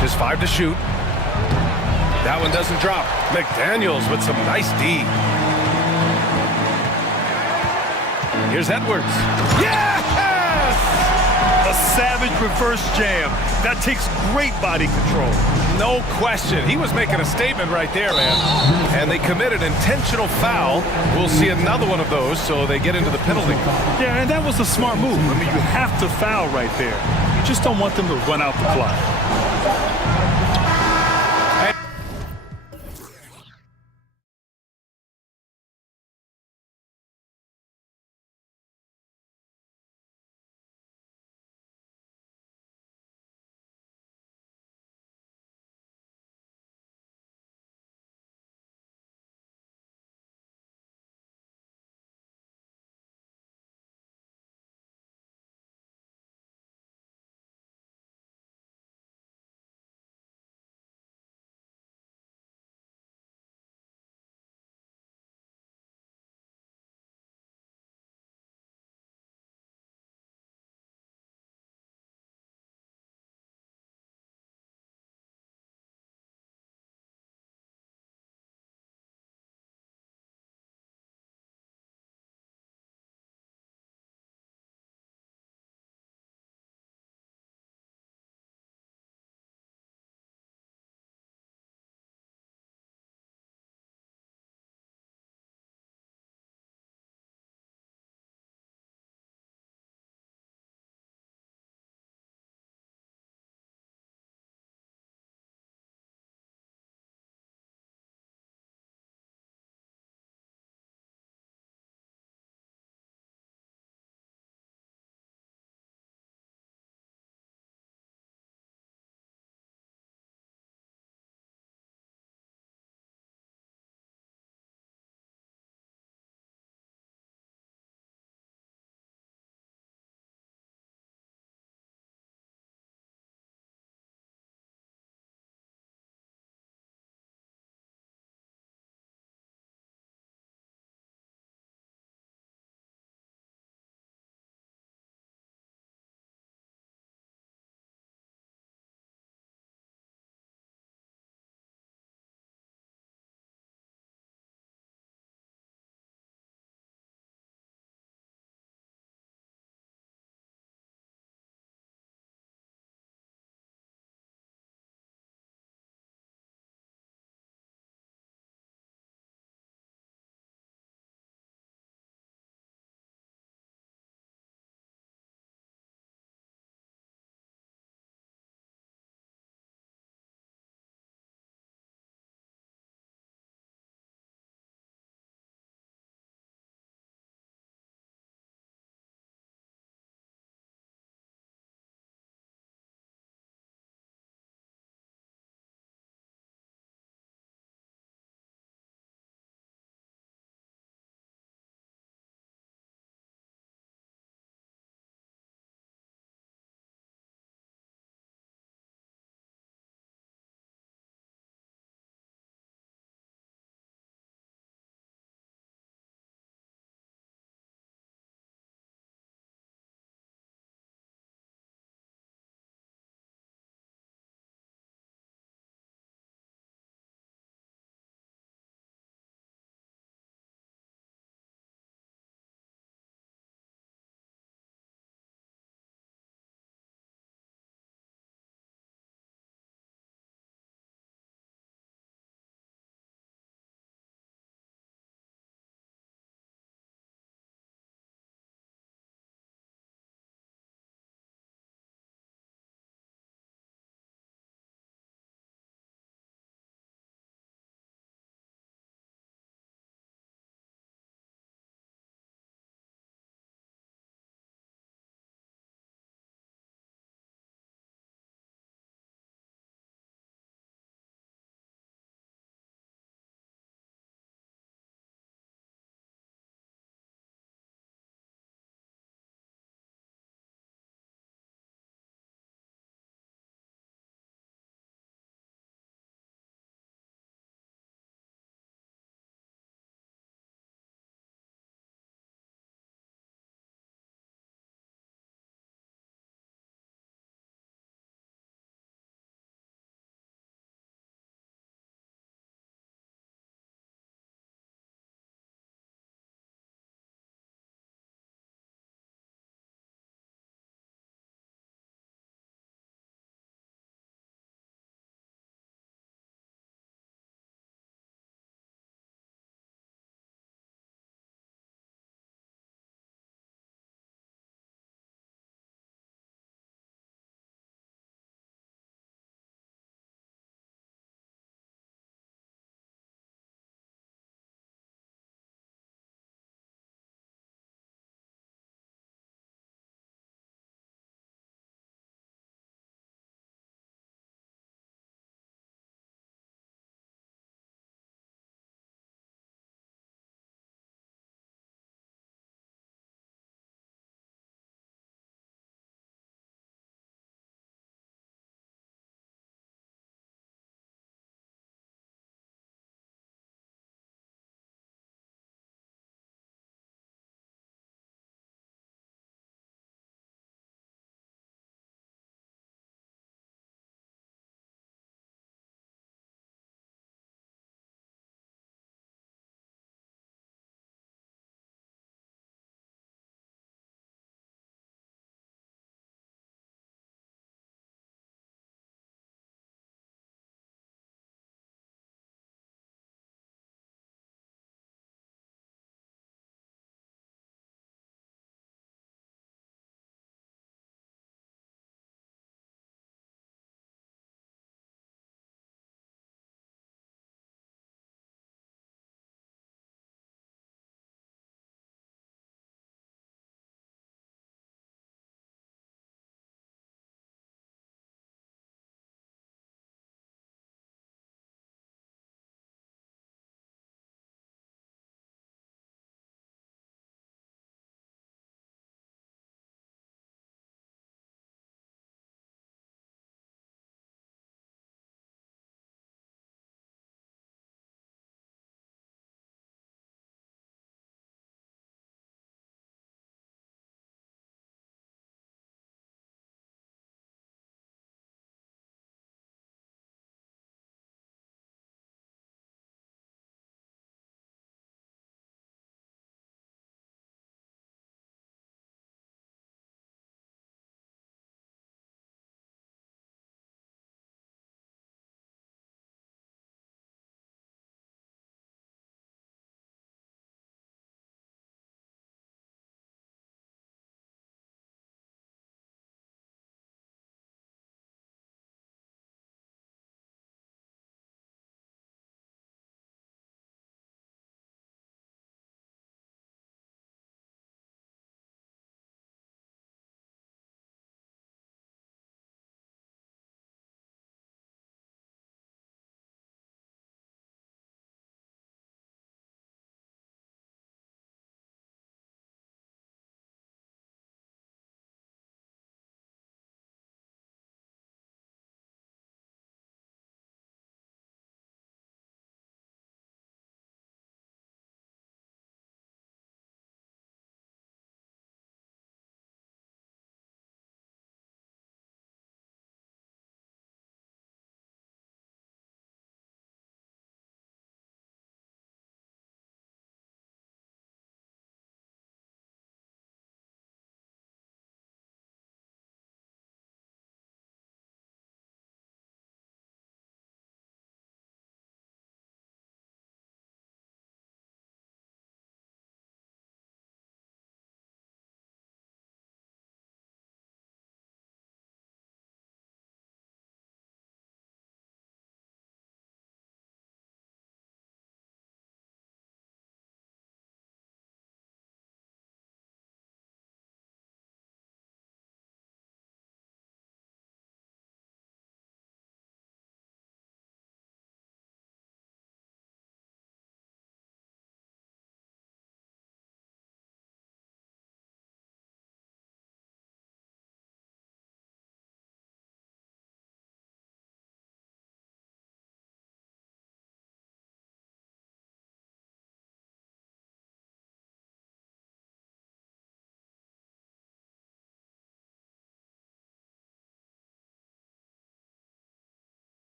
Just 5 to shoot. That one doesn't drop. McDaniels with some nice D. Here's Edwards. Yes! A savage reverse jam. That takes great body control. No question. He was making a statement right there, man. And they committed intentional foul. We'll see another one of those, so they get into the penalty. Yeah, and that was a smart move. I mean, you have to foul right there. You just don't want them to run out the clock.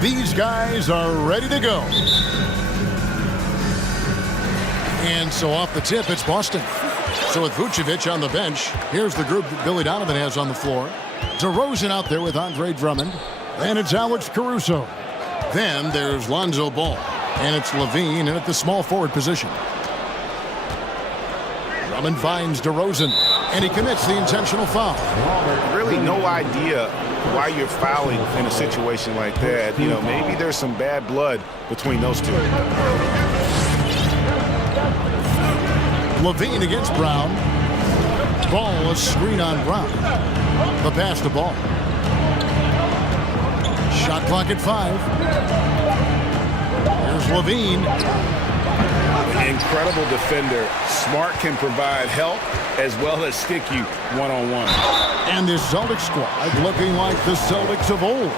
These guys are ready to go. And so off the tip, it's Boston. So with Vucevic on the bench, here's the group that Billy Donovan has on the floor. DeRozan out there with Andre Drummond. And it's Alex Caruso. Then there's Lonzo Ball. And it's Levine in at the small forward position. Drummond finds DeRozan. And he commits the intentional foul. Really no idea why you're fouling in a situation like that. You know, maybe there's some bad blood between those two. Levine against Brown. Ball, a screen on Brown. The pass to Ball. Shot clock at 5. Here's Levine. Incredible defender. Smart can provide help as well as stick you one-on-one. And this Celtics squad looking like the Celtics of old.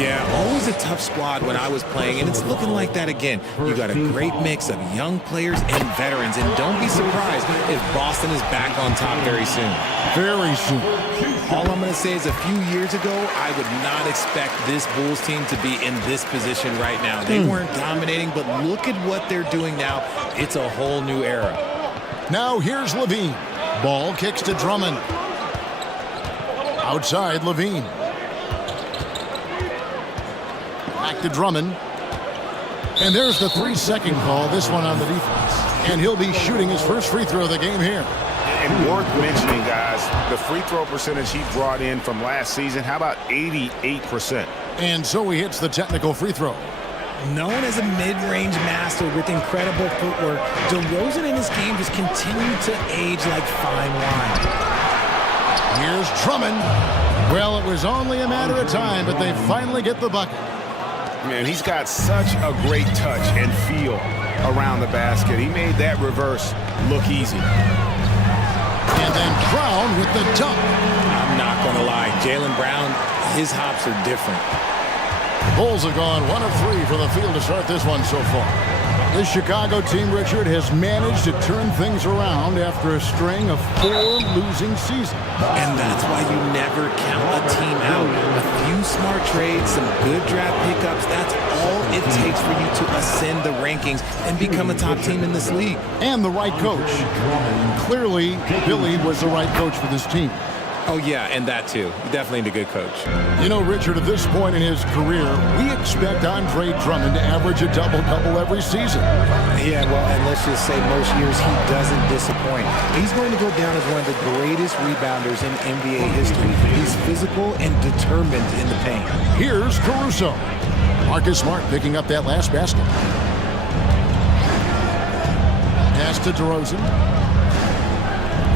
Yeah, always a tough squad when I was playing, and it's looking like that again. You got a great mix of young players and veterans, and don't be surprised if Boston is back on top very soon. Very soon. All I'm going to say is a few years ago, I would not expect this Bulls team to be in this position right now. They weren't dominating, but look at what they're doing now. It's a whole new era. Now here's Levine. Ball kicks to Drummond. Outside, Levine. Back to Drummond. And there's the 3-second call, this one on the defense. And he'll be shooting his first free throw of the game here. And worth mentioning, guys, the free throw percentage he brought in from last season, how about 88%? And so he hits the technical free throw. Known as a mid-range master with incredible footwork, DeRozan in his game just continued to age like fine wine. Here's Drummond. Well, it was only a matter of time, but they finally get the bucket. Man, he's got such a great touch and feel around the basket. He made that reverse look easy. And then Brown with the dunk. I'm not going to lie. Jaylen Brown, his hops are different. Bulls have gone 1 of 3 from the field to start this one so far. This Chicago team, Richard, has managed to turn things around after a string of 4 losing seasons. And that's why you never count a team out. A few smart trades, some good draft pickups, that's all it takes for you to ascend the rankings and become a top team in this league. And the right coach. Clearly, Billy was the right coach for this team. Oh, yeah, and that too. You definitely need a good coach. You know, Richard, at this point in his career, we expect Andre Drummond to average a double-double every season. Yeah, well, and let's just say most years he doesn't disappoint. He's going to go down as one of the greatest rebounders in NBA history. He's physical and determined in the paint. Here's Caruso. Marcus Smart picking up that last basket. Pass to DeRozan.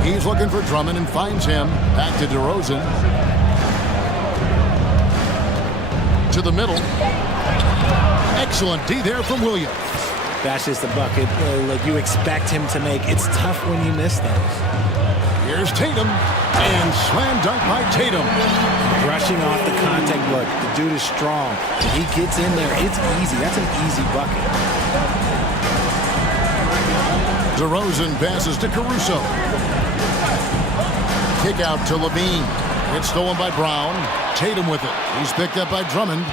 He's looking for Drummond and finds him. Back to DeRozan. To the middle. Excellent D there from Williams. That's just a bucket like you expect him to make. It's tough when you miss those. Here's Tatum. And slam dunk by Tatum. Brushing off the contact. Look, the dude is strong. If he gets in there, it's easy. That's an easy bucket. DeRozan passes to Caruso. Kick out to Levine. It's stolen by Brown. Tatum with it. He's picked up by Drummond.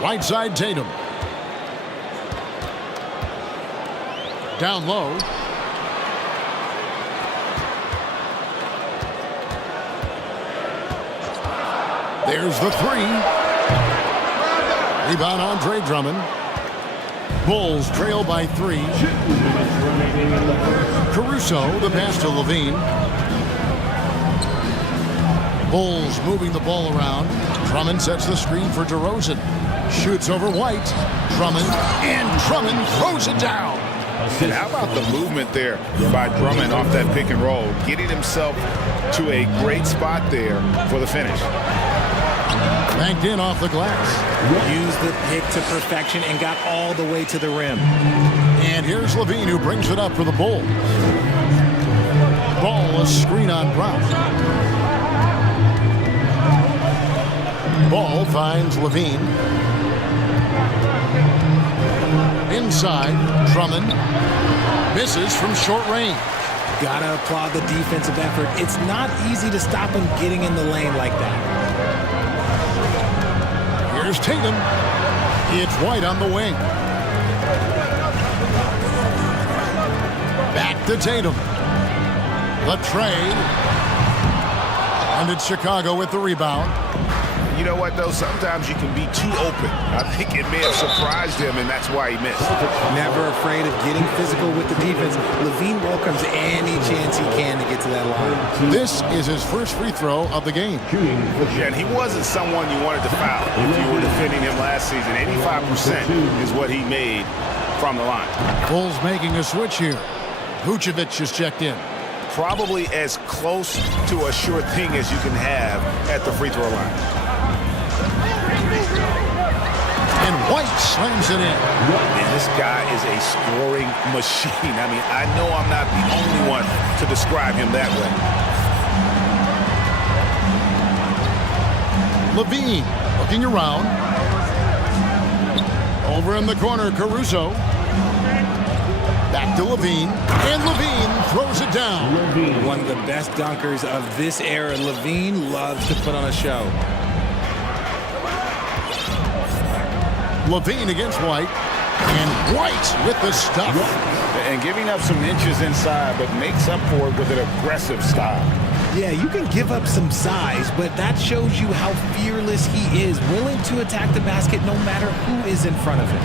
Right side Tatum. Down low. There's the 3. Rebound Andre Drummond. Bulls trail by 3. Caruso, the pass to Levine. Bulls moving the ball around. Drummond sets the screen for DeRozan. Shoots over White. Drummond, and Drummond throws it down. And how about the movement there by Drummond off that pick and roll, getting himself to a great spot there for the finish. Banked in off the glass. Used the pick to perfection and got all the way to the rim. And here's Levine who brings it up for the Bulls. Ball, a screen on Brown. Ball finds Levine. Inside, Drummond misses from short range. Gotta applaud the defensive effort. It's not easy to stop him getting in the lane like that. Here's Tatum. It's White on the wing. Back to Tatum. The trade. And it's Chicago with the rebound. You know what, though? Sometimes you can be too open. I think it may have surprised him, and that's why he missed. Never afraid of getting physical with the defense. Levine welcomes any chance he can to get to that line. This is his first free throw of the game. Yeah, and he wasn't someone you wanted to foul if you were defending him last season. 85% is what he made from the line. Bulls making a switch here. Vucevic is checked in. Probably as close to a sure thing as you can have at the free throw line. And White slams it in. And this guy is a scoring machine. I mean, I know I'm not the only one to describe him that way. Levine looking around. Over in the corner, Caruso. Back to Levine. And Levine throws it down. One of the best dunkers of this era. Levine loves to put on a show. Levine against White, and White with the stuff. And giving up some inches inside, but makes up for it with an aggressive style. Yeah, you can give up some size, but that shows you how fearless he is, willing to attack the basket no matter who is in front of him.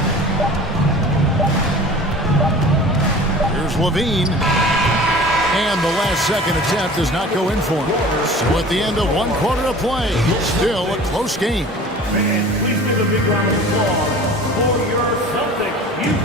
Here's Levine. And the last second attempt does not go in for him. So at the end of one quarter of play, still a close game. Please give a big round of applause for your Celtic youth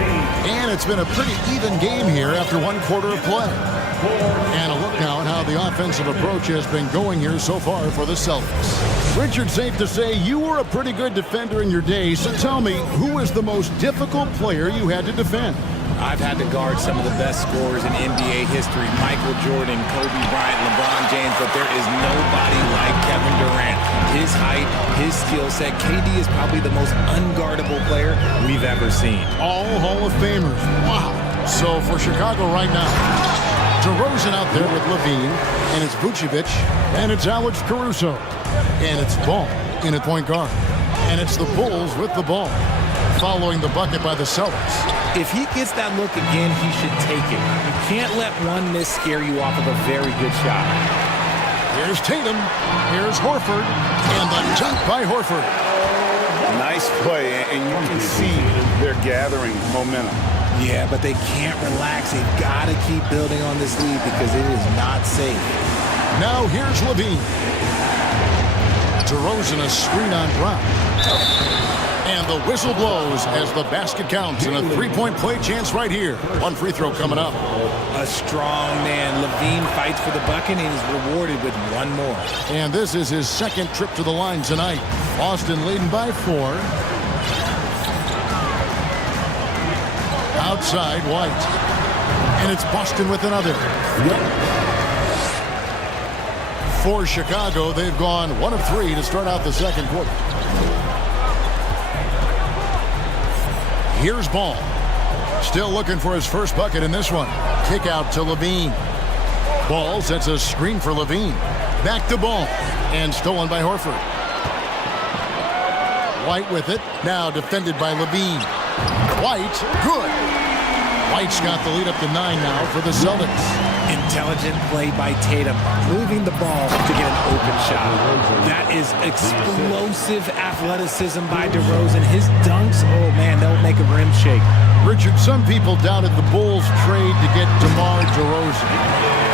team. And it's been a pretty even game here after one quarter of play. And a look now at how the offensive approach has been going here so far for the Celtics. Richard, safe to say you were a pretty good defender in your day, so tell me, who is the most difficult player you had to defend? I've had to guard some of the best scorers in NBA history. Michael Jordan, Kobe Bryant, LeBron James, but there is nobody like Kevin Durant. His height, his skill set. KD is probably the most unguardable player we've ever seen. All Hall of Famers. Wow. So for Chicago right now, DeRozan out there with Levine, and it's Vucevic, and it's Alex Caruso, and it's Ball in at point guard, and it's the Bulls with the ball, following the bucket by the Celtics. If he gets that look again, he should take it. You can't let one miss scare you off of a very good shot. Here's Tatum. Here's Horford. And the dunk by Horford. Nice play, and you can see they're gathering momentum. Yeah, but they can't relax. They've got to keep building on this lead because it is not safe. Now here's Levine. DeRozan a screen on Brown. And the whistle blows as the basket counts and a three-point play chance right here. One free throw coming up. A strong man. Levine fights for the bucket and is rewarded with one more. And this is his second trip to the line tonight. Boston leading by 4. Outside, White. And it's Boston with another. For Chicago, they've gone 1 of 3 to start out the second quarter. Here's Ball. Still looking for his first bucket in this one. Kick out to Levine. Ball sets a screen for Levine. Back to Ball. And stolen by Horford. White with it. Now defended by Levine. White, good. White's got the lead up to 9 now for the Celtics. Intelligent play by Tatum, moving the ball to get an open shot. That is explosive athleticism by DeRozan. His dunks, oh man, they'll make a rim shake. Richard, some people doubted the Bulls trade to get DeMar DeRozan.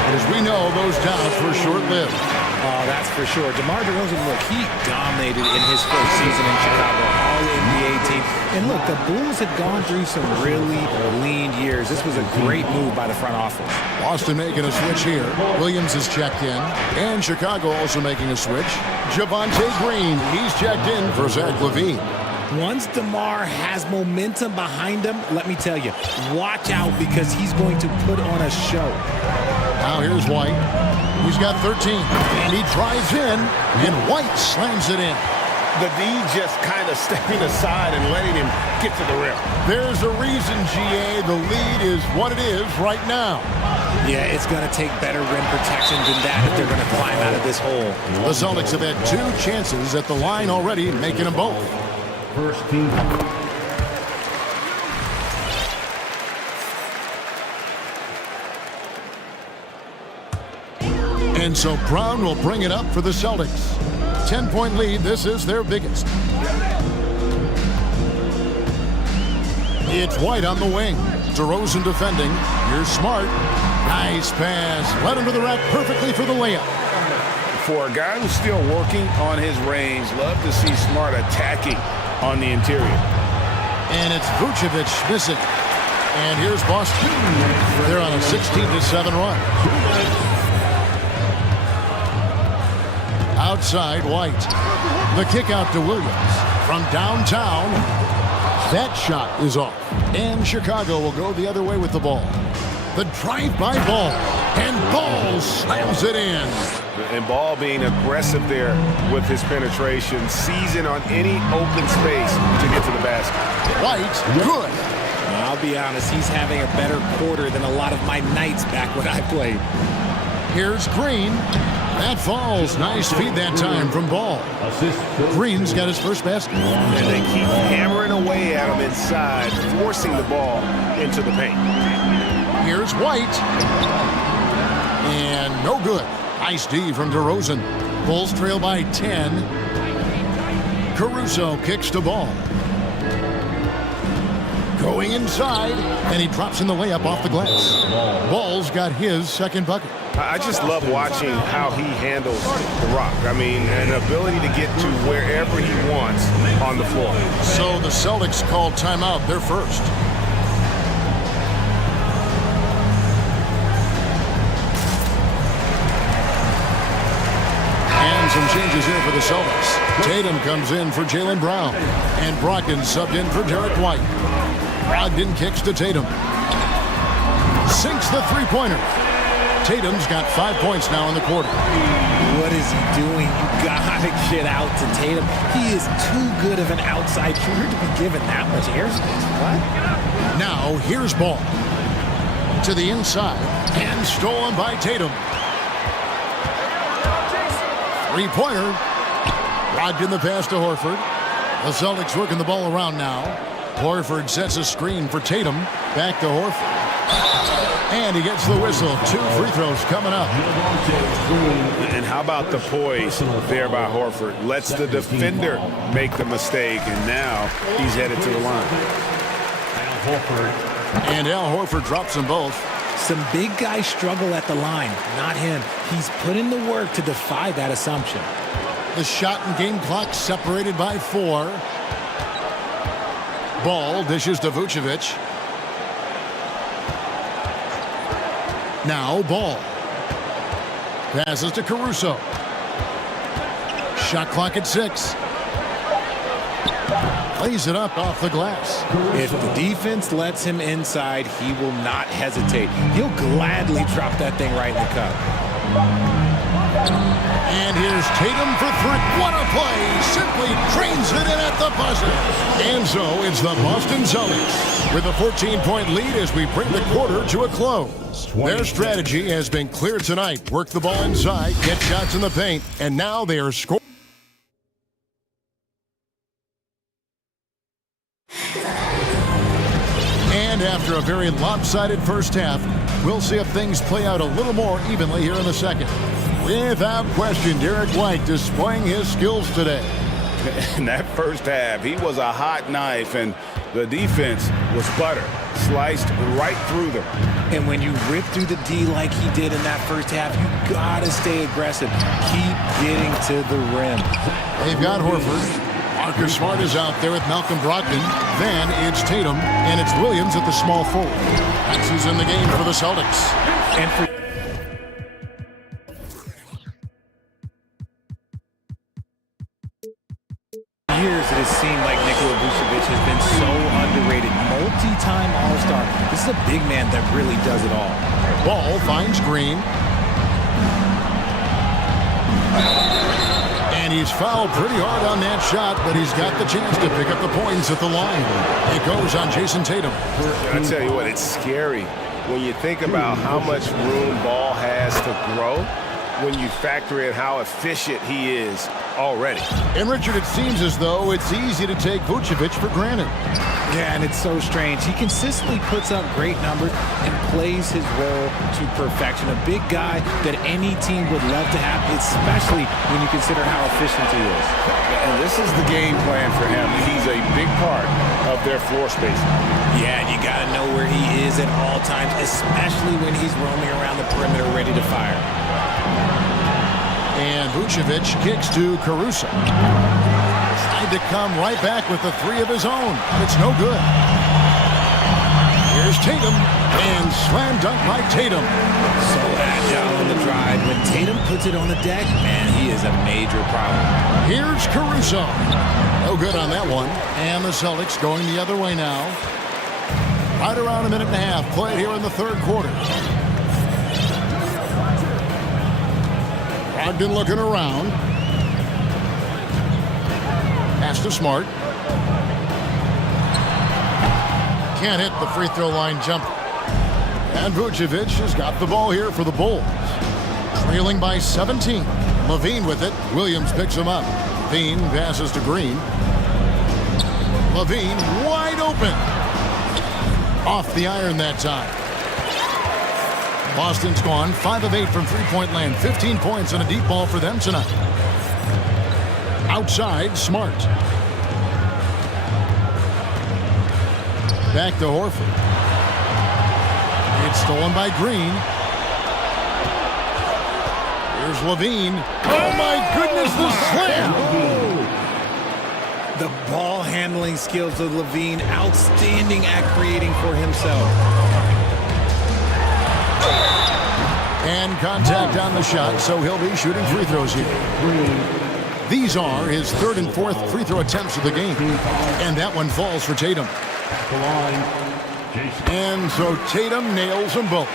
But as we know, those doubts were short-lived. Oh, that's for sure. DeMar DeRozan, look, he dominated in his first season in Chicago, All-NBA team. And look, the Bulls had gone through some really lean years. This was a great move by the front office. Boston making a switch here. Williams is checked in. And Chicago also making a switch. Javonte Green, he's checked in for Zach LaVine. Once DeMar has momentum behind him, let me tell you, watch out because he's going to put on a show. Now here's White. He's got 13. And he drives in. And White slams it in. The D just kind of stepping aside and letting him get to the rim. There's a reason, GA, the lead is what it is right now. Yeah, it's going to take better rim protection than that if they're going to climb out of this hole. The Celtics have had 2 chances at the line already, making them both. First team. And so Brown will bring it up for the Celtics. 10-point lead, this is their biggest. It's White on the wing. DeRozan defending. Here's Smart. Nice pass. Led him to the rack perfectly for the layup. For a guy who's still working on his range, love to see Smart attacking on the interior. And it's Vucevic missing. And here's Boston. They're on a 16-7 run. Outside, White. The kick out to Williams. From downtown, that shot is off. And Chicago will go the other way with the ball. The drive-by Ball. And Ball slams it in. And Ball being aggressive there with his penetration, seizing on any open space to get to the basket. White, good. I'll be honest, he's having a better quarter than a lot of my nights back when I played. Here's Green. That falls. Nice feed that time from Ball. Green's got his first basket. And they keep hammering away at him inside, forcing the ball into the paint. Here's White. And no good. Nice D from DeRozan. Bulls trail by 10. Caruso kicks to Ball. Going inside, and he drops in the layup off the glass. Ball's got his second bucket. I just love watching how he handles the rock. I mean, an ability to get to wherever he wants on the floor. So the Celtics called timeout, their first. And some changes here for the Celtics. Tatum comes in for Jaylen Brown. And Brogdon subbed in for Derek White. Brogdon kicks to Tatum. Sinks the three-pointer. Tatum's got 5 points now in the quarter. What is he doing? You gotta get out to Tatum. He is too good of an outside shooter to be given that much airspace. What? Now here's Ball. To the inside. And stolen by Tatum. Three-pointer. Brogdon the pass to Horford. The Celtics working the ball around now. Horford sets a screen for Tatum. Back to Horford. And he gets the whistle. 2 free throws coming up. And how about the poise there by Horford? Lets the defender make the mistake, and now he's headed to the line. And Al Horford drops them both. Some big guys struggle at the line, not him. He's put in the work to defy that assumption. The shot and game clock separated by 4. Ball dishes to Vucevic. Now Ball. Passes to Caruso. Shot clock at 6. Lays it up off the glass. If the defense lets him inside, he will not hesitate. He'll gladly drop that thing right in the cup. And here's Tatum for 3. What a play! Simply drains it in at the buzzer. And so it's the Boston Celtics with a 14-point lead as we bring the quarter to a close. Their strategy has been clear tonight. Work the ball inside, get shots in the paint, and now they are scoring. And after a very lopsided first half, we'll see if things play out a little more evenly here in the second. Without question, Derek White displaying his skills today. In that first half, he was a hot knife, and the defense was butter. Sliced right through them. And when you rip through the D like he did in that first half, you gotta stay aggressive. Keep getting to the rim. They've got Horford. Marcus Smart is out there with Malcolm Brogdon. Then it's Tatum, and it's Williams at the small forward. That's who's in the game for the Celtics. And for years, it has seemed like Nikola Vucevic has been so underrated. Multi-time All-Star. This is a big man that really does it all. Ball finds Green. And And he's fouled pretty hard on that shot, but he's got the chance to pick up the points at the line. It goes on Jason Tatum. I tell you what, it's scary when you think about how much room ball has to grow when you factor in how efficient he is already. And Richard, it seems as though it's easy to take Vucevic for granted. Yeah, and it's so strange. He consistently puts up great numbers and plays his role to perfection. A big guy that any team would love to have, especially when you consider how efficient he is. And this is the game plan for him. He's a big part of their floor spacing. Yeah, and you got to know where he is at all times, especially when he's roaming around the perimeter ready to fire. And Vucevic kicks to Caruso. Tried to come right back with the three of his own. It's no good. Here's Tatum. And slam dunk by Tatum. So agile on the drive. When Tatum puts it on the deck, man, he is a major problem. Here's Caruso. No good on that one. And the Celtics going the other way now. Right around a minute and a half played here in the third quarter. Brogdon looking around. Pass to Smart. Can't hit the free throw line jumper. And Vucevic has got the ball here for the Bulls. Trailing by 17. Levine with it. Williams picks him up. Levine passes to Green. Levine wide open. Off the iron that time. Boston's gone 5 of 8 from three-point land. 15 points and a deep ball for them tonight. Outside, Smart. Back to Horford. It's stolen by Green. Here's Levine. Oh my goodness, the slam! The ball handling skills of Levine, outstanding at creating for himself. And contact on the shot, so he'll be shooting free throws here. These are his third and fourth free throw attempts of the game. And that one falls for Tatum. And so Tatum nails them both.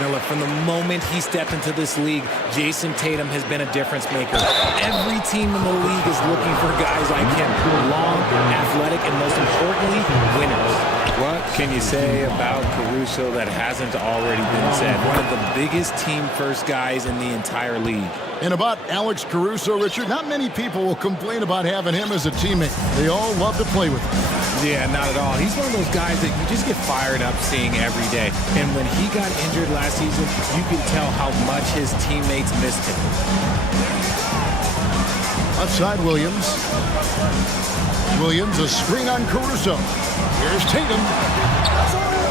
Now look, from the moment he stepped into this league, Jason Tatum has been a difference maker. Every team in the league is looking for guys like him. Long, athletic, and most importantly, winners. What can you say about Caruso that hasn't already been said? One of the biggest team-first guys in the entire league. And about Alex Caruso, Richard, not many people will complain about having him as a teammate. They all love to play with him. Yeah, not at all. He's one of those guys that you just get fired up seeing every day. And when he got injured last season, you can tell how much his teammates missed him. Outside Williams. Williams, a screen on Caruso. Here's Tatum.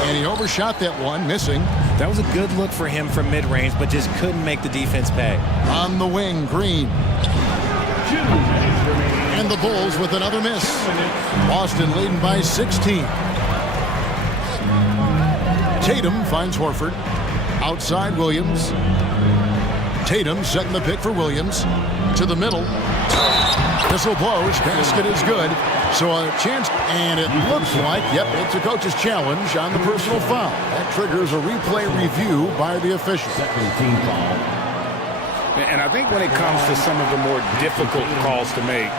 And he overshot that one, missing. That was a good look for him from mid-range, but just couldn't make the defense pay. On the wing, Green. And the Bulls with another miss. Boston leading by 16. Tatum finds Horford. Outside Williams. Tatum setting the pick for Williams. To the middle. Whistle blows. Basket is good. So a chance, and it looks like, yep, it's a coach's challenge on the personal foul. That triggers a replay review by the official. And I think when it comes to some of the more difficult calls to make,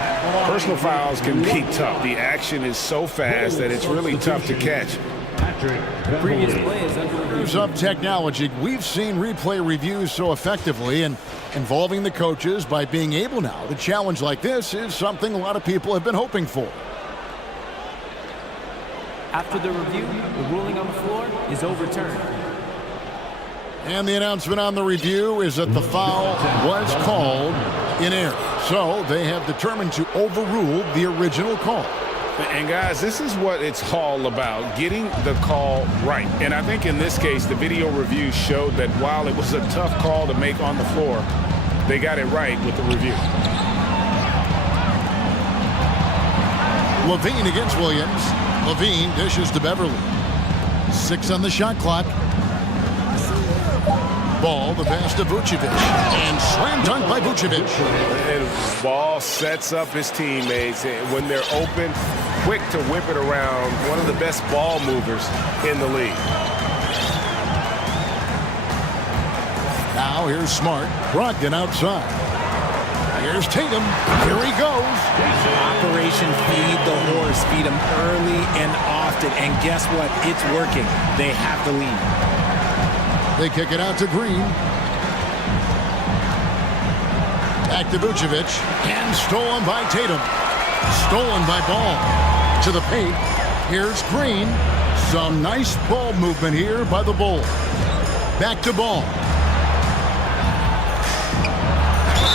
personal fouls can be tough. The action is so fast that it's really tough to catch. Previous play is under review. Use of technology. We've seen replay reviews so effectively, and involving the coaches by being able now to challenge like this is something a lot of people have been hoping for. After the review, the ruling on the floor is overturned. And the announcement on the review is that the foul was called in error. So they have determined to overrule the original call. And guys, this is what it's all about, getting the call right. And I think in this case, the video review showed that while it was a tough call to make on the floor, they got it right with the review. Levine against Williams. Levine dishes to Beverly. 6 on the shot clock. Ball, the pass to Vucevic. And slam dunk by Vucevic. And Ball sets up his teammates. When they're open, quick to whip it around. One of the best ball movers in the league. Now here's Smart. Brogdon outside. Here's Tatum. Here he goes. Operation Feed the Horse. Feed him early and often. And guess what? It's working. They have the lead. They kick it out to Green. Back to Vucevic. And stolen by Tatum. Stolen by Ball. To the paint. Here's Green. Some nice ball movement here by the Bulls. Back to Ball.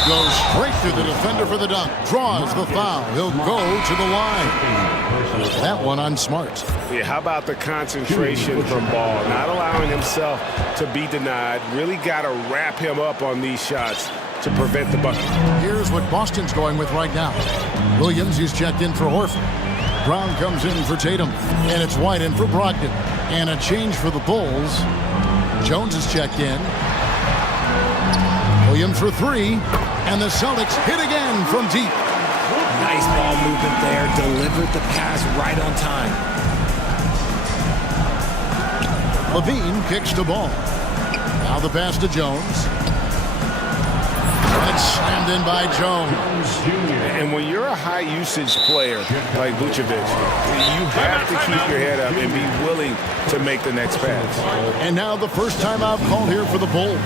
Goes straight through the defender for the dunk. Draws the foul. He'll go to the line. That one on Smart. Yeah, how about the concentration from Ball? Not allowing himself to be denied. Really got to wrap him up on these shots to prevent the bucket. Here's what Boston's going with right now. Williams, who's checked in for Horford. Brown comes in for Tatum. And it's White in for Brogdon. And a change for the Bulls. Jones is checked in. Williams for three. And the Celtics hit again from deep. Nice ball movement there. Delivered the pass right on time. Levine kicks the ball. Now the pass to Jones. And it's slammed in by Jones. And when you're a high-usage player like Vucevic, you have to keep your head up and be willing to make the next pass. And now the first timeout called here for the Bulls.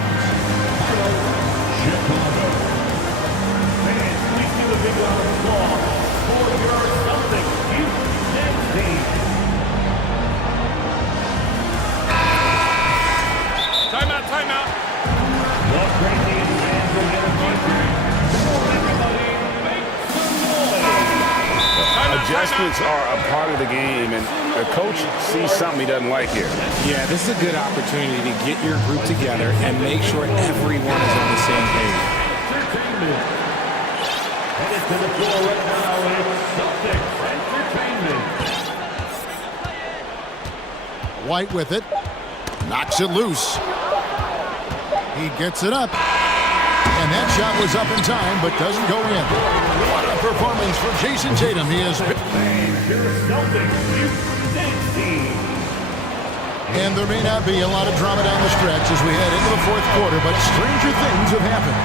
Timeout. Adjustments are a part of the game, and the coach sees something he doesn't like here. Yeah, this is a good opportunity to get your group together and make sure everyone is on the same page. Headed to the floor right now, it's Celtics Entertainment. White with it. Knocks it loose. He gets it up. And that shot was up in time, but doesn't go in. What a performance for Jason Tatum. He is... And there may not be a lot of drama down the stretch as we head into the fourth quarter, but stranger things have happened.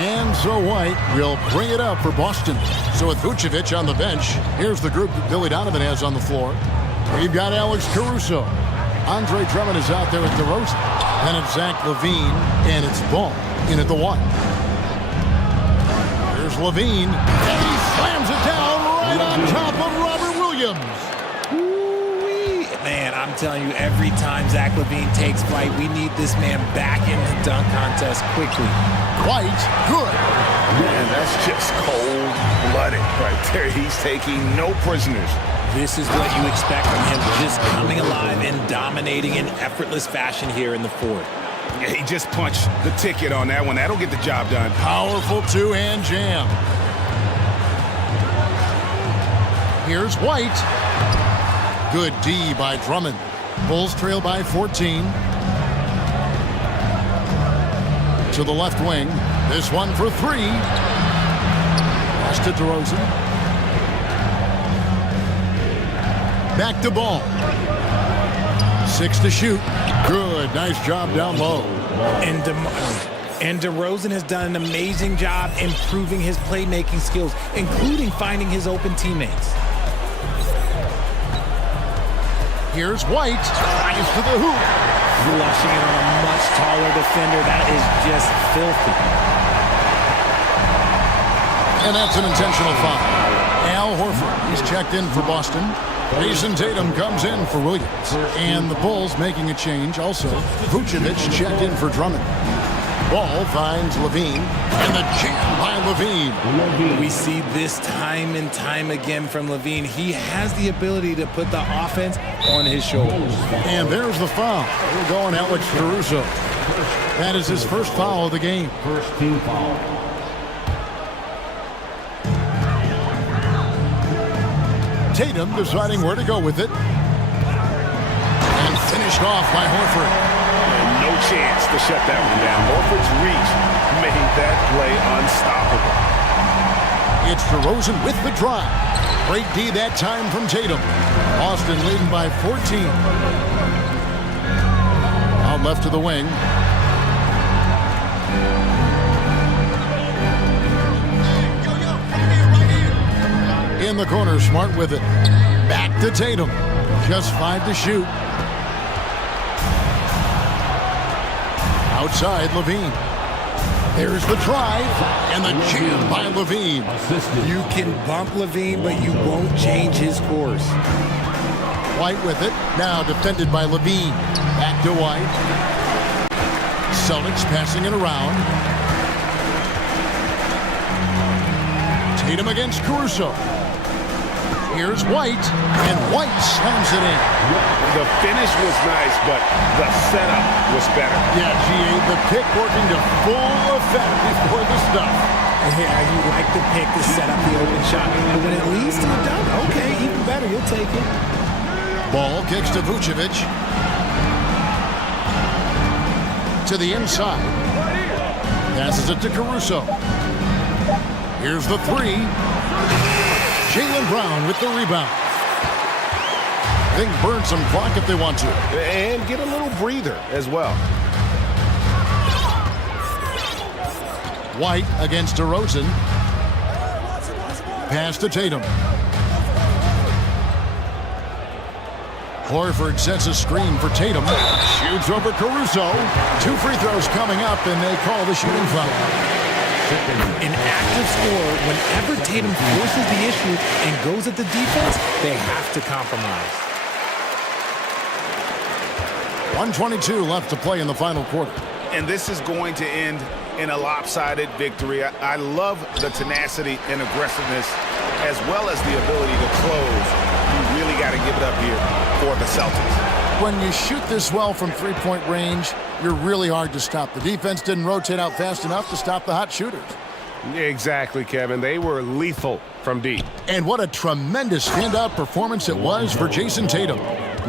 And so White will bring it up for Boston. So with Vucevic on the bench, here's the group that Billy Donovan has on the floor. We've got Alex Caruso. Andre Drummond is out there with DeRozan. Then it's Zach LaVine, and it's Ball in at the one. Here's LaVine, and he slams it down right on top of Robert Williams. Ooh-wee. Man, I'm telling you, every time Zach LaVine takes flight, we need this man back in the dunk contest quickly. White, good. Man, that's just cold-blooded right there. He's taking no prisoners. This is what you expect from him, just coming alive and dominating in effortless fashion here in the fourth. Yeah, he just punched the ticket on that one. That'll get the job done. Powerful two-hand jam. Here's White. Good D by Drummond. Bulls trail by 14. To the left wing. This one for three. Pass to DeRozan. Back to Ball. 6 to shoot. Good. Nice job down low. And DeRozan has done an amazing job improving his playmaking skills, including finding his open teammates. Here's White. Drives to the hoop. Flushing it on a much taller defender. That is just filthy. And that's an intentional foul. Al Horford, he's checked in for Boston. Jason Tatum comes in for Williams. And the Bulls making a change also. Vucevic checked in for Drummond. Ball finds Levine. And the jam by Levine. We see this time and time again from Levine. He has the ability to put the offense on his shoulders. And there's the foul. We're going Alex Caruso. That is his first foul of the game. First team foul. Tatum deciding where to go with it. And finished off by Horford. No chance to shut that one down. Horford's reach made that play unstoppable. It's DeRozan with the drive. Great D that time from Tatum. Boston leading by 14. Out left to the wing. In the corner, Smart with it. Back to Tatum. Just 5 to shoot. Outside, Levine. There's the drive, and the jam by Levine. You can bump Levine, but you won't change his course. White with it, now defended by Levine. Back to White. Celtics passing it around. Tatum against Caruso. Here's White, and White slams it in. The finish was nice, but the setup was better. Yeah, GA, the pick working to full effect before the stuff. Yeah, you like the pick to set up the open shot. But when it leads to a dunk, okay, even better, you'll take it. Ball kicks to Vucevic. To the inside. Passes it to Caruso. Here's the three. Jaylen Brown with the rebound. They can burn some clock if they want to. And get a little breather as well. White against DeRozan. Pass to Tatum. Horford sets a screen for Tatum. Shoots over Caruso. 2 free throws coming up, and they call the shooting foul. An active scorer, whenever Tatum forces the issue and goes at the defense, they have to compromise. 1:22 left to play in the final quarter. And this is going to end in a lopsided victory. I love the tenacity and aggressiveness as well as the ability to close. You really got to give it up here for the Celtics. When you shoot this well from three-point range, you're really hard to stop. The defense didn't rotate out fast enough to stop the hot shooters. Exactly, Kevin. They were lethal from deep. And what a tremendous standout performance it was for Jason Tatum.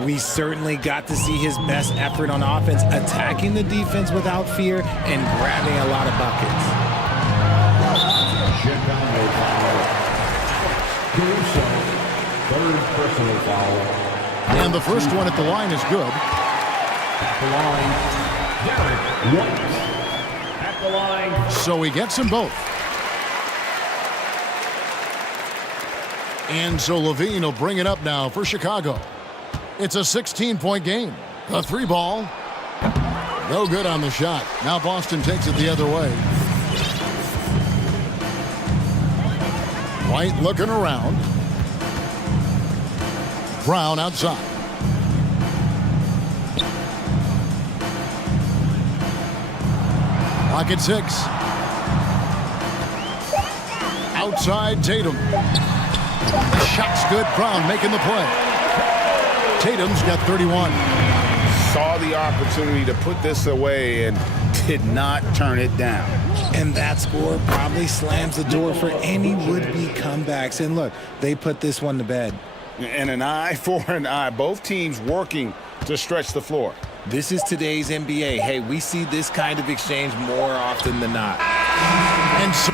We certainly got to see his best effort on offense, attacking the defense without fear and grabbing a lot of buckets. Third personal foul. And the first one at the line is good. At the line, Derek White. At the line. So he gets them both. And so Levine will bring it up now for Chicago. It's a 16-point game. A 3-ball. No good on the shot. Now Boston takes it the other way. White looking around. Brown outside. Pocket 6. Outside Tatum. The shot's good. Brown making the play. Tatum's got 31. Saw the opportunity to put this away and did not turn it down. And that score probably slams the door for any would-be comebacks. And look, they put this one to bed. And an eye for an eye. Both teams working to stretch the floor. This is today's NBA. Hey, we see this kind of exchange more often than not. And so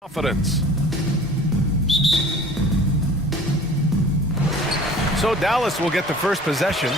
Confidence. So Dallas will get the first possession.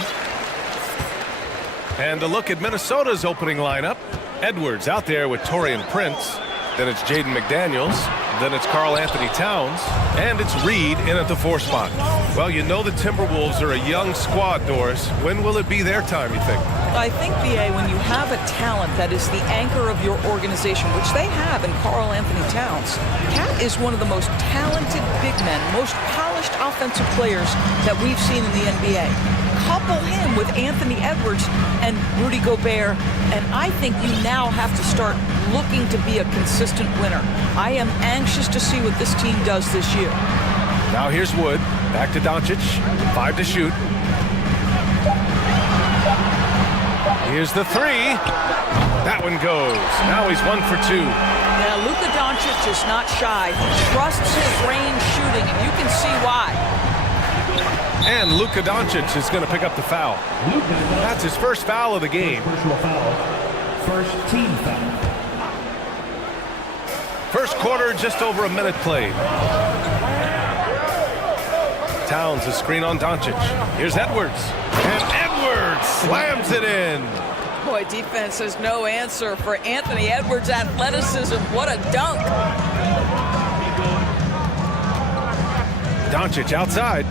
And a look at Minnesota's opening lineup. Edwards out there with Taurean Prince. Then it's Jaden McDaniels. Then it's Karl Anthony Towns. And it's Reed in at the 4 spot. Well, you know the Timberwolves are a young squad, Doris. When will it be their time, you think? I think, B.A., when you have a talent that is the anchor of your organization, which they have in Karl Anthony Towns, Cat is one of the most talented big men, most polished offensive players that we've seen in the NBA. Couple him with Anthony Edwards and Rudy Gobert, and I think you now have to start looking to be a consistent winner. I am anxious to see what this team does this year. Now here's Wood. Back to Doncic. 5 to shoot. Here's the 3. That one goes. Now he's 1 for 2. Now Luka Doncic is not shy. He trusts his range shooting, and you can see why. And Luka Doncic is going to pick up the foul. That's his first foul of the game. First team foul. First quarter, just over a minute played. Towns, a screen on Doncic. Here's Edwards. And Edwards slams it in. Boy, defense has no answer for Anthony Edwards' athleticism. What a dunk. Doncic outside.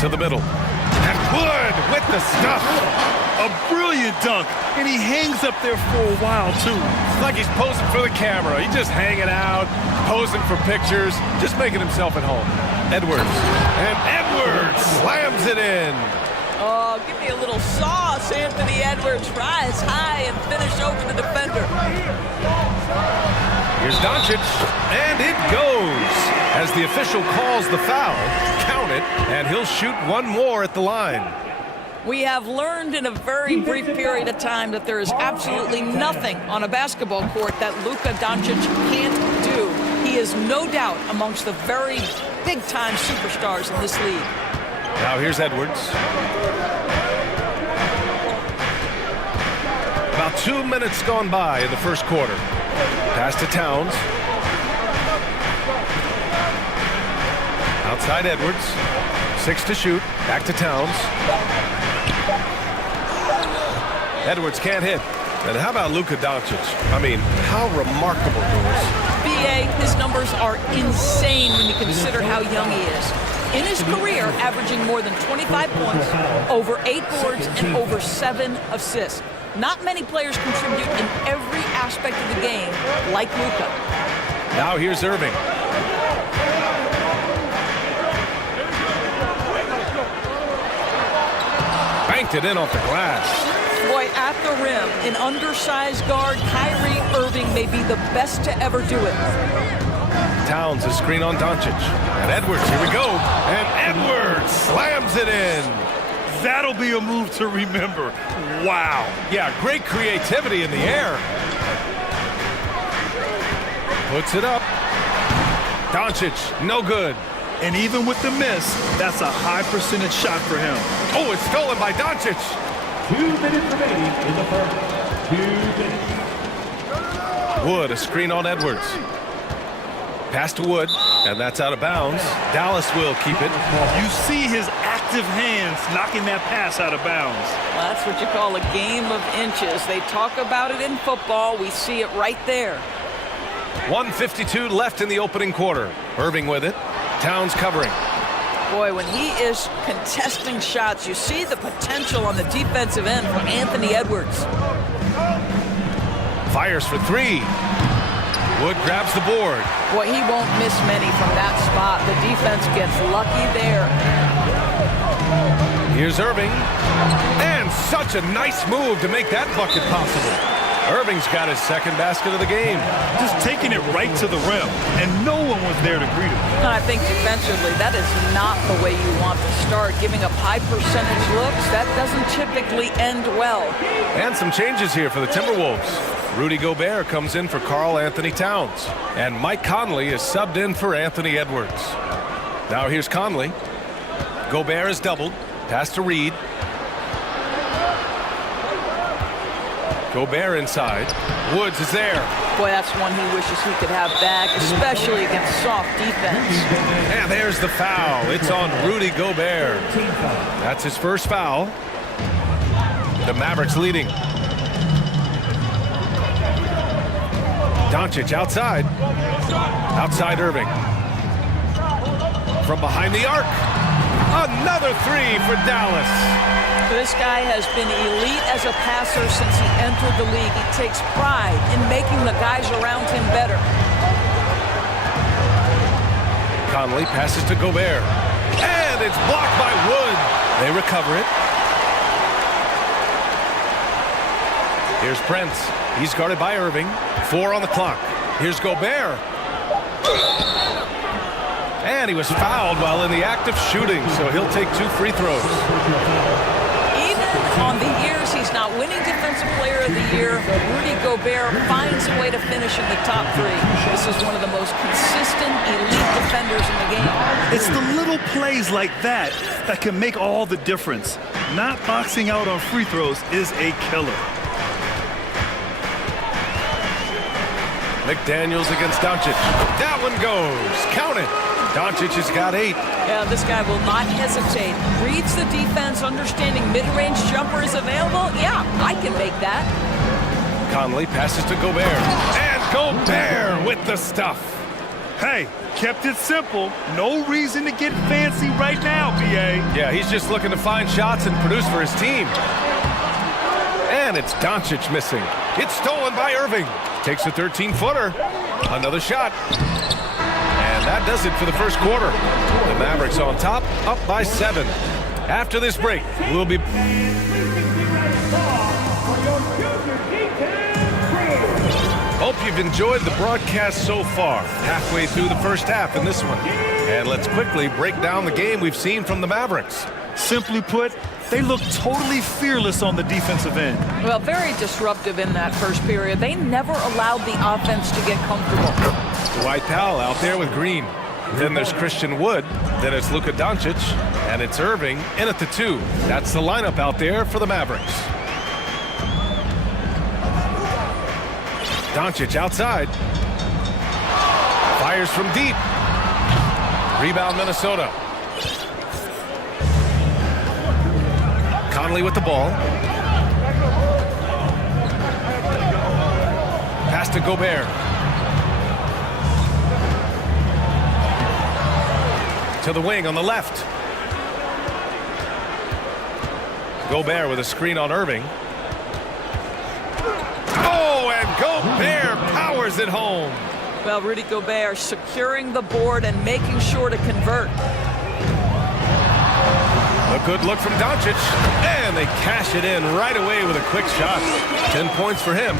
To the middle. And Wood with the stuff. A brilliant dunk, and he hangs up there for a while, too. It's like he's posing for the camera. He's just hanging out, posing for pictures, just making himself at home. Edwards. And Edwards slams it in. Oh, give me a little sauce, Anthony Edwards. Rise high and finish over the defender. Here's Doncic, and it goes. As the official calls the foul, count it, and he'll shoot one more at the line. We have learned in a very brief period of time that there is absolutely nothing on a basketball court that Luka Doncic can't do. He is no doubt amongst the very big-time superstars in this league. Now here's Edwards. About 2 minutes gone by in the first quarter. Pass to Towns. Outside Edwards. 6 to shoot. Back to Towns. Edwards can't hit. And how about Luka Doncic? I mean, how remarkable, Doris. B.A., his numbers are insane when you consider how young he is. In his career, averaging more than 25 points, over 8 boards, and over 7 assists. Not many players contribute in every aspect of the game like Luka. Now here's Irving. Banked it in off the glass. Boy, at the rim, an undersized guard, Kyrie Irving, may be the best to ever do it. Towns, a screen on Doncic. And Edwards, here we go. And Edwards slams it in. That'll be a move to remember. Wow. Yeah, great creativity in the air. Puts it up. Doncic, no good. And even with the miss, that's a high percentage shot for him. Oh, it's stolen by Doncic. 2 minutes remaining in the first. 2 minutes. Wood, a screen on Edwards. Pass to Wood, and that's out of bounds. Dallas will keep it. You see his active hands knocking that pass out of bounds. Well, that's what you call a game of inches. They talk about it in football. We see it right there. 1:52 left in the opening quarter. Irving with it. Towns covering. Boy, when he is contesting shots, you see the potential on the defensive end for Anthony Edwards. Fires for 3. Wood grabs the board. Boy, he won't miss many from that spot. The defense gets lucky there. Here's Irving. And such a nice move to make that bucket possible. Irving's got his second basket of the game. Just taking it right to the rim, and no one was there to greet him. I think defensively, that is not the way you want to start. Giving up high percentage looks, that doesn't typically end well. And some changes here for the Timberwolves. Rudy Gobert comes in for Karl Anthony Towns. And Mike Conley is subbed in for Anthony Edwards. Now here's Conley. Gobert is doubled. Pass to Reed. Gobert inside. Woods is there. Boy, that's one he wishes he could have back, especially against soft defense. And there's the foul. It's on Rudy Gobert. That's his first foul. The Mavericks leading. Doncic outside. Outside Irving. From behind the arc. Another three for Dallas. This guy has been elite as a passer since he entered the league. He takes pride in making the guys around him better. Conley passes to Gobert. And it's blocked by Wood. They recover it. Here's Prince. He's guarded by Irving. 4 on the clock. Here's Gobert. And he was fouled while in the act of shooting, so he'll take 2 free throws. On the years he's not winning Defensive Player of the Year, Rudy Gobert finds a way to finish in the top 3. This is one of the most consistent, elite defenders in the game. It's the little plays like that that can make all the difference. Not boxing out on free throws is a killer. McDaniels against Doncic. That one goes. Count it. Doncic has got 8. Yeah, this guy will not hesitate. Reads the defense, understanding mid-range jumper is available. Yeah, I can make that. Conley passes to Gobert. And Gobert with the stuff. Hey, kept it simple. No reason to get fancy right now, BA. Yeah, he's just looking to find shots and produce for his team. And it's Doncic missing. It's stolen by Irving. Takes a 13-footer. Another shot. And that does it for the first quarter. The Mavericks on top, up by 7. After this break, we'll be... Hope you've enjoyed the broadcast so far. Halfway through the first half in this one. And let's quickly break down the game we've seen from the Mavericks. Simply put, they look totally fearless on the defensive end. Well, very disruptive in that first period. They never allowed the offense to get comfortable. Dwight Powell out there with Green. Then there's Christian Wood. Then it's Luka Doncic. And it's Irving in at the 2. That's the lineup out there for the Mavericks. Doncic outside. Fires from deep. Rebound Minnesota. Conley with the ball. Pass to Gobert. To the wing on the left. Gobert with a screen on Irving. Oh, and Gobert powers it home. Well, Rudy Gobert securing the board and making sure to convert. A good look from Doncic, and they cash it in right away with a quick shot. 10 points for him.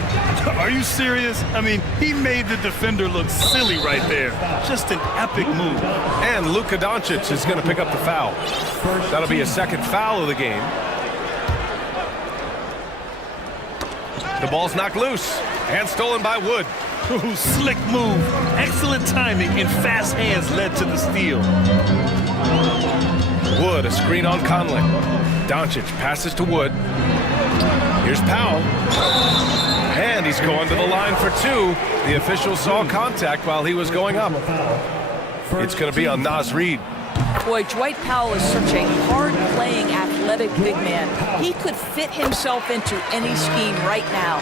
Are you serious? I mean, he made the defender look silly right there. Just an epic move. And Luka Doncic is going to pick up the foul. That'll be a second foul of the game. The ball's knocked loose and stolen by Wood. Ooh, slick move. Excellent timing and fast hands led to the steal. Wood, a screen on Conley. Doncic passes to Wood. Here's Powell. And he's going to the line for 2. The official saw contact while he was going up. It's going to be on Naz Reid. Boy, Dwight Powell is such a hard-playing, athletic big man. He could fit himself into any scheme right now.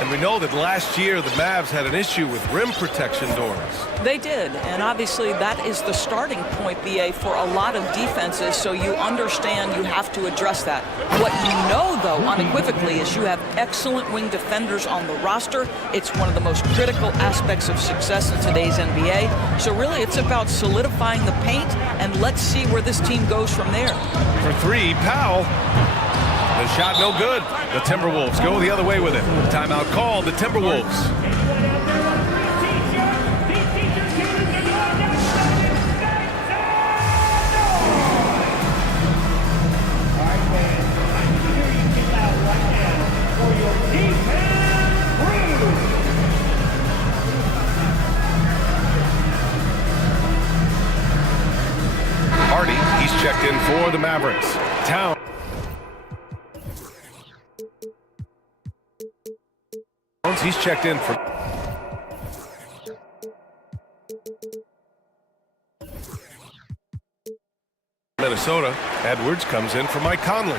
And we know that last year the Mavs had an issue with rim protection doors. They did, and obviously that is the starting point, BA, for a lot of defenses, so you understand you have to address that. What you know, though, unequivocally, is you have excellent wing defenders on the roster. It's one of the most critical aspects of success in today's NBA. So really, it's about solidifying the paint, and let's see where this team goes from there. For 3, Powell. The shot no good. The Timberwolves go the other way with it. Timeout called, the Timberwolves. Hardy, he's checked in for the Mavericks. Town. inbounds. He's checked in for... Minnesota. Edwards comes in for Mike Conley.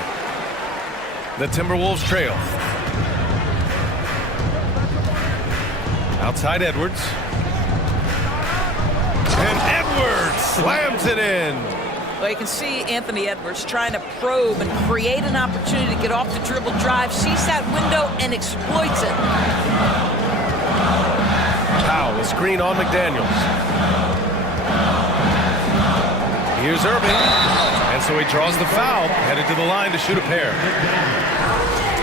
The Timberwolves trail. Outside Edwards. And Edwards slams it in. Well, you can see Anthony Edwards trying to probe and create an opportunity to get off the dribble drive, sees that window and exploits it. Powell, a screen on McDaniels. Here's Irving, and so he draws the foul, headed to the line to shoot a pair.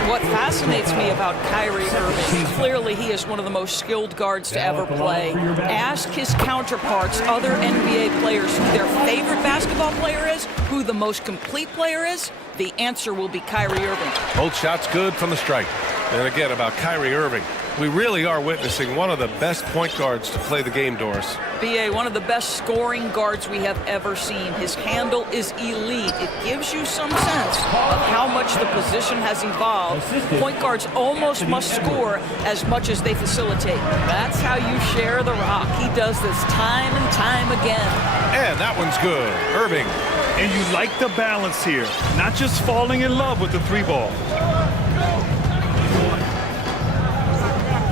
What fascinates me about Kyrie Irving, clearly he is one of the most skilled guards to ever play. Ask his counterparts, other NBA players, who their favorite basketball player is, who the most complete player is, the answer will be Kyrie Irving. Both shots good from the stripe. And again, about Kyrie Irving, we really are witnessing one of the best point guards to play the game, Doris. B.A., one of the best scoring guards we have ever seen. His handle is elite. It gives you some sense of how much the position has evolved. Point guards almost must score as much as they facilitate. That's how you share the rock. He does this time and time again. And that one's good. Irving. And you like the balance here, not just falling in love with the three ball.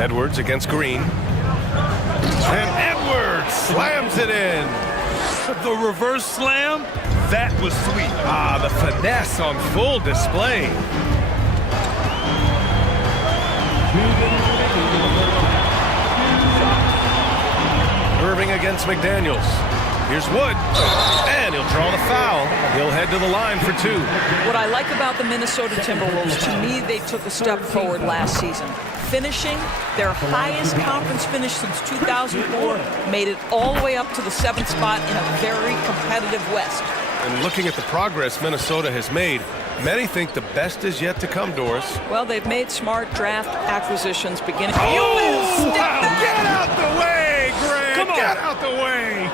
Edwards against Green. And Edwards slams it in. The reverse slam, that was sweet. Ah, the finesse on full display. Irving against McDaniels. Here's Wood, and he'll draw the foul. He'll head to the line for two. What I like about the Minnesota Timberwolves, to me, they took a step forward last season. Finishing their highest conference finish since 2004, made it all the way up to the 7th spot in a very competitive West. And looking at the progress Minnesota has made, many think the best is yet to come, Doris. Well, they've made smart draft acquisitions beginning. Oh, wow. Get out the way, Greg! Come on. Get out the way!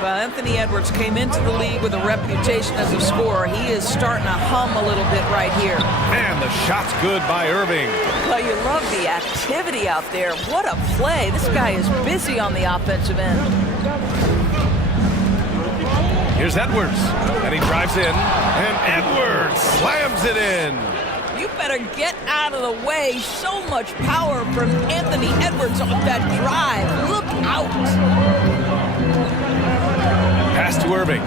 Well, Anthony Edwards came into the league with a reputation as a scorer. He is starting to hum a little bit right here. And the shot's good by Irving. Well, you love the activity out there. What a play. This guy is busy on the offensive end. Here's Edwards, and he drives in, and Edwards slams it in. You better get out of the way. So much power from Anthony Edwards on that drive. Look out. Pass to Irving.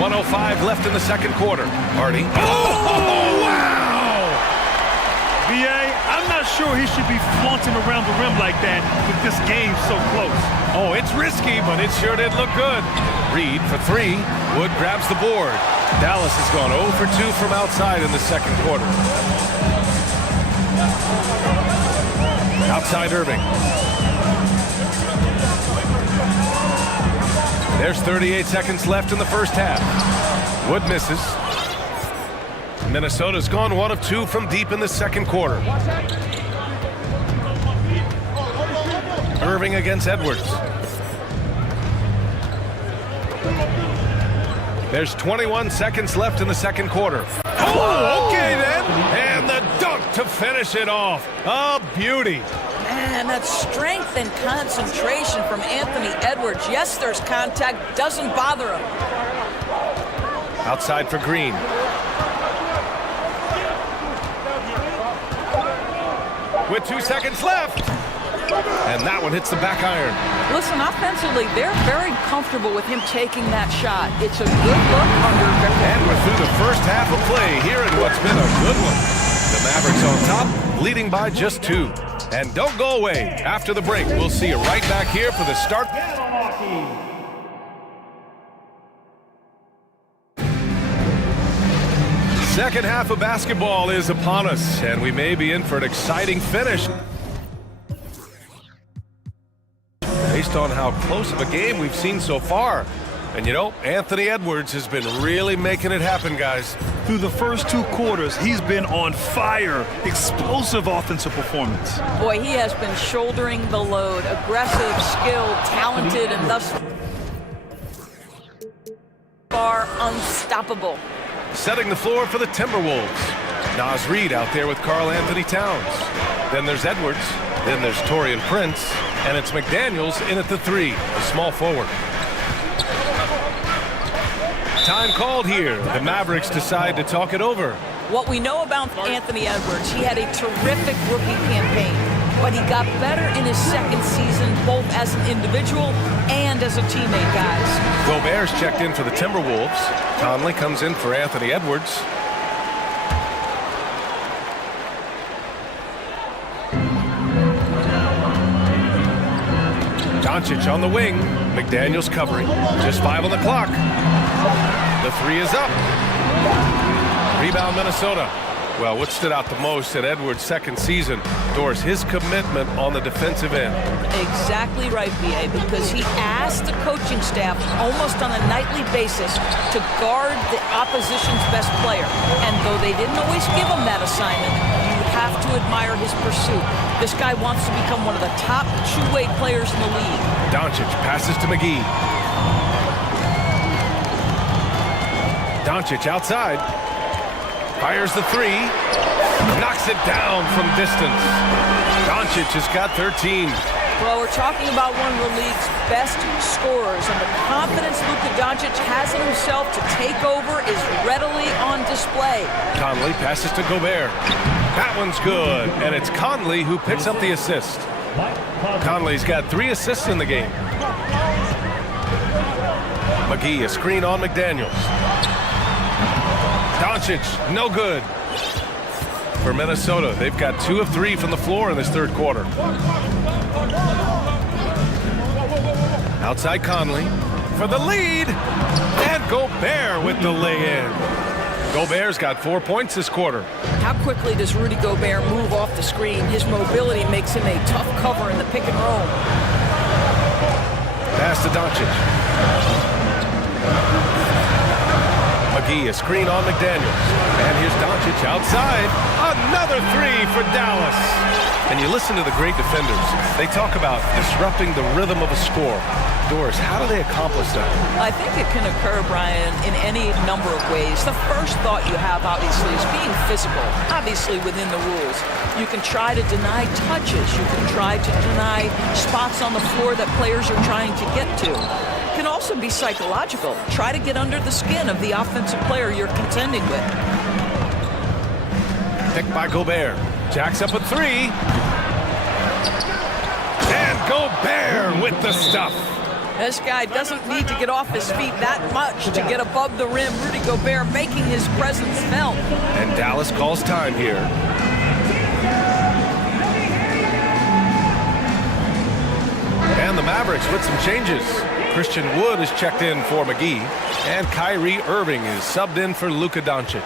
1:05 left in the second quarter. Hardy. Oh, wow! B.A., I'm not sure he should be flaunting around the rim like that with this game so close. Oh, it's risky, but it sure did look good. Reed for three. Wood grabs the board. Dallas has gone 0 for 2 from outside in the second quarter. Outside Irving. There's 38 seconds left in the first half. Wood misses. Minnesota's gone 1 of 2 from deep in the second quarter. Irving against Edwards. There's 21 seconds left in the second quarter. Oh, okay then. And the dunk to finish it off. A beauty. Man, that strength and concentration from Anthony Edwards. Yes, there's contact. Doesn't bother him. Outside for Green. With 2 seconds left. And that one hits the back iron. Listen, offensively, they're very comfortable with him taking that shot. It's a good look under. And we're through the first half of play here in what's been a good one. The Mavericks on top, leading by just 2. And don't go away. After the break, we'll see you right back here for the start. Second half of basketball is upon us, and we may be in for an exciting finish. Based on how close of a game we've seen so far. And you know, Anthony Edwards has been really making it happen, guys. Through the first 2 quarters, he's been on fire. Explosive offensive performance. Boy, he has been shouldering the load. Aggressive, skilled, talented, and thus far unstoppable. Setting the floor for the Timberwolves. Nas Reed out there with Karl Anthony Towns. Then there's Edwards. Then there's Torian Prince. And it's McDaniels in at the 3, a small forward. Time called here. The Mavericks decide to talk it over. What we know about Anthony Edwards, he had a terrific rookie campaign, but he got better in his second season, both as an individual and as a teammate, guys. Gobert's checked in for the Timberwolves. Conley comes in for Anthony Edwards. Doncic on the wing. McDaniels covering. Just 5 on the clock. The 3 is up. Rebound Minnesota. Well, what stood out the most at Edwards' second season, Doris, his commitment on the defensive end. Exactly right, B.A., because he asked the coaching staff almost on a nightly basis to guard the opposition's best player. And though they didn't always give him that assignment, you have to admire his pursuit. This guy wants to become one of the top two-way players in the league. Doncic passes to McGee. Doncic outside. Fires the 3. Knocks it down from distance. Doncic has got 13. Well, we're talking about one of the league's best scorers, and the confidence Luka Doncic has in himself to take over is readily on display. Conley passes to Gobert. That one's good, and it's Conley who picks up the assist. Conley's got 3 assists in the game. McGee, a screen on McDaniels. Doncic, no good. For Minnesota, they've got 2 of 3 from the floor in this third quarter. Outside Conley for the lead. And Gobert with the lay-in. Gobert's got 4 points this quarter. How quickly does Rudy Gobert move off the screen? His mobility makes him a tough cover in the pick and roll. Pass to Doncic. McGee, a screen on McDaniels. And here's Doncic outside. Another 3 for Dallas. And you listen to the great defenders. They talk about disrupting the rhythm of a score. Doris, how do they accomplish that? I think it can occur, Brian, in any number of ways. The first thought you have, obviously, is being physical, obviously within the rules. You can try to deny touches. You can try to deny spots on the floor that players are trying to get to. It can also be psychological. Try to get under the skin of the offensive player you're contending with. Picked by Gobert. Jacks up a 3. And Gobert with the stuff. This guy doesn't need to get off his feet that much to get above the rim. Rudy Gobert making his presence felt. And Dallas calls time here. And the Mavericks with some changes. Christian Wood is checked in for McGee. And Kyrie Irving is subbed in for Luka Doncic.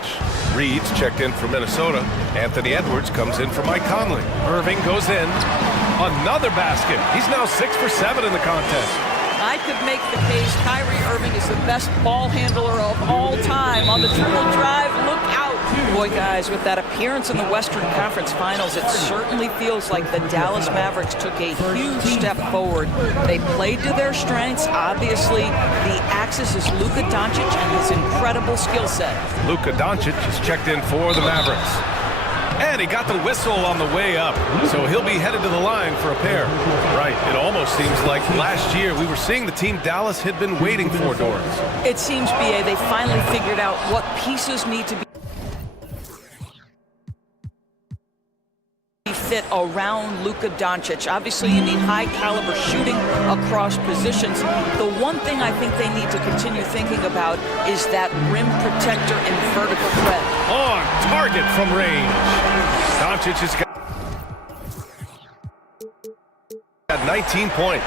Reed's checked in for Minnesota. Anthony Edwards comes in for Mike Conley. Irving goes in. Another basket. He's now 6 for 7 in the contest. I could make the case Kyrie Irving is the best ball handler of all time. On the dribble drive, look out. Boy, guys, with that appearance in the Western Conference Finals, it certainly feels like the Dallas Mavericks took a huge step forward. They played to their strengths. Obviously, the axis is Luka Doncic and his incredible skill set. Luka Doncic is checked in for the Mavericks. And he got the whistle on the way up, so he'll be headed to the line for a pair. Right, it almost seems like last year we were seeing the team Dallas had been waiting for, Doris. It seems, B.A., they finally figured out what pieces need to be fit around Luka Doncic. Obviously, you need high-caliber shooting across positions. The one thing I think they need to continue thinking about is that rim protector and vertical threat. On target from range. Doncic has got 19 points.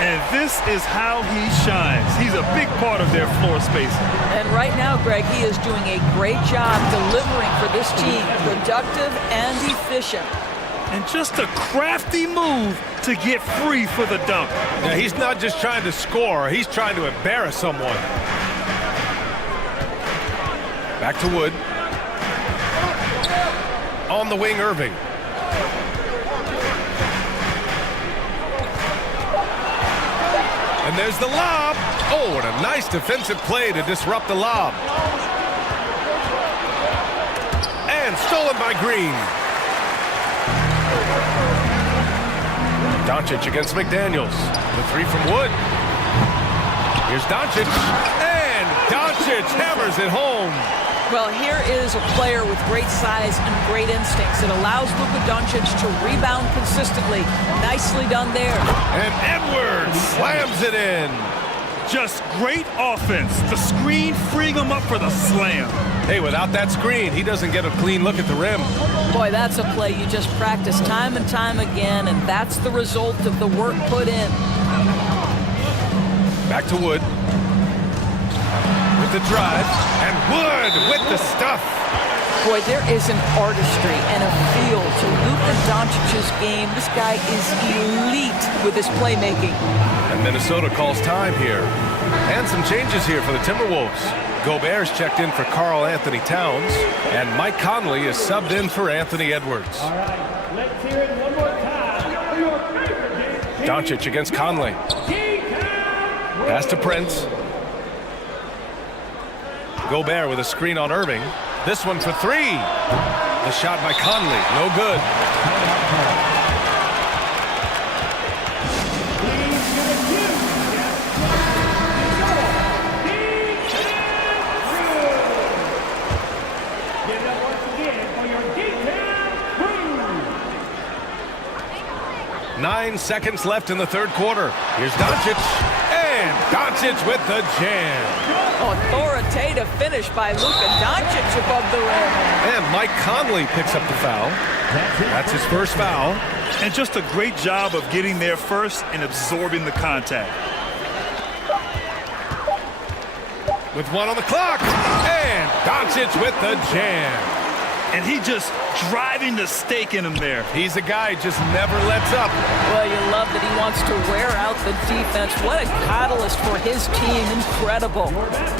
And this is how he shines. He's a big part of their floor spacing. And right now, Greg, he is doing a great job delivering for this team. Productive and efficient. And just a crafty move to get free for the dunk. Now, he's not just trying to score, he's trying to embarrass someone. Back to Wood. On the wing, Irving. And there's the lob. Oh, what a nice defensive play to disrupt the lob. And stolen by Green. Doncic against McDaniels. The three from Wood. Here's Doncic. And Doncic hammers it home. Well, here is a player with great size and great instincts. It allows Luka Doncic to rebound consistently. Nicely done there. And Edwards slams it in. Just great offense. The screen freeing him up for the slam. Hey, without that screen, he doesn't get a clean look at the rim. Boy, that's a play you just practice time and time again, and that's the result of the work put in. Back to Wood. With the drive, and Wood with the stuff. Boy, there is an artistry and a feel to Luka Doncic's game. This guy is elite with his playmaking. And Minnesota calls time here. And some changes here for the Timberwolves. Gobert's checked in for Karl Anthony Towns, and Mike Conley is subbed in for Anthony Edwards. All right, let's hear it one more time for your favorite game. Doncic against Conley. Pass to Prince. Gobert with a screen on Irving. This one for three. The shot by Conley, no good. Give it up once again for your D-Town crew. 9 seconds left in the third quarter. Here's Doncic. And Doncic with the jam. Authoritative finish by Luka Doncic above the rim. And Mike Conley picks up the foul. That's his first foul. And just a great job of getting there first and absorbing the contact. With one on the clock. And Doncic with the jam. And he just driving the stake in him there. He's a guy who just never lets up. Well, you love that he wants to wear out the defense. What a catalyst for his team. Incredible.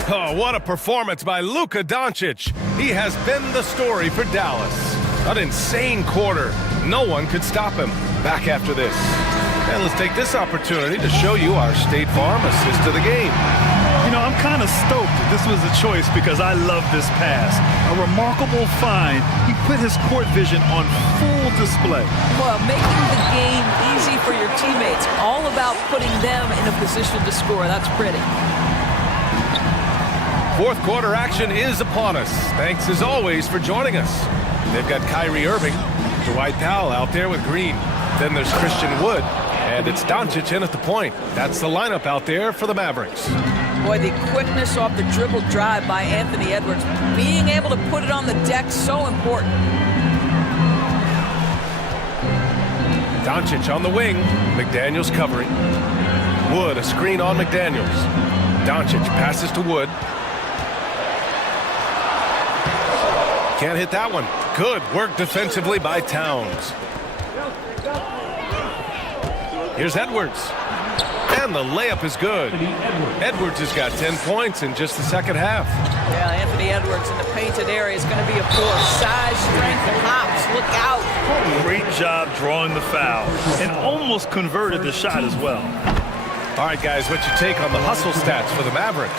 Oh, what a performance by Luka Doncic. He has been the story for Dallas. An insane quarter. No one could stop him. Back after this. And let's take this opportunity to show you our State Farm assist to the game. You know, I'm kind of stoked this was a choice because I love this pass. A remarkable find. He put his court vision on full display. Well, making the game easy for your teammates. All about putting them in a position to score. That's pretty. Fourth quarter action is upon us. Thanks as always for joining us. They've got Kyrie Irving, Dwight Powell out there with Green. Then there's Christian Wood, and it's Doncic in at the point. That's the lineup out there for the Mavericks. Boy, the quickness off the dribble drive by Anthony Edwards. Being able to put it on the deck, so important. Doncic on the wing. McDaniels covering. Wood, a screen on McDaniels. Doncic passes to Wood. Can't hit that one. Good work defensively by Towns. Here's Edwards. And the layup is good. Edwards has got 10 points in just the second half. Yeah, Anthony Edwards in the painted area is going to be a force. Size, strength, and hops. Look out. Great job drawing the foul. And almost converted the shot as well. All right, guys, what's your take on the hustle stats for the Mavericks?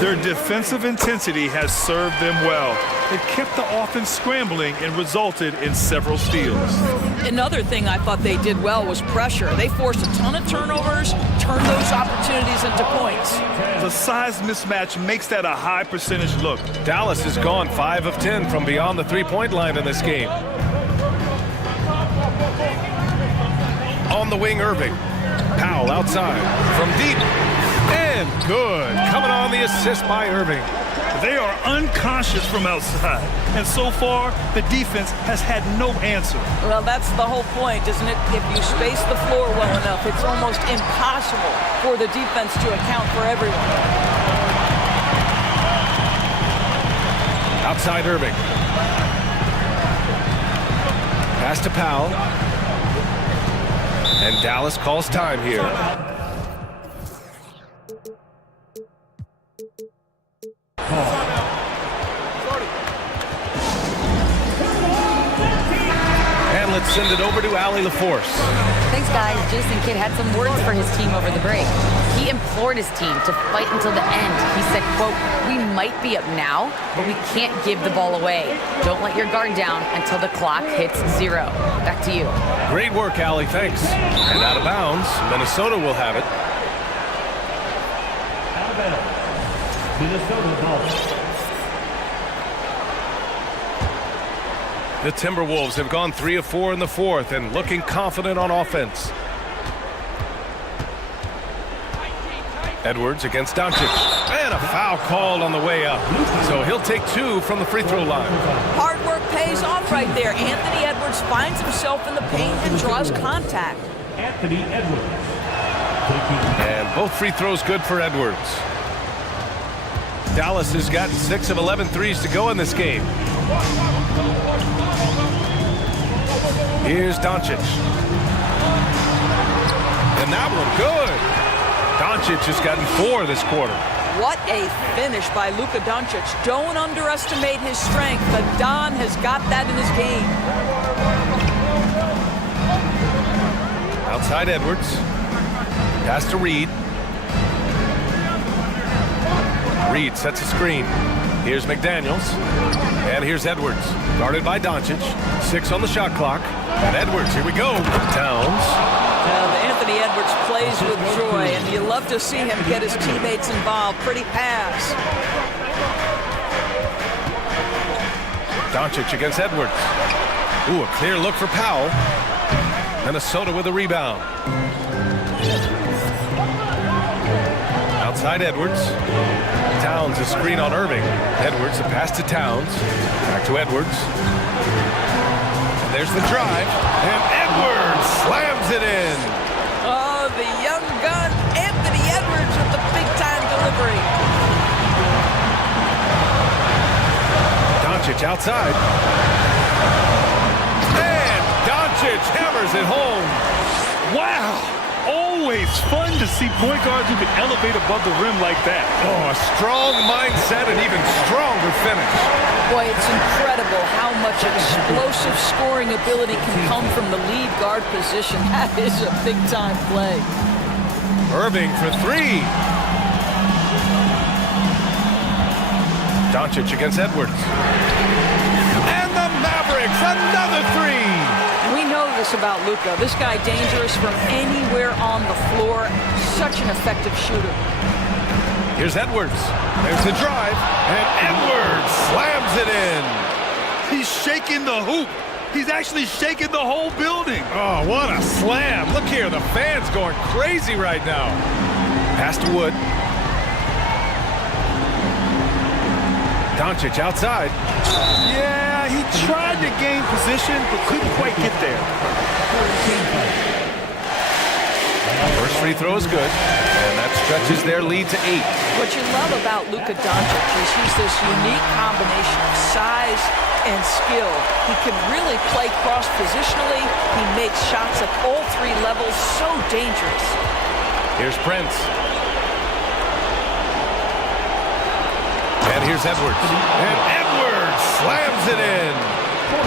Their defensive intensity has served them well. It kept the offense scrambling and resulted in several steals. Another thing I thought they did well was pressure. They forced a ton of turnovers, turned those opportunities into points. The size mismatch makes that a high percentage look. Dallas has gone 5 of 10 from beyond the three-point line in this game. On the wing, Irving. Powell outside from deep. And good. Coming on the assist by Irving. They are unconscious from outside. And so far, the defense has had no answer. Well, that's the whole point, isn't it? If you space the floor well enough, it's almost impossible for the defense to account for everyone. Outside Irving. Pass to Powell. And Dallas calls time here. let's send it over to Allie LaForce. Thanks, guys. Jason Kidd had some words for his team over the break. He implored his team to fight until the end. He said, quote, "We might be up now, but we can't give the ball away. Don't let your guard down until the clock hits 0. Back to you. Great work, Allie. Thanks. And out of bounds, Minnesota will have it. Out of bounds. Minnesota ball. The Timberwolves have gone 3 of 4 in the fourth and looking confident on offense. Edwards against Doncic. And a foul called on the way up. So he'll take 2 from the free throw line. Hard work pays off right there. Anthony Edwards finds himself in the paint and draws contact. Anthony Edwards. And both free throws good for Edwards. Dallas has gotten 6 of 11 threes to go in this game. Here's Doncic. And that one good. Doncic has gotten 4 this quarter. What a finish by Luka Doncic. Don't underestimate his strength, but Don has got that in his game. Outside Edwards. Pass to Reed. Reed sets a screen. Here's McDaniels. And here's Edwards. Guarded by Doncic. 6 on the shot clock. And Edwards, here we go. Towns. Anthony Edwards plays with joy, and you love to see him get his teammates involved. Pretty pass. Doncic against Edwards. Ooh, a clear look for Powell. Minnesota with a rebound. Outside Edwards. Towns a screen on Irving. Edwards, a pass to Towns. Back to Edwards. And there's the drive. And Edwards slams it in. Oh, the young gun, Anthony Edwards with the big-time delivery. Doncic outside. And Doncic hammers it home. Wow! Always fun to see point guards who can elevate above the rim like that. Oh, a strong mindset and even stronger finish. Boy, it's incredible how much explosive scoring ability can come from the lead guard position. That is a big-time play. Irving for 3. Doncic against Edwards. And the Mavericks, another 3. We know this about Luka. This guy dangerous from anywhere on the floor. Such an effective shooter. Here's Edwards. There's the drive. And Edwards slams it in. He's shaking the hoop. He's actually shaking the whole building. Oh, what a slam. Look here, the fans going crazy right now. Pass to Wood. Doncic outside. Yeah, he tried to gain position, but couldn't quite get there. First free throw is good, and that stretches their lead to 8. What you love about Luka Doncic is he's this unique combination of size and skill. He can really play cross-positionally. He makes shots at all 3 levels, so dangerous. Here's Prince. And here's Edwards. And Edwards slams it in.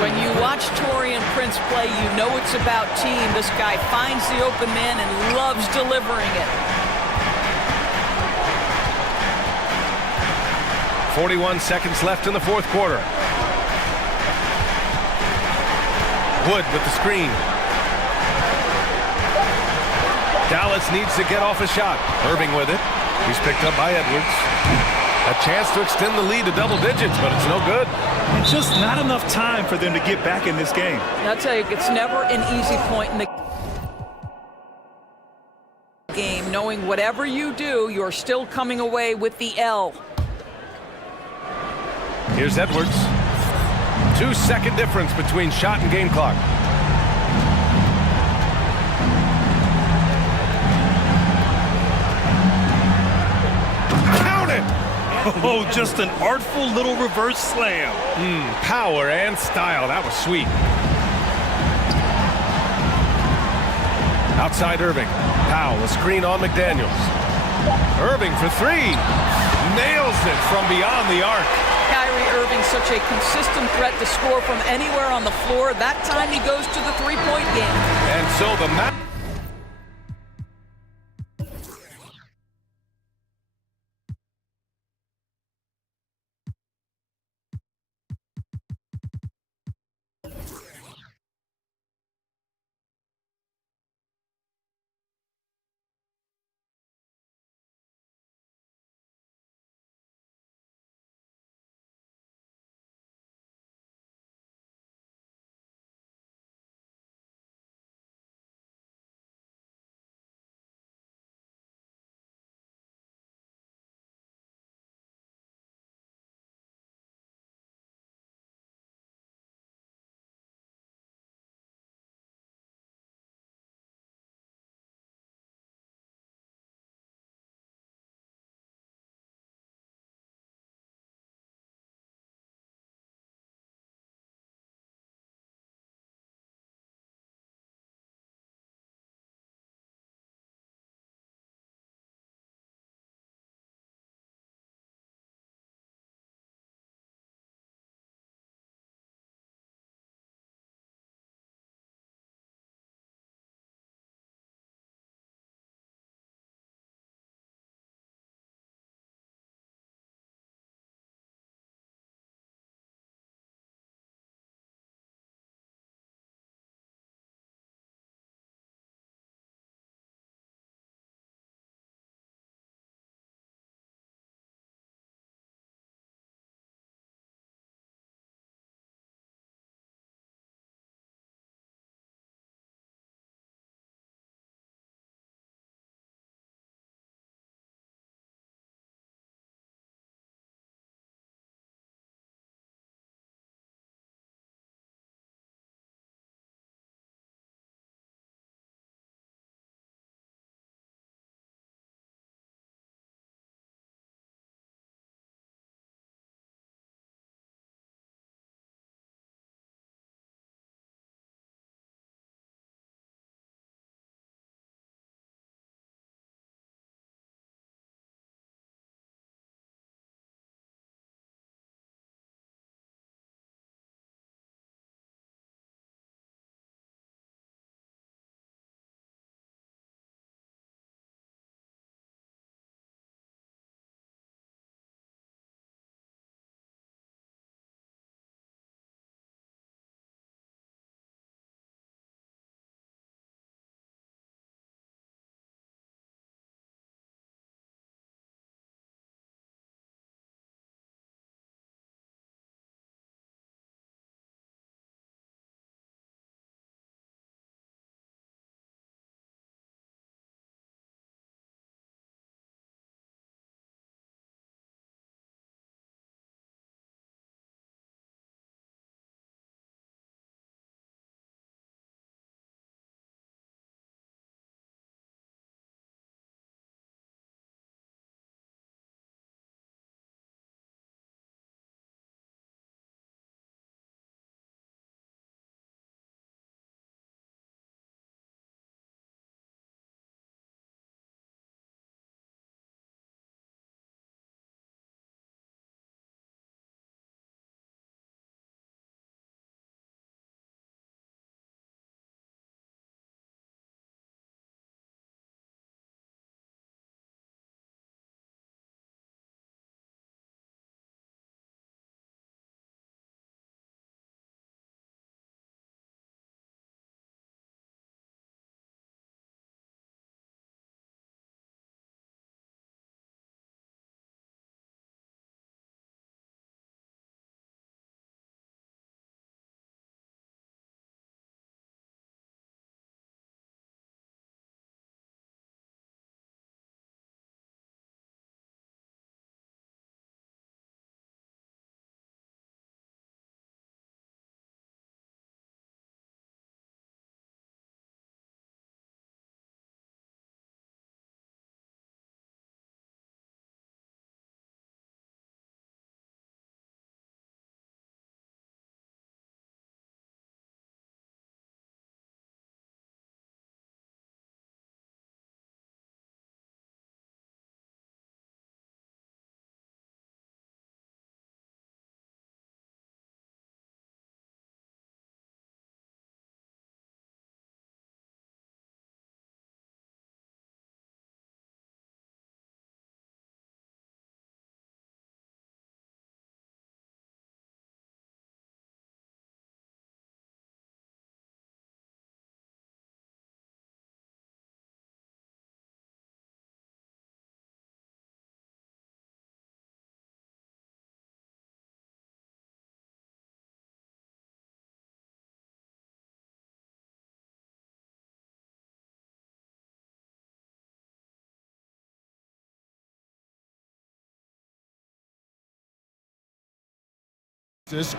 When you watch Taurean Prince play, you know it's about team. This guy finds the open man and loves delivering it. 41 seconds left in the fourth quarter. Wood with the screen. Dallas needs to get off a shot. Irving with it. He's picked up by Edwards. A chance to extend the lead to double digits, but it's no good. And just not enough time for them to get back in this game. I'll tell you, it's never an easy point in the game, knowing whatever you do, you're still coming away with the L. Here's Edwards. 2-second difference between shot and game clock. Count it! Oh, just an artful little reverse slam. Power and style. That was sweet. Outside Irving. Powell, a screen on McDaniels. Irving for 3. nails it from beyond the arc. Kyrie Irving, such a consistent threat to score from anywhere on the floor. That time he goes to the three-point game. And so the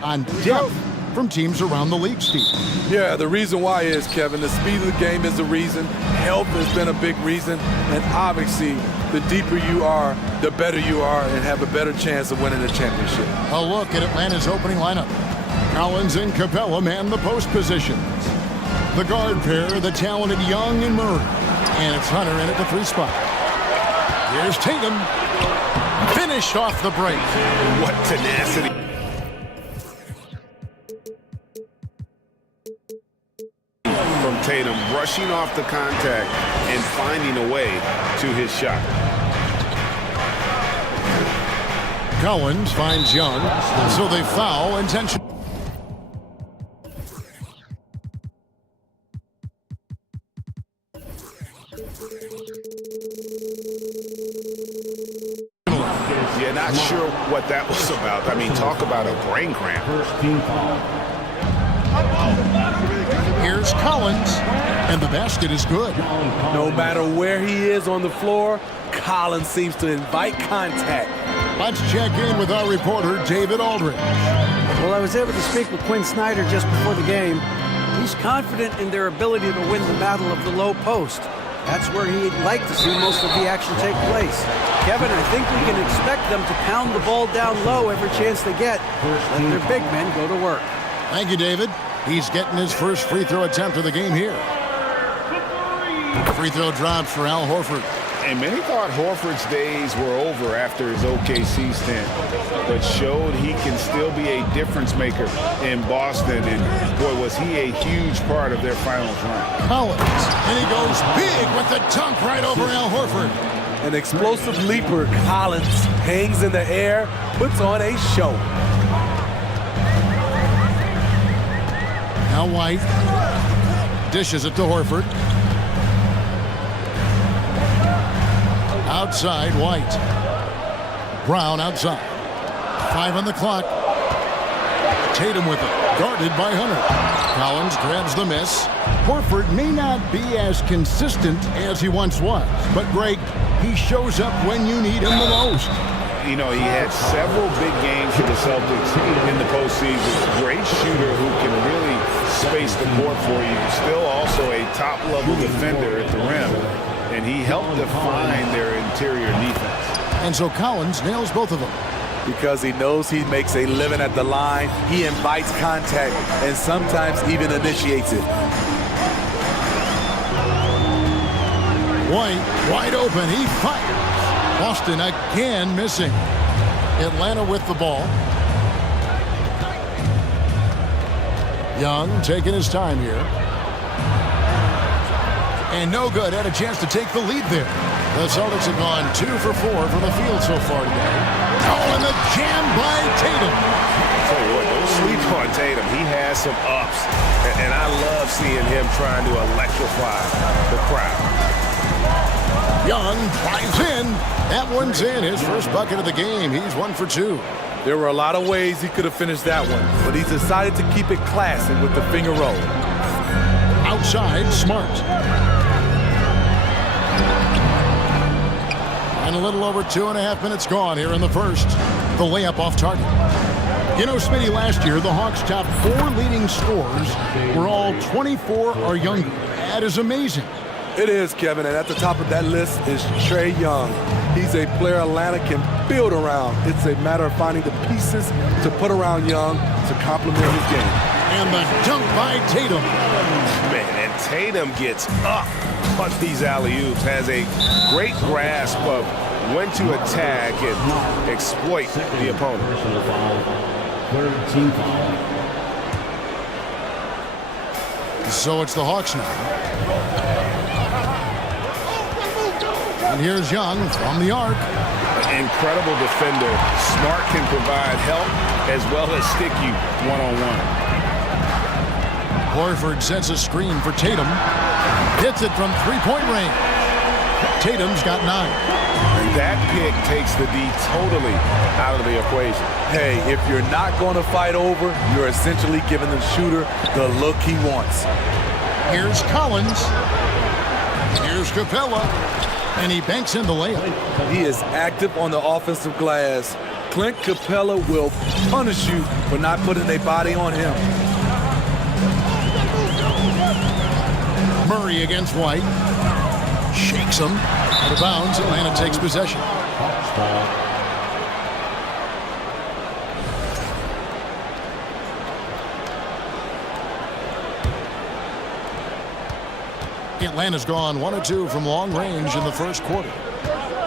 On depth from teams around the league, Steve. Yeah, the reason why is, Kevin, the speed of the game is the reason. Health has been a big reason. And obviously, the deeper you are, the better you are and have a better chance of winning the championship. A look at Atlanta's opening lineup. Collins and Capella man the post positions. The guard pair, the talented Young and Murray. And it's Hunter in at the 3 spot. Here's Tatum. Finished off the break. What tenacity. From Tatum, brushing off the contact and finding a way to his shot. Collins finds Young, so they foul intention. Yeah, not sure what that was about. I mean, talk about a brain cramp. Here's Collins, and the basket is good. No matter where he is on the floor, Collins seems to invite contact. Let's check in with our reporter, David Aldridge. Well, I was able to speak with Quinn Snyder just before the game. He's confident in their ability to win the battle of the low post. That's where he'd like to see most of the action take place. Kevin, I think we can expect them to pound the ball down low every chance they get. Let their big men go to work. Thank you, David. He's getting his first free throw attempt of the game here. Free throw drops for Al Horford. And many thought Horford's days were over after his OKC stint, but showed he can still be a difference maker in Boston. And boy, was he a huge part of their finals run. Collins, and he goes big with the dunk right over Al Horford. An explosive leaper, Collins hangs in the air, puts on a show. Now White dishes it to Horford. Outside, White. Brown outside. 5 on the clock. Tatum with it, guarded by Hunter. Collins grabs the miss. Horford may not be as consistent as he once was, but Greg, he shows up when you need him the most. You know, he had several big games for the Celtics in the postseason. Great shooter who can really space the court for you. Still also a top-level defender at the rim. And he helped define their interior defense. And so Collins nails both of them. Because he knows he makes a living at the line, he invites contact and sometimes even initiates it. White, wide open, he fires. Boston again missing. Atlanta with the ball. Young taking his time here. And no good, had a chance to take the lead there. The Celtics have gone 2 for 4 from the field so far today. Oh, and the jam by Tatum. I'll tell you what, don't sleep on Tatum. He has some ups. And I love seeing him trying to electrify the crowd. Young drives in. That one's in. His first bucket of the game. He's 1 for 2. There were a lot of ways he could have finished that one, but he decided to keep it classic with the finger roll. Outside, Smart. And a little over 2.5 minutes gone here in the first. The layup off target. You know, Smitty, last year, the Hawks' top 4 leading scorers were all 24 or younger. That is amazing. It is, Kevin, and at the top of that list is Trae Young. He's a player Atlanta can build around. It's a matter of finding the pieces to put around Young to complement his game. And the dunk by Tatum. Man, and Tatum gets up on these alley-oops, has a great grasp of when to attack and exploit the opponent. So it's the Hawks now. And here's Young from the arc. Incredible defender. Smart can provide help as well as stick you one-on-one. Horford sets a screen for Tatum. Hits it from three-point range. Tatum's got 9. And that pick takes the D totally out of the equation. Hey, if you're not going to fight over, you're essentially giving the shooter the look he wants. Here's Collins. Here's Capella. And he banks in the layup. He is active on the offensive glass. Clint Capella will punish you for not putting a body on him. Murray against White. Shakes him. Out of bounds. Atlanta takes possession. Atlanta's gone 1 of 2 from long range in the first quarter.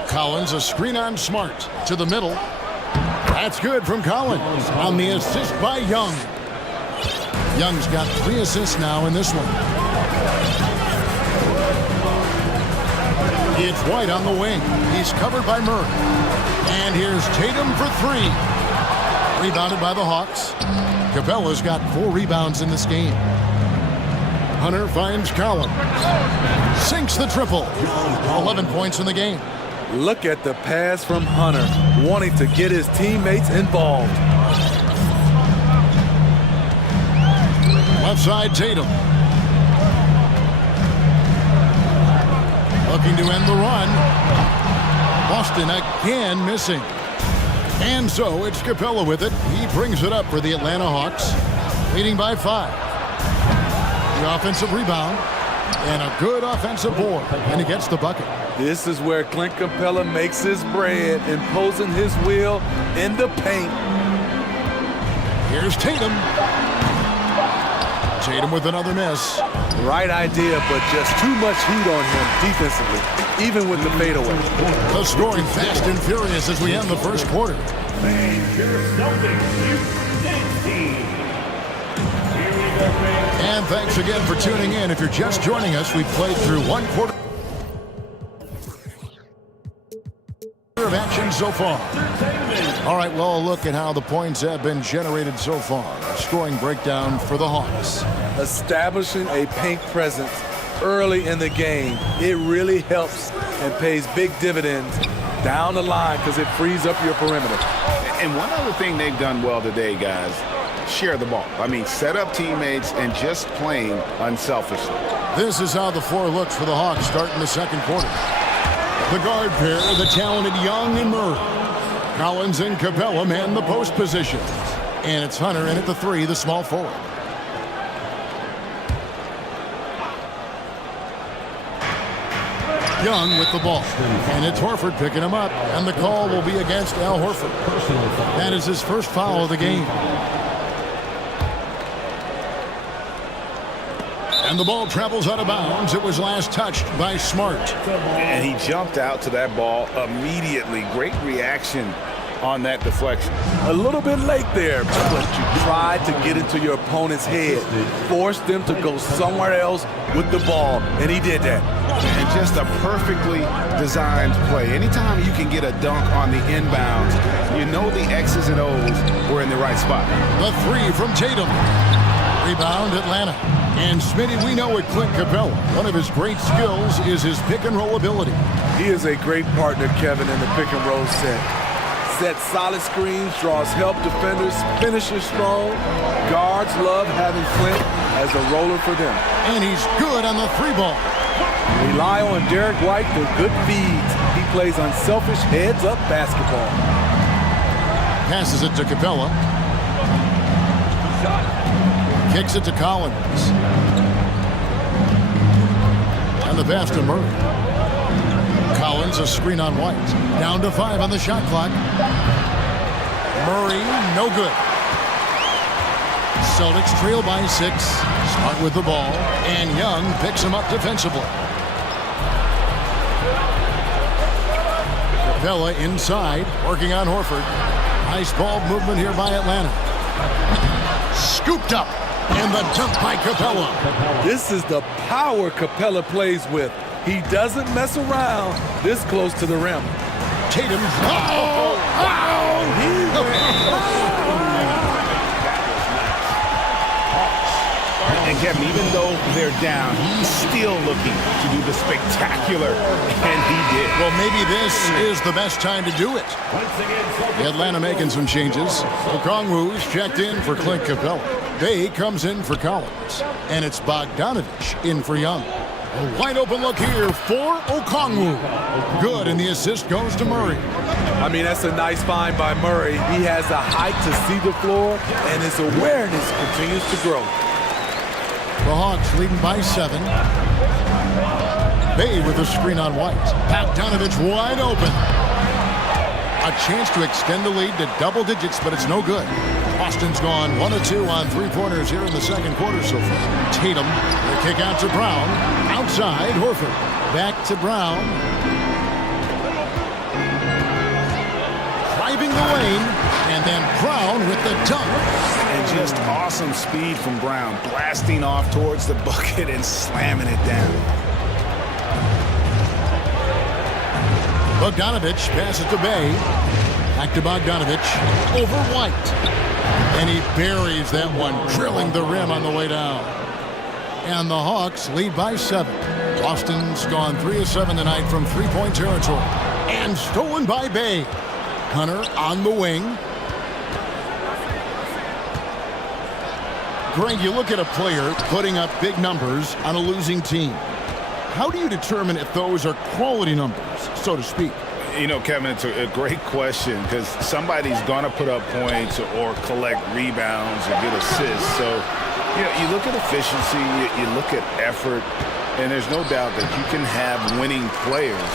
Collins, a screen on Smart to the middle. That's good from Collins on the assist by Young. Young's got 3 assists now in this one. It's White on the wing. He's covered by Murray. And here's Tatum for 3. Rebounded by the Hawks. Capella's got 4 rebounds in this game. Hunter finds Collins. Sinks the triple. 11 points in the game. Look at the pass from Hunter, wanting to get his teammates involved. Left side, Tatum. Looking to end the run. Boston again missing. And so it's Capella with it. He brings it up for the Atlanta Hawks, leading by 5. The offensive rebound and a good offensive board, and he gets the bucket. This is where Clint Capella makes his bread, imposing his will in the paint. Here's Tatum. Tatum with another miss. Right idea, but just too much heat on him defensively, even with the fadeaway. The scoring fast and furious as we end the first quarter. And thanks again for tuning in. If you're just joining us, we've played through 1 quarter of action so far. All right, well, look at how the points have been generated so far. A scoring breakdown for the Hawks. Establishing a paint presence early in the game, it really helps and pays big dividends down the line because it frees up your perimeter. And one other thing they've done well today, guys, share the ball. I mean, set up teammates and just playing unselfishly. This is how the floor looks for the Hawks starting the second quarter. The guard pair, the talented Young and Murray. Collins and Capella man the post positions. And it's Hunter in at the 3, the small forward. Young with the ball. And it's Horford picking him up. And the call will be against Al Horford. That is his first foul of the game. And the ball travels out of bounds. It was last touched by Smart. And he jumped out to that ball immediately. Great reaction on that deflection. A little bit late there, but you tried to get into your opponent's head. Forced them to go somewhere else with the ball, and he did that. And just a perfectly designed play. Anytime you can get a dunk on the inbounds, you know the X's and O's were in the right spot. The 3 from Tatum. Rebound, Atlanta. And Smitty, we know with Clint Capella, one of his great skills is his pick-and-roll ability. He is a great partner, Kevin, in the pick-and-roll set. Sets solid screens, draws help defenders, finishes strong. Guards love having Clint as a roller for them. And he's good on the 3-ball. Rely on Derek White for good feeds. He plays unselfish heads-up basketball. Passes it to Capella. Kicks it to Collins. And the pass to Murray. Collins, a screen on White. Down to 5 on the shot clock. Murray, no good. Celtics trail by 6. Smart with the ball. And Young picks him up defensively. Capella inside, working on Horford. Nice ball movement here by Atlanta. Scooped up. And the dunk by Capella. This is the power Capella plays with. He doesn't mess around this close to the rim. Tatum. And Kevin, even though they're down, he's still looking to do the spectacular, and he did. Well, maybe this is the best time to do it. Atlanta making some changes. Okongwu's checked in for Clint Capella. Bay comes in for Collins. And it's Bogdanovich in for Young. A wide open look here for Okongwu. Good, and the assist goes to Murray. I mean, that's a nice find by Murray. He has the height to see the floor, and his awareness continues to grow. The Hawks leading by 7. Bay with a screen on White. Bogdanovich wide open. A chance to extend the lead to double digits, but it's no good. Boston's gone 1 of 2 on three-pointers here in the second quarter so far. Tatum, the kick out to Brown. Outside, Horford. Back to Brown. Driving the lane, and then Brown with the dunk. And just awesome speed from Brown, blasting off towards the bucket and slamming it down. Bogdanovich passes to Bay. Back to Bogdanovich. Over White. And he buries that one, drilling the rim on the way down. And the Hawks lead by 7. Boston's gone 3 of 7 tonight from three-point territory. And stolen by Bay. Hunter on the wing. Greg, you look at a player putting up big numbers on a losing team. How do you determine if those are quality numbers, so to speak? You know, Kevin, it's a great question because somebody's going to put up points or collect rebounds or get assists. So, you know, you look at efficiency, you look at effort, and there's no doubt that you can have winning players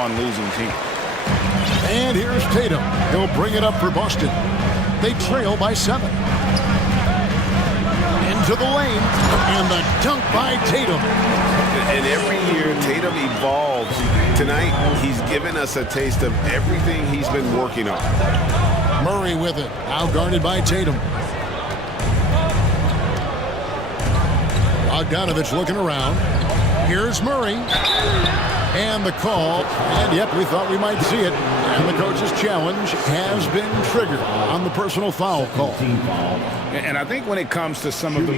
on losing teams. And here's Tatum. He'll bring it up for Boston. They trail by 7. Into the lane, and the dunk by Tatum. And every year, Tatum evolves. Tonight, he's given us a taste of everything he's been working on. Murray with it, now guarded by Tatum. Bogdanovich looking around. Here's Murray. And the call, and yep, we thought we might see it. And the coach's challenge has been triggered on the personal foul call. And I think when it comes to some of the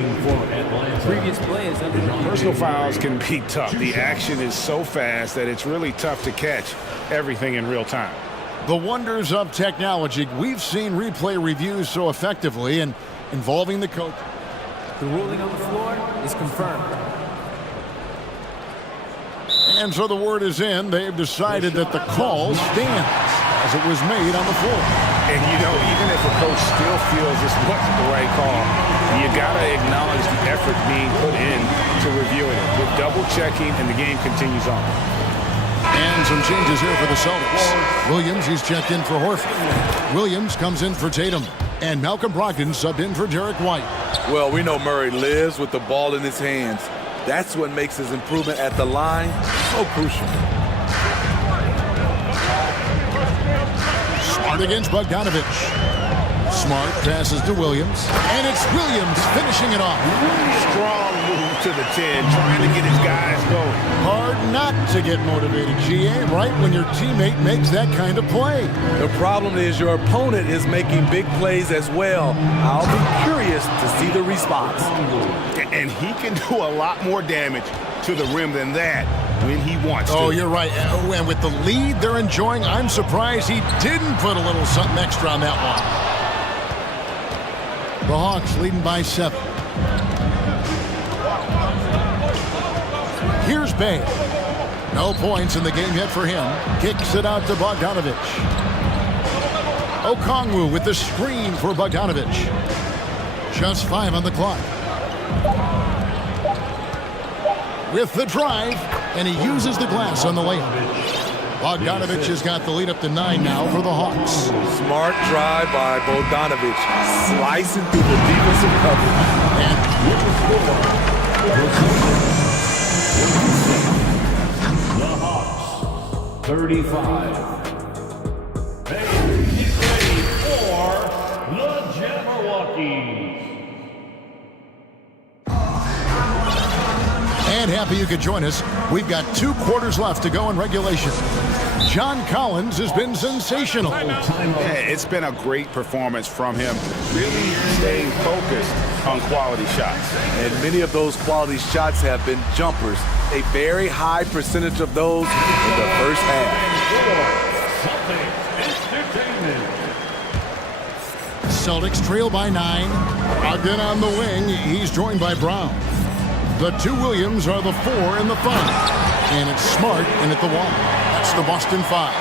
previous plays, personal fouls can be tough. The action is so fast that it's really tough to catch everything in real time. The wonders of technology. We've seen replay reviews so effectively and involving the coach. The ruling on the floor is confirmed. And so the word is in. They've decided that the call stands as it was made on the floor. And, you know, even if a coach still feels this wasn't the right call, you got to acknowledge the effort being put in to reviewing it. With double-checking, and the game continues on. And some changes here for the Celtics. Williams, he's checked in for Horford. Williams comes in for Tatum. And Malcolm Brogdon subbed in for Derek White. Well, we know Murray lives with the ball in his hands. That's what makes his improvement at the line so crucial. Smart against Bogdanovich. Smart passes to Williams. And it's Williams finishing it off. Strong move to the 10, trying to get his guys going. Hard not to get motivated, GA, right when your teammate makes that kind of play. The problem is your opponent is making big plays as well. I'll be curious to see the response. And he can do a lot more damage to the rim than that when he wants to. Oh, you're right. And with the lead they're enjoying, I'm surprised he didn't put a little something extra on that one. The Hawks leading by 7. Here's Bay. No points in the game yet for him. Kicks it out to Bogdanovich. Okongwu with the screen for Bogdanovich. Just 5 on the clock. With the drive, and he uses the glass on the layup. Bogdanovich has got the lead up to 9 now for the Hawks. Smart drive by Bogdanovich, slicing through the defensive coverage. And the Hawks, 35. Hey, get ready for the Jabberwockies. And happy you could join us. We've got 2 quarters left to go in regulation. John Collins has been sensational. Yeah, it's been a great performance from him, really staying focused on quality shots. And many of those quality shots have been jumpers. A very high percentage of those in the first half. Celtics trail by 9. Brogdon on the wing. He's joined by Brown. The two Williams are the 4 in the 5. And it's Smart in at the 1. That's the Boston 5.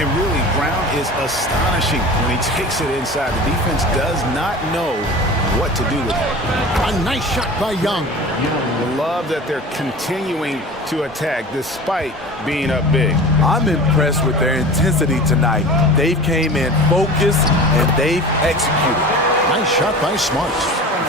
And really, Brown is astonishing when he takes it inside. The defense does not know what to do with it. A nice shot by Young. I love that they're continuing to attack despite being up big. I'm impressed with their intensity tonight. They've came in focused and they've executed. Nice shot by Smart.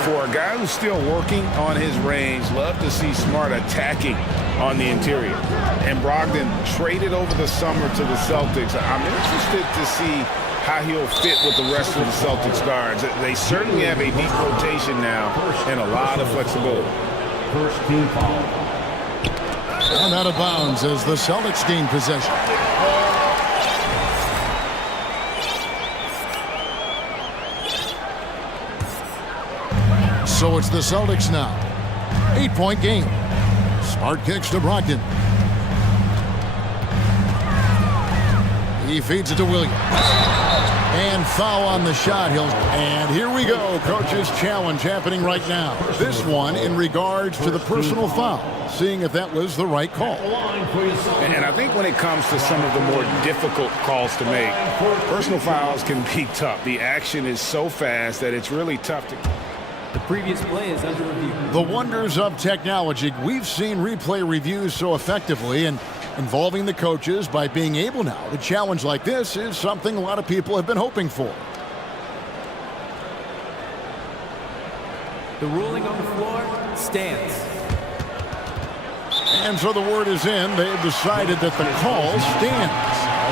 For a guy who's still working on his range, love to see Smart attacking on the interior. And Brogdon traded over the summer to the Celtics. I'm interested to see how he'll fit with the rest of the Celtics guards. They certainly have a deep rotation now and a lot of flexibility. First team foul. And out of bounds as the Celtics gain possession. So it's the Celtics now. 8-point game. Smart kicks to Brogdon. He feeds it to Williams. And foul on the shot. And here we go. Coach's challenge happening right now. This one in regards to the personal foul. Seeing if that was the right call. And I think when it comes to some of the more difficult calls to make, personal fouls can be tough. The action is so fast that it's really tough to... The previous play is under review. The wonders of technology. We've seen replay reviews so effectively, and involving the coaches by being able now to challenge like this is something a lot of people have been hoping for. The ruling on the floor stands. And so the word is in. They've decided that the call stands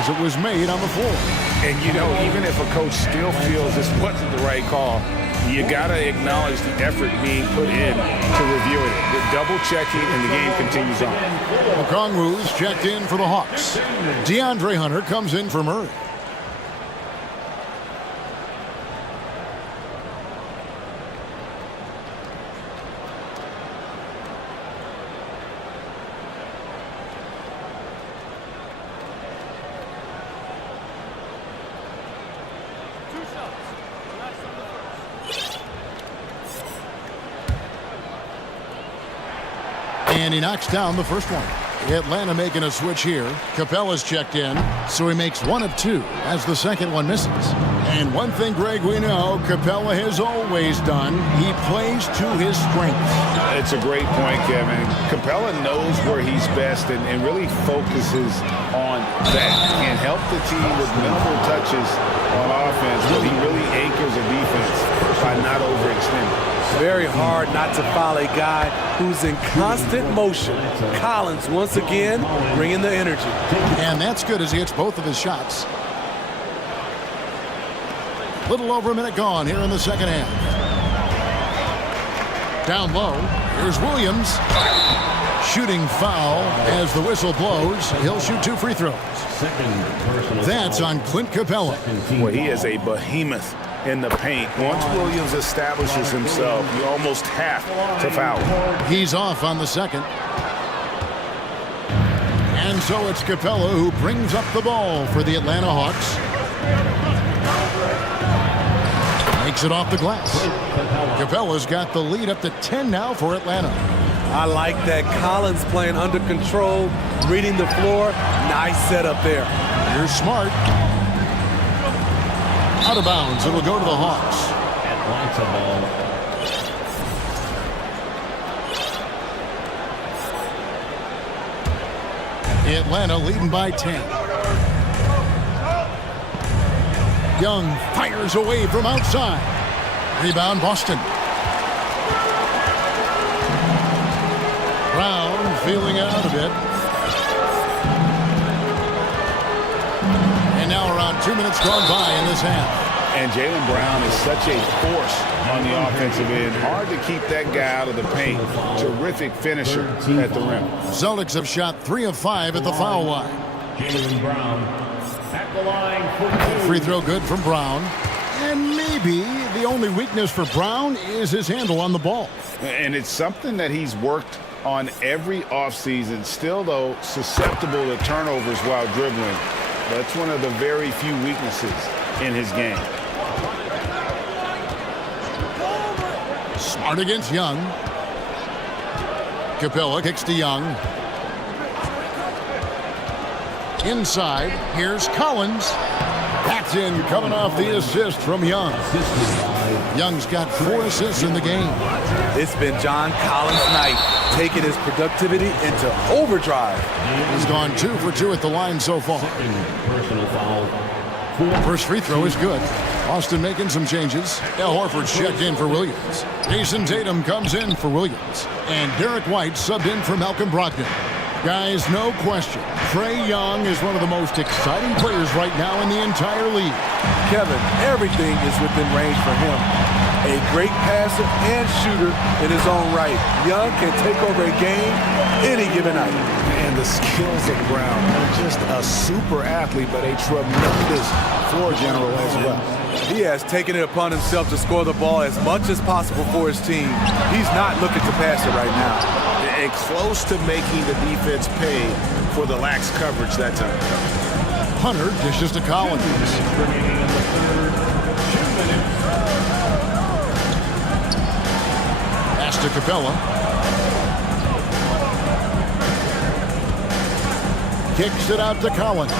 as it was made on the floor. And you know, even if a coach still feels this wasn't the right call, you got to acknowledge the effort being put in to reviewing it. The double checking and the game continues on. Okongwu's checked in for the Hawks. DeAndre Hunter comes in for Murray. And he knocks down the first one. Atlanta making a switch here. Capella's checked in, so he makes 1 of 2 as the second one misses. And one thing, Greg, we know Capella has always done. He plays to his strengths. It's a great point, Kevin. Capella knows where he's best and really focuses on that. Can help the team with minimal touches on offense, but he really anchors a defense by not overextending. Very hard not to foul a guy who's in constant motion. Collins once again bringing the energy. And that's good as he hits both of his shots. Little over a minute gone here in the second half. Down low, here's Williams. Shooting foul as the whistle blows. He'll shoot 2 free throws. That's on Clint Capella. Well, he is a behemoth in the paint. Once Williams establishes himself, you almost have to foul him. He's off on the second. And so it's Capella who brings up the ball for the Atlanta Hawks. Makes it off the glass. Capella's got the lead up to 10 now for Atlanta. I like that. Collins playing under control, reading the floor. Nice setup there. Here's Smart. Out of bounds. It'll go to the Hawks. Atlanta ball. Atlanta leading by 10. Young fires away from outside. Rebound Boston. Brown feeling it out a bit. And now around 2 minutes gone by in this half. And Jaylen Brown is such a force on the offensive end. Hard to keep that guy out of the paint. Terrific finisher at the rim. Celtics have shot 3 of 5 at the foul line. Jaylen Brown at the line. Free throw good from Brown. And maybe the only weakness for Brown is his handle on the ball. And it's something that he's worked on every offseason. Still, though, susceptible to turnovers while dribbling. That's one of the very few weaknesses in his game. Smart against Young. Capella kicks to Young. Inside, here's Collins. That's in, coming off the assist from Young. Young's got 4 assists in the game. It's been John Collins' night, taking his productivity into overdrive. He's gone 2 for 2 at the line so far. First free throw is good. Austin making some changes. Al Horford's checked in for Williams. Jason Tatum comes in for Williams. And Derek White subbed in for Malcolm Brogdon. Guys, no question, Trae Young is one of the most exciting players right now in the entire league. Kevin, everything is within range for him. A great passer and shooter in his own right. Young can take over a game any given night. And the skills of the ground. Not just a super athlete, but a tremendous floor general as well. He has taken it upon himself to score the ball as much as possible for his team. He's not looking to pass it right now. And close to making the defense pay for the lax coverage that time. Hunter dishes to Collins. Pass to Capella. Kicks it out to Collins.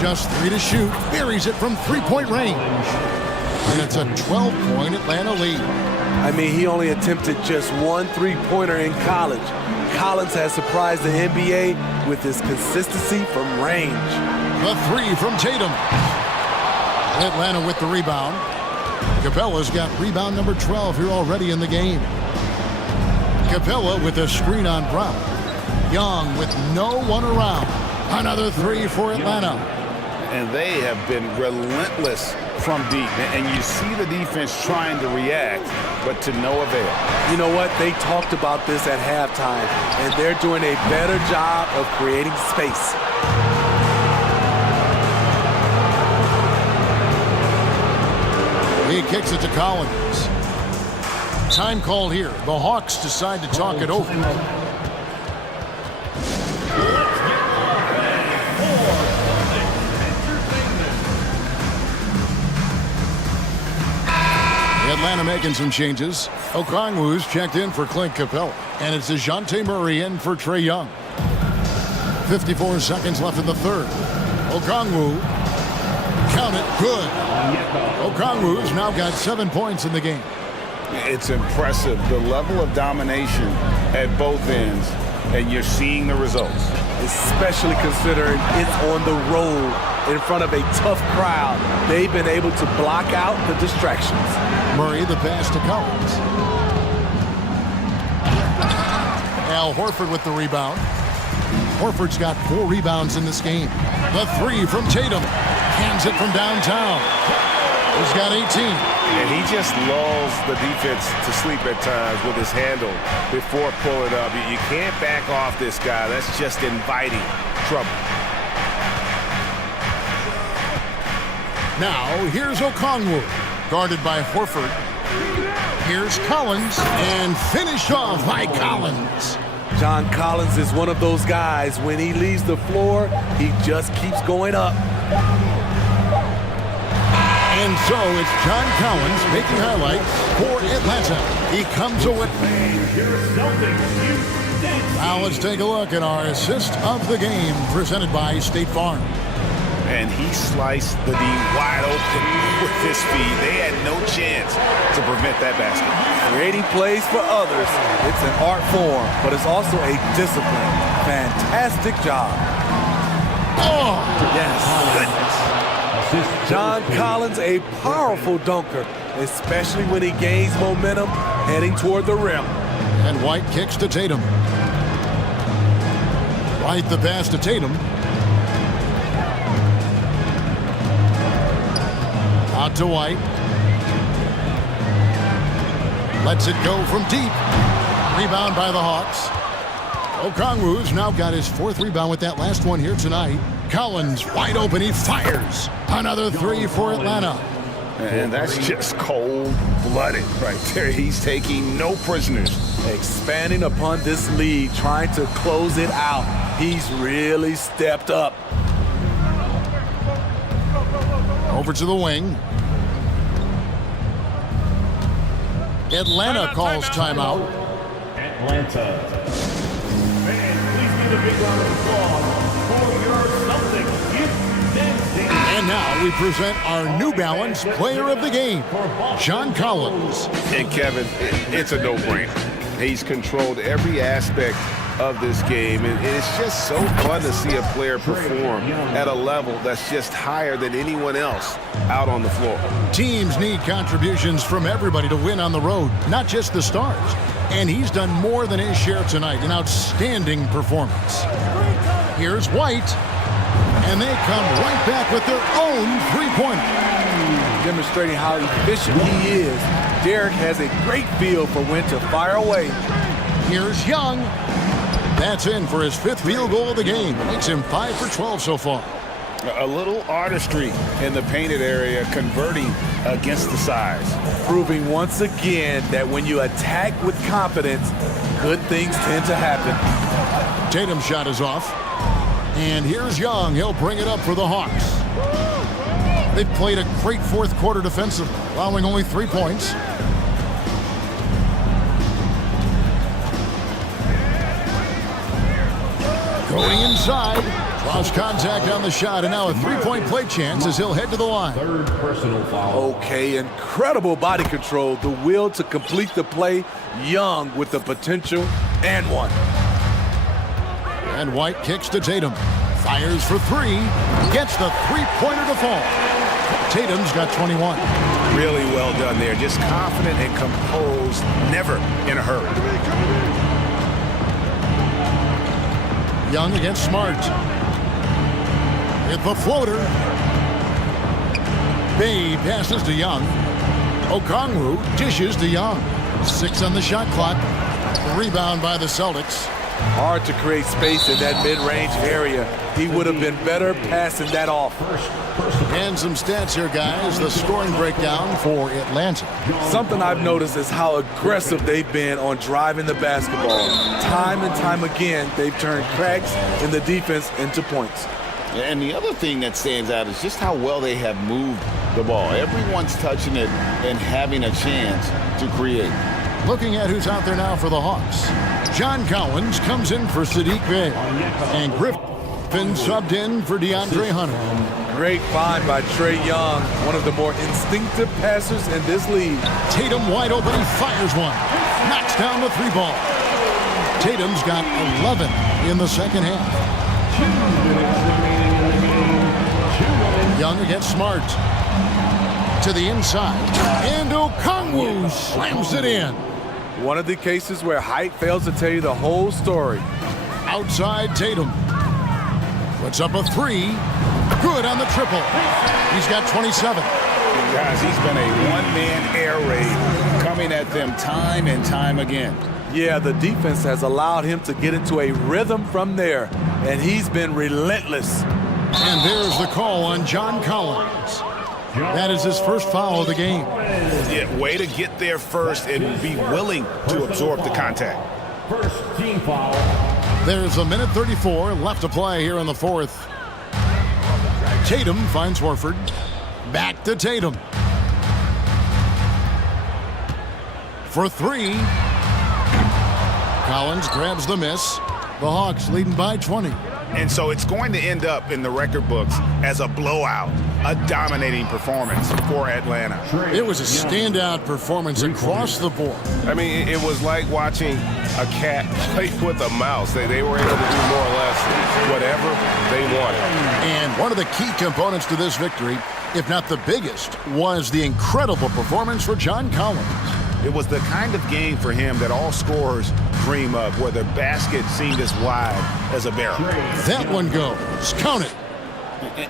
Just 3 to shoot. Buries it from 3-point range. And it's a 12-point Atlanta lead. I mean, he only attempted just 1 3-pointer in college. Collins has surprised the NBA with his consistency from range. The 3 from Tatum. Atlanta with the rebound. Capella's got rebound number 12 here already in the game. Capella with a screen on Brown. Young with no one around. Another 3 for Atlanta. And they have been relentless from deep. And you see the defense trying to react, but to no avail. You know what? They talked about this at halftime, and they're doing a better job of creating space. He kicks it to Collins. Time called here. The Hawks decide to talk it over. Atlanta making some changes. Okongwu's checked in for Clint Capella. And it's DeJounte Murray in for Trae Young. 54 seconds left in the third. Okongwu. Count it. Good. Okongwu's now got 7 points in the game. It's impressive, the level of domination at both ends, and you're seeing the results. Especially considering it's on the road in front of a tough crowd. They've been able to block out the distractions. Murray the pass to Collins. Al Horford with the rebound. Horford's got 4 rebounds in this game. The 3 from Tatum. Hands it from downtown. He's got 18. And he just lulls the defense to sleep at times with his handle before pulling up. You can't back off this guy. That's just inviting trouble. Now, here's Okongwu, guarded by Horford. Here's Collins, and finished off by Collins. John Collins is one of those guys, when he leaves the floor, he just keeps going up. And so it's John Collins making highlights for Atlanta. He comes away. Now let's take a look at our assist of the game, presented by State Farm. And he sliced the D wide open with his speed. They had no chance to prevent that basket. Creating plays for others. It's an art form, but it's also a discipline. Fantastic job. Oh, yes. John Collins, a powerful dunker, especially when he gains momentum heading toward the rim. And White kicks to Tatum. White the pass to Tatum. Out to White. Lets it go from deep. Rebound by the Hawks. Okongwu's now got his 4th rebound with that last one here tonight. Collins wide open. He fires. Another 3 for Atlanta. And that's just cold-blooded right there. He's taking no prisoners. Expanding upon this lead, trying to close it out. He's really stepped up. Over to the wing. Atlanta calls timeout. Atlanta. Fans, please give a big round of applause for your something gift. And now we present our New Balance Player of the Game, John Collins. And Kevin, it's a no-brainer. He's controlled every aspect of this game, and it's just so fun to see a player perform at a level that's just higher than anyone else out on the floor. Teams need contributions from everybody to win on the road, not just the stars. And he's done more than his share tonight, an outstanding performance. Here's White, and they come right back with their own three-pointer. Demonstrating how efficient he is, Derek has a great feel for when to fire away. Here's Young. That's in for his 5th field goal of the game. Makes him 5 for 12 so far. A little artistry in the painted area, converting against the size. Proving once again that when you attack with confidence, good things tend to happen. Tatum's shot is off. And here's Young. He'll bring it up for the Hawks. They've played a great fourth quarter defensively, allowing only 3 points. Going inside, lost contact on the shot, and now a three-point play chance as he'll head to the line. Third personal foul. Okay, incredible body control, the will to complete the play. Young with the potential and one. And White kicks to Tatum. Fires for 3. Gets the three-pointer to fall. Tatum's got 21. Really well done there. Just confident and composed, never in a hurry. Young against Smart. Hit the floater. Bay passes to Young. Okongwu dishes to Young. 6 on the shot clock. Rebound by the Celtics. Hard to create space in that mid-range area. He would have been better passing that off. And some stats here, guys. The scoring breakdown for Atlanta. Something I've noticed is how aggressive they've been on driving the basketball. Time and time again, they've turned cracks in the defense into points. And the other thing that stands out is just how well they have moved the ball. Everyone's touching it and having a chance to create. Looking at who's out there now for the Hawks. John Collins comes in for Sadiq Bey. And Griffin subbed in for DeAndre Hunter. Great find by Trae Young, one of the more instinctive passers in this league. Tatum wide open, he fires one. Knocks down the 3 ball. Tatum's got 11 in the second half. Young against Smart. To the inside. And Okongwu slams it in. One of the cases where height fails to tell you the whole story. Outside Tatum. Puts up a 3. Good on the triple. He's got 27. Guys, he's been a one-man air raid coming at them time and time again. Yeah, the defense has allowed him to get into a rhythm from there, and he's been relentless. And there's the call on John Collins. That is his first foul of the game. Yeah, way to get there first and be willing to absorb the contact. First team foul. There's a minute 34 left to play here in the fourth. Tatum finds Horford. Back to Tatum. For 3. Collins grabs the miss. The Hawks leading by 20. And so it's going to end up in the record books as a blowout, a dominating performance for Atlanta. It was a standout performance across the board. I mean, it was like watching a cat play with a mouse. They were able to do more or less whatever they wanted. And one of the key components to this victory, if not the biggest, was the incredible performance for John Collins. It was the kind of game for him that all scorers dream of, where the basket seemed as wide as a barrel. That one goes. Count it.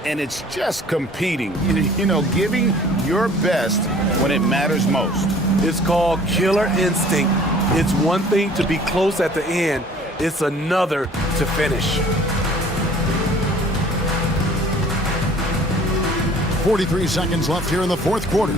And it's just competing, you know, giving your best when it matters most. It's called killer instinct. It's one thing to be close at the end. It's another to finish. 43 seconds left here in the fourth quarter.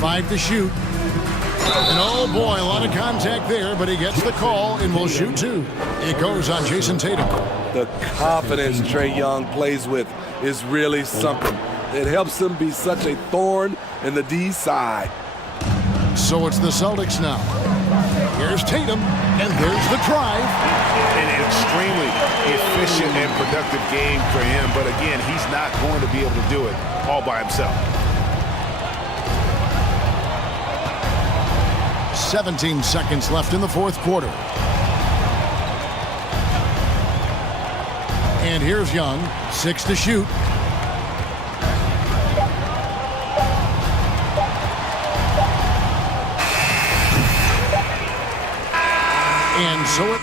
Five to shoot. And oh boy, a lot of contact there, but he gets the call and will shoot 2. It goes on Jason Tatum. The confidence Trae Young plays with is really something. It helps them be such a thorn in the D's side. So it's the Celtics now. Here's Tatum, and there's the drive. An extremely efficient and productive game for him, but again, he's not going to be able to do it all by himself. 17 seconds left in the fourth quarter. And here's Young, 6 to shoot. And so it...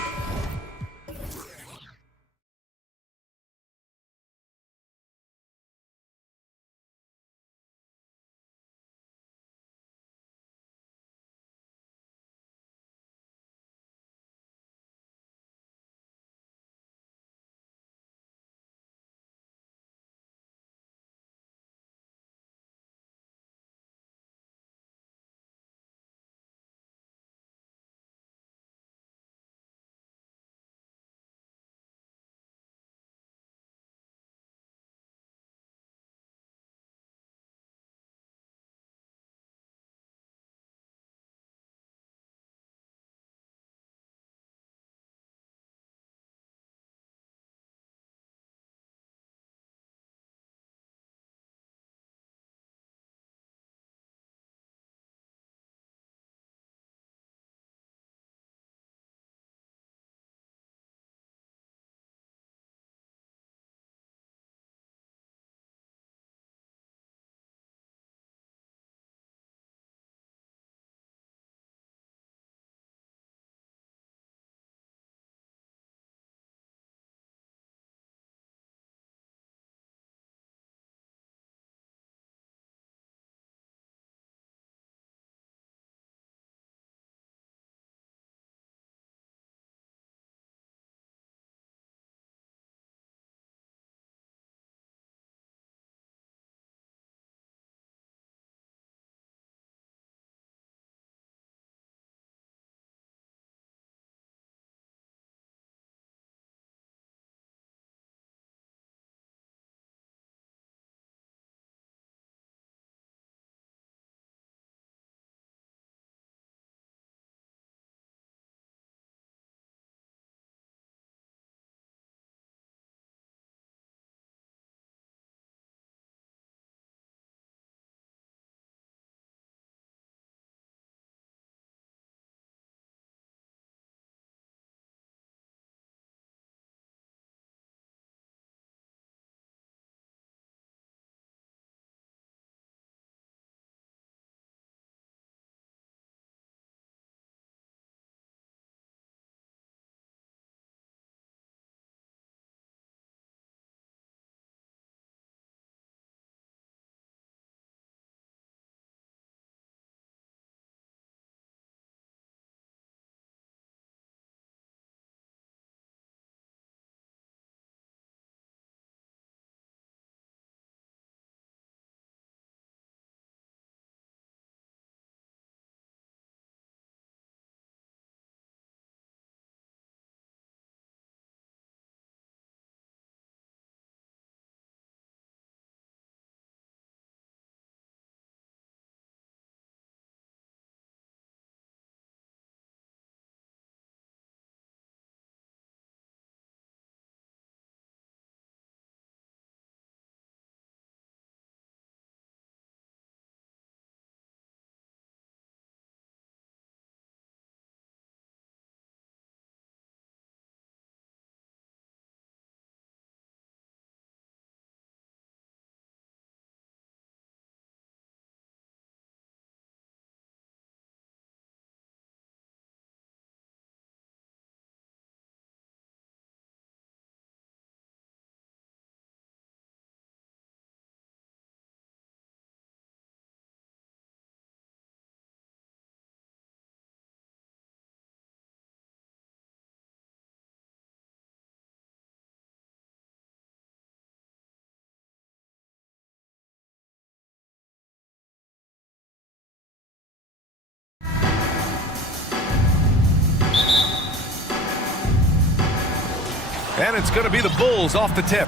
And it's going to be the Bulls off the tip.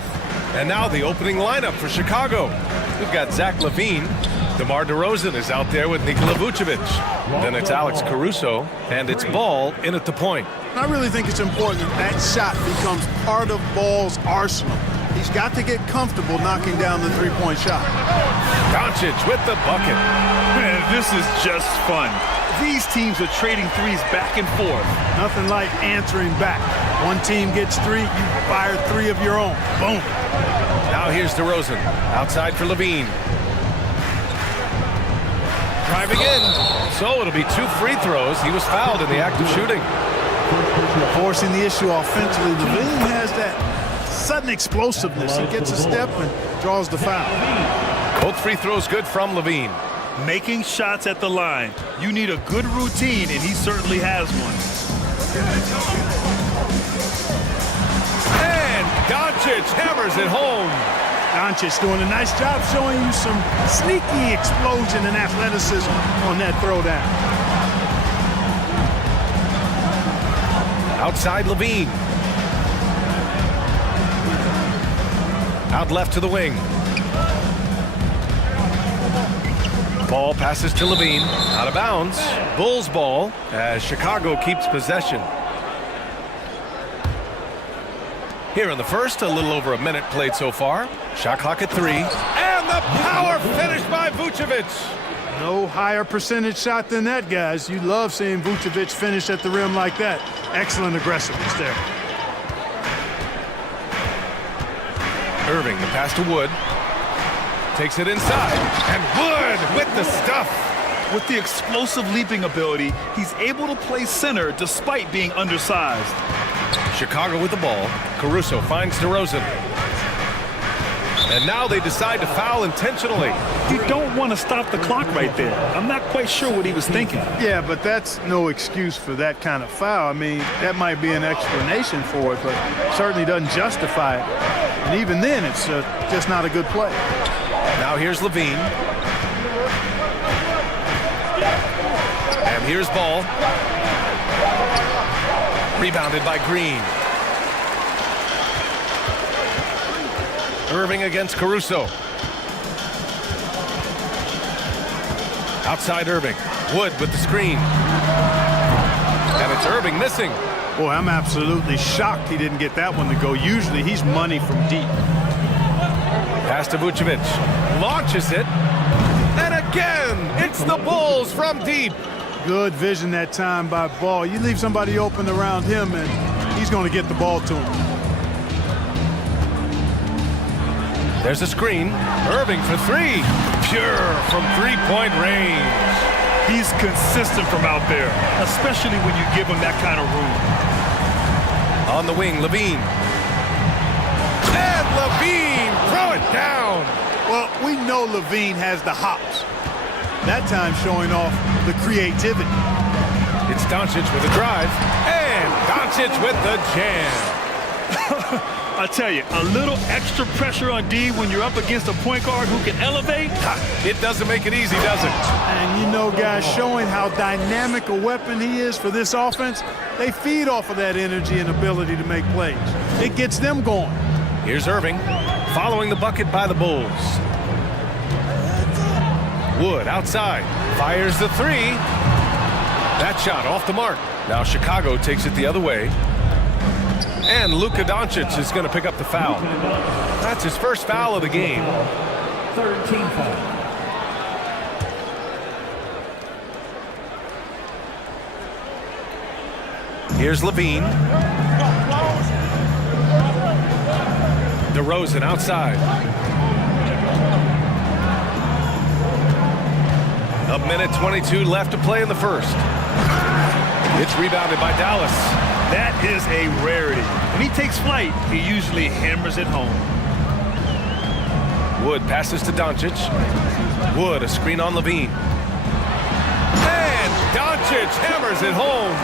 And now the opening lineup for Chicago. We've got Zach LaVine. DeMar DeRozan is out there with Nikola Vucevic. Then it's Alex Caruso, and it's Ball in at the point. I really think it's important that shot becomes part of Ball's arsenal. He's got to get comfortable knocking down the three-point shot. Doncic with the bucket. Man, this is just fun. These teams are trading threes back and forth. Nothing like answering back. One team gets three, you fire three of your own. Boom. Now here's DeRozan. Outside for LaVine. Driving in. So it'll be 2 free throws. He was fouled in the act of shooting. Forcing the issue offensively. LaVine has that sudden explosiveness. He gets a step and draws the foul. Both free throws good from LaVine. Making shots at the line. You need a good routine, and he certainly has one. And Doncic hammers it home. Doncic doing a nice job showing you some sneaky explosion and athleticism on that throwdown. Outside LaVine. Out left to the wing. Ball passes to LaVine. Out of bounds. Bulls ball as Chicago keeps possession. Here in the first, a little over a minute played so far. Shot clock at 3. And the power finish by Vucevic. No higher percentage shot than that, guys. You love seeing Vucevic finish at the rim like that. Excellent aggressiveness there. Irving, the pass to Wood. Takes it inside. And Wood with the stuff. With the explosive leaping ability, he's able to play center despite being undersized. Chicago with the ball. Caruso finds DeRozan. And now they decide to foul intentionally. You don't want to stop the clock right there. I'm not quite sure what he was thinking. Yeah, but that's no excuse for that kind of foul. I mean, that might be an explanation for it, but certainly doesn't justify it. And even then, it's just not a good play. Now here's LaVine. And here's Ball. Rebounded by Green. Irving against Caruso. Outside Irving. Wood with the screen. And it's Irving missing. Boy, I'm absolutely shocked he didn't get that one to go. Usually he's money from deep. Pass to Vucevic. Launches it. And again, it's the Bulls from deep. Good vision that time by Ball. You leave somebody open around him and he's going to get the ball to him. There's a screen. Irving for 3. Pure from three-point range. He's consistent from out there, especially when you give him that kind of room. On the wing, LaVine. And LaVine, throw it down. Well, we know LaVine has the hops. That time showing off the creativity. It's Doncic with a drive. And Doncic with the jam. I tell you, a little extra pressure on D when you're up against a point guard who can elevate. It doesn't make it easy, does it? And you know, guys, showing how dynamic a weapon he is for this offense, they feed off of that energy and ability to make plays. It gets them going. Here's Irving, following the bucket by the Bulls. Wood outside, fires the 3. That shot off the mark. Now Chicago takes it the other way. And Luka Doncic is going to pick up the foul. That's his first foul of the game. 13 foul. Here's LaVine. DeRozan outside. A minute 22 left to play in the first. It's rebounded by Dallas. That is a rarity. When he takes flight, he usually hammers it home. Wood passes to Doncic. Wood, a screen on LaVine. And Doncic hammers it home.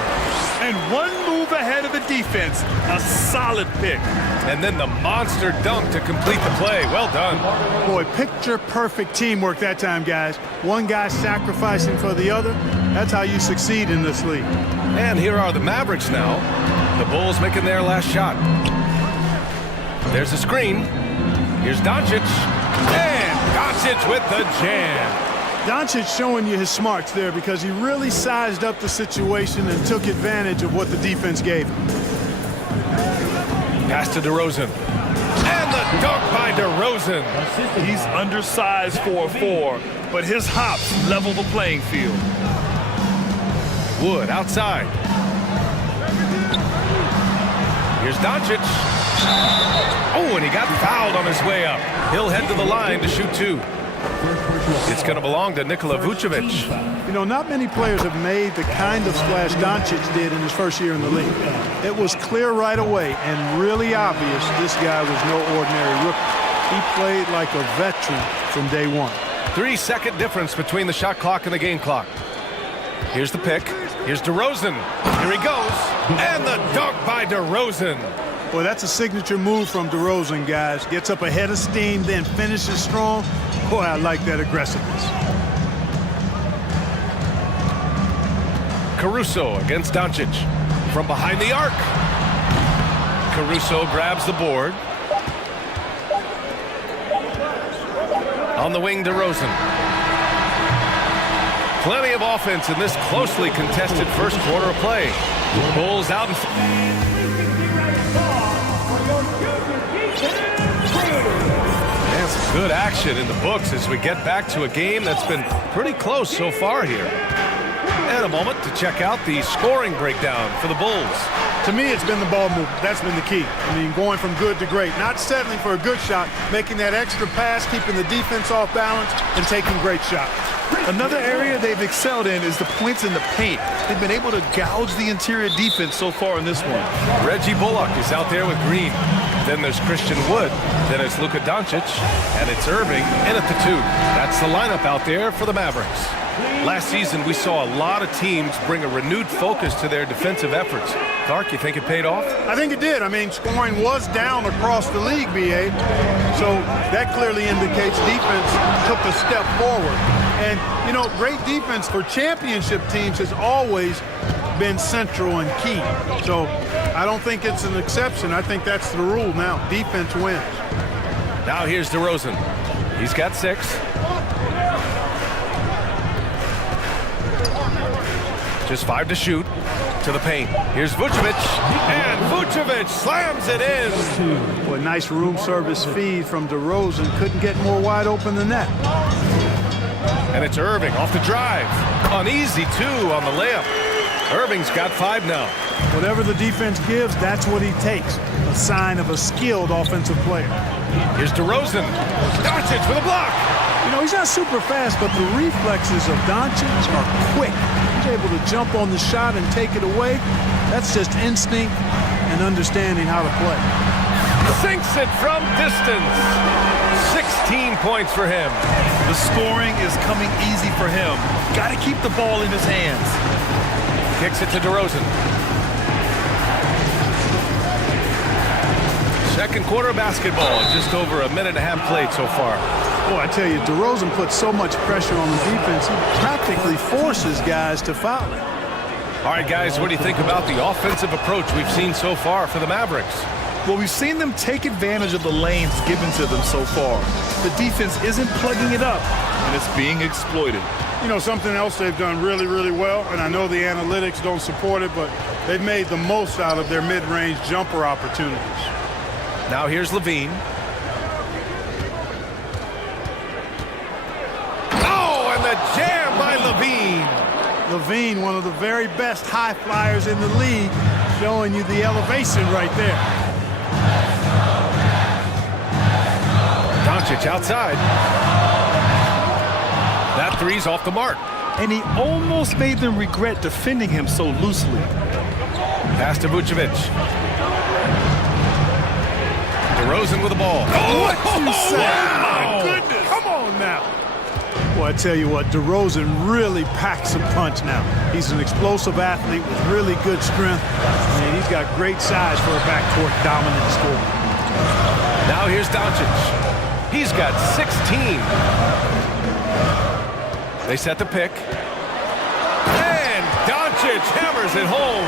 And one move ahead of the defense. A solid pick. And then the monster dunk to complete the play. Well done. Boy, picture-perfect teamwork that time, guys. One guy sacrificing for the other. That's how you succeed in this league. And here are the Mavericks now. The Bulls making their last shot. There's a screen. Here's Doncic. And Doncic with the jam. Doncic showing you his smarts there because he really sized up the situation and took advantage of what the defense gave him. Pass to DeRozan. And the dunk by DeRozan. He's undersized for a 4, but his hops level the playing field. Wood outside. Here's Doncic. Oh, and he got fouled on his way up. He'll head to the line to shoot 2. It's going to belong to Nikola Vucevic. You know, not many players have made the kind of splash Doncic did in his first year in the league. It was clear right away and really obvious this guy was no ordinary rookie. He played like a veteran from day one. 3-second difference between the shot clock and the game clock. Here's the pick. Here's DeRozan. Here he goes. And the dunk by DeRozan. Boy, that's a signature move from DeRozan, guys. Gets up ahead of steam, then finishes strong. Boy, I like that aggressiveness. Caruso against Doncic. From behind the arc. Caruso grabs the board. On the wing, DeRozan. Plenty of offense in this closely contested first quarter of play. Bulls out in... And some good action in the books as we get back to a game that's been pretty close so far here. And a moment to check out the scoring breakdown for the Bulls. To me, it's been the ball movement. That's been the key. I mean, going from good to great. Not settling for a good shot, making that extra pass, keeping the defense off balance, and taking great shots. Another area they've excelled in is the points in the paint. They've been able to gouge the interior defense so far in this one. Reggie Bullock is out there with Green. Then there's Christian Wood. Then it's Luka Doncic. And it's Irving in at the 2. That's the lineup out there for the Mavericks. Last season, we saw a lot of teams bring a renewed focus to their defensive efforts. Clark, you think it paid off? I think it did. I mean, scoring was down across the league, B.A. So that clearly indicates defense took a step forward. And, you know, great defense for championship teams has always been central and key. So I don't think it's an exception. I think that's the rule now. Defense wins. Now here's DeRozan. He's got 6. Just 5 to shoot. To the paint. Here's Vucevic. And Vucevic slams it in. Well, nice room service feed from DeRozan. Couldn't get more wide open than that. And it's Irving off the drive. Uneasy 2 on the layup. Irving's got 5 now. Whatever the defense gives, that's what he takes. A sign of a skilled offensive player. Here's DeRozan. Doncic with a block. You know, he's not super fast, but the reflexes of Doncic are quick. He's able to jump on the shot and take it away. That's just instinct and understanding how to play. Sinks it from distance. 16 points for him. The scoring is coming easy for him. Got to keep the ball in his hands. Kicks it to DeRozan. Second quarter of basketball. Just over a minute and a half played so far. Boy, I tell you, DeRozan puts so much pressure on the defense, he practically forces guys to foul him. All right, guys, what do you think about the offensive approach we've seen so far for the Mavericks? Well, we've seen them take advantage of the lanes given to them so far. The defense isn't plugging it up, and it's being exploited. You know, something else they've done really, really well, and I know the analytics don't support it, but they've made the most out of their mid-range jumper opportunities. Now here's Levine. Oh, and the jam by Levine. Levine, one of the very best high flyers in the league, showing you the elevation right there. Doncic outside. That three's off the mark. And he almost made them regret defending him so loosely. Pass to Vucevic. DeRozan with the ball. Oh, what you say? Wow. My goodness. Come on now. Well, I tell you what, DeRozan really packs a punch now. He's an explosive athlete with really good strength. And he's got great size for a backcourt dominant scorer. Now here's Doncic. He's got 16. They set the pick. And Doncic hammers it home.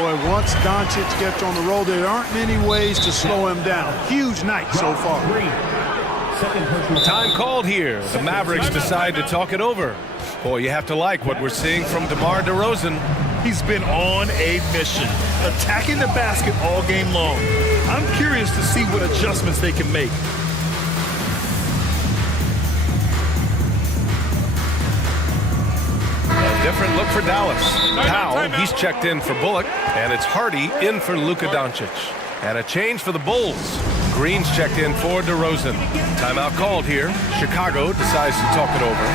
Boy, once Doncic gets on the roll, there aren't many ways to slow him down. Huge night so far. Time called here. The Mavericks decide to talk it over. Boy, you have to like what we're seeing from DeMar DeRozan. He's been on a mission, attacking the basket all game long. I'm curious to see what adjustments they can make. A different look for Dallas. Powell, he's checked in for Bullock, and it's Hardy in for Luka Doncic. And a change for the Bulls. Green's checked in for DeRozan. Timeout called here. Chicago decides to talk it over.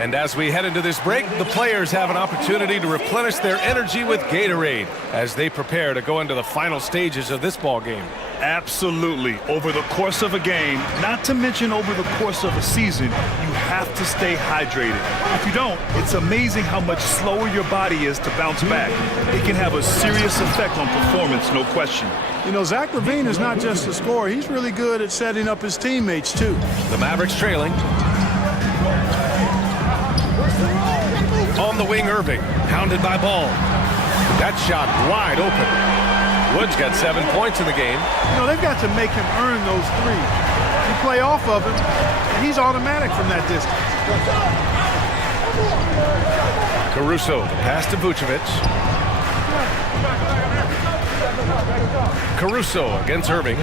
And as we head into this break, the players have an opportunity to replenish their energy with Gatorade as they prepare to go into the final stages of this ball game. Absolutely. Over the course of a game, not to mention over the course of a season, you have to stay hydrated. If you don't, it's amazing how much slower your body is to bounce back. It can have a serious effect on performance, no question. You know, Zach LaVine is not just a scorer. He's really good at setting up his teammates, too. The Mavericks trailing. On the wing, Irving, hounded by Ball. That shot wide open. Wood's got 7 points in the game. You know, they've got to make him earn those threes. You play off of him, and he's automatic from that distance. Caruso, the pass to Vucevic. Caruso against Irving.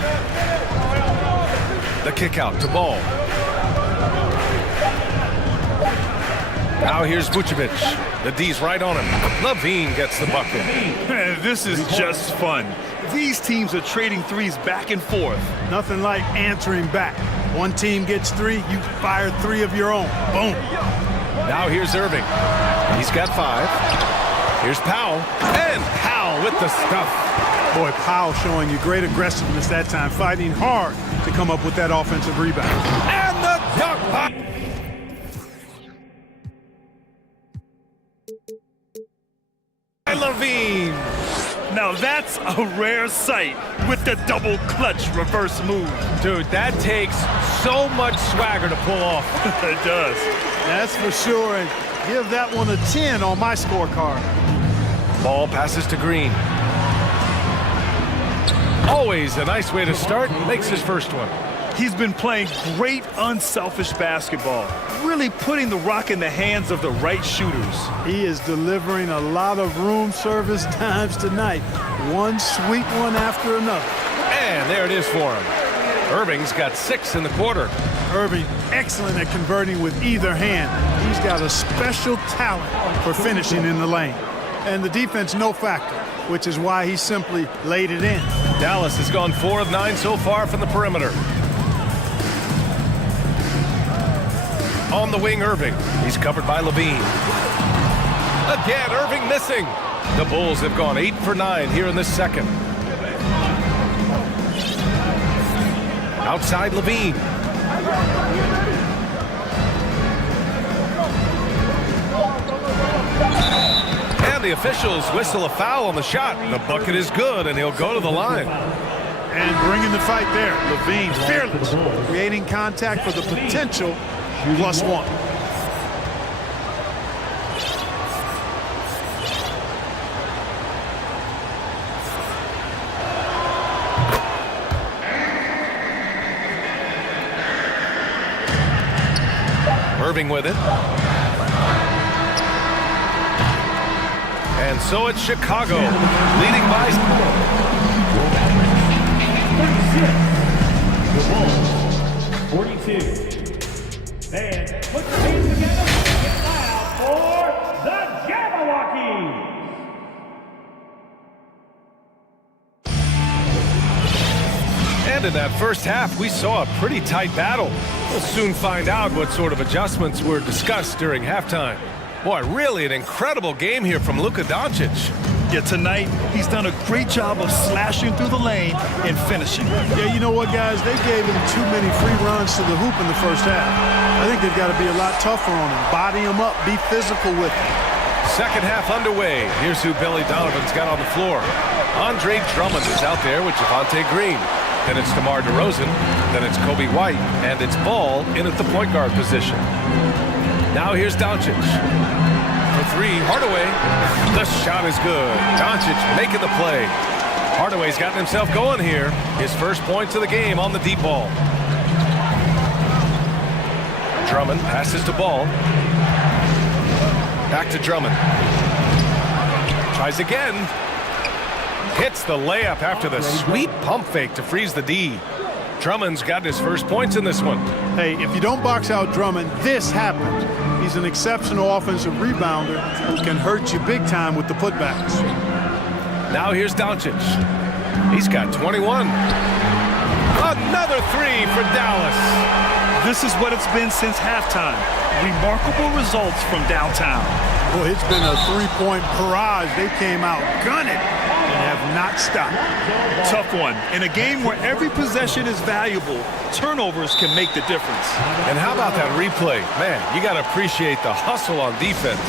The kick out to Ball. Now here's Vucevic. The D's right on him. LaVine gets the bucket. This is just fun. These teams are trading threes back and forth. Nothing like answering back. One team gets three, you fire three of your own. Boom. Now here's Irving. He's got 5. Here's Powell. And Powell with the stuff. Boy, Powell showing you great aggressiveness that time, fighting hard to come up with that offensive rebound. And the dunk. LaVine. Now that's a rare sight with the double clutch reverse move. Dude, that takes so much swagger to pull off. It does. That's for sure, and give that one a 10 on my scorecard. Ball passes to Green. Always a nice way to start. Makes his first one. He's been playing great unselfish basketball, really putting the rock in the hands of the right shooters. He is delivering a lot of room service times tonight. One sweet one after another. And there it is for him. Irving's got 6 in the quarter. Irving, excellent at converting with either hand. He's got a special talent for finishing in the lane. And the defense, no factor, which is why he simply laid it in. Dallas has gone 4 of 9 so far from the perimeter. On the wing, Irving. He's covered by LaVine. Again, Irving missing. The Bulls have gone 8 for 9 here in this second. Outside LaVine. And the officials whistle a foul on the shot. The bucket is good, and he'll go to the line. And bringing the fight there. LaVine, fearless, creating contact for the potential +1. Irving with it. And so it's Chicago, leading by 42. And put your hands together and get loud for the Jabberwockies. And in that first half, we saw a pretty tight battle. We'll soon find out what sort of adjustments were discussed during halftime. Boy, really an incredible game here from Luka Doncic. Yeah, tonight, he's done a great job of slashing through the lane and finishing. Yeah, you know what, guys? They gave him too many free runs to the hoop in the first half. I think they've got to be a lot tougher on him. Body him up, be physical with him. Second half underway. Here's who Billy Donovan's got on the floor. Andre Drummond is out there with Javonte Green. Then it's DeMar DeRozan. Then it's Kobe White. And it's Ball in at the point guard position. Now here's Doncic. For 3, Hardaway. The shot is good. Doncic making the play. Hardaway's gotten himself going here. His first points of the game on the deep ball. Drummond passes to Ball. Back to Drummond. Tries again. Hits the layup after the sweet pump fake to freeze the D. Drummond's got his first points in this one. Hey, if you don't box out Drummond, this happens. He's an exceptional offensive rebounder who can hurt you big time with the putbacks. Now here's Doncic. He's got 21. Another three for Dallas. This is what it's been since halftime. Remarkable results from downtown. Boy, it's been a three-point barrage. They came out gunning and have not stopped. Tough one. In a game where every possession is valuable, turnovers can make the difference. And how about that replay? Man, you got to appreciate the hustle on defense.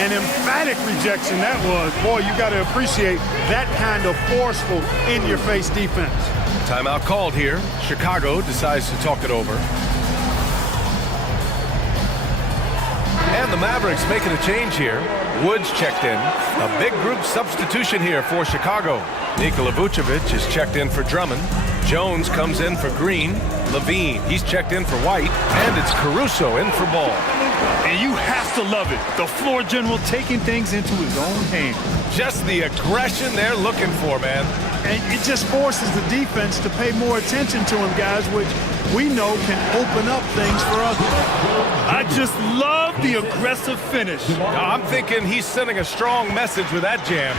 An emphatic rejection that was. Boy, you got to appreciate that kind of forceful, in-your-face defense. Timeout called here. Chicago decides to talk it over. And the Mavericks making a change here. Woods checked in. A big group substitution here for Chicago. Nikola Vucevic is checked in for Drummond. Jones comes in for Green. Levine, he's checked in for White. And it's Caruso in for Ball. And you have to love it. The floor general taking things into his own hands. Just the aggression they're looking for, man. And it just forces the defense to pay more attention to him, guys, which we know can open up things for others. I just love the aggressive finish. I'm thinking he's sending a strong message with that jam.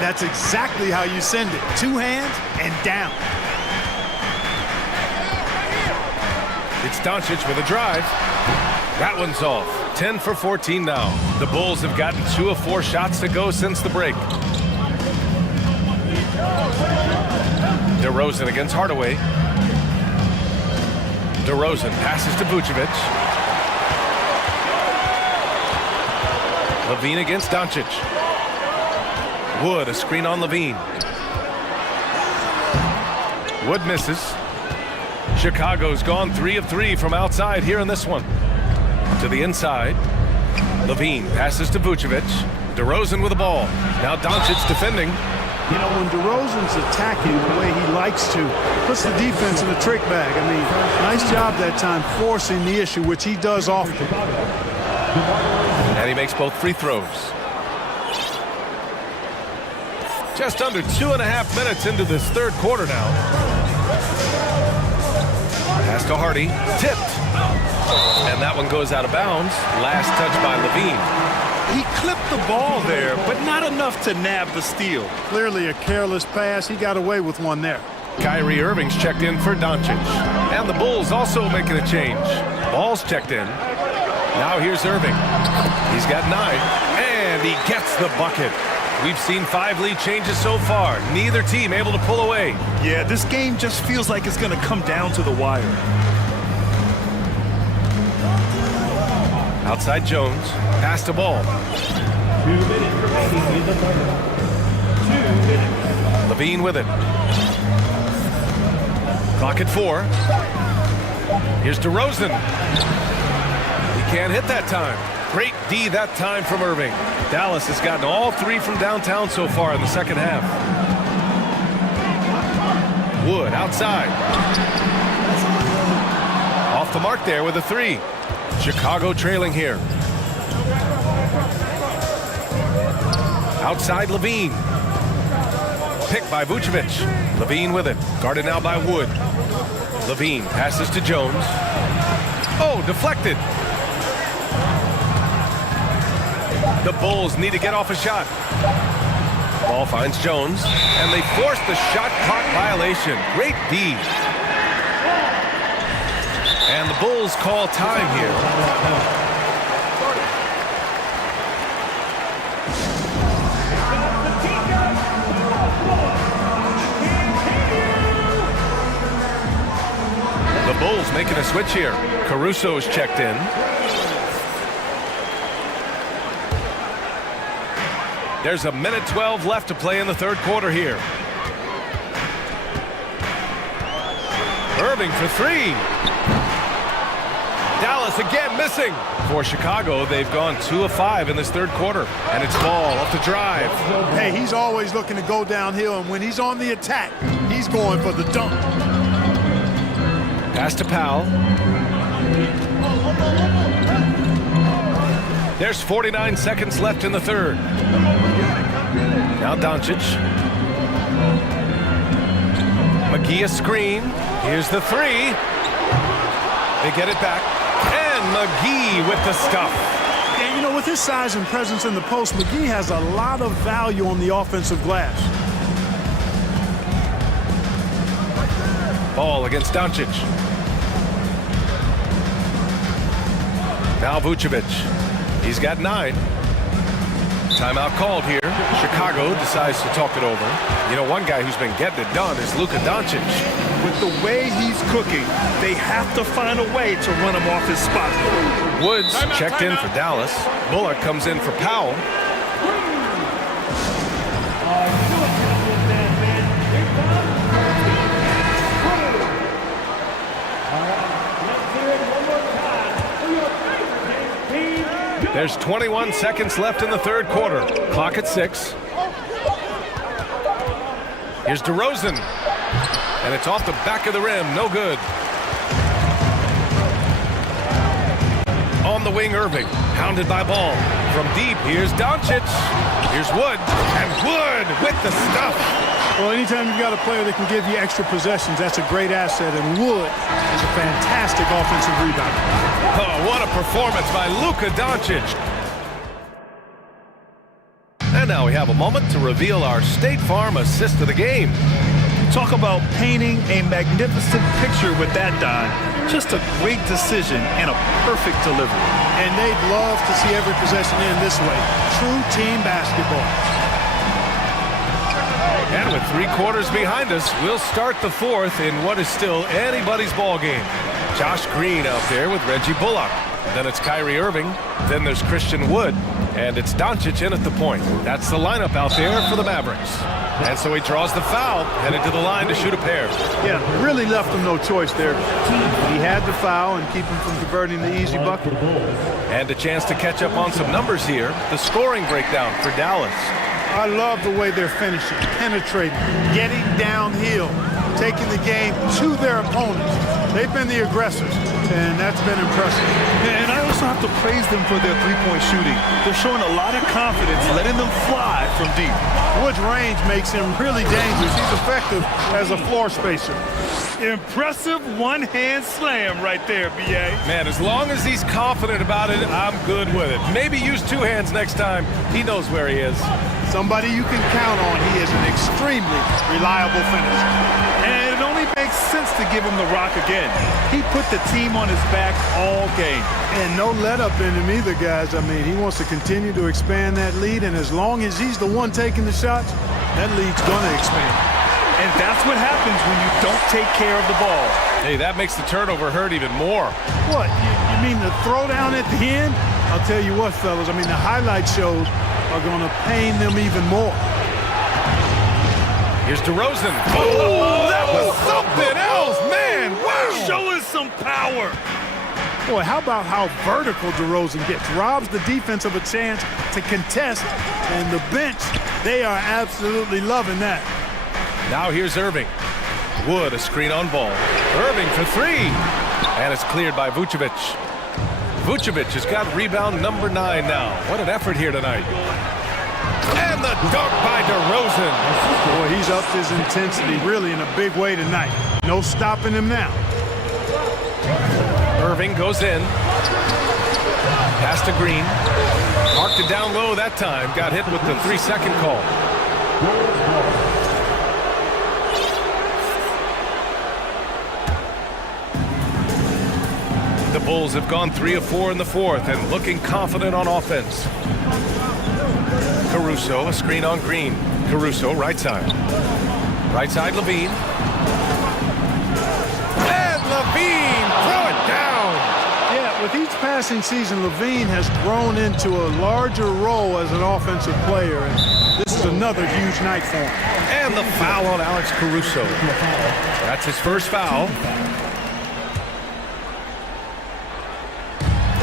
That's exactly how you send it. Two hands and down. It's Doncic with a drive. That one's off. 10 for 14 now. The Bulls have gotten 2 of 4 shots to go since the break. DeRozan against Hardaway. DeRozan passes to Vucevic. Levine against Doncic. Wood, a screen on Levine. Wood misses. Chicago's gone 3 of 3 from outside here in this one. To the inside. Levine passes to Vucevic. DeRozan with the ball. Now Doncic defending. You know, when DeRozan's attacking the way he likes to, puts the defense in a trick bag. I mean, nice job that time forcing the issue, which he does often. And he makes both free throws. Just under 2.5 minutes into this third quarter now. Pass to Hardy. Tipped. And that one goes out of bounds. Last touch by Levine. He clipped the ball there, but not enough to nab the steal. Clearly a careless pass. He got away with one there. Kyrie Irving's checked in for Doncic. And the Bulls also making a change. Ball's checked in. Now here's Irving. He's got 9. And he gets the bucket. We've seen 5 lead changes so far. Neither team able to pull away. Yeah, this game just feels like it's going to come down to the wire. Outside Jones. Pass to Ball. 2 minutes remaining in the third. 2 minutes. Levine with it. Clock at 4. Here's DeRozan. He can't hit that time. Great D that time from Irving. Dallas has gotten all 3 from downtown so far in the second half. Wood outside. Off the mark there with a 3. Chicago trailing here. Outside Levine. Picked by Vucevic. Levine with it. Guarded now by Wood. Levine passes to Jones. Oh, deflected. The Bulls need to get off a shot. Ball finds Jones. And they force the shot clock violation. Great D. And the Bulls call time here. The Bulls making a switch here. Caruso's checked in. There's 1:12 left to play in the third quarter here. Irving for 3. Dallas again missing. For Chicago, they've gone 2 of 5 in this third quarter. And it's Ball off the drive. Hey, he's always looking to go downhill, and when he's on the attack, he's going for the dunk. Pass to Powell. There's 49 seconds left in the third. Now Doncic. McGee a screen. Here's the three. They get it back. And McGee with the stuff. And, you know, with his size and presence in the post, McGee has a lot of value on the offensive glass. Ball against Doncic. Now Vucevic. He's got 9. Timeout called here. Chicago decides to talk it over. You know, one guy who's been getting it done is Luka Doncic. With the way he's cooking, they have to find a way to run him off his spot. Woods checked in for Dallas. Bullock comes in for Powell. There's 21 seconds left in the third quarter. Clock at 6. Here's DeRozan. And it's off the back of the rim. No good. On the wing, Irving. Pounded by Ball. From deep, here's Doncic. Here's Wood. And Wood with the stuff. Well, anytime you've got a player that can give you extra possessions, that's a great asset. And Wood is a fantastic offensive rebounder. Oh, what a performance by Luka Doncic. And now we have a moment to reveal our State Farm assist of the game. Talk about painting a magnificent picture with that dime. Just a great decision and a perfect delivery. And they'd love to see every possession end this way. True team basketball. And with 3 quarters behind us, we'll start the fourth in what is still anybody's ball game. Josh Green out there with Reggie Bullock. Then it's Kyrie Irving. Then there's Christian Wood. And it's Doncic in at the point. That's the lineup out there for the Mavericks. And so he draws the foul, headed to the line to shoot a pair. Yeah, really left him no choice there. He had the foul and keep him from converting the easy bucket. And a chance to catch up on some numbers here. The scoring breakdown for Dallas. I love the way they're finishing, penetrating, getting downhill, taking the game to their opponents. They've been the aggressors, and that's been impressive. And I also have to praise them for their three-point shooting. They're showing a lot of confidence, letting them fly from deep. Wood's range makes him really dangerous. He's effective as a floor spacer. Impressive one-hand slam right there, B.A. Man, as long as he's confident about it, I'm good with it. Maybe use 2 hands next time. He knows where he is. Somebody you can count on. He is an extremely reliable finisher. And it only makes sense to give him the rock again. He put the team on his back all game. And no let-up in him either, guys. I mean, he wants to continue to expand that lead, and as long as he's the one taking the shots, that lead's going to expand. And that's what happens when you don't take care of the ball. Hey, that makes the turnover hurt even more. What? You mean the throwdown at the end? I'll tell you what, fellas. I mean, the highlight shows are going to pain them even more. Here's DeRozan. Oh, that was something else, man. Wow. Show us some power. Boy, how about how vertical DeRozan gets? Robs the defense of a chance to contest, and the bench, they are absolutely loving that. Now here's Irving. Wood, a screen on Ball. Irving for 3. And it's cleared by Vucevic. Vucevic has got rebound number 9 now. What an effort here tonight. And the dunk by DeRozan. Boy, he's upped his intensity really in a big way tonight. No stopping him now. Irving goes in. Pass to Green. Marked it down low that time. Got hit with the 3-second call. The Bulls have gone 3 of 4 in the fourth and looking confident on offense. Caruso, a screen on Green. Caruso, right side. Right side, Levine. And Levine, throw it down. Yeah, with each passing season, Levine has grown into a larger role as an offensive player, and this is another huge night for him. And the foul on Alex Caruso. That's his first foul.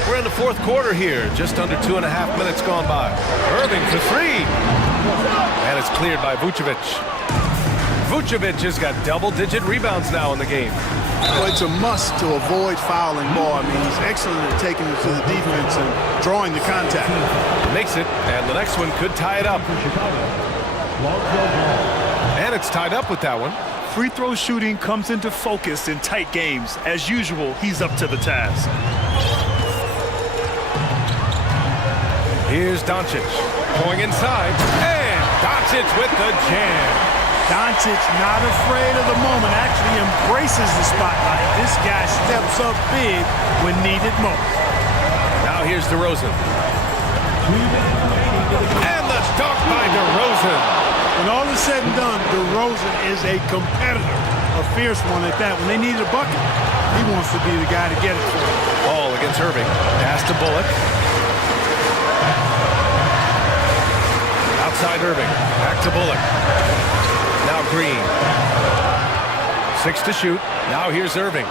We're in the fourth quarter here, just under 2.5 minutes gone by. Irving for 3. And it's cleared by Vucevic. Vucevic has got double-digit rebounds now in the game. Well, it's a must to avoid fouling ball. I mean, he's excellent at taking it to the defense and drawing the contact. Makes it, and the next one could tie it up. And it's tied up with that one. Free throw shooting comes into focus in tight games. As usual, he's up to the task. Here's Doncic going inside, and Doncic with the jam. Doncic not afraid of the moment, actually embraces the spotlight. This guy steps up big when needed most. Now here's DeRozan. And the dunk by DeRozan. When all is said and done, DeRozan is a competitor, a fierce one at that. When they need a bucket, he wants to be the guy to get it for them. Ball against Irving. Pass to Bullock. Outside Irving. Back to Bullock. Now Green. 6 to shoot. Now here's Irving.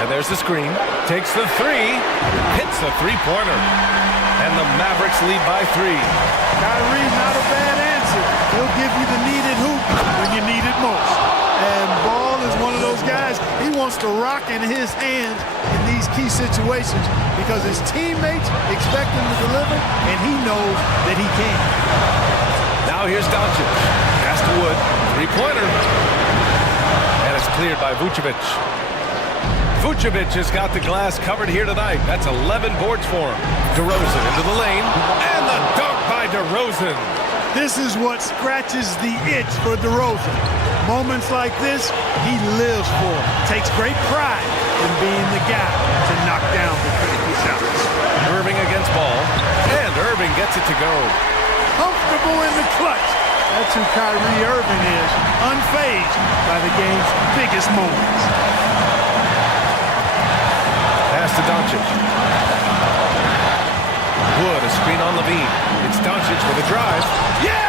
And there's the screen. Takes the three. Hits the three-pointer. And the Mavericks lead by 3. Kyrie, not a bad answer. He'll give you the needed hoop when you need it most. And Ball is one of those guys, he wants to rock in his hands in these key situations because his teammates expect him to deliver, and he knows that he can. Now here's Doncic. Pass to Wood. Three-pointer. And it's cleared by Vucevic. Vucevic has got the glass covered here tonight. That's 11 boards for him. DeRozan into the lane. And the dunk by DeRozan. This is what scratches the itch for DeRozan. Moments like this, he lives for it. Takes great pride in being the guy to knock down the critical shots. Irving against Ball. And Irving gets it to go. Comfortable in the clutch. That's who Kyrie Irving is. Unfazed by the game's biggest moments. Pass to Doncic. Wood, a screen on Levine. It's Doncic with a drive. Yes!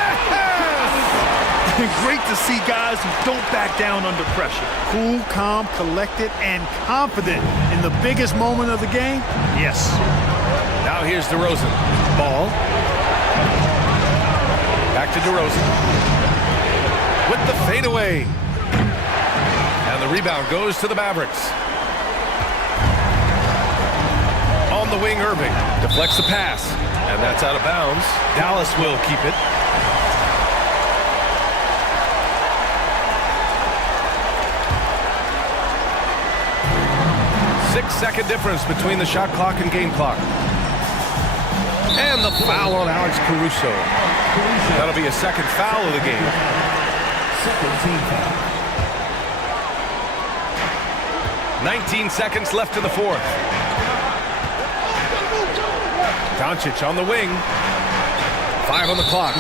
Great to see guys who don't back down under pressure. Cool, calm, collected, and confident in the biggest moment of the game? Yes. Now here's DeRozan. Ball. Back to DeRozan. With the fadeaway. And the rebound goes to the Mavericks. On the wing, Irving deflects the pass, and that's out of bounds. Dallas will keep it. Six-second difference between the shot clock and game clock. And the foul on Alex Caruso. That'll be a second foul of the game. 19 seconds left in the fourth. Doncic on the wing. 5 on the clock.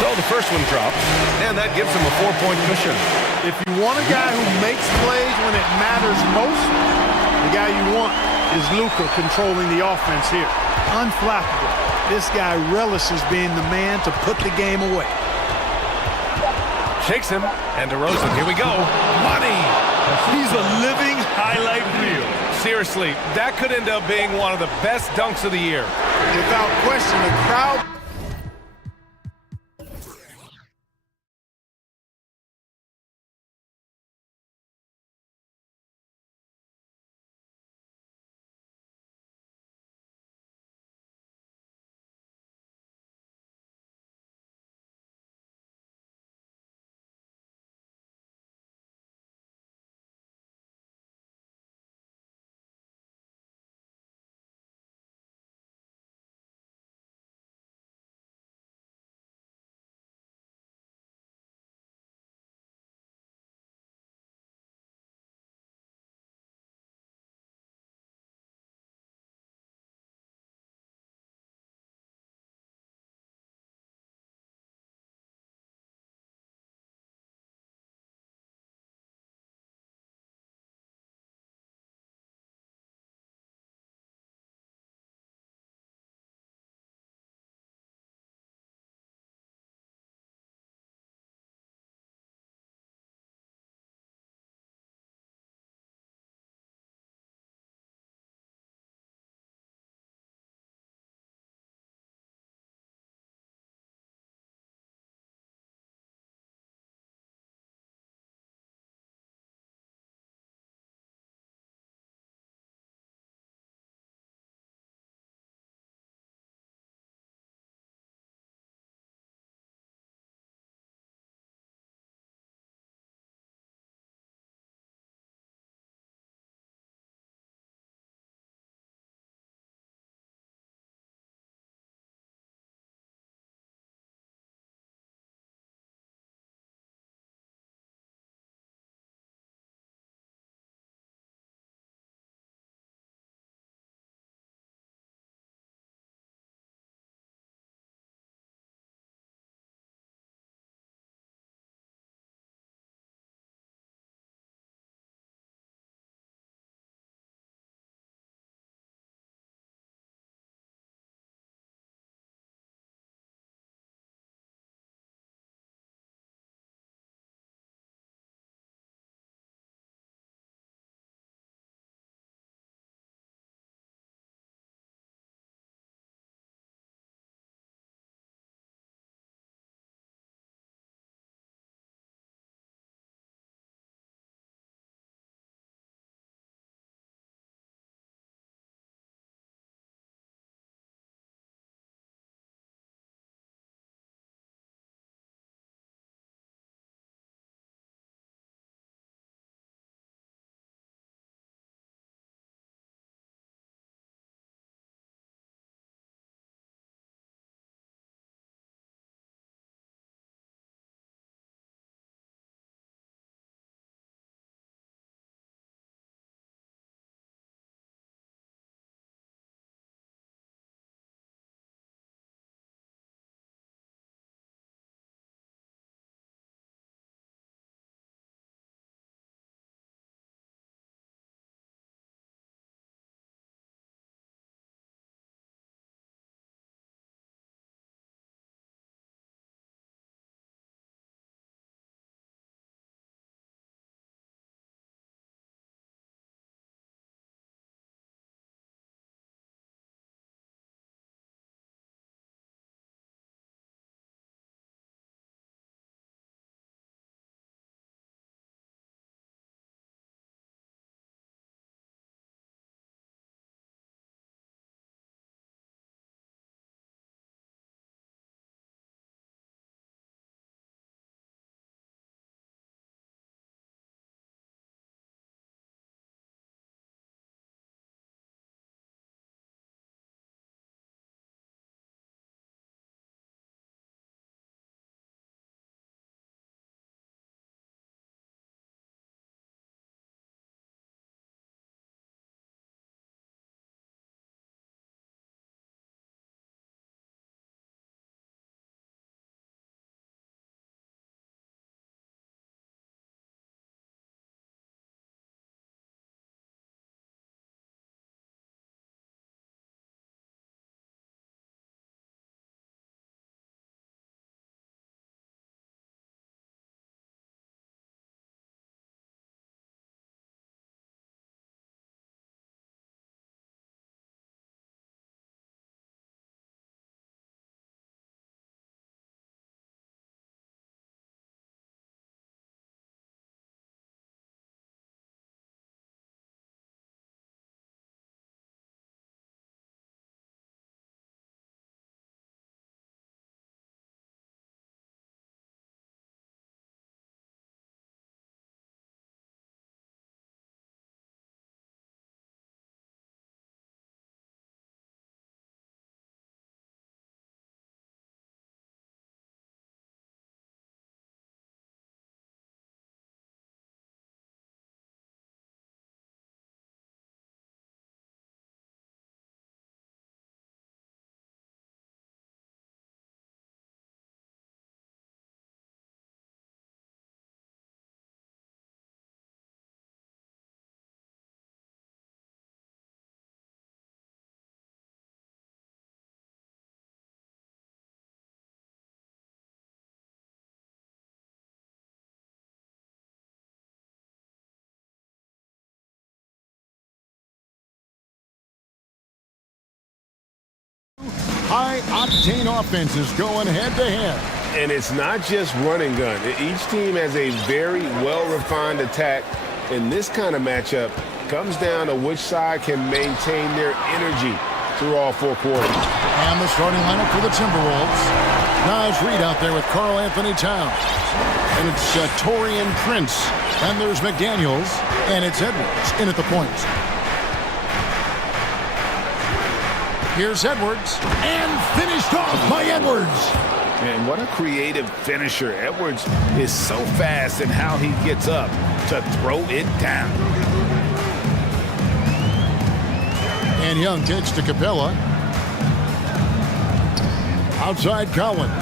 So the first one drops, and that gives him a 4-point cushion. If you want a guy who makes plays when it matters most, the guy you want is Luka controlling the offense here. Unflappable. This guy relishes being the man to put the game away. Shakes him, and DeRozan, here we go. Money! He's a living highlight reel. Seriously, that could end up being one of the best dunks of the year. Without question, the crowd high-octane offenses going head-to-head. And it's not just run and gun. Each team has a very well-refined attack. And this kind of matchup comes down to which side can maintain their energy through all 4 quarters. And the starting lineup for the Timberwolves. Nice read out there with Karl Anthony Towns. And it's Taurean Prince. And there's McDaniels. And it's Edwards in at the point. Here's Edwards. And finished off by Edwards. And what a creative finisher. Edwards is so fast in how he gets up to throw it down. And Young takes to Capella. Outside Collins.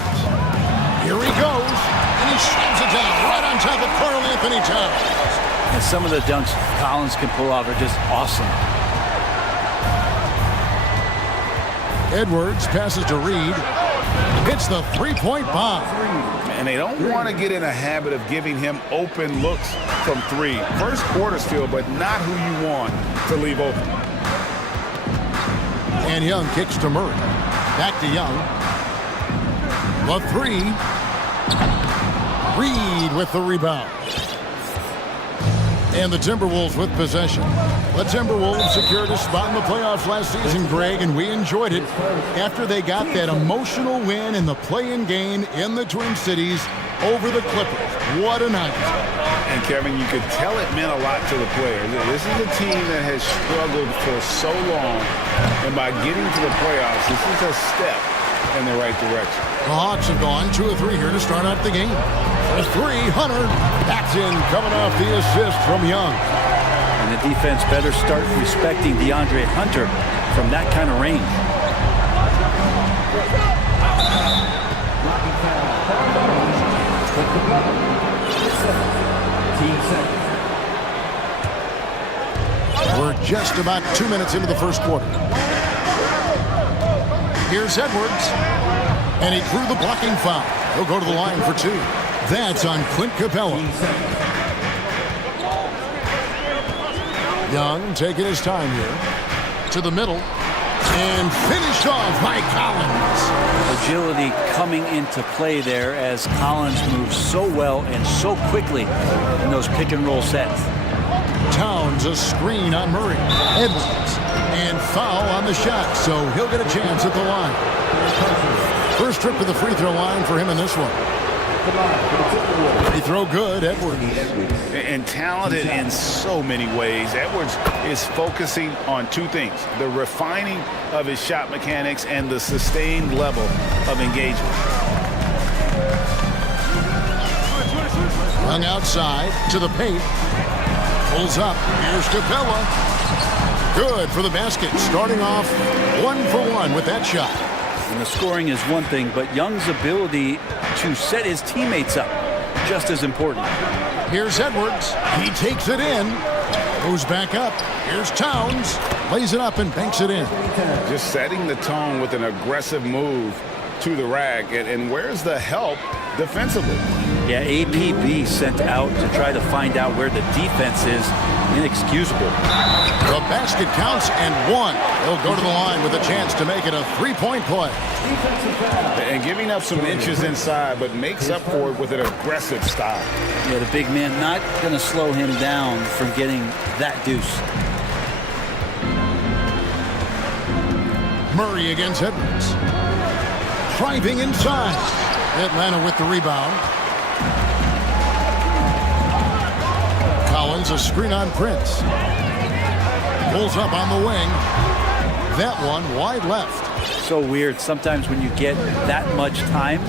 Here he goes. And he slams it down right on top of Karl Anthony Towns. And some of the dunks Collins can pull off are just awesome. Edwards passes to Reed. Hits the three-point bomb. And they don't want to get in a habit of giving him open looks from 3. First quarter still, but not who you want to leave open. And Young kicks to Murray. Back to Young. The 3. Reed with the rebound. And the Timberwolves with possession. The Timberwolves secured a spot in the playoffs last season, Greg, and we enjoyed it after they got that emotional win in the play-in game in the Twin Cities over the Clippers. What a night. And Kevin, you could tell it meant a lot to the players. This is a team that has struggled for so long, and by getting to the playoffs, this is a step in the right direction. The Hawks have gone 2 of 3 here to start out the game. For 3, Hunter. That's in, coming off the assist from Young. And the defense better start respecting DeAndre Hunter from that kind of range. We're just about 2 minutes into the first quarter. Here's Edwards. And he drew the blocking foul. He'll go to the line for 2. That's on Clint Capella. Young taking his time here. To the middle. And finished off by Collins. Agility coming into play there as Collins moves so well and so quickly in those pick-and-roll sets. Towns a screen on Murray. Edwards. And foul on the shot, so he'll get a chance at the line. First trip to the free throw line for him in this one. Free throw good, Edwards. And talented in so many ways. Edwards is focusing on 2 things: the refining of his shot mechanics and the sustained level of engagement. Hung outside to the paint. Pulls up. Here's Capella. Good for the basket. Starting off 1 for 1 with that shot. And the scoring is one thing, but Young's ability to set his teammates up just as important. Here's Edwards. He takes it in. Goes back up. Here's Towns. Lays it up and banks it in. Just setting the tone with an aggressive move to the rack. And where's the help defensively? Yeah, APB sent out to try to find out where the defense is. Inexcusable. The basket counts and 1. He'll go to the line with a chance to make it a 3-point play. And giving up some inches inside, but makes up for it with an aggressive style. Yeah, the big man not going to slow him down from getting that deuce. Murray against Edwards. Driving inside. Atlanta with the rebound. Collins a screen on Prince. Pulls up on the wing. That one wide left. So weird. Sometimes when you get that much time,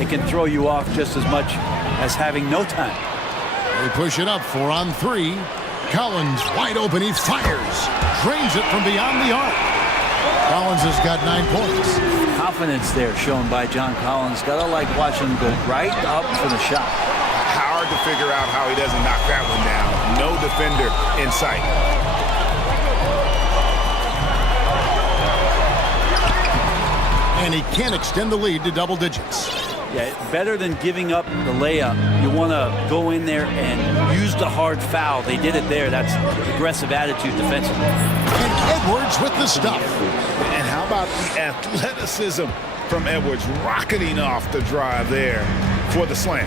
it can throw you off just as much as having no time. They push it up 4 on 3. Collins wide open. He fires. Drains it from beyond the arc. Collins has got 9 points. Confidence there shown by John Collins. Gotta like watching him go right up for the shot. Hard to figure out how he doesn't knock that one down. No defender in sight. And he can't extend the lead to double digits. Yeah, better than giving up the layup. You want to go in there and use the hard foul. They did it there. That's aggressive attitude defensively. And Edwards with the stuff. And how about the athleticism from Edwards rocketing off the drive there for the slam.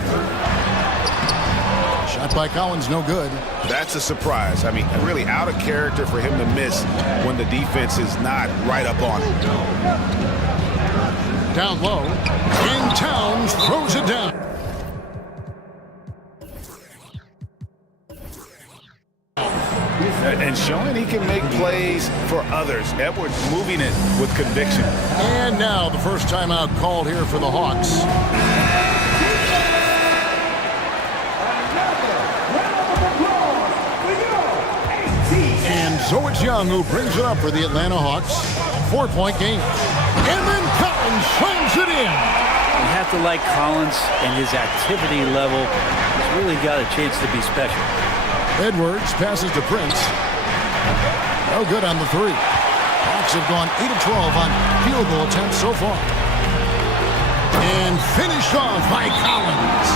Shot by Collins, no good. That's a surprise. I mean, really out of character for him to miss when the defense is not right up on him. Down low, and Towns throws it down. And showing he can make plays for others. Edwards moving it with conviction. And now the first timeout called here for the Hawks. And so it's Young who brings it up for the Atlanta Hawks. 4-point game. And then Collins slams it in. You have to like Collins and his activity level. He's really got a chance to be special. Edwards passes to Prince. No good on the three. Hawks have gone 8 of 12 on field goal attempts so far. And finished off by Collins.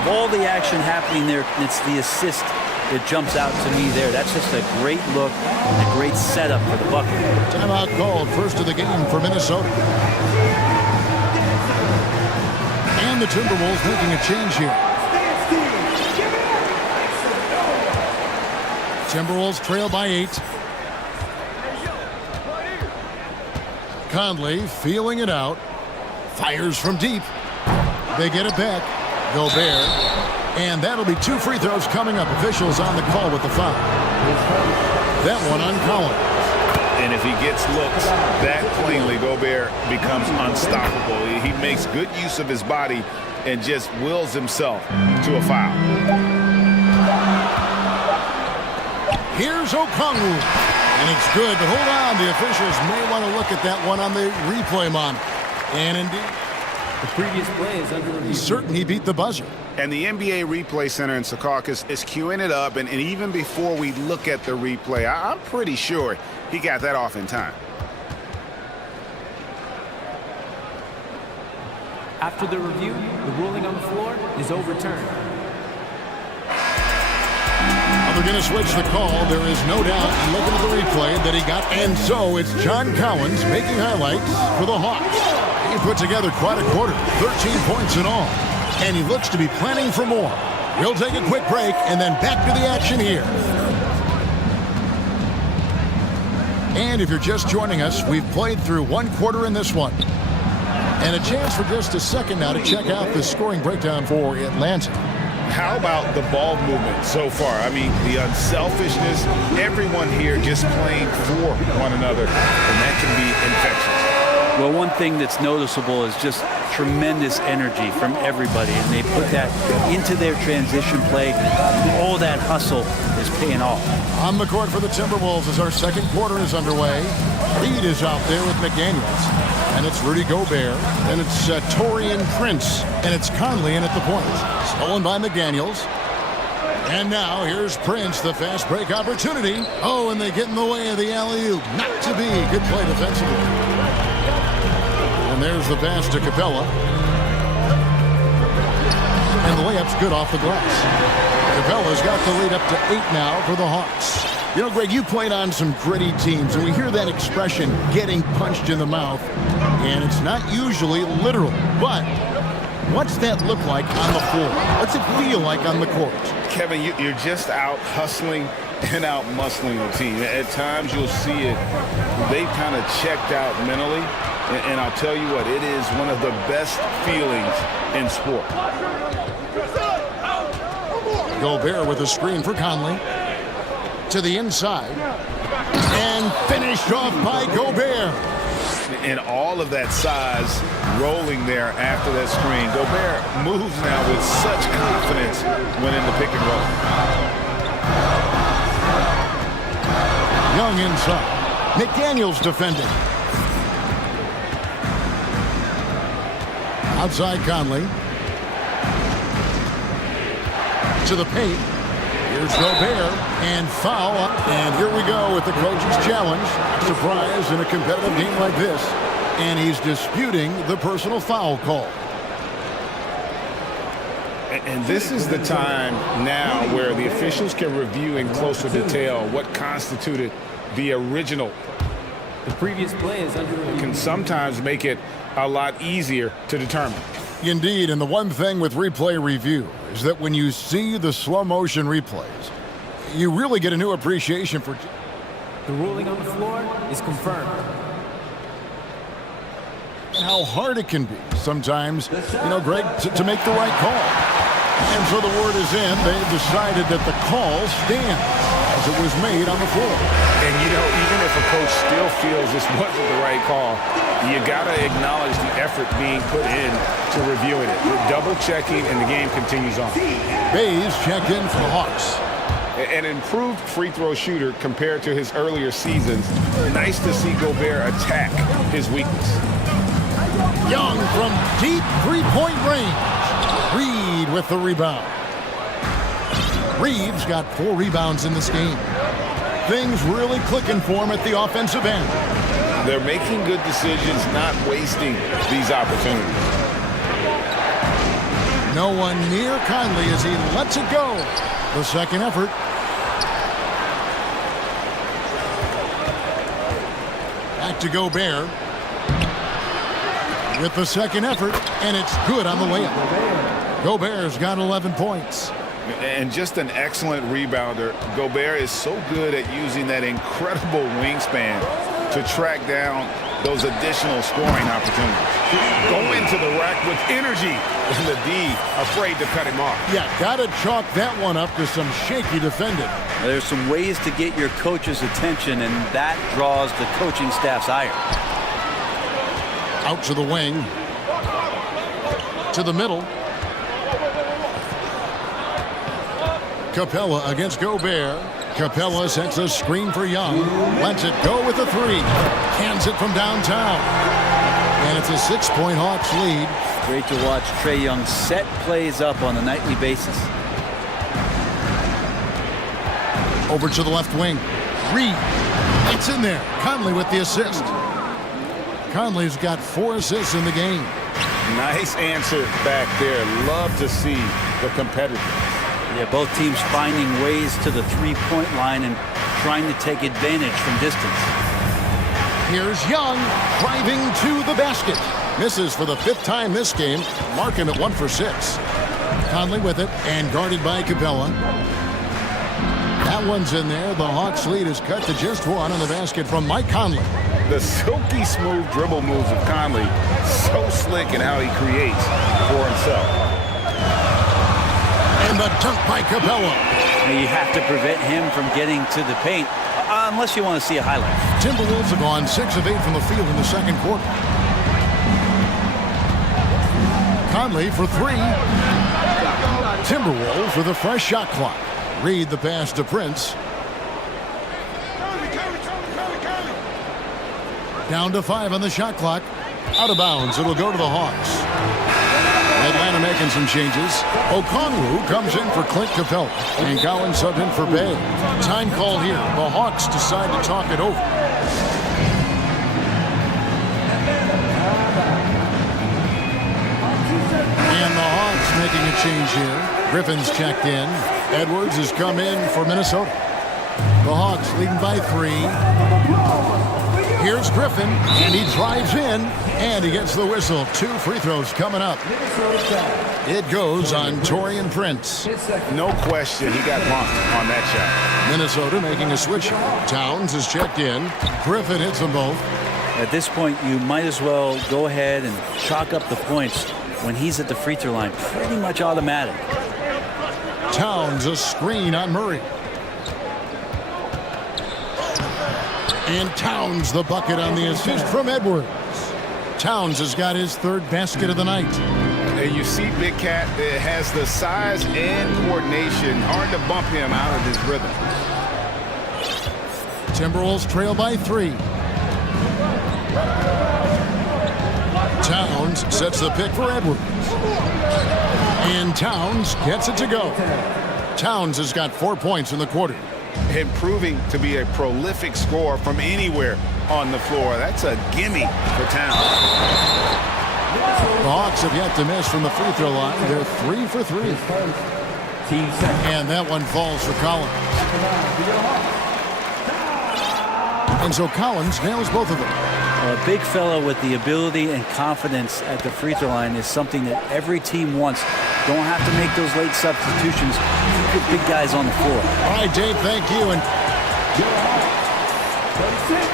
Of all the action happening there, it's the assist that jumps out to me there. That's just a great look and a great setup for the bucket. Timeout called, first of the game for Minnesota. And the Timberwolves making a change here. Timberwolves trail by 8. Conley feeling it out. Fires from deep. They get it back. Gobert. And that'll be 2 free throws coming up. Officials on the call with the foul. That one on Collins. And if he gets looks that plainly, Gobert becomes unstoppable. He makes good use of his body and just wills himself to a foul. Here's Okongwu. And it's good, but hold on. The officials may want to look at that one on the replay monitor. And indeed, the previous play is under review. Certain he beat the buzzer. And the NBA Replay Center in Secaucus is queuing it up. And even before we look at the replay, I'm pretty sure he got that off in time. After the review, the ruling on the floor is overturned. They're going to switch the call. There is no doubt, looking at the replay, that he got. And so it's John Collins making highlights for the Hawks. He put together quite a quarter, 13 points in all. And he looks to be planning for more. We'll take a quick break and then back to the action here. And if you're just joining us, we've played through 1 quarter in this one. And a chance for just a second now to check out the scoring breakdown for Atlanta. How about the ball movement so far? I mean, the unselfishness, everyone here just playing for one another, and that can be infectious. Well, one thing that's noticeable is just tremendous energy from everybody, and they put that into their transition play. All that hustle is paying off. On the court for the Timberwolves as our second quarter is underway. Reed is out there with McDaniels. And it's Rudy Gobert. And it's Taurean Prince. And it's Conley in at the point. Stolen by McDaniels. And now here's Prince, the fast break opportunity. Oh, and they get in the way of the alley-oop. Not to be. Good play defensively. And there's the pass to Capella. And the layup's good off the glass. Capella's got the lead up to 8 now for the Hawks. You know, Greg, you played on some gritty teams, and we hear that expression, getting punched in the mouth, and it's not usually literal. But what's that look like on the floor? What's it feel like on the court? Kevin, you're just out hustling and out muscling the team. At times you'll see it. They've kind of checked out mentally, and I'll tell you what, it is one of the best feelings in sport. Gobert with a screen for Conley. To the inside. And finished off by Gobert. And all of that size rolling there after that screen. Gobert moves now with such confidence when in the pick and roll. Young inside. McDaniels defending. Outside Conley. To the paint. Here's Gobert, and foul, and here we go with the coach's challenge. Surprise in a competitive game like this, and he's disputing the personal foul call. And this is the time now where the officials can review in closer detail what constituted the original. The previous play is under review. Can sometimes make it a lot easier to determine. Indeed, and the one thing with replay review is that when you see the slow motion replays, you really get a new appreciation for... The ruling on the floor is confirmed. How hard it can be sometimes, Greg, to make the right call. And so the word is in. They've decided that the call stands as it was made on the floor. And, even if a coach still feels this wasn't the right call, you got to acknowledge the effort being put in to reviewing it. We're double-checking, and the game continues on. Bays checked in for the Hawks. An improved free throw shooter compared to his earlier seasons. Nice to see Gobert attack his weakness. Young from deep three-point range. Reed with the rebound. Reed's got 4 rebounds in this game. Things really clicking for him at the offensive end. They're making good decisions, not wasting these opportunities. No one near Conley as he lets it go. The second effort. Back to Gobert. With the second effort, and it's good on the layup. Gobert's got 11 points. And just an excellent rebounder. Gobert is so good at using that incredible wingspan to track down those additional scoring opportunities. Go into the rack with energy, and the D afraid to cut him off. Yeah, got to chalk that one up to some shaky defending. There's some ways to get your coach's attention, and that draws the coaching staff's ire. Out to the wing. To the middle. Capella against Gobert. Capella sets a screen for Young. Lets it go with a 3. Hands it from downtown. And it's a 6-point Hawks lead. Great to watch Trae Young set plays up on a nightly basis. Over to the left wing. Reed. It's in there. Conley with the assist. Conley's got 4 assists in the game. Nice answer back there. Love to see the competitors. Yeah, both teams finding ways to the three-point line and trying to take advantage from distance. Here's Young driving to the basket. Misses for the 5th time this game. Mark him at 1 for 6. Conley with it and guarded by Capella. That one's in there. The Hawks lead is cut to just 1 on the basket from Mike Conley. The silky smooth dribble moves of Conley, so slick in how he creates for himself. And the dunk by Capella. Now you have to prevent him from getting to the paint, unless you want to see a highlight. Timberwolves have gone 6 of 8 from the field in the second quarter. Conley for 3. Timberwolves with a fresh shot clock. Reed the pass to Prince. Down to 5 on the shot clock. Out of bounds. It'll go to the Hawks. Atlanta making some changes. Okongwu comes in for Clint Capella. And Gowan subbed in for Bay. Time call here. The Hawks decide to talk it over. And the Hawks making a change here. Griffin's checked in. Edwards has come in for Minnesota. The Hawks leading by 3. Here's Griffin, and he drives in, and he gets the whistle. 2 free throws coming up. It goes on Taurean Prince. No question, he got bumped on that shot. Minnesota making a switch. Towns is checked in. Griffin hits them both. At this point, you might as well go ahead and chalk up the points when he's at the free throw line. Pretty much automatic. Towns a screen on Murray. And Towns the bucket on the assist from Edwards. Towns has got his 3rd basket of the night. And you see Big Cat has the size and coordination. Hard to bump him out of his rhythm. Timberwolves trail by 3. Towns sets the pick for Edwards. And Towns gets it to go. Towns has got 4 points in the quarter. Improving to be a prolific scorer from anywhere on the floor. That's a gimme for Towns. The Hawks have yet to miss from the free throw line. They're 3 for 3. And that one falls for Collins. And so Collins nails both of them. Well, a big fellow with the ability and confidence at the free throw line is something that every team wants. Don't have to make those late substitutions. Get big guys on the floor. All right, Dave, thank you. And 36.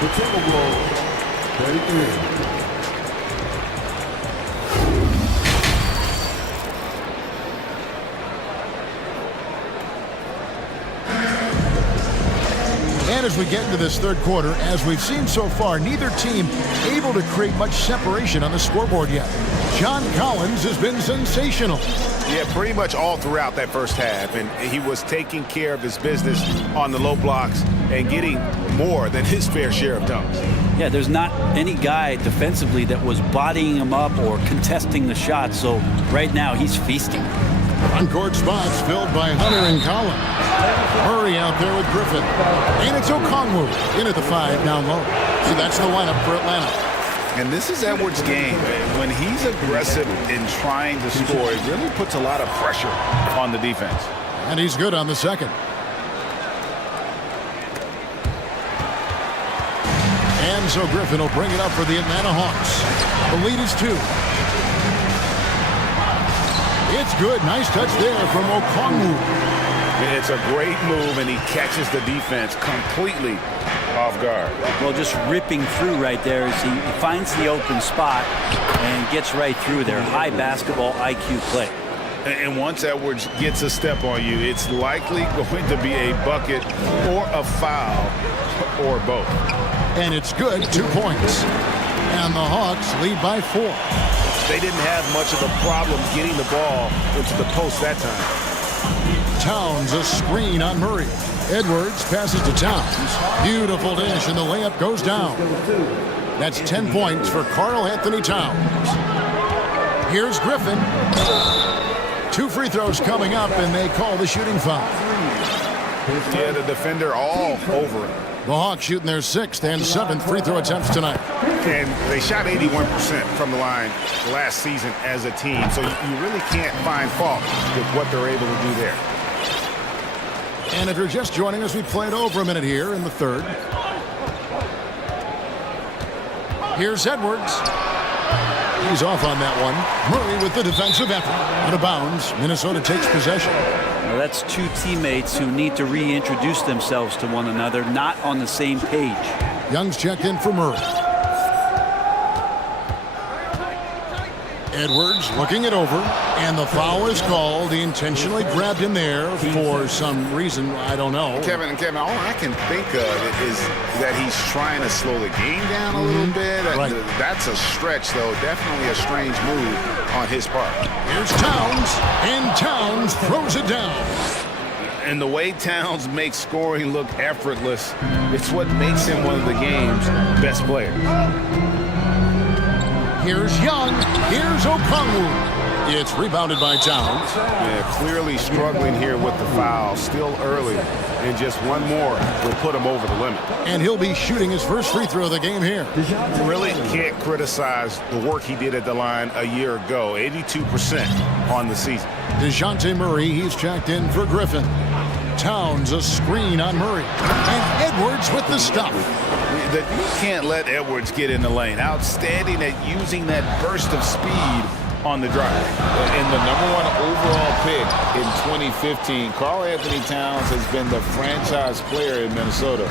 The Timberwolves, 33. And as we get into this third quarter, as we've seen so far, neither team able to create much separation on the scoreboard yet. John Collins has been sensational. Yeah, pretty much all throughout that first half. And he was taking care of his business on the low blocks and getting more than his fair share of dunks. Yeah, there's not any guy defensively that was bodying him up or contesting the shot. So right now he's feasting. On-court spots filled by Hunter and Collins. Murray out there with Griffin. And it's Okongwu in at the 5 down low. So that's the lineup for Atlanta. And this is Edwards' game. When he's aggressive in trying to score, it really puts a lot of pressure on the defense. And he's good on the second. And so Griffin will bring it up for the Atlanta Hawks. The lead is 2. It's good. Nice touch there from Okongwu. It's a great move, and he catches the defense completely off guard. Well, just ripping through right there as he finds the open spot and gets right through there. High basketball IQ play. And once Edwards gets a step on you, it's likely going to be a bucket or a foul or both. And it's good. 2 points. And the Hawks lead by 4. They didn't have much of a problem getting the ball into the post that time. Towns a screen on Murray. Edwards passes to Towns. Beautiful dish, and the layup goes down. That's 10 points for Karl Anthony Towns. Here's Griffin. 2 free throws coming up, and they call the shooting foul. Yeah, the defender all over it. The Hawks shooting their 6th and 7th free throw attempts tonight. And they shot 81% from the line last season as a team, so you really can't find fault with what they're able to do there. And if you're just joining us, we played over a minute here in the third. Here's Edwards. He's off on that one. Murray with the defensive effort. Out of bounds. Minnesota takes possession. Well, that's 2 teammates who need to reintroduce themselves to one another, not on the same page. Young's checked in for Murray. Edwards looking it over, and the foul is called. He intentionally grabbed him there for some reason, I don't know. Kevin, all I can think of is that he's trying to slow the game down a little bit. Right. That's a stretch, though. Definitely a strange move on his part. Here's Towns, and Towns throws it down. And the way Towns makes scoring look effortless, it's what makes him one of the game's best players. Here's Young. Here's Okongwu. It's rebounded by Towns. Yeah, clearly struggling here with the foul. Still early. And just one more will put him over the limit. And he'll be shooting his first free throw of the game here. Really can't criticize the work he did at the line a year ago. 82% on the season. DeJounte Murray, he's checked in for Griffin. Towns a screen on Murray. And Edwards with the stuff. That you can't let Edwards get in the lane. Outstanding at using that burst of speed on the drive. And the #1 overall pick in 2015, Karl Anthony Towns has been the franchise player in Minnesota.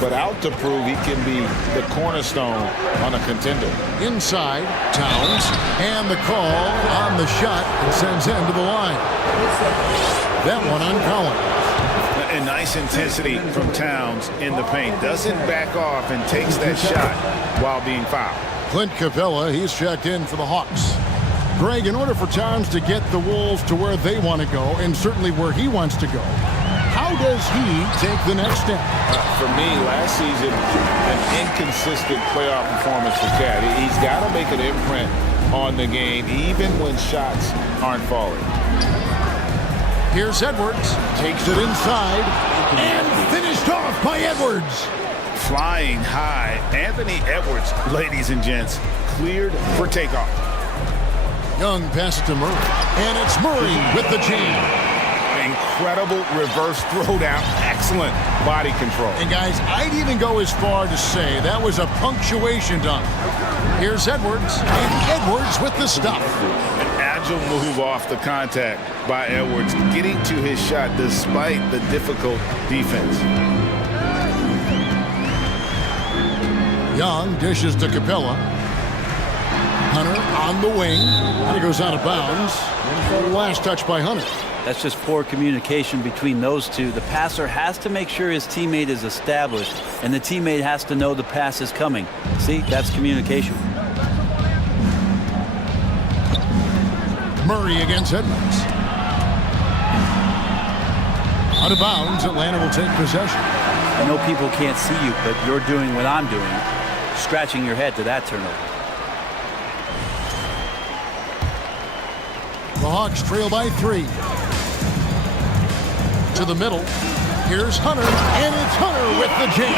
But out to prove he can be the cornerstone on a contender. Inside, Towns, and the call on the shot that sends him to the line. That one on Collins. And nice intensity from Towns in the paint. Doesn't back off and takes that shot while being fouled. Clint Capella, he's checked in for the Hawks. Greg, in order for Towns to get the Wolves to where they want to go, and certainly where he wants to go, how does he take the next step? For me, last season, an inconsistent playoff performance for Cat. He's got to make an imprint on the game, even when shots aren't falling. Here's Edwards, takes it inside, and finished off by Edwards. Flying high. Anthony Edwards, ladies and gents, cleared for takeoff. Young passes to Murray, and it's Murray with the jam. Incredible reverse throwdown. Excellent body control. And guys, I'd even go as far to say that was a punctuation dunk. Here's Edwards, and Edwards with the stuff. An agile move off the contact by Edwards, getting to his shot despite the difficult defense. Young dishes to Capella. Hunter on the wing, and he goes out of bounds. Last touch by Hunter. That's just poor communication between those two. The passer has to make sure his teammate is established, and the teammate has to know the pass is coming. See, that's communication. Murray against Edwards. Out of bounds, Atlanta will take possession. I know people can't see you, but you're doing what I'm doing, scratching your head to that turnover. The Hawks trail by 3. To the middle. Here's Hunter, and it's Hunter with the jam.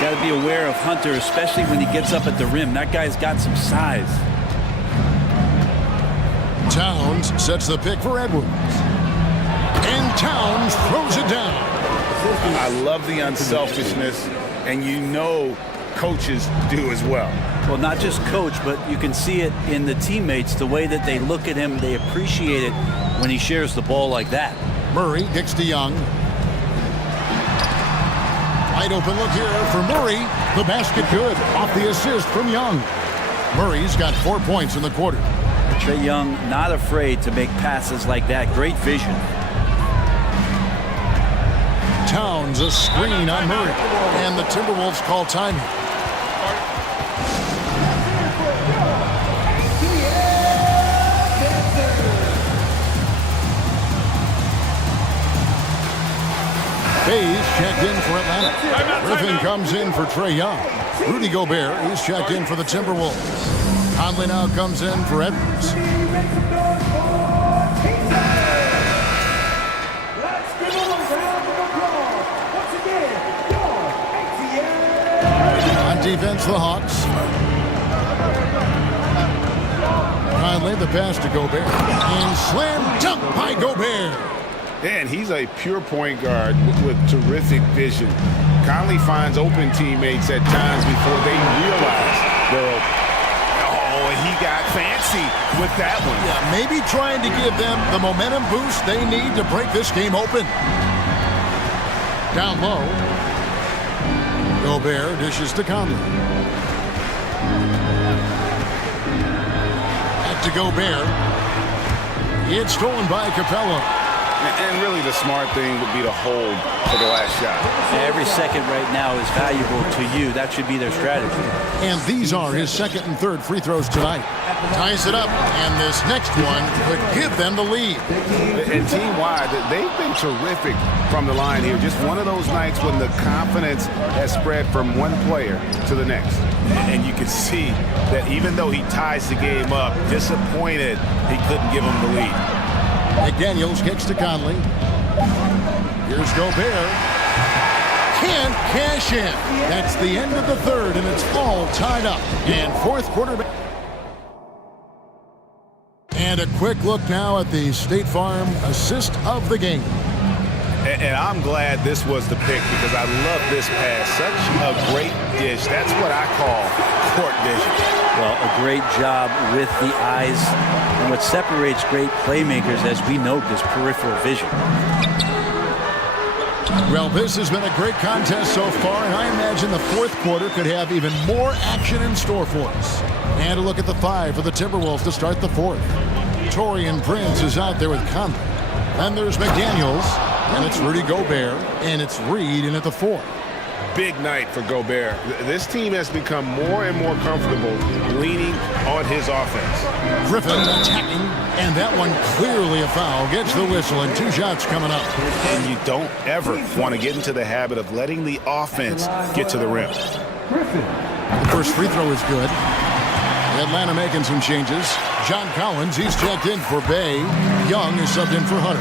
Got to be aware of Hunter, especially when he gets up at the rim. That guy's got some size. Towns sets the pick for Edwards. And Towns throws it down. I love the unselfishness, and you know coaches do as well. Well, not just coach, but you can see it in the teammates, the way that they look at him. They appreciate it when he shares the ball like that. Murray kicks to Young. Wide open look here for Murray. The basket good off the assist from Young. Murray's got 4 points in the quarter. Trae Young not afraid to make passes like that. Great vision. Towns a screen on Murray. And the Timberwolves call timing. Hayes checked in for Atlanta. Griffin comes in for Trae Young. Rudy Gobert is checked in for the Timberwolves. Conley now comes in for Edwards. On defense, the Hawks. Conley, the pass to Gobert. And slam dunk by Gobert. And he's a pure point guard with terrific vision. Conley finds open teammates at times before they realize they're open. Oh, and he got fancy with that one. Yeah, maybe trying to give them the momentum boost they need to break this game open. Down low. Gobert dishes to Conley. Back to Gobert. It's stolen by Capella. And really the smart thing would be to hold for the last shot. Every second right now is valuable to you. That should be their strategy. And these are his second and third free throws tonight. Ties it up, and this next one could give them the lead. And team-wide, they've been terrific from the line here. Just one of those nights when the confidence has spread from one player to the next. And you can see that even though he ties the game up, disappointed he couldn't give him the lead. McDaniels kicks to Conley. Here's Gobert. Can't cash in. That's the end of the third, and it's all tied up. And fourth quarter. And a quick look now at the State Farm assist of the game. And I'm glad this was the pick because I love this pass. Such a great dish. That's what I call court vision. Well, a great job with the eyes. And what separates great playmakers, as we note, is peripheral vision. Well, this has been a great contest so far, and I imagine the fourth quarter could have even more action in store for us. And a look at the 5 for the Timberwolves to start the fourth. Taurean Prince is out there with Conley. Then there's McDaniels, and it's Rudy Gobert, and it's Reed in at the 4. Big night for Gobert. This team has become more and more comfortable leaning on his offense. Griffin attacking, and that one clearly a foul. Gets the whistle, and 2 shots coming up. And you don't ever want to get into the habit of letting the offense get to the rim. The first free throw is good. Atlanta making some changes. John Collins, he's checked in for Bay. Young is subbed in for Hunter.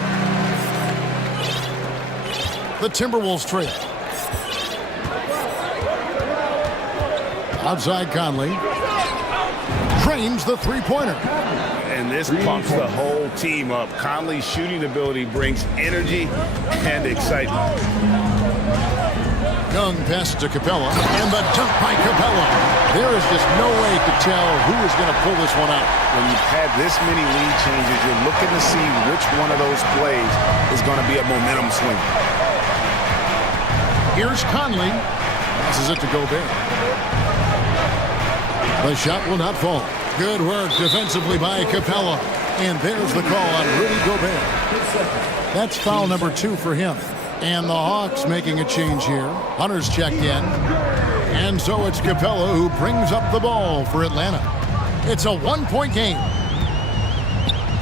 The Timberwolves trail. Outside Conley. drains the three-pointer. And this pumps the whole team up. Conley's shooting ability brings energy and excitement. Young passes to Capella, and the dunk by Capella. There is just no way to tell who is going to pull this one out. When you've had this many lead changes, you're looking to see which one of those plays is going to be a momentum swing. Here's Conley. Passes it to Gobert. The shot will not fall. Good work defensively by Capella. And there's the call on Rudy Gobert. That's foul number 2 for him. And the Hawks making a change here. Hunter's checked in. And so it's Capella who brings up the ball for Atlanta. It's a 1-point game.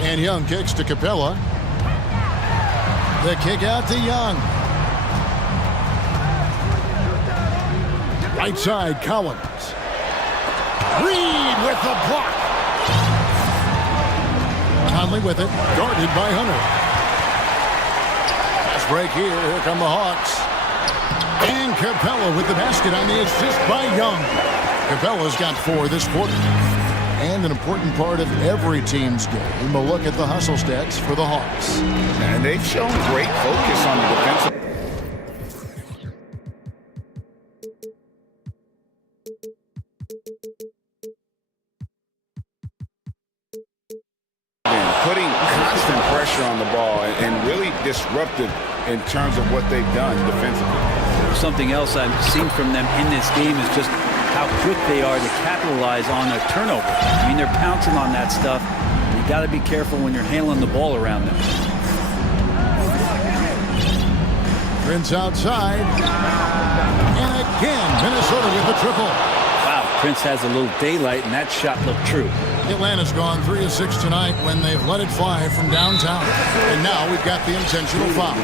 And Young kicks to Capella. The kick out to Young. Right side, Collins. Reed with the block. Conley with it, guarded by Hunter. Fast break here come the Hawks. And Capella with the basket on the assist by Young. Capella's got 4 this quarter. And an important part of every team's game, a look at the hustle stats for the Hawks. And they've shown great focus on the defensive. Putting constant pressure on the ball and really disruptive in terms of what they've done defensively. Something else I've seen from them in this game is just how quick they are to capitalize on their turnover. I mean, they're pouncing on that stuff. You got to be careful when you're handling the ball around them. Prince outside. And again, Minnesota with the triple. Wow, Prince has a little daylight, and that shot looked true. Atlanta's gone 3 of 6 tonight when they've let it fly from downtown. And now we've got the intentional foul.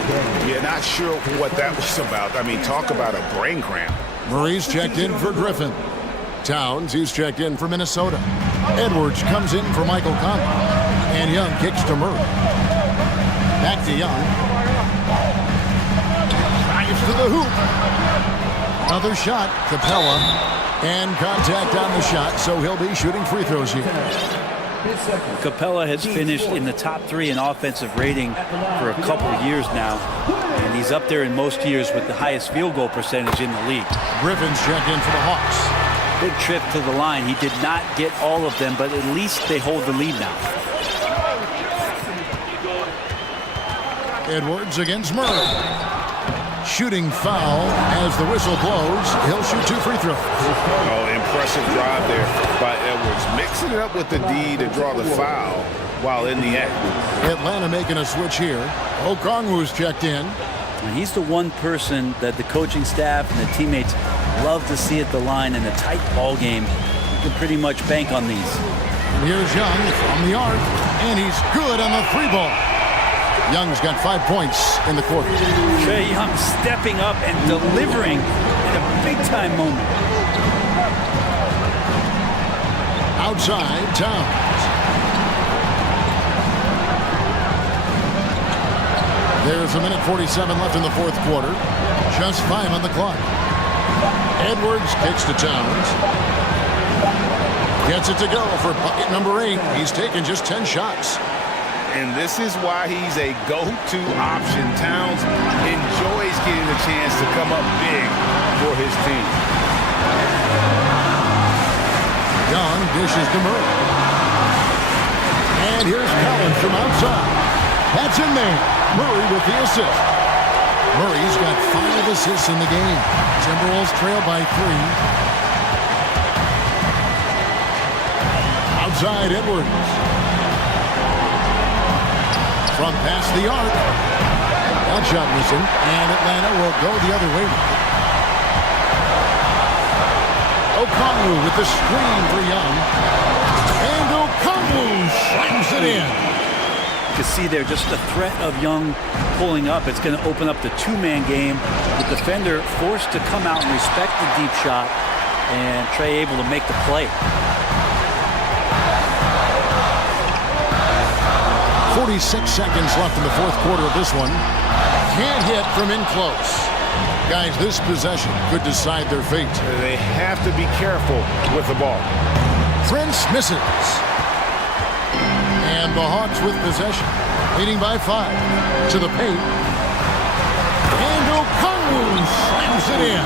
Yeah, not sure what that was about. I mean, talk about a brain cramp. Murray's checked in for Griffin. Towns, he's checked in for Minnesota. Edwards comes in for Michael Conley. And Young kicks to Murray. Back to Young. Drives to the hoop. Another shot, Capella. And contact on the shot, so he'll be shooting free throws here. Capella has finished in the top 3 in offensive rating for a couple of years now. And he's up there in most years with the highest field goal percentage in the league. Griffin's checked in for the Hawks. Big trip to the line. He did not get all of them, but at least they hold the lead now. Edwards against Murray. Shooting foul as the whistle blows. He'll shoot 2 free throws. Oh, impressive drive there by Edwards. Mixing it up with the D to draw the foul while in the act. Atlanta making a switch here. Okongwu's checked in. And he's the one person that the coaching staff and the teammates love to see at the line in a tight ball game. You can pretty much bank on these. And here's Young from the arc. And he's good on the 3-ball. Young's got 5 points in the quarter. Trae Young stepping up and delivering in a big-time moment. Outside, Towns. There's 1:47 left in the 4th quarter. Just 5 on the clock. Edwards kicks to Towns. Gets it to go for bucket number 8. He's taken just 10 shots. And this is why he's a go-to option. Towns enjoys getting the chance to come up big for his team. Young dishes to Murray. And here's Collins from outside. That's in there. Murray with the assist. Murray's got 5 assists in the game. Timberwolves trail by 3. Outside, Edwards. From past the arc. That shot missing, and Atlanta will go the other way. Okongwu with the screen for Young. And Okongwu slams it in. You can see there just the threat of Young pulling up. It's going to open up the 2-man game. The defender forced to come out and respect the deep shot, and Trae able to make the play. 46 seconds left in the 4th quarter of this one. Can't hit from in close. Guys, this possession could decide their fate. They have to be careful with the ball. Prince misses. And the Hawks with possession, leading by 5 to the paint. And Okongwu slams it in.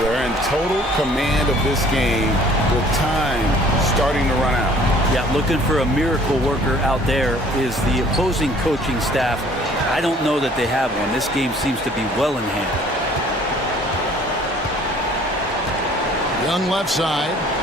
We're in total command of this game with time starting to run out. Yeah, looking for a miracle worker out there is the opposing coaching staff. I don't know that they have one. This game seems to be well in hand. Young left side.